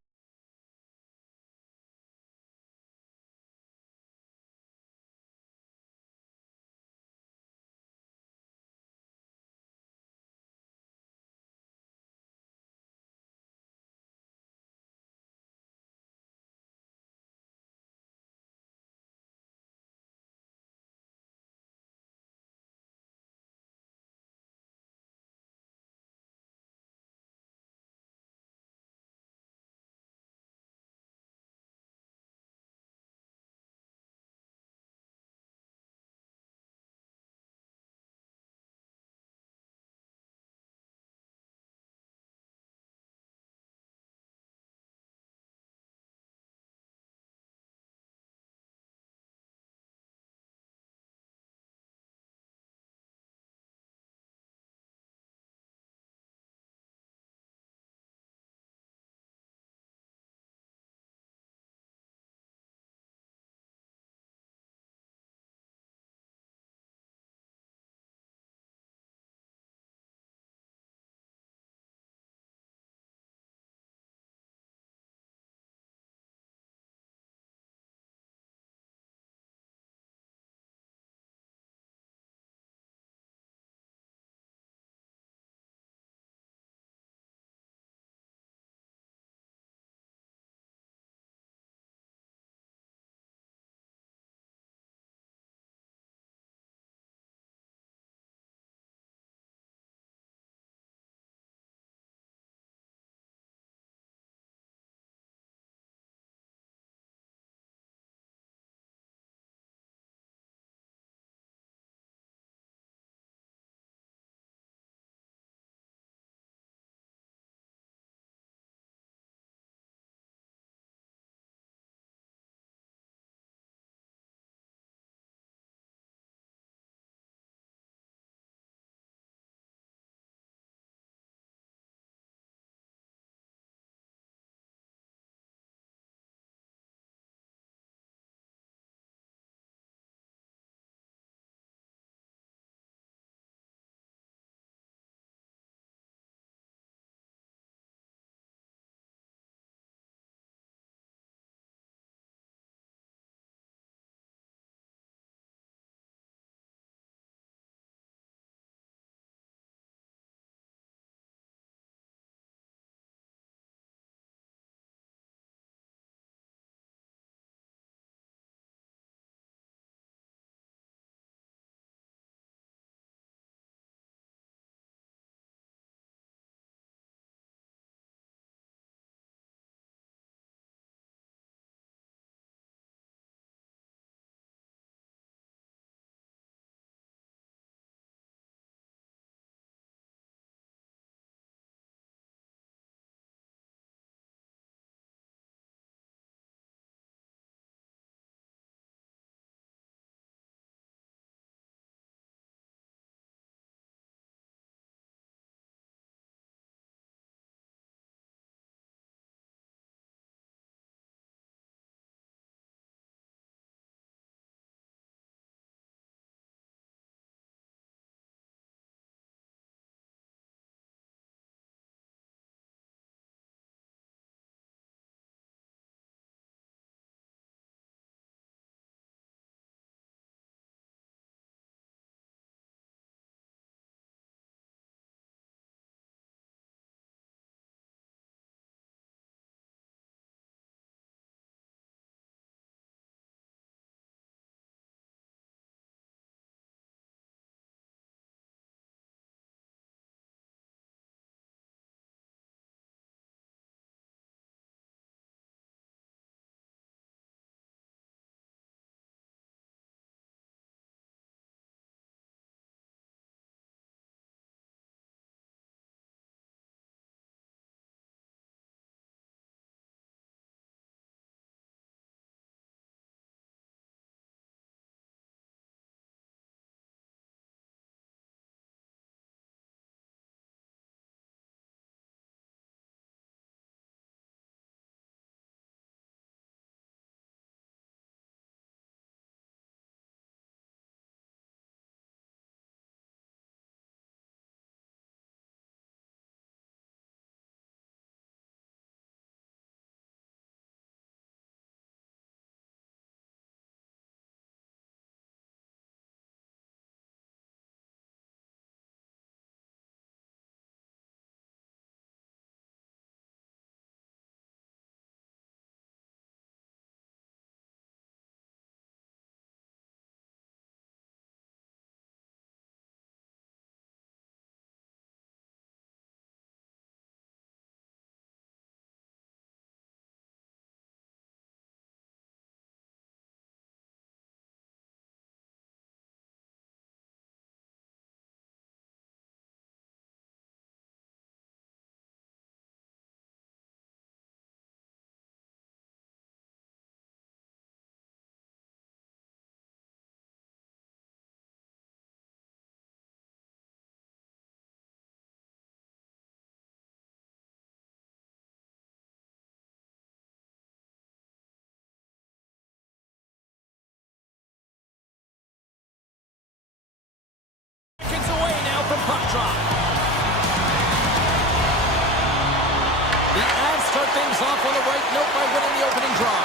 start things off on the right note by winning the opening draw.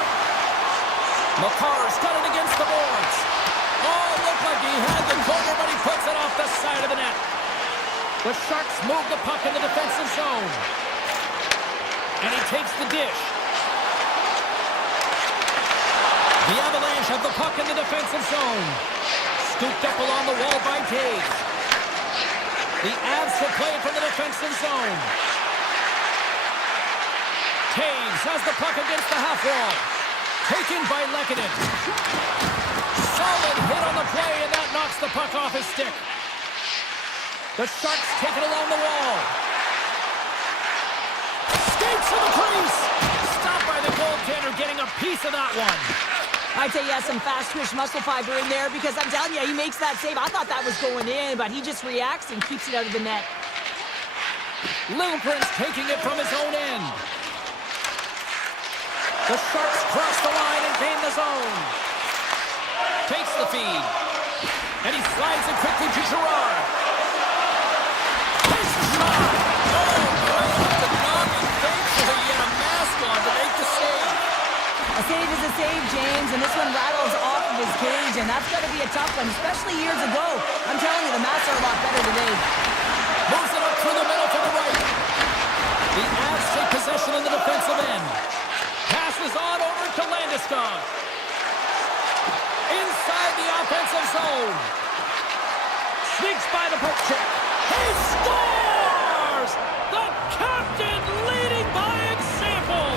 McCarr's got it against the boards. Oh, looked like he had the corner, but he puts it off the side of the net. The Sharks move the puck in the defensive zone. And he takes the dish. The Avalanche have the puck in the defensive zone. Scooped up along the wall by Taves. The Avs will play it from the defensive zone. Taves has the puck against the half wall. Taken by Lehkonen. Solid hit on the play, and that knocks the puck off his stick. The Sharks take it along the wall. Skates to the crease. Stopped by the goaltender, getting a piece of that one. I'd say he has some fast-twitch muscle fiber in there because I'm telling you, he makes that save. I thought that was going in, but he just reacts and keeps it out of the net. Lilligren's taking it from his own end. The Sharks cross the line and gain the zone. Takes the feed. And he slides it quickly to Gerard. Takes the shot. Oh, right off the noggin. Thankfully, he had a mask on to make the save. A save is a save, James, and this one rattles off of his cage, and that's got to be a tough one, especially years ago. I'm telling you, the masks are a lot better today. Moves it up through the middle to the right. The Avs take possession in the defensive end. Passes on over to Landeskog. Inside the offensive zone. Sneaks by the poke check. He scores! The captain leading by example.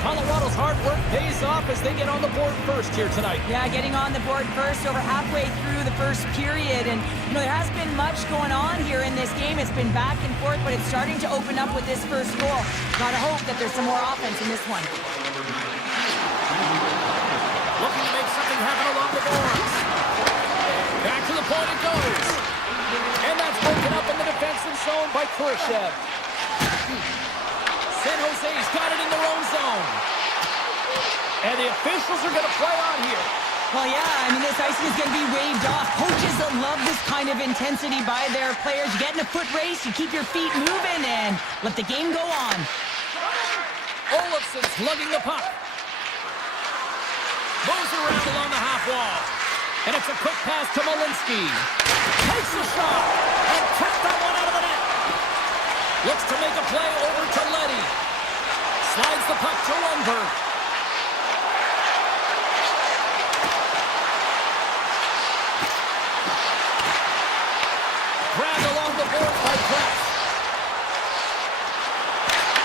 Colorado's hard work pays off as they get on the board first here tonight. Yeah, getting on the board first over halfway through the first period. And, you know, there hasn't been much going on here in this game. It's been back and forth, but it's starting to open up with this first goal. Gotta hope that there's some more offense in this one. Looking to make something happen along the boards. Back to the point it goes. And that's broken up in the defensive zone by Khrushchev. San Jose's got it in their own zone. And the officials are going to play on here. Well, yeah, I mean, this icing is going to be waved off. Coaches that love this kind of intensity by their players. You get in a foot race, you keep your feet moving, and let the game go on. Olofsson's lugging the puck. Moves around along the half wall. And it's a quick pass to Malinsky. Takes the shot and kept that one out of the net. Looks to make a play over to Leddy. Slides the puck to Lundberg. Grabbed along the board by Pratt.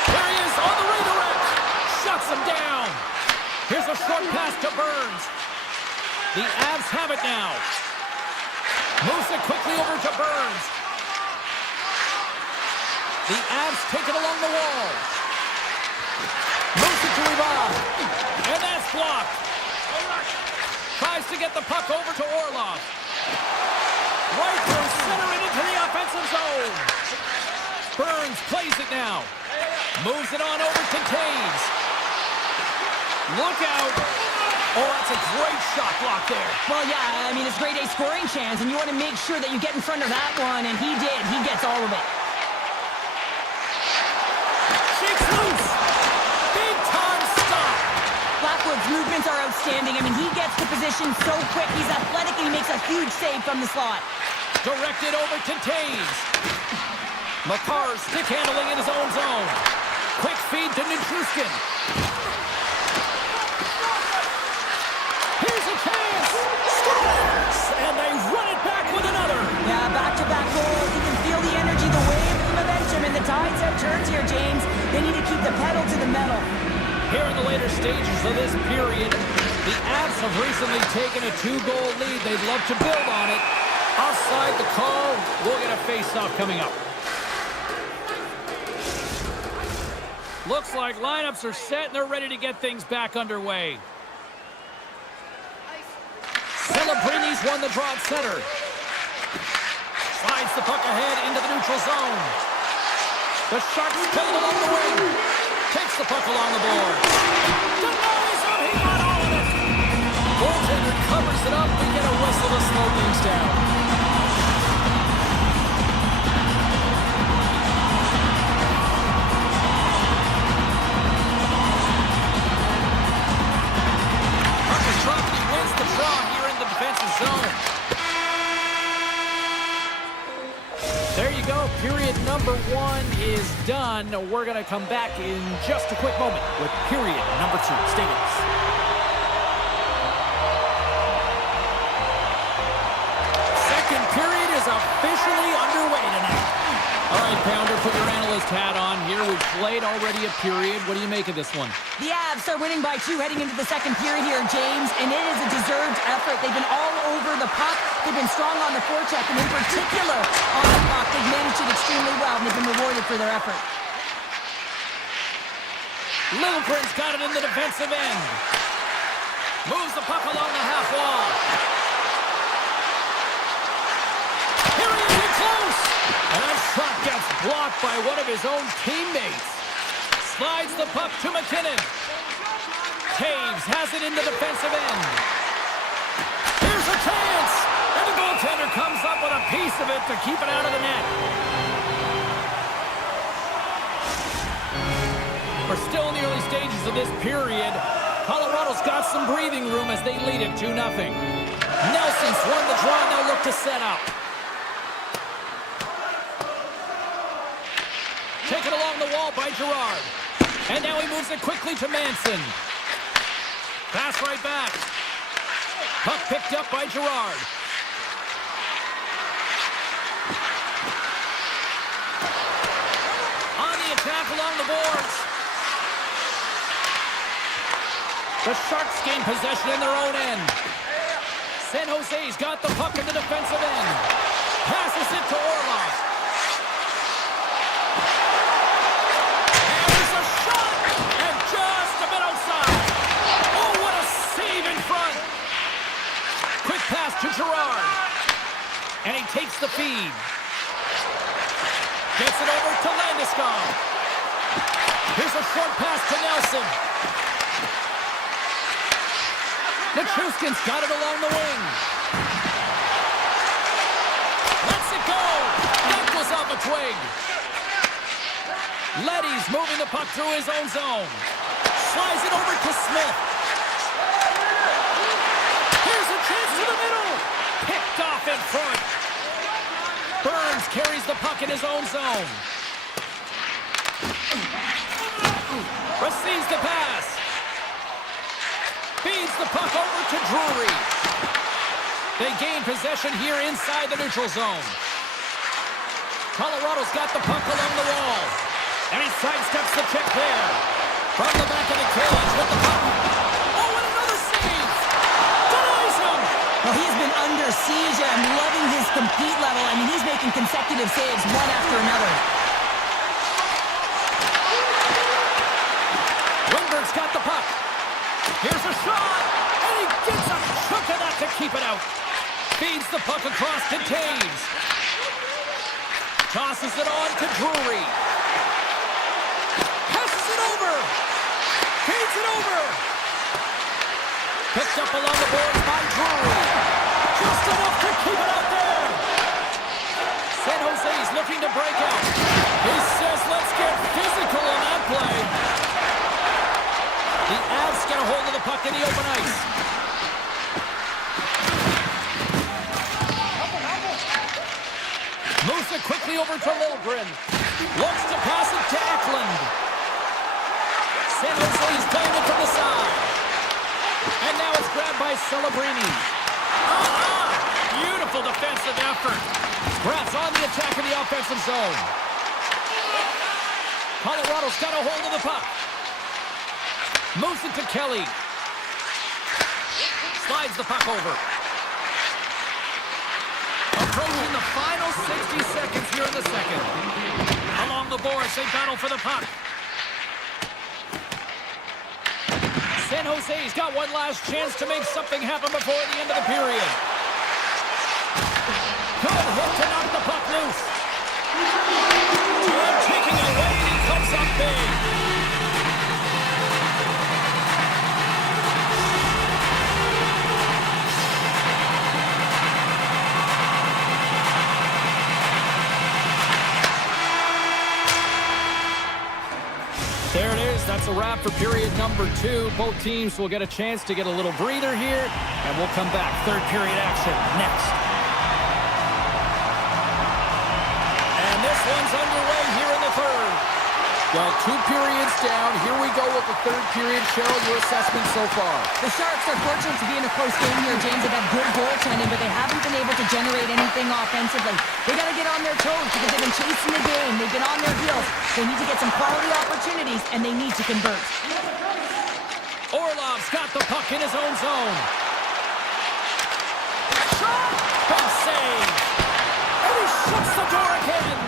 There he is on the redirect. Shuts him down. Here's a short pass to Burns. The Avs have it now. Moves it quickly over to Burns. The Avs take it along the wall. Moves it to Ivan. And that's blocked. Tries to get the puck over to Orlov. Right through center and into the offensive zone. Burns plays it now. Moves it on over to Taves. Look out. Oh, that's a great shot block there. Well, yeah, I mean, it's grade A scoring chance, and you want to make sure that you get in front of that one, and he did. He gets all of it. Shakes loose. Big time stop. Blackwood's movements are outstanding. I mean, he gets the position so quick. He's athletic, and he makes a huge save from the slot. Directed over to Taves. McCarr stick handling in his own zone. Quick feed to Nichushkin. Here's a chance. Scores! And they run it back with another. Yeah, back-to-back goals. You can feel the energy, the wave, the momentum, and the tides have turned here, James. They need to keep the pedal to the metal. Here in the later stages of this period, the Avs have recently taken a 2-goal lead. They'd love to build on it. Offside the call. We'll get a face-off coming up. Looks like lineups are set and they're ready to get things back underway. Celebrini's won the draw at center. Slides the puck ahead into the neutral zone. The Sharks pull it along the wing. Takes the puck along the board. Denies him. He got all of it. Goaltender covers it up. We get a whistle to slow things down. There you go. Period number 1 is done. We're going to come back in just a quick moment with period number 2. Stay with us. Second period is officially underway tonight. All right, Pounder, put your analyst hat on here. We've played already a period. What do you make of this one? The Avs are winning by 2 heading into the second period here, James, and it is a deserved effort. They've been all over the puck. They've been strong on the forecheck, and in particular on the puck. They've managed it extremely well, and they've been rewarded for their effort. Littlegren's got it in the defensive end. Moves the puck along the half wall. Here he is in close. And that shot gets blocked by one of his own teammates. Slides the puck to McKinnon. Taves has it in the defensive end. Here's a chance. And the goaltender comes up with a piece of it to keep it out of the net. We're still in the early stages of this period. Colorado's got some breathing room as they lead it 2-0. Nelson's won the draw, now look to set up. Taken along the wall by Girard. And now he moves it quickly to Manson. Pass right back. Puck picked up by Girard. On the attack along the boards. The Sharks gain possession in their own end. San Jose's got the puck in the defensive end. Passes it to Orlov. There's a shot! And just a bit outside. Oh, what a save in front. Quick pass to Girard. And he takes the feed. Gets it over to Landeskog. Here's a short pass to Nelson. Nichushkin's got it along the wing. Lets it go. That goes off a twig. Leddy's moving the puck through his own zone. Slides it over to Smith. Here's a chance to the middle. Picked off in front. Burns carries the puck in his own zone. Receives the pass. Feeds the puck over to Drury. They gain possession here inside the neutral zone. Colorado's got the puck along the wall. And he sidesteps the check there. From the back of the cage with the puck. Oh, and another save! Denies him! Well, he's been under siege. I'm loving his compete level. I mean, he's making consecutive saves one after another. Wingberg's got the puck. Here's a shot, and he gets a chunk of that to keep it out. Feeds the puck across to Taves. Tosses it on to Drury. Passes it over. Feeds it over. Picked up along the boards by Drury. Just enough to keep it out there. San Jose's looking to break out. He says, let's get physical on that play. The Avs get a hold of the puck in the open ice. Moves it quickly over to Littlegren. Looks to pass it to Eklund. San Jose's playing it from the side. And now it's grabbed by Celebrini. Beautiful defensive effort. Bratt's on the attack in the offensive zone. Colorado's got a hold of the puck. Moves it to Kelly. Slides the puck over. Approaching the final 60 seconds here in the second. Along the boards, they battle for the puck. San Jose's got one last chance to make something happen before the end of the period. Good hit to knock the puck loose. Time ticking away, and he comes up big. There it is. That's a wrap for period number 2. Both teams will get a chance to get a little breather here, and we'll come back. Third period action next. one's underway here in the third. Well, 2 periods down. Here we go with the third period. Cheryl, your assessment so far? The Sharks are fortunate to be in a close game here, James. They've had good goaltending, but they haven't been able to generate anything offensively. They got to get on their toes because they've been chasing the game. They've been on their heels. They need to get some quality opportunities, and they need to convert. Orlov's got the puck in his own zone. Shot! Big save! And he shuts the door again!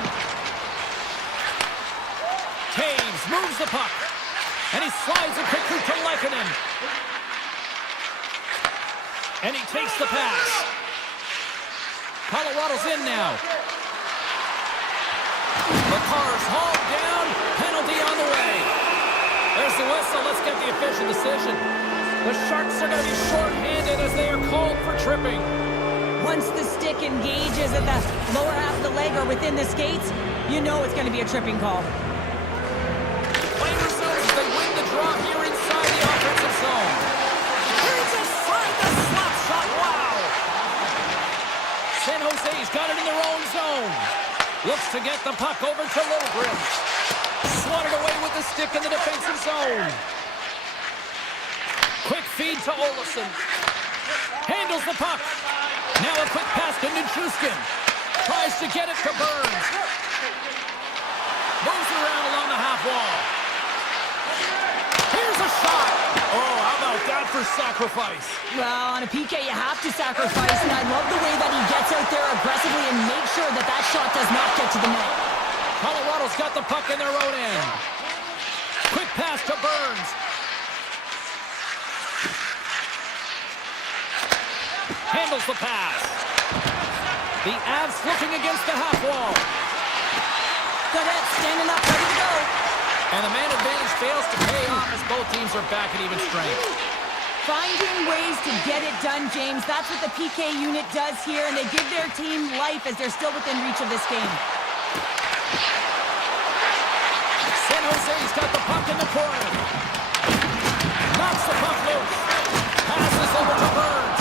Taves moves the puck. And he slides it quickly to Lehkonen. And he takes the pass. Colorado's in now. McCarr's hauled down. Penalty on the way. There's the whistle. Let's get the official decision. The Sharks are going to be shorthanded as they are called for tripping. Once the stick engages at the lower half of the leg or within the skates, you know it's going to be a tripping call. Play resumes as they win the draw here inside the offensive zone. Here's inside the slap shot. Wow! San Jose's got it in their own zone. Looks to get the puck over to Lilgren. Swatted away with the stick in the defensive zone. Quick feed to Olofsson. Handles the puck. Now a quick pass to Nichushkin. Tries to get it to Burns. Moves around along the half wall. Here's a shot. Oh, how about that for sacrifice? Well, on a PK, you have to sacrifice, and I love the way that he gets out there aggressively and makes sure that that shot does not get to the net. Colorado's got the puck in their own end. Quick pass to Burns. Handles the pass. The Avs looking against the half wall. Godet standing up, ready to go. And the man advantage fails to pay off as both teams are back at even strength. Finding ways to get it done, James. That's what the PK unit does here, and they give their team life as they're still within reach of this game. San Jose's got the puck in the corner. Knocks the puck loose. Passes over to Burns.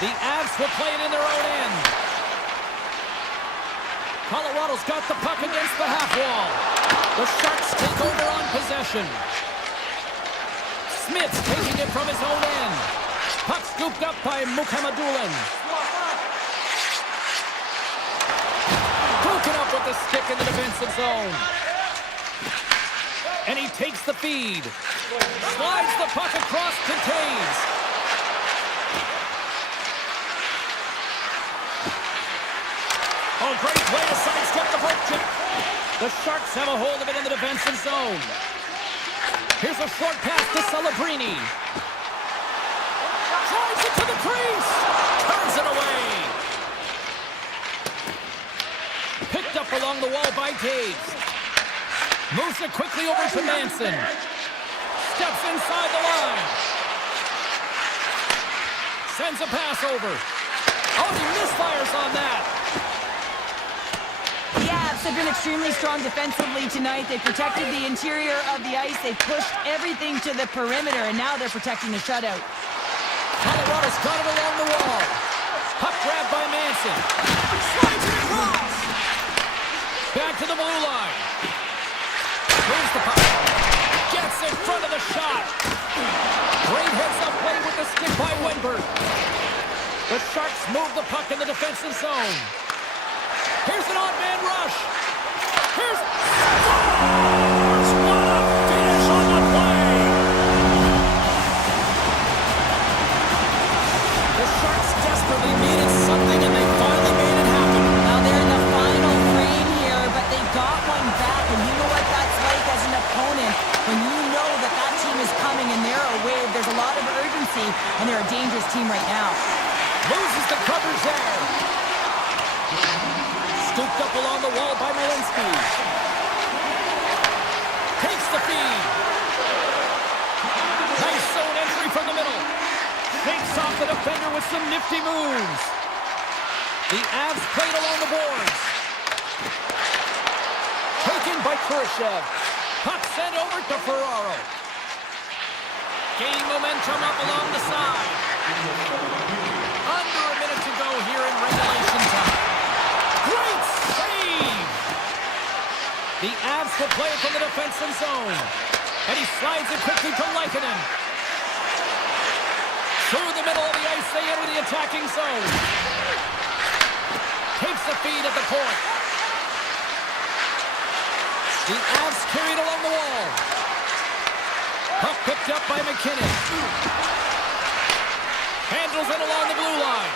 The Avs will play it in their own end. Colorado's got the puck against the half wall. The Sharks take over on possession. Smith's taking it from his own end. Puck scooped up by Mukhamadullin. Broken up with the stick in the defensive zone. And he takes the feed. Slides the puck across to Taves. Oh, great way to sidestep the poke check. The Sharks have a hold of it in the defensive zone. Here's a short pass to Celebrini. Drives it to the crease. Turns it away. Picked up along the wall by Taves. Moves it quickly over to Manson. Steps inside the line. Sends a pass over. Oh, he misfires on that. The Avs have been extremely strong defensively tonight. They protected the interior of the ice. They pushed everything to the perimeter, and now they're protecting the shutout. Colorado's got it along the wall. Puck grabbed by Manson. Slides it across. Back to the blue line. Moves the puck. Gets in front of the shot. Great heads-up play with the stick by Wenberg. The Sharks move the puck in the defensive zone. Here's an odd man rush. Here's... Scores! What a finish on the play! The Sharks desperately needed something, and they finally made it happen. Now they're in the final frame here, but they got one back, and you know what that's like as an opponent. When you know that that team is coming and they're away, there's a lot of urgency, and they're a dangerous team right now. Loses the covers there. Scooped up along the wall by Malinsky. Takes the feed. Nice zone entry from the middle. Shakes off the defender with some nifty moves. The Avs played along the boards. Taken by Khrushchev. Puck sent over to Ferraro. Gaining momentum up along the side. Under a minute to go here in regulation time. Great save will play it from the defensive zone. And he slides it quickly to Leikkonen. Through the middle of the ice, they enter the attacking zone. Takes the feed at the point. The Avs carried along the wall. Puck picked up by McKinnon. Handles it along the blue line.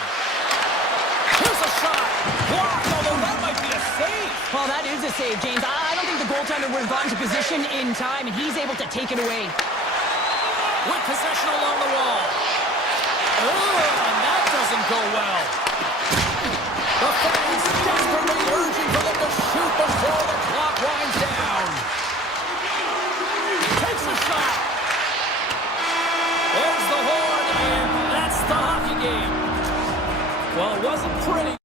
Here's a shot. Blocked, although that might be a save. Well, that is a save, James. I don't think the goaltender would have gotten to position in time, and he's able to take it away. With possession along the wall. Oh, and that doesn't go well. The fans desperately urging for them to shoot before the clock winds down. Takes a shot. There's the horn, and that's the hockey game. Well, it wasn't pretty.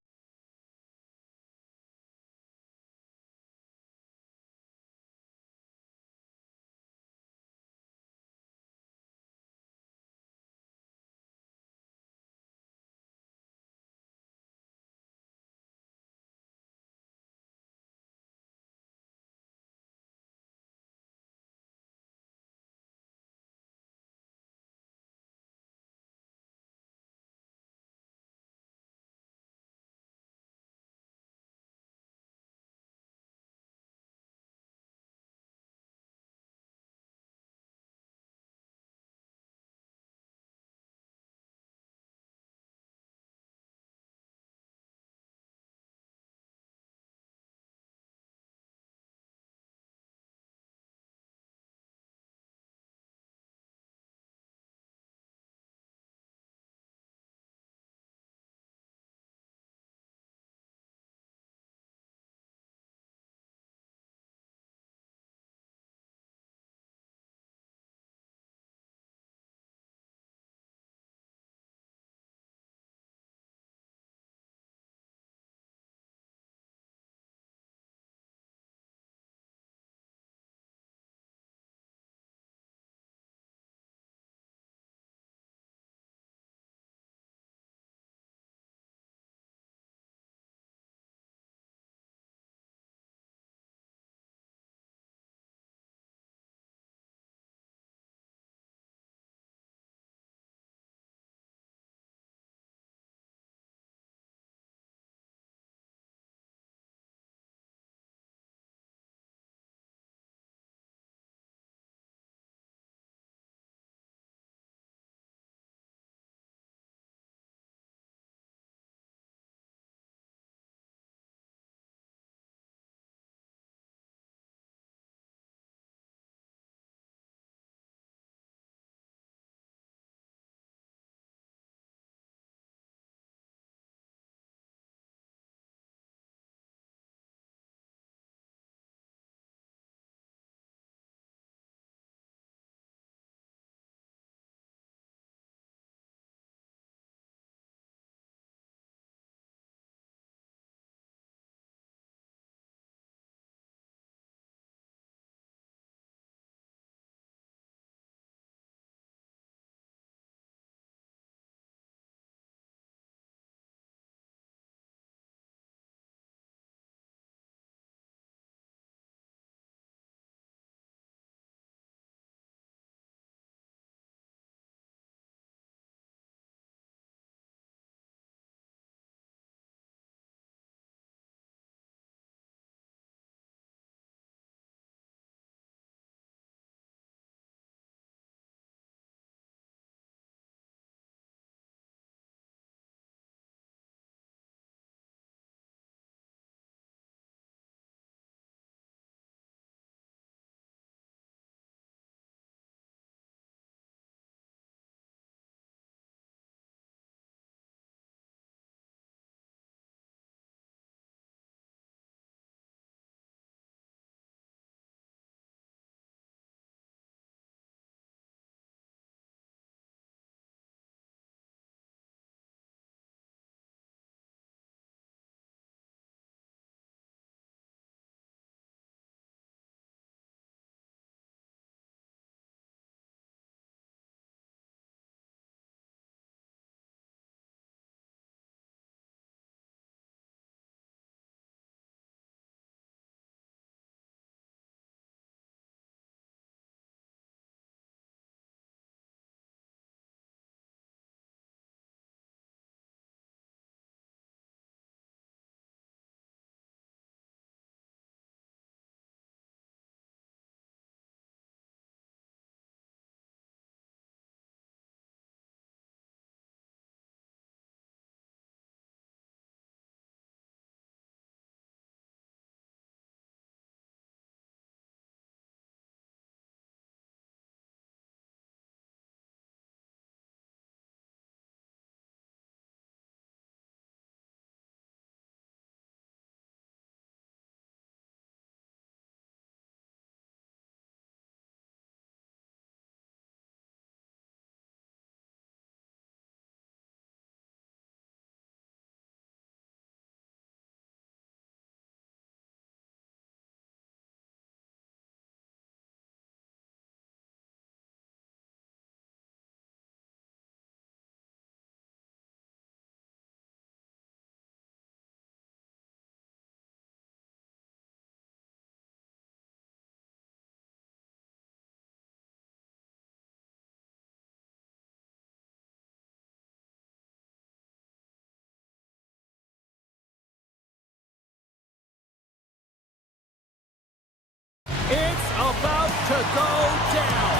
to go down.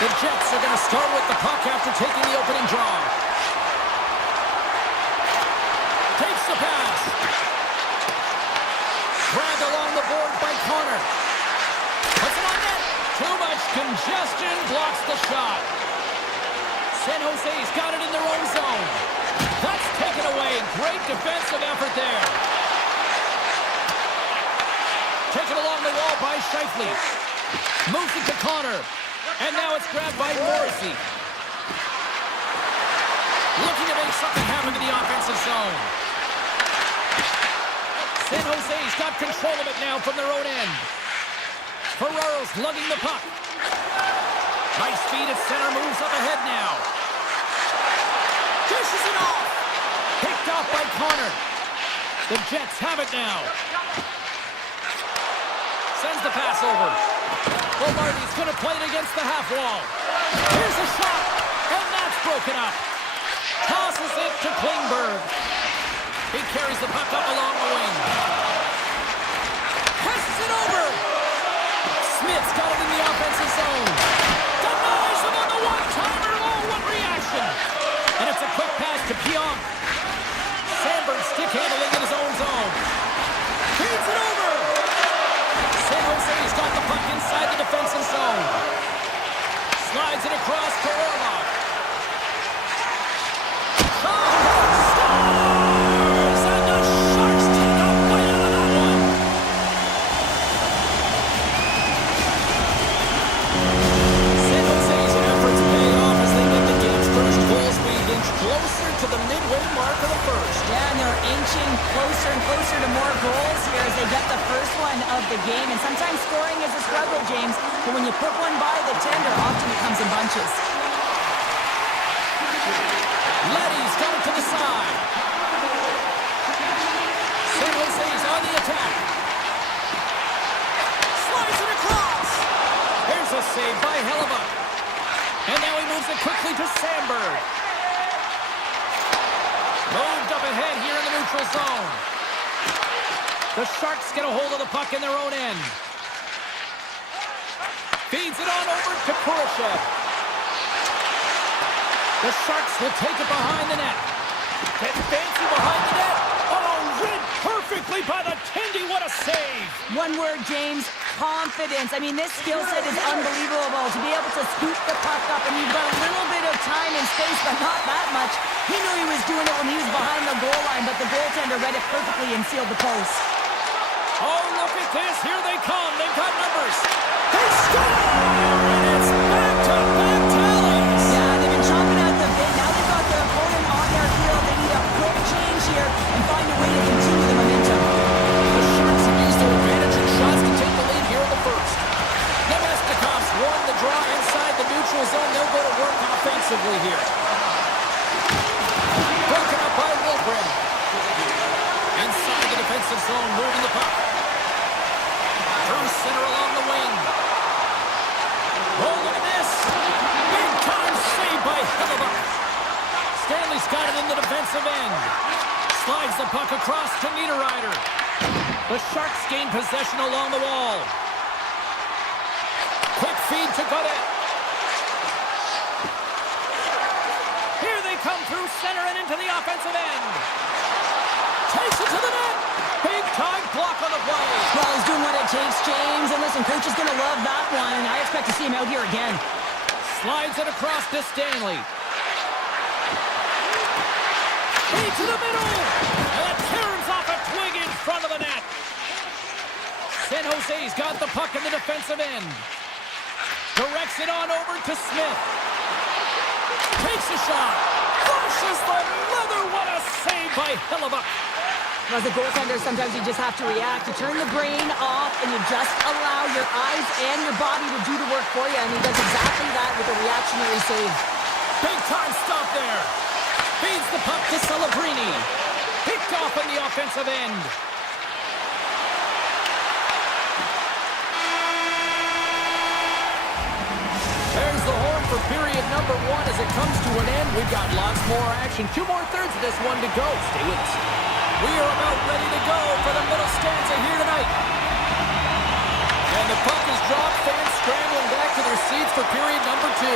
The Jets are going to start with the puck after taking the opening draw. Takes the pass. Grabbed along the board by Connor. Puts it on net. Too much congestion. Blocks the shot. San Jose's got it in their own zone. That's taken away. Great defensive effort there. Taken along the wall by Scheifele. Moves it to Connor. And now it's grabbed by Morrissey. Looking to make something happen in the offensive zone. San Jose's got control of it now from their own end. Ferraro's lugging the puck. Nice speed at center, moves up ahead now. Dishes it off. Picked off by Connor. The Jets have it now. Sends the pass over. Lombardi's going to play it against the half wall. Here's a shot, and that's broken up. Tosses it to Klingberg. He carries the puck up along the wing. Passes it over. Smith's got it in the offensive zone. Denies him on the one-timer. Oh, what reaction. And it's a quick pass to Pionk. Sandberg stick handling in his own zone. Feeds it over. San Jose's got the puck inside the defensive zone. Slides it across to Orlov. Stars! And the Sharks take a bite out of that one. San Jose's efforts pay off as they get the game's first goal speed inch closer to the midway mark of the first. Yeah, and they're inching closer and closer to more goals here as they get the first one of the game. And sometimes scoring is a struggle, James, but when you put one by the tender, often it comes in bunches. Letty's got it to the side. San Jose's on the attack. Slides it across. Here's a save by Hellebuck. And now he moves it quickly to Sandberg. Moved up ahead here in the neutral zone. The Sharks get a hold of the puck in their own end. Feeds it on over to Kurashev. The Sharks will take it behind the net. Getting fancy behind the net. Oh, read perfectly by the Tindy. What a save. One word, James, confidence. I mean, this skill set is unbelievable to be able to scoop the puck up, and you've got a little bit of time and space, but not that much. He knew he was doing it when he was behind the goal line, but the goaltender read it perfectly and sealed the post. Oh, look at this. Here they come. They've got numbers. They score! And it's back-to-back tallies. Yeah, they've been chomping out the bit. Now they've got their opponent on their field. They need a quick change here and find a way to continue the momentum. The Sharks have used their advantage in shots to take the lead here in the first. Nemesnikov's won the draw inside the neutral zone. They'll go to work offensively here. Broken up by Wilgren. Inside the defensive zone, moving the puck. Through center along the wing. Oh, look at this. Big time save by Hellebuck. Stanley's got it in the defensive end. Slides the puck across to Niederreiter. The Sharks gain possession along the wall. Quick feed to Godet. Here they come through center and into the offensive end. Takes it to the net. Big time block on the play. Well, he's doing what it takes, James. And listen, coach is going to love that one. And I expect to see him out here again. Slides it across to Stanley. Feed to the middle. And it tears off a twig in front of the net. San Jose's got the puck in the defensive end. Directs it on over to Smith. Takes a shot. Flushes the leather. What a save by Hellebuck. As a goaltender, sometimes you just have to react. You turn the brain off, and you just allow your eyes and your body to do the work for you. And he does exactly that with a reactionary save. Big time stop there. Feeds the puck to Celebrini. Picked off in the offensive end. There's the horn for period number 1 as it comes to an end. We've got lots more action. 2 more thirds of this one to go. Stay with us. We are about ready to go for the middle stanza here tonight. And the puck is dropped, fans scrambling back to their seats for period number 2.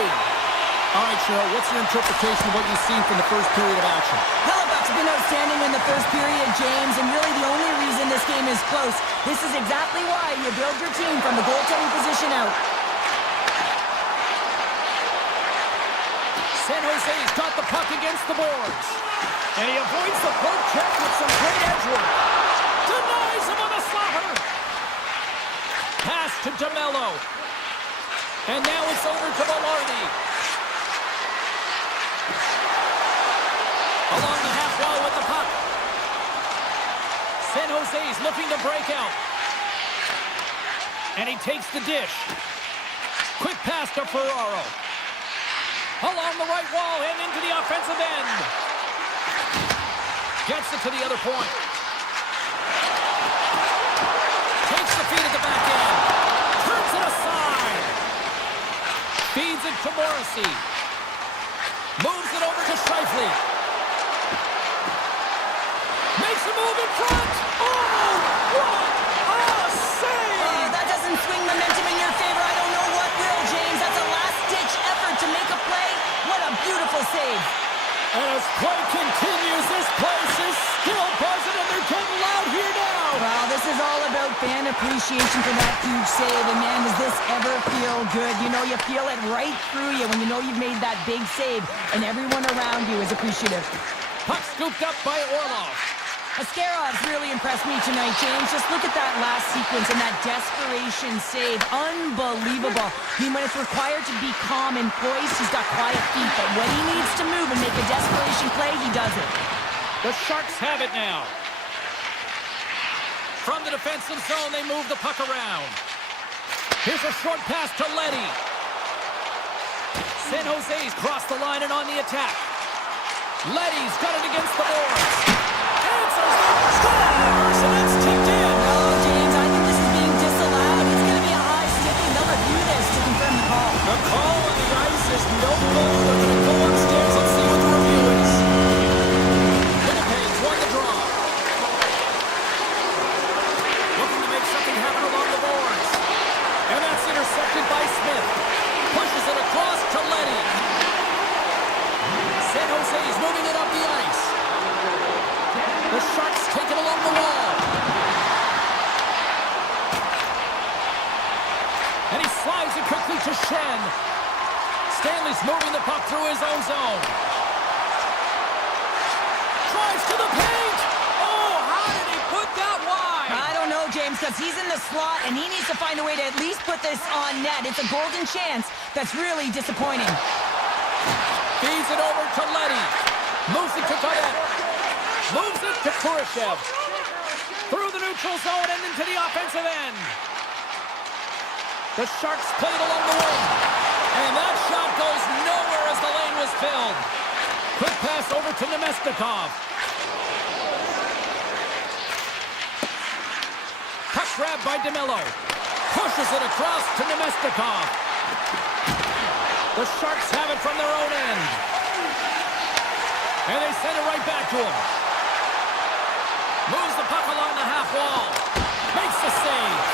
All right, Cheryl, what's your interpretation of what you've seen from the first period of action? Halifax has been outstanding in the first period, James, and really the only reason this game is close. This is exactly why you build your team from the goaltending position out. San Jose's got the puck against the boards. And he avoids the poke check with some great edge work. Denies him on the slapper. Pass to DeMello. And now it's over to Velarde. Along the half wall with the puck. San Jose's looking to break out. And he takes the dish. Quick pass to Ferraro. Along the right wall and into the offensive end. Gets it to the other point. Takes the feed at the back end. Turns it aside. Feeds it to Morrissey. Moves it over to Scheifele. Makes a move in front. Oh, what a save! That doesn't swing momentum in your favor. I don't know what will, James. That's a last-ditch effort to make a play. What a beautiful save. And as play continues, this place is still buzzing, and they're getting loud here now. Well, this is all about fan appreciation for that huge save. And man, does this ever feel good. You know, you feel it right through you when you know you've made that big save, and everyone around you is appreciative. Puck scooped up by Orlov. Ascarov's really impressed me tonight, James. Just look at that last sequence and that desperation save. Unbelievable. I mean, when it's required to be calm and poised, he's got quiet feet. But when he needs to move and make a desperation play, he does it. The Sharks have it now. From the defensive zone, they move the puck around. Here's a short pass to Leddy. San Jose's crossed the line and on the attack. Leddy's got it against the boards. Scores! And it's tipped in. Oh, James, I think this is being disallowed. It's going to be a high stick, and they'll review this to confirm the call. The call on the ice is no goal. They're going to go upstairs and see what the review is. Winnipeg's won the draw. Looking to make something happen along the boards. And that's intercepted by Smith. Pushes it across to Leddy. San Jose's moving it up the ice. The Sharks take it along the wall. And he slides it quickly to Shen. Stanley's moving the puck through his own zone. Drives to the paint. Oh, how did he put that wide? I don't know, James, because he's in the slot, and he needs to find a way to at least put this on net. It's a golden chance. That's really disappointing. Feeds it over to Leddy. Moves it to Godet. Moves it to Kurashev. Through the neutral zone and into the offensive end. The Sharks play it along the wing. And that shot goes nowhere as the lane was filled. Quick pass over to Nemestikov. Puck grab by DeMello. Pushes it across to Nemestikov. The Sharks have it from their own end. And they send it right back to him. Moves the puck along the half wall. Makes the save.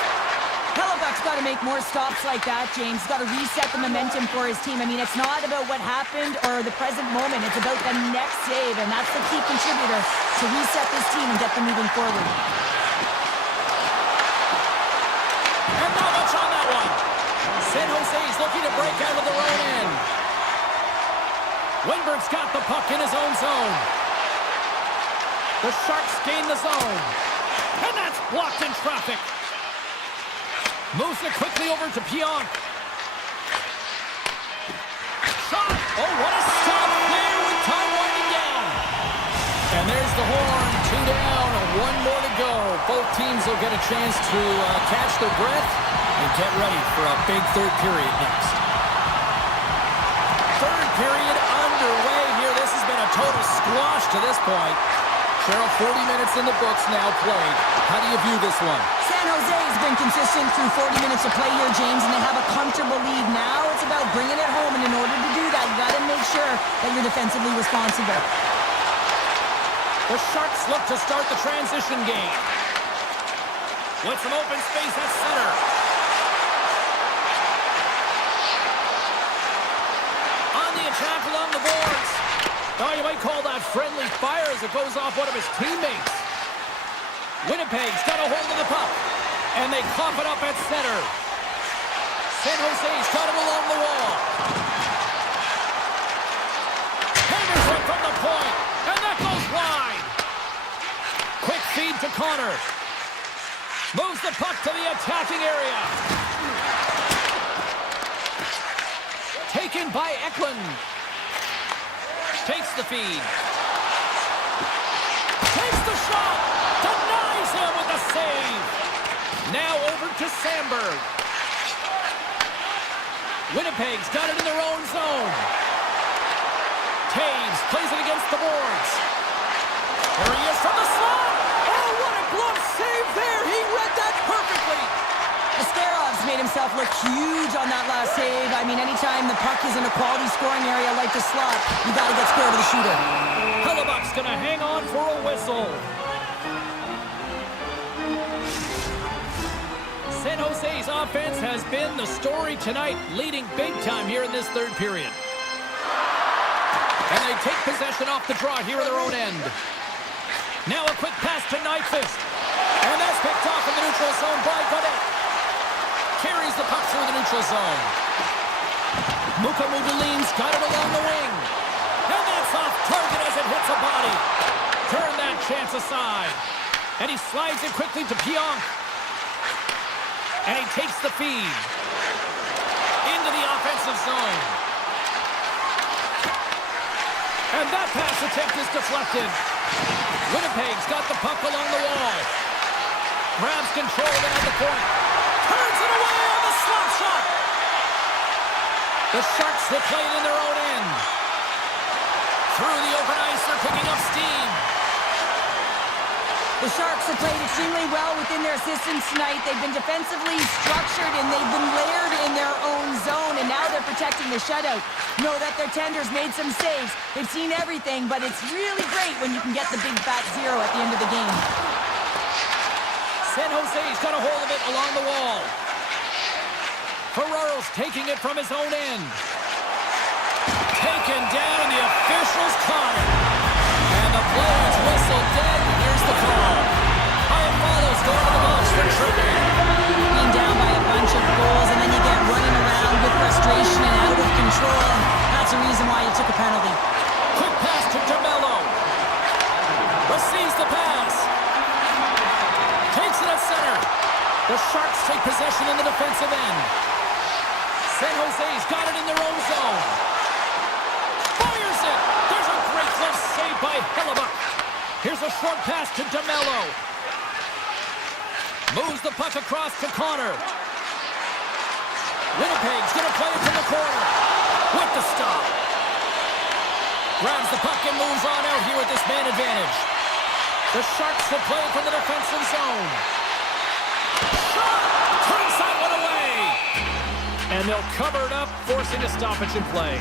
Halifax got to make more stops like that, James. Got to reset the momentum for his team. I mean, it's not about what happened or the present moment. It's about the next save, and that's the key contributor to reset this team and get them moving forward. And not much on that one. San Jose's looking to break out of their own end. Winberg's got the puck in his own zone. The Sharks gain the zone. And that's blocked in traffic. Moves it quickly over to Pionk. Shot. Oh, what a stop there with time winding down. And there's the horn. 2 down, 1 more to go. Both teams will get a chance to catch their breath and get ready for a big third period next. Third period underway here. This has been a total squash to this point. Cheryl, 40 minutes in the books now played. How do you view this one? San Jose has been consistent through 40 minutes of play here, James, and they have a comfortable lead. Now it's about bringing it home, and in order to do that, you got to make sure that you're defensively responsible. The Sharks look to start the transition game. With some open space at center. On the attack along the boards. Oh, you might call that friendly fire as it goes off one of his teammates. Winnipeg's got a hold of the puck. And they cough it up at center. San Jose's got it along the wall. Henderson from the point. And that goes wide. Quick feed to Connor. Moves the puck to the attacking area. Taken by Eklund. Takes the feed. Takes the shot. Denies him with the save. Now over to Sandberg. Winnipeg's got it in their own zone. Taves plays it against the boards. There he is from the slot. Oh, what a glove save there. He read that perfectly. Askerov's made himself look huge on that last save. I mean, anytime the puck is in a quality scoring area like the slot, you got to get square to the shooter. Hellebuck's going to hang on for a whistle. San Jose's offense has been the story tonight, leading big time here in this third period. And they take possession off the draw here in their own end. Now a quick pass to Nyquist. And that's picked off in the neutral zone by Godet. Carries the puck through the neutral zone. Muka Mudalin's got it along the wing. And that's off target as it hits a body. Turn that chance aside. And he slides it quickly to Pionk. And he takes the feed. Into the offensive zone. And that pass attempt is deflected. Winnipeg's got the puck along the wall. Grabs control of it at the point. Turns it away on the slap shot. The Sharks will play it in their own end. Through the open ice, they're picking up steam. The Sharks have played extremely well within their systems tonight. They've been defensively structured and they've been layered in their own zone, and now they're protecting the shutout. Know that their tenders made some saves. They've seen everything, but it's really great when you can get the big fat zero at the end of the game. San Jose's got a hold of it along the wall. Ferraro's taking it from his own end. Taken down, and the officials caught it. And the play is whistled dead. Here's the call. High follows going to the box for tripping. Being down by a bunch of goals, and then you get running around with frustration and out of control. That's the reason why you took a penalty. Quick pass to DeMello. Receives the pass. Takes it at center. The Sharks take possession in the defensive end. San Jose's got it in their own zone. Fires it. There's a great glove save by Hellebuck. Here's a short pass to DeMello. Moves the puck across to Connor. Winnipeg's going to play it from the corner. With the stop. Grabs the puck and moves on out here with this man advantage. The Sharks will play it from the defensive zone. Shot! Turns that one away. And they'll cover it up, forcing a stoppage in play.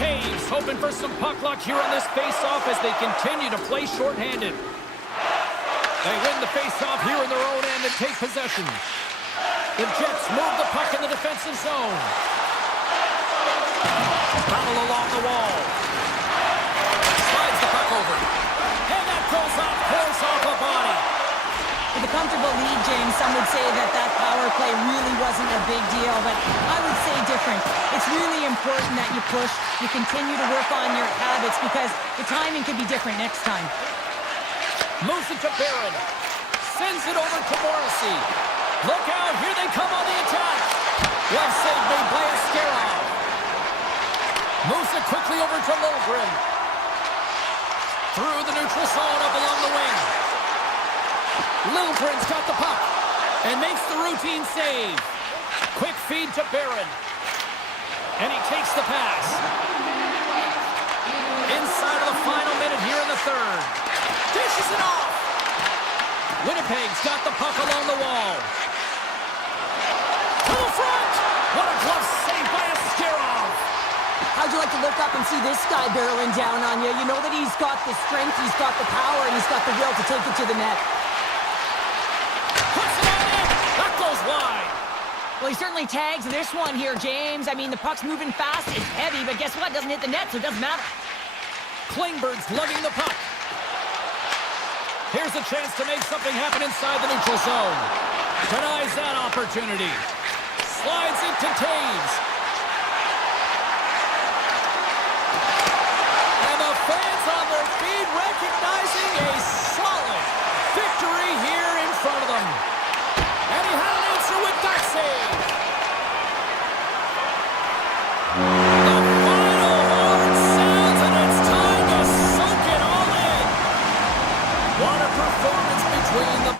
Taves hoping for some puck luck here on this face-off as they continue to play shorthanded. They win the face-off here in their own end and take possession. The Jets move the puck in the defensive zone. Battle along the wall. Slides the puck over. And that goes off, pulls off a body. With a comfortable lead, James, some would say that that power play really wasn't a big deal, but I would say different. It's really important that you push, you continue to work on your habits, because the timing could be different next time. Moves it to Barron. Sends it over to Morrissey. Look out, here they come on the attack. Glove save made by Askarov. Moves it quickly over to Liljegren. Through the neutral zone up along the wing. Liljegren's got the puck and makes the routine save. Quick feed to Barron. And he takes the pass. Inside of the final minute here in the third. Dishes it off. Winnipeg's got the puck along the wall. To the front. What a glove save by Askarov. How'd you like like to look up and see this guy barreling down on you. You know that he's got the strength, he's got the power, and he's got the will to take it to the net. Puts it on in. That goes wide. Well, he certainly tags this one here, James. I mean, the puck's moving fast, it's heavy, but guess what? It doesn't hit the net, so it doesn't matter. Klingberg's lugging the puck. Here's a chance to make something happen inside the neutral zone. Denies that opportunity. Slides into Taves. And the fans on their feet recognizing a solid victory here in front of them. And he had an answer with that save. The final horn sounds, and it's time to soak it all in. What a performance between the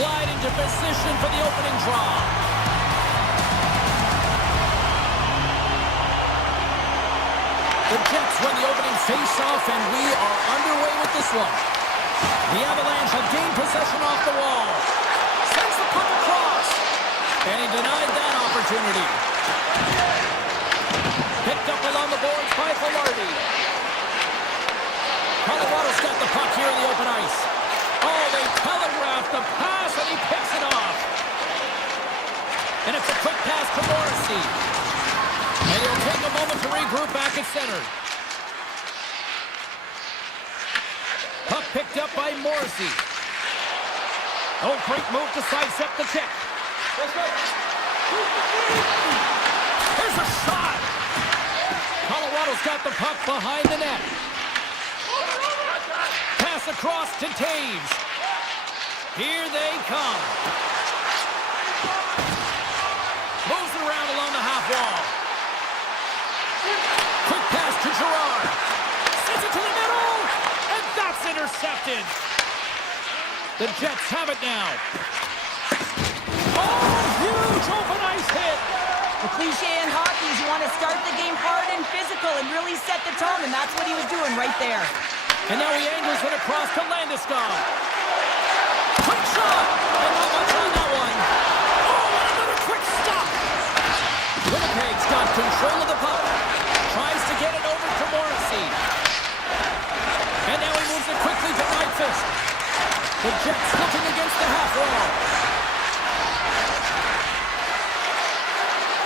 slide into position for the opening draw. The Jets win the opening face-off, and we are underway with this one. The Avalanche have gained possession off the wall. Sends the puck across. And he denied that opportunity. Picked up along the boards by Velarde. Colorado's got the puck here in the open ice. Oh, they telegraphed the pass, and he picks it off. And it's a quick pass to Morrissey. And he'll take a moment to regroup back at center. Puck picked up by Morrissey. Oh, great move to sidestep the kick. Here's a shot. Colorado's got the puck behind the net. Pass across to Taves. Here they come. Moves it around along the half wall. Quick pass to Gerard. Sends it to the middle. And that's intercepted. The Jets have it now. Oh, huge open ice hit. The cliche in hockey is you want to start the game hard and physical and really set the tone, and that's what he was doing right there. And now he angles it across to Landeskog. Quick shot! And not much on that one. Oh, and another quick stop! Winnipeg's got control of the puck. Tries to get it over to Morrissey. And now he moves it quickly to Nyquist. The Jets looking against the half wall.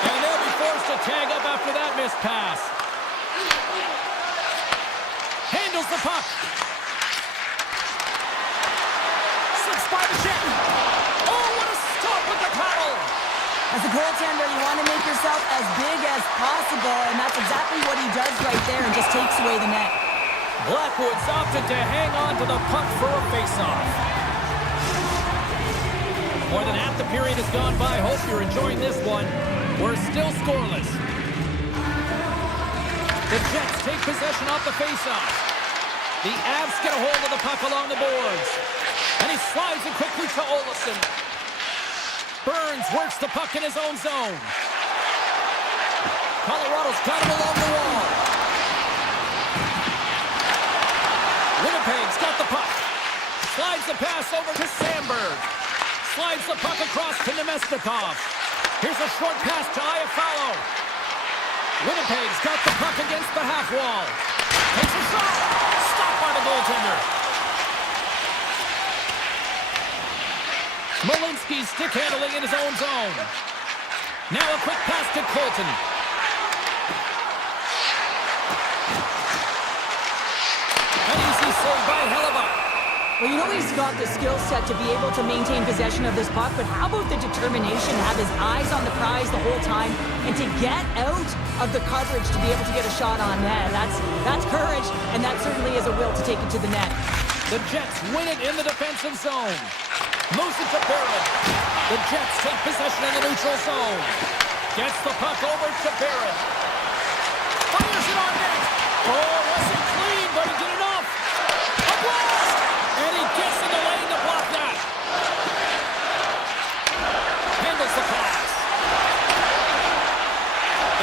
And they'll be forced to tag up after that missed pass. Handles the puck. Slips by the Jet. Oh, what a stop with the paddle. As a goaltender, you want to make yourself as big as possible, and that's exactly what he does right there and just takes away the net. Blackwood's opted to hang on to the puck for a face-off. More than half the period has gone by. Hope you're enjoying this one. We're still scoreless. The Jets take possession off the face-off. The Avs get a hold of the puck along the boards. And he slides it quickly to Olofsson. Burns works the puck in his own zone. Colorado's got him along the wall. Winnipeg's got the puck. Slides the pass over to Sandberg. Slides the puck across to Nemestikov. Here's a short pass to Iafallo. Winnipeg's got the puck against the half wall. Takes a shot. Stopped by the goaltender. Malinsky's stick handling in his own zone. Now a quick pass to Colton. An easy save by Hellebuck. Well, you know he's got the skill set to be able to maintain possession of this puck, but how about the determination to have his eyes on the prize the whole time and to get out of the coverage to be able to get a shot on net? That's courage, and that certainly is a will to take it to the net. The Jets win it in the defensive zone. Moves it to Barrett. The Jets take possession in the neutral zone. Gets the puck over to Barrett. Fires it on net. Oh, wasn't clean, but he did enough. A blast! And he gets in the lane to block that. Handles the pass.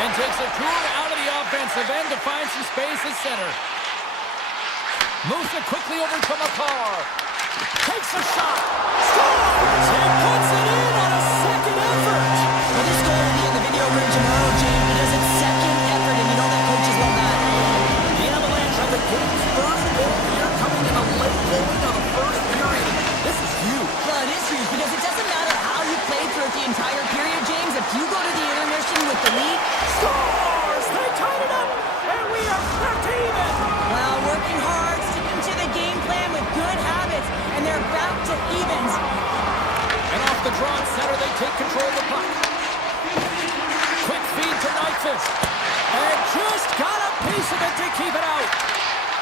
And takes a tour out of the offensive end to find some space at center. Moves it quickly over to McCarr. Takes a shot. Scores! And puts it in on a second effort. Well, this goal will be in the video room tomorrow, James, because it's second effort, and you know that coaches love that. The Avalanche have the game's first goal here, coming in a late going of the first period. This is huge. Well, it is huge because it doesn't matter how you played throughout the entire period, James. If you go to the intermission with the lead, Scores! They tied it up, and we are back to even. well, working hard, sticking to the game plan with good habits, and they're back to evens. And off the draw at center, they take control of the puck. Quick feed to Nyquist. And just got a piece of it to keep it out.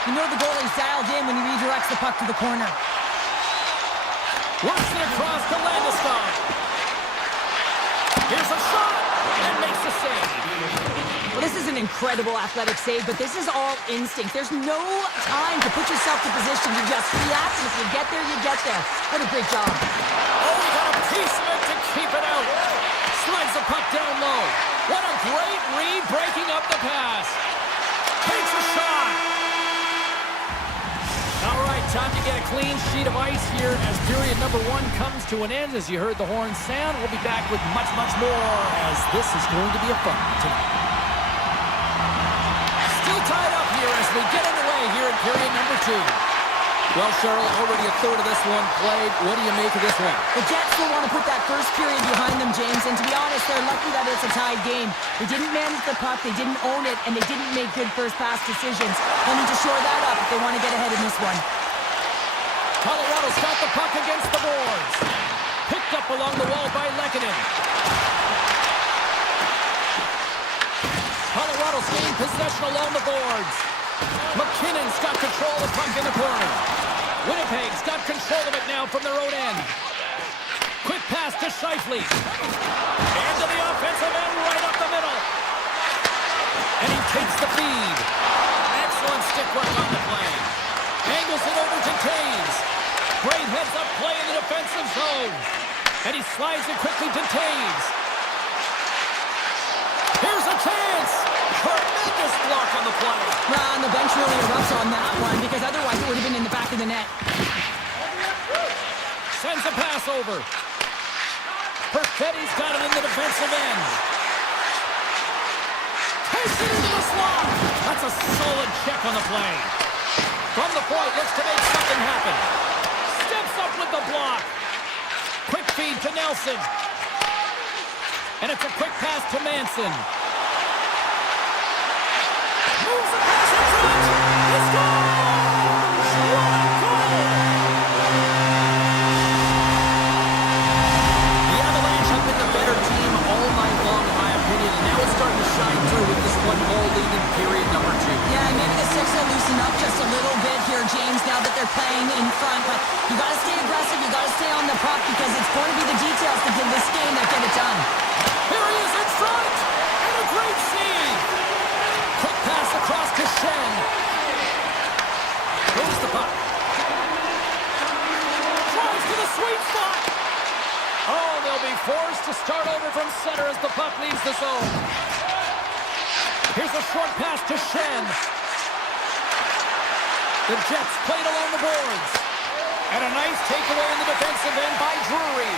You know the goalie's dialed in when he redirects the puck to the corner. Works it across to Landeskog. Here's a shot, and makes the save. Well, this is an incredible athletic save, but this is all instinct. There's no time to put yourself to position. You just react, and if you get there, you get there. What a great job. Oh, he got a piece of it to keep it out. Slides the puck down low. What a great read, breaking up the pass. Takes a shot. All right, time to get a clean sheet of ice here as period number 1 comes to an end. As you heard the horn sound, we'll be back with much, much more as this is going to be a fun one tonight. Still tied up here as we get underway here in period number 2. Well, Cheryl, already a third of this one played. What do you make of this one? The Jets will want to put that first period behind them, James, and to be honest, they're lucky that it's a tied game. They didn't manage the puck, they didn't own it, and they didn't make good first pass decisions. They'll need to shore that up if they want to get ahead in this one. Colorado's got the puck against the boards. Picked up along the wall by Lehkonen. Colorado's gained possession along the boards. McKinnon's got control of the puck in the corner. Winnipeg's got control of it now from their own end. Quick pass to Scheifele. Into the offensive end right up the middle. And he takes the feed. Excellent stick work on the play. Angles it over to Taves. Great heads-up play in the defensive zone. And he slides it quickly to Taves. Here's a chance. Tremendous block on the play. Well, and the bench really erupts on that one because otherwise it would have been in the back of the net. Sends a pass over. Perfetti's got it in the defensive end. Takes it into the slot. That's a solid check on the play. From the point, looks to make something happen. Steps up with the block. Quick feed to Nelson. And it's a quick pass to Manson. Moves the pass in front. He scores! What a goal! The Avalanche have been the better team all night long, in my opinion, and now it's starting to shine through with this one goal lead in period number 2. Yeah, maybe the Six will loosen up just a little bit here, James, now that they're playing in front. But you got to stay aggressive, you got to stay on the puck because it's going to be the details to give this game that get it done. Here he is in front, and a great save. Quick pass across to Shen. Moves the puck. Drives to the sweet spot. Oh, they'll be forced to start over from center as the puck leaves the zone. Here's a short pass to Shen. The Jets played along the boards. And a nice takeaway in the defensive end by Drury.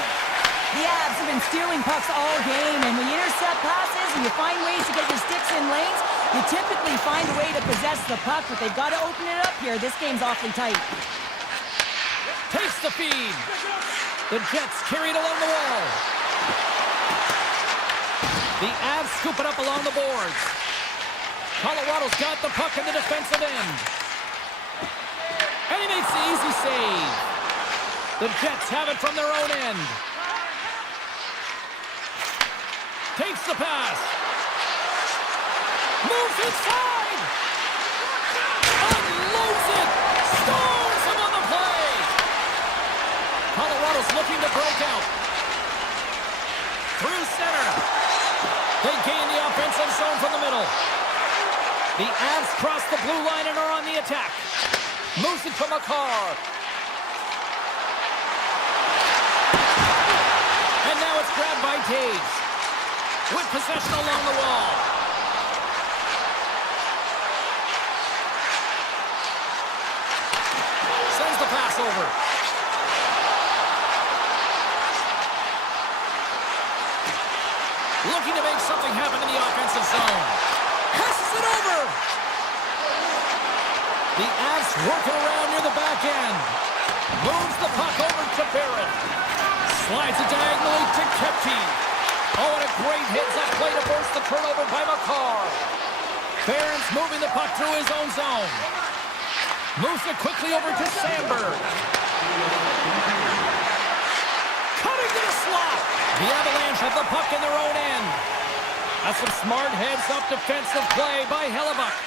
The Avs have been stealing pucks all game, and when you intercept passes and you find ways to get your sticks in lanes, you typically find a way to possess the puck, but they've got to open it up here. This game's awfully tight. Takes the feed. The Jets carry it along the wall. The Avs scoop it up along the boards. Colorado's got the puck in the defensive end. And he makes the easy save. The Jets have it from their own end. Takes the pass. Moves inside. Unloads it. Scores him on the play. Colorado's looking to break out. Through center. They gain the offensive zone from the middle. The Avs cross the blue line and are on the attack. Moves it to McCarr. And now it's grabbed by Taves. With possession along the wall. Sends the pass over. Looking to make something happen in the offensive zone. Passes it over. The Avs working around near the back end. Moves the puck over to Barrett. Slides it diagonally to Kepke. Oh, and a great heads-up play to force the turnover by McCarr. Barron's moving the puck through his own zone. Moves it quickly over to Sandberg. Cutting to the slot. The Avalanche have the puck in their own end. That's some smart heads-up defensive play by Hellebuck.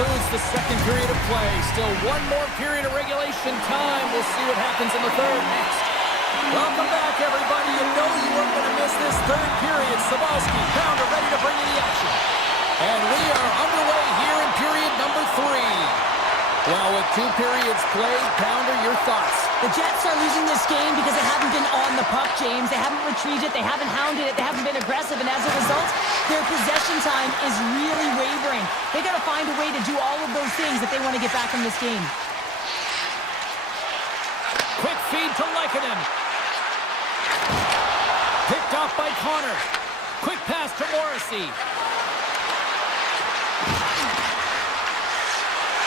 concludes the second period of play. Still one more period of regulation time. We'll see what happens in the third next. Welcome back, everybody. You know you weren't going to miss this third period. Sabalski, Pounder ready to bring you the action. And we are underway here in period number 3. Well, with 2 periods played, Pounder, your thoughts? The Jets are losing this game because they haven't been on the puck, James. They haven't retrieved it, they haven't hounded it, they haven't been aggressive, and as a result, their possession time is really wavering. They got to find a way to do all of those things if they want to get back in this game. Quick feed to Lehkonen. Picked off by Connor. Quick pass to Morrissey.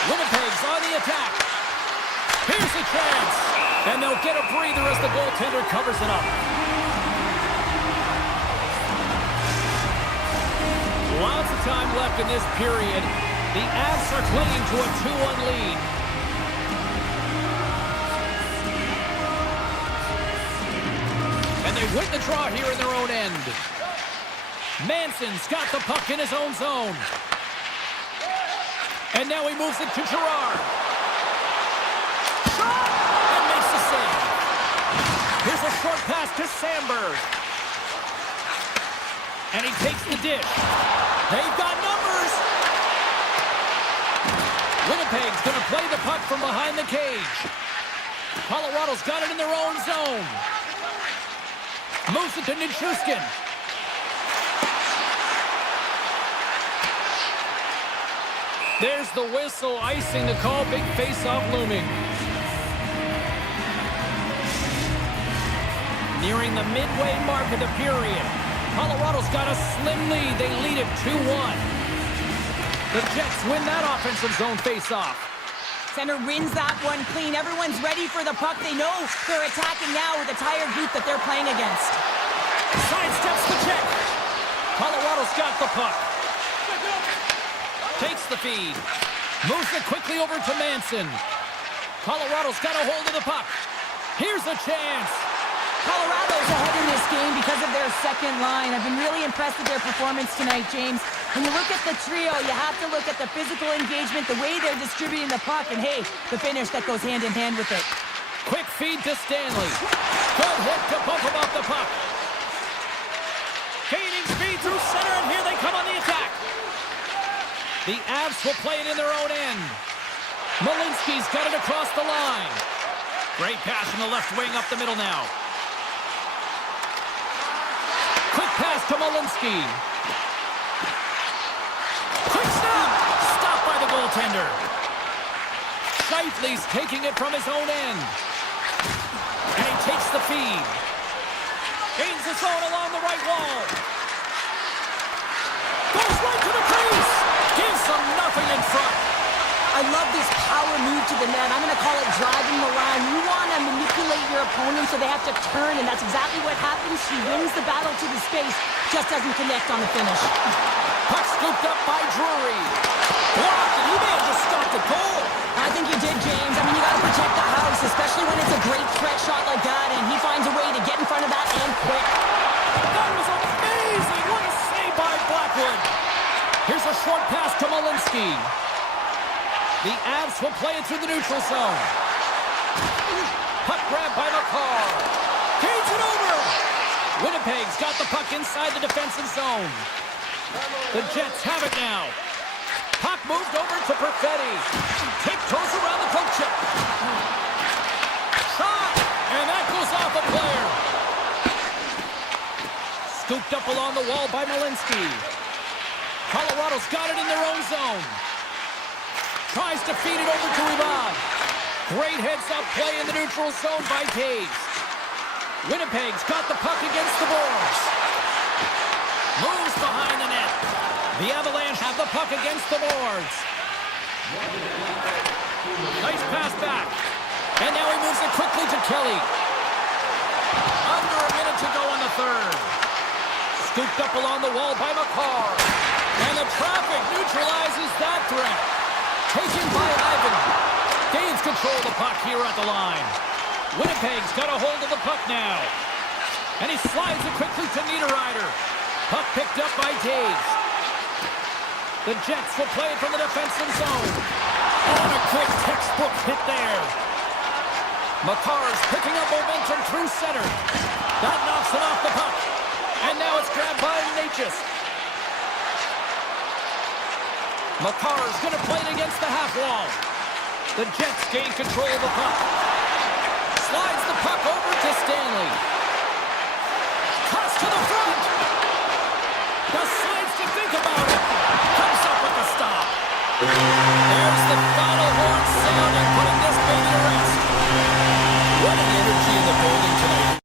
Winnipeg's on the attack. Here's a chance. And they'll get a breather as the goaltender covers it up. Lots of time left in this period. The Avs are clinging to a 2-1 lead. And they win the draw here in their own end. Manson's got the puck in his own zone. And now he moves it to Girard. Shot! And makes the save. Here's a short pass to Sandberg. And he takes the dish. They've got numbers. Winnipeg's going to play the puck from behind the cage. Colorado's got it in their own zone. Moves it to Nichushkin. There's the whistle, icing the call, big face-off looming. Nearing the midway mark of the period. Colorado's got a slim lead. They lead it 2-1. The Jets win that offensive zone face-off. Center wins that one clean. Everyone's ready for the puck. They know they're attacking now with the tired group that they're playing against. Sidesteps the check. Colorado's got the puck. Takes the feed. Moves it quickly over to Manson. Colorado's got a hold of the puck. Here's a chance. Colorado's ahead in this game because of their second line. I've been really impressed with their performance tonight, James. When you look at the trio, you have to look at the physical engagement, the way they're distributing the puck, and hey, the finish that goes hand in hand with it. Quick feed to Stanley. Good hit to bump him off the puck. Gaining speed through center, and here they come on the attack. The Avs will play it in their own end. Malinsky's got it across the line. Great pass from the left wing up the middle now. Quick pass to Malinsky. Quick snap! Stopped by the goaltender. Scheifele's taking it from his own end. And he takes the feed. Gains the zone along the right wall. Goes right to the crease. Gives them nothing in front. I love this power move to the net. I'm going to call it driving them around. You want to manipulate your opponent so they have to turn, and that's exactly what happens. He wins the battle to the space, just doesn't connect on the finish. Puck scooped up by Drury. Blocked, and he may have just stopped the goal. I think you did, James. I mean, you got to protect the house, especially when it's a great threat shot like that, and he finds a way to get in front of that and quick. That was amazing. What a save by Blackwood. Here's a short pass to Malinsky. The Avs will play it through the neutral zone. Puck grab by McCarr. Feeds it over. Winnipeg's got the puck inside the defensive zone. The Jets have it now. Puck moved over to Perfetti. Tiptoes around the poke check. Shot! And that goes off a player. Scooped up along the wall by Malinsky. Colorado's got it in their own zone. Tries to feed it over to Ivan. Great heads-up play in the neutral zone by Taves. Winnipeg's got the puck against the boards. Moves behind the net. The Avalanche have the puck against the boards. Nice pass back. And now he moves it quickly to Kelly. Under a minute to go in the third. Scooped up along the wall by McCarr. And the traffic neutralizes that threat. Taken by Ivan. Gains control of the puck here at the line. Winnipeg's got a hold of the puck now. And he slides it quickly to Niederreiter. Puck picked up by Taves. The Jets will play it from the defensive zone. Oh, a quick textbook hit there. Makar's picking up momentum through center. That knocks it off the puck. And now it's grabbed by Natchez. Makar's going to play it against the half wall. The Jets gain control of the puck. Slides the puck over to Stanley. Cuts to the front. The Slaves to think about it. Comes up with the stop. There's the final horn sounding, putting this baby to rest. What an energy in the building tonight.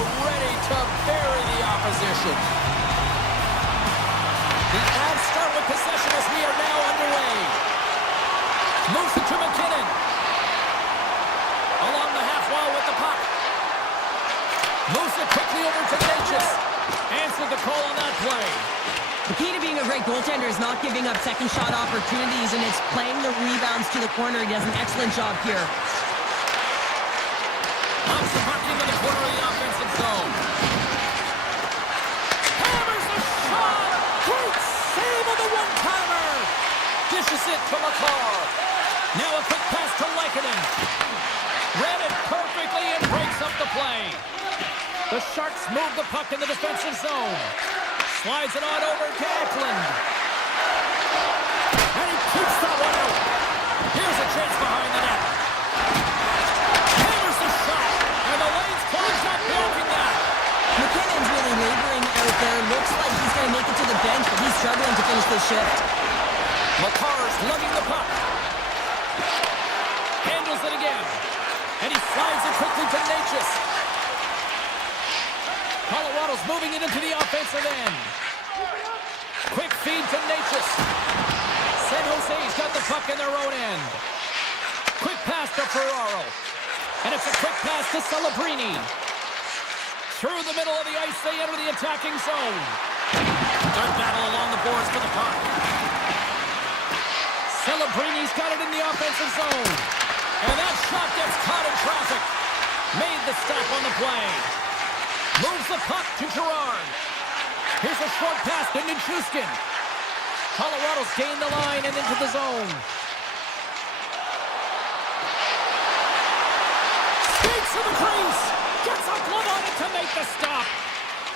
ready to bury the opposition. The Avs start with possession as we are now underway. Moves it to McKinnon. Along the half wall with the puck. Moves it quickly over to Natchez. Answered the call on that play. The key to being a great goaltender is not giving up second shot opportunities, and it's playing the rebounds to the corner. He does an excellent job here. Knocks the puck into the corner of the offensive zone. Hammers the shot! Great save of the one-timer! Dishes it to McCarr. Now a quick pass to Lehkonen. Read it perfectly and breaks up the play. The Sharks move the puck in the defensive zone. Slides it on over to Eklund. And he keeps that one out. Here's a chance behind the net. Hammers the shot. And the lane's closed up, blocking that. McKinnon's really laboring out there. Looks like he's going to make it to the bench, but he's struggling to finish this shift. McCarr's lugging the puck. Handles it again. And he slides it quickly to Natchez. Colorado's moving it into the offensive end. Quick feed to Natchez. San Jose's got the puck in their own end. Quick pass to Ferraro. And it's a quick pass to Celebrini. Through the middle of the ice, they enter the attacking zone. Good battle along the boards for the puck. Celebrini's got it in the offensive zone. And that shot gets caught in traffic. Made the stop on the play. Moves the puck to Gerard. Here's a short pass to Nichushkin. Colorado's gained the line and into the zone. Skates to the crease. Gets a glove on it to make the stop.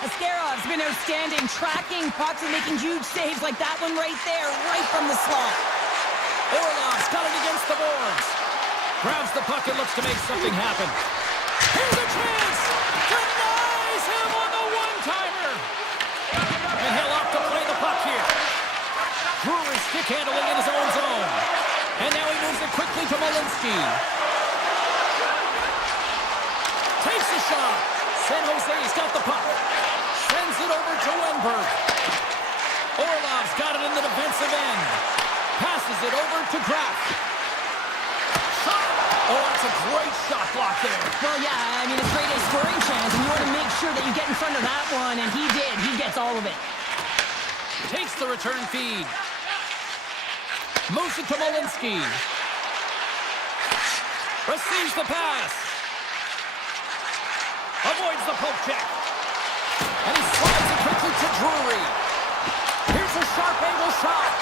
Ascarov's been outstanding, tracking pucks and making huge saves like that one right there, right from the slot. Orlov's got it against the boards. Grabs the puck and looks to make something happen. Here's a chance. Denies him on the one-timer. And he'll opt to play the puck here. Brewer's stick handling in his own zone. And now he moves it quickly to Malinsky. Takes the shot. San Jose's got the puck. Sends it over to Wenberg. Orlov's got it in the defensive end. Passes it over to Graf. Shot. Oh, that's a great shot block there. Well, yeah, I mean, it's great a scoring chance, and you want to make sure that you get in front of that one, and he did. He gets all of it. Takes the return feed. Moves it to Malinsky. Receives the pass. Avoids the poke check. And he slides it quickly to Drury. Here's a sharp angle shot.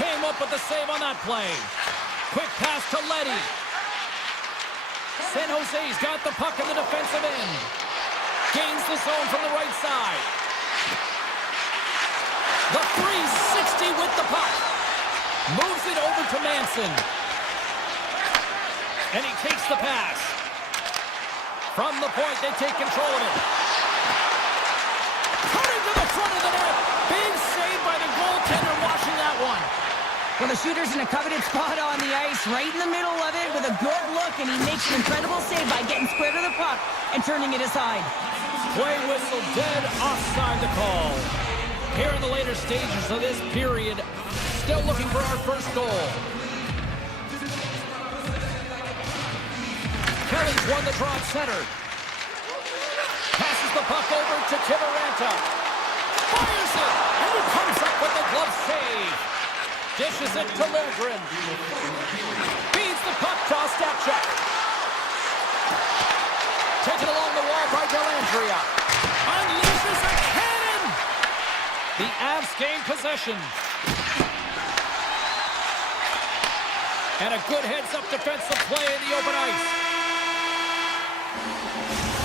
Came up with the save on that play. Quick pass to Leddy. San Jose's got the puck in the defensive end. Gains the zone from the right side. The 360 with the puck. Moves it over to Manson. And he takes the pass. From the point, they take control of it. Cutting to the front of the net. Big save by the goaltender, washing that one. Well, the shooter's in a coveted spot on the ice, right in the middle of it with a good look, and he makes an incredible save by getting square to the puck and turning it aside. Play whistle dead, offside the call. Here in the later stages of this period, still looking for our first goal. Kelly's won the draw at center. Passes the puck over to Kivaranta. Fires it, and he comes up with the glove save. Dishes it to Lindgren. Feeds the puck to Ostapchuk. Taken along the wall by Dellandrea. Unleashes a cannon. The Avs gain possession. And a good heads-up defensive play in the open ice.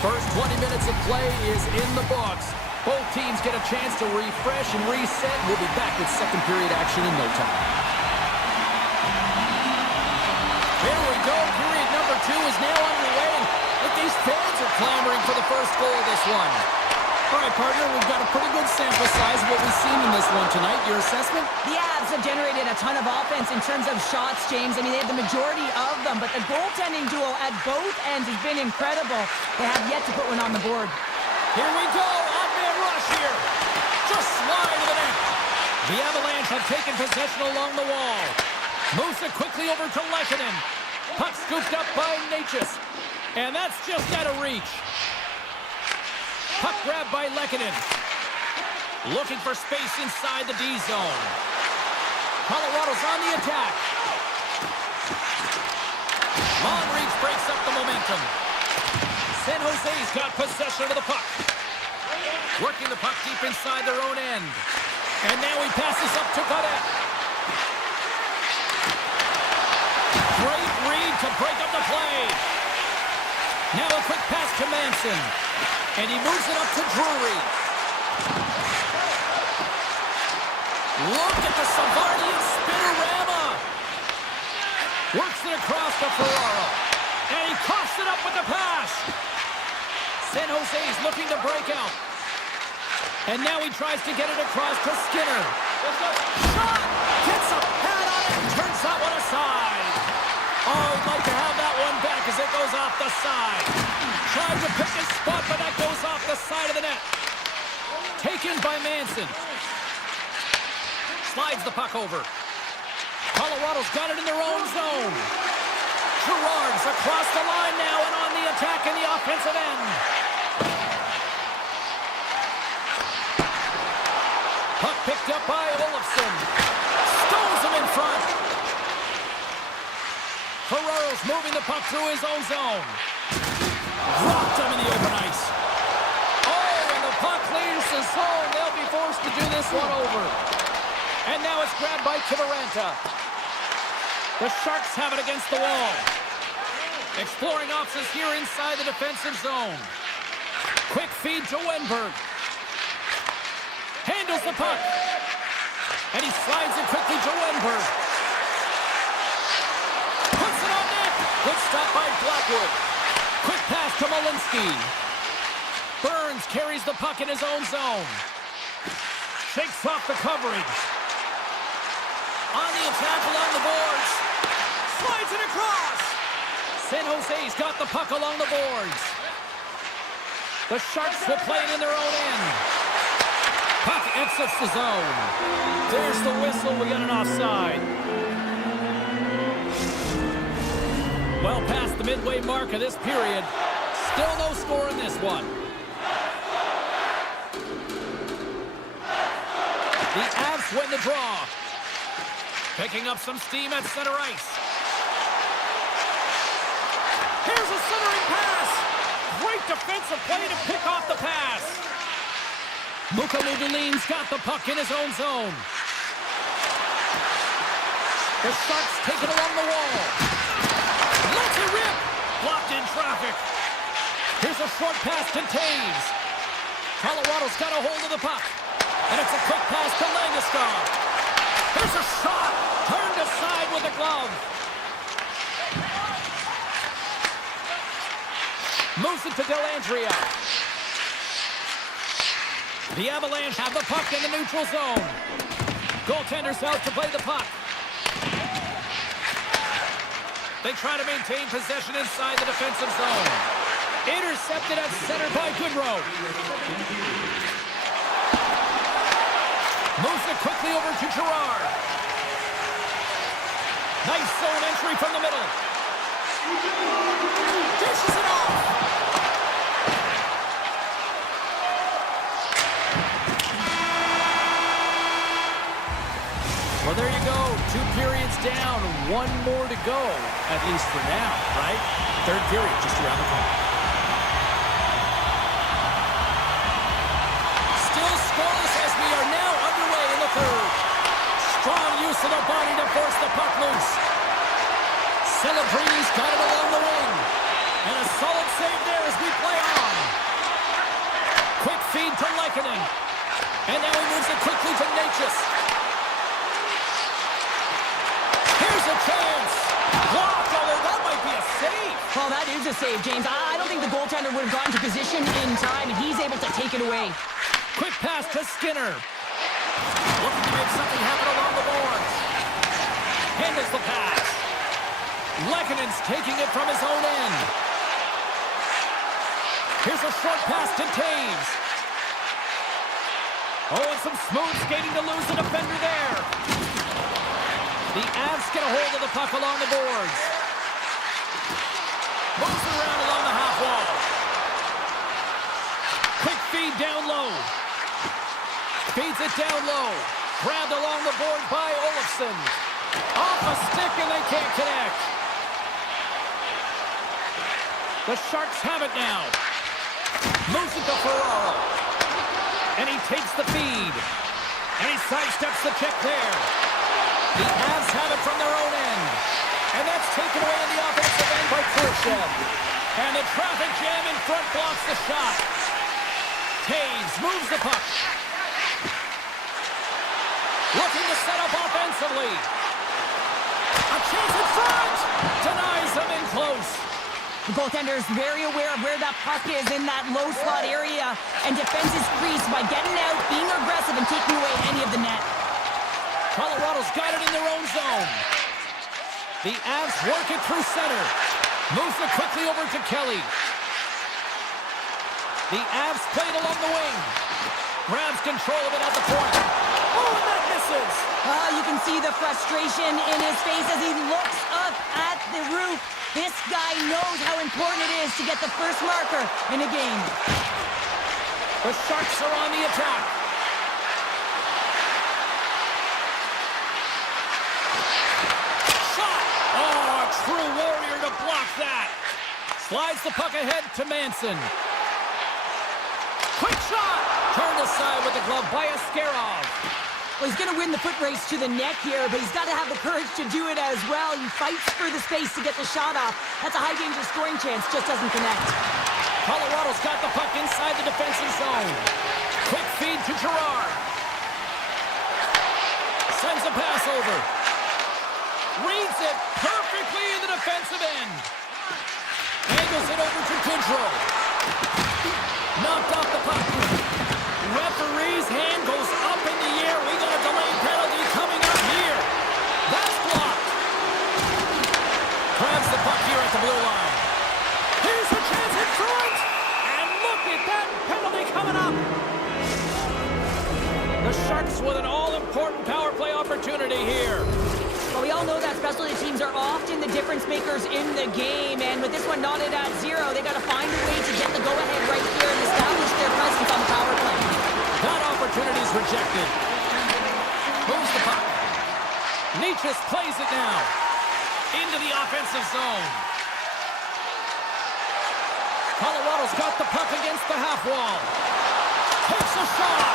First 20 minutes of play is in the books. Both teams get a chance to refresh and reset. We'll be back with second period action in no time. Here we go. Period number 2 is now underway. But these fans are clamoring for the first goal of this one. All right, partner, we've got a pretty good sample size of what we've seen in this one tonight. Your assessment? The Avs have generated a ton of offense in terms of shots, James. I mean, they have the majority of them, but the goaltending duo at both ends has been incredible. They have yet to put one on the board. Here we go, odd-man rush here. Just slide to the net. The Avalanche have taken possession along the wall. Moves it quickly over to Lehkonen. Puck scooped up by Natchez. And that's just out of reach. Puck grabbed by Lehkonen. Looking for space inside the D zone. Colorado's on the attack. Long reach breaks up the momentum. San Jose's got possession of the puck. Working the puck deep inside their own end. And now he passes up to Cadet. Great read to break up the play. Now a quick pass to Manson. And he moves it up to Drury. Look at the Savardian spinorama. Works it across to Ferraro. And he coughs it up with the pass. San Jose's looking to break out. And now he tries to get it across to Skinner. Shot! Gets a pad on it and turns that one aside. Oh, he'd like to have that one back as it goes off the side. Tried to pick his spot, but that goes off the side of the net. Taken by Manson. Slides the puck over. Colorado's got it in their own zone. Girard's across the line now and on the attack in the offensive end. Puck picked up by Olofsson. Stones him in front. Ferraro's moving the puck through his own zone. Dropped him in the open ice. Oh, and the puck clears the zone. They'll be forced to do this one over. And now it's grabbed by Kiviranta. The Sharks have it against the wall. Exploring options here inside the defensive zone. Quick feed to Wenberg. Handles the puck. And he slides it quickly to Wenberg. Puts it on net. Good stop by Blackwood. Quick pass to Malinsky. Burns carries the puck in his own zone. Shakes off the coverage. On the attack along the boards. Slides it across. San Jose's got the puck along the boards. The Sharks will play it in their own end. Puck exits the zone. There's the whistle. We got an offside. Well past the midway mark of this period. Still no score in this one. The Avs win the draw. Picking up some steam at center ice. Here's a centering pass. Great defensive play to pick off the pass. Mukalugalin's got the puck in his own zone. The Sharks take it along the wall. Lets it rip. Blocked in traffic. Here's a short pass to Taves. Colorado's got a hold of the puck. And it's a quick pass to Landeskog. Here's a shot. Turned aside with a glove. Moves it to Dellandrea. The Avalanche have the puck in the neutral zone. Goaltender's out to play the puck. They try to maintain possession inside the defensive zone. Intercepted at center by Goodrow. Moves it quickly over to Girard. Nice zone entry from the middle. Dishes it off. Well, there you go. 2 periods down. 1 more to go, at least for now, right? Third period just around the corner. Still scoreless as we are now underway in the third. Strong use of the body to force the puck loose. Celebrini's got it along the wing. And a solid save there as we play on. Quick feed to Lehkonen. And now he moves it quickly to Natchez. Here's a chance. Blocked, although that might be a save. Well, that is a save, James. I don't think the goaltender would have gotten to position in time, and he's able to take it away. Quick pass to Skinner. Looking to make something happen along the boards. Handles the pass. Lekkonen's taking it from his own end. Here's a short pass to Taves. Oh, and some smooth skating to lose the defender there. The Avs get a hold of the puck along the boards. Moves it around along the half wall. Quick feed down low. Feeds it down low. Grabbed along the board by Olofsson. Off a stick and they can't connect. The Sharks have it now. Moves it to Ferraro. And he takes the feed. And he sidesteps the check there. The Avs have it from their own end. And that's taken away in the offensive end by Khrushchev. And the traffic jam in front blocks the shot. Taves moves the puck. Looking to set up offensively. A chance in front. Denies him in close. The goaltender is very aware of where that puck is in that low slot area and defends his crease by getting out, being aggressive, and taking away any of the net. Colorado's got it in their own zone. The Avs work it through center. Moves it quickly over to Kelly. The Avs play it along the wing. Grabs control of it at the point. Oh, and that misses. You can see the frustration in his face as he looks up at the roof. This guy knows how important it is to get the first marker in a game. The Sharks are on the attack. Shot! Oh, a true warrior to block that. Slides the puck ahead to Manson. Quick shot! Turned aside with the glove by Askarov. Well, he's going to win the foot race to the net here, but he's got to have the courage to do it as well. He fights for the space to get the shot off. That's a high danger scoring chance, just doesn't connect. Colorado's got the puck inside the defensive zone. Quick feed to Girard. Sends a pass over. Reads it perfectly in the defensive end. Angles it over to Goodrow. Knocked off the puck. Referee's hand goes up in the air. We got a delayed penalty coming up here. That's blocked. Grabs the puck here at the blue line. Here's a chance in front. And look at that penalty coming up. The Sharks with an all-important power play opportunity here. Well, we all know that specialty teams are often the difference makers in the game, and with this one knotted at 0, they got to find a way to get the go-ahead right here and establish their presence on the power play. That opportunity's rejected. Moves the puck. Nietzsche plays it now. Into the offensive zone. Colorado's got the puck against the half wall. Takes a shot.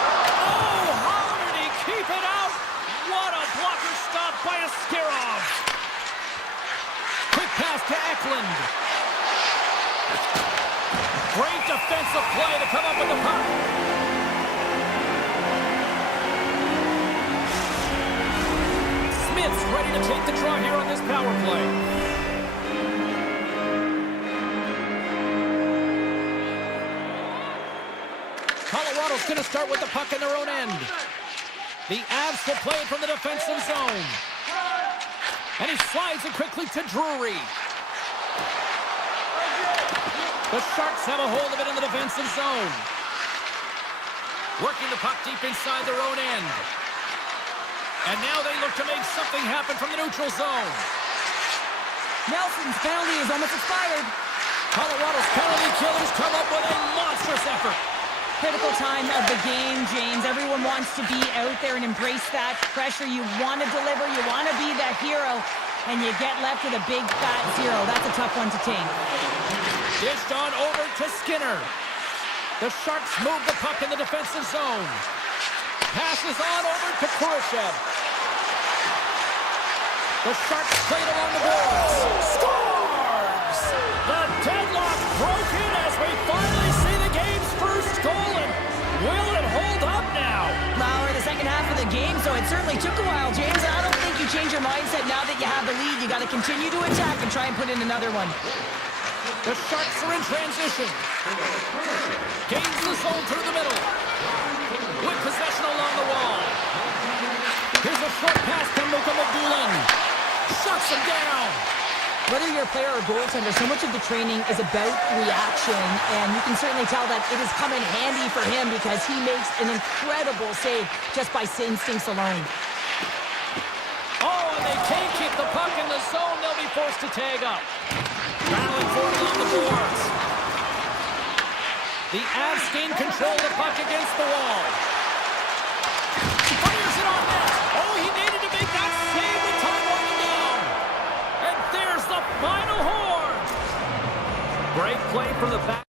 Oh, how did he keep it out? What a blocker stop by Askarov. Quick pass to Eklund. Great defensive play to come up with the puck. Smith's ready to take the draw here on this power play. Colorado's going to start with the puck in their own end. The Avs will play it from the defensive zone. And he slides it quickly to Drury. The Sharks have a hold of it in the defensive zone. Working the puck deep inside their own end. And now they look to make something happen from the neutral zone. Nelson's penalty is almost expired. Colorado's penalty killers come up with a monstrous effort. Critical time of the game, James. Everyone wants to be out there and embrace that pressure. You want to deliver, you want to be that hero, and you get left with a big fat 0. That's a tough one to take. Dished on over to Skinner. The Sharks move the puck in the defensive zone. Passes on over to Khrushchev. The Sharks play it along the boards. Scores! The deadlock broken as we finally see the game's first goal. And will it hold up now? Well, we're in the second half of the game, so it certainly took a while, James. I don't think you change your mindset now that you have the lead. You got to continue to attack and try and put in another one. The Sharks are in transition. Gains the zone through the middle. With possession along the wall. Here's a short pass to Abdulin. Shuts him down. Whether you're a player or goaltender, so much of the training is about reaction, and you can certainly tell that it has come in handy for him because he makes an incredible save just by instincts alone. Oh, and they can't keep the puck in the zone. They'll be forced to tag up. Battling for it along the boards. The Avs gain control of the puck against the wall. Fires it on net. Oh, he needed to make that save with time running down. And there's the final horn. Great play from the back.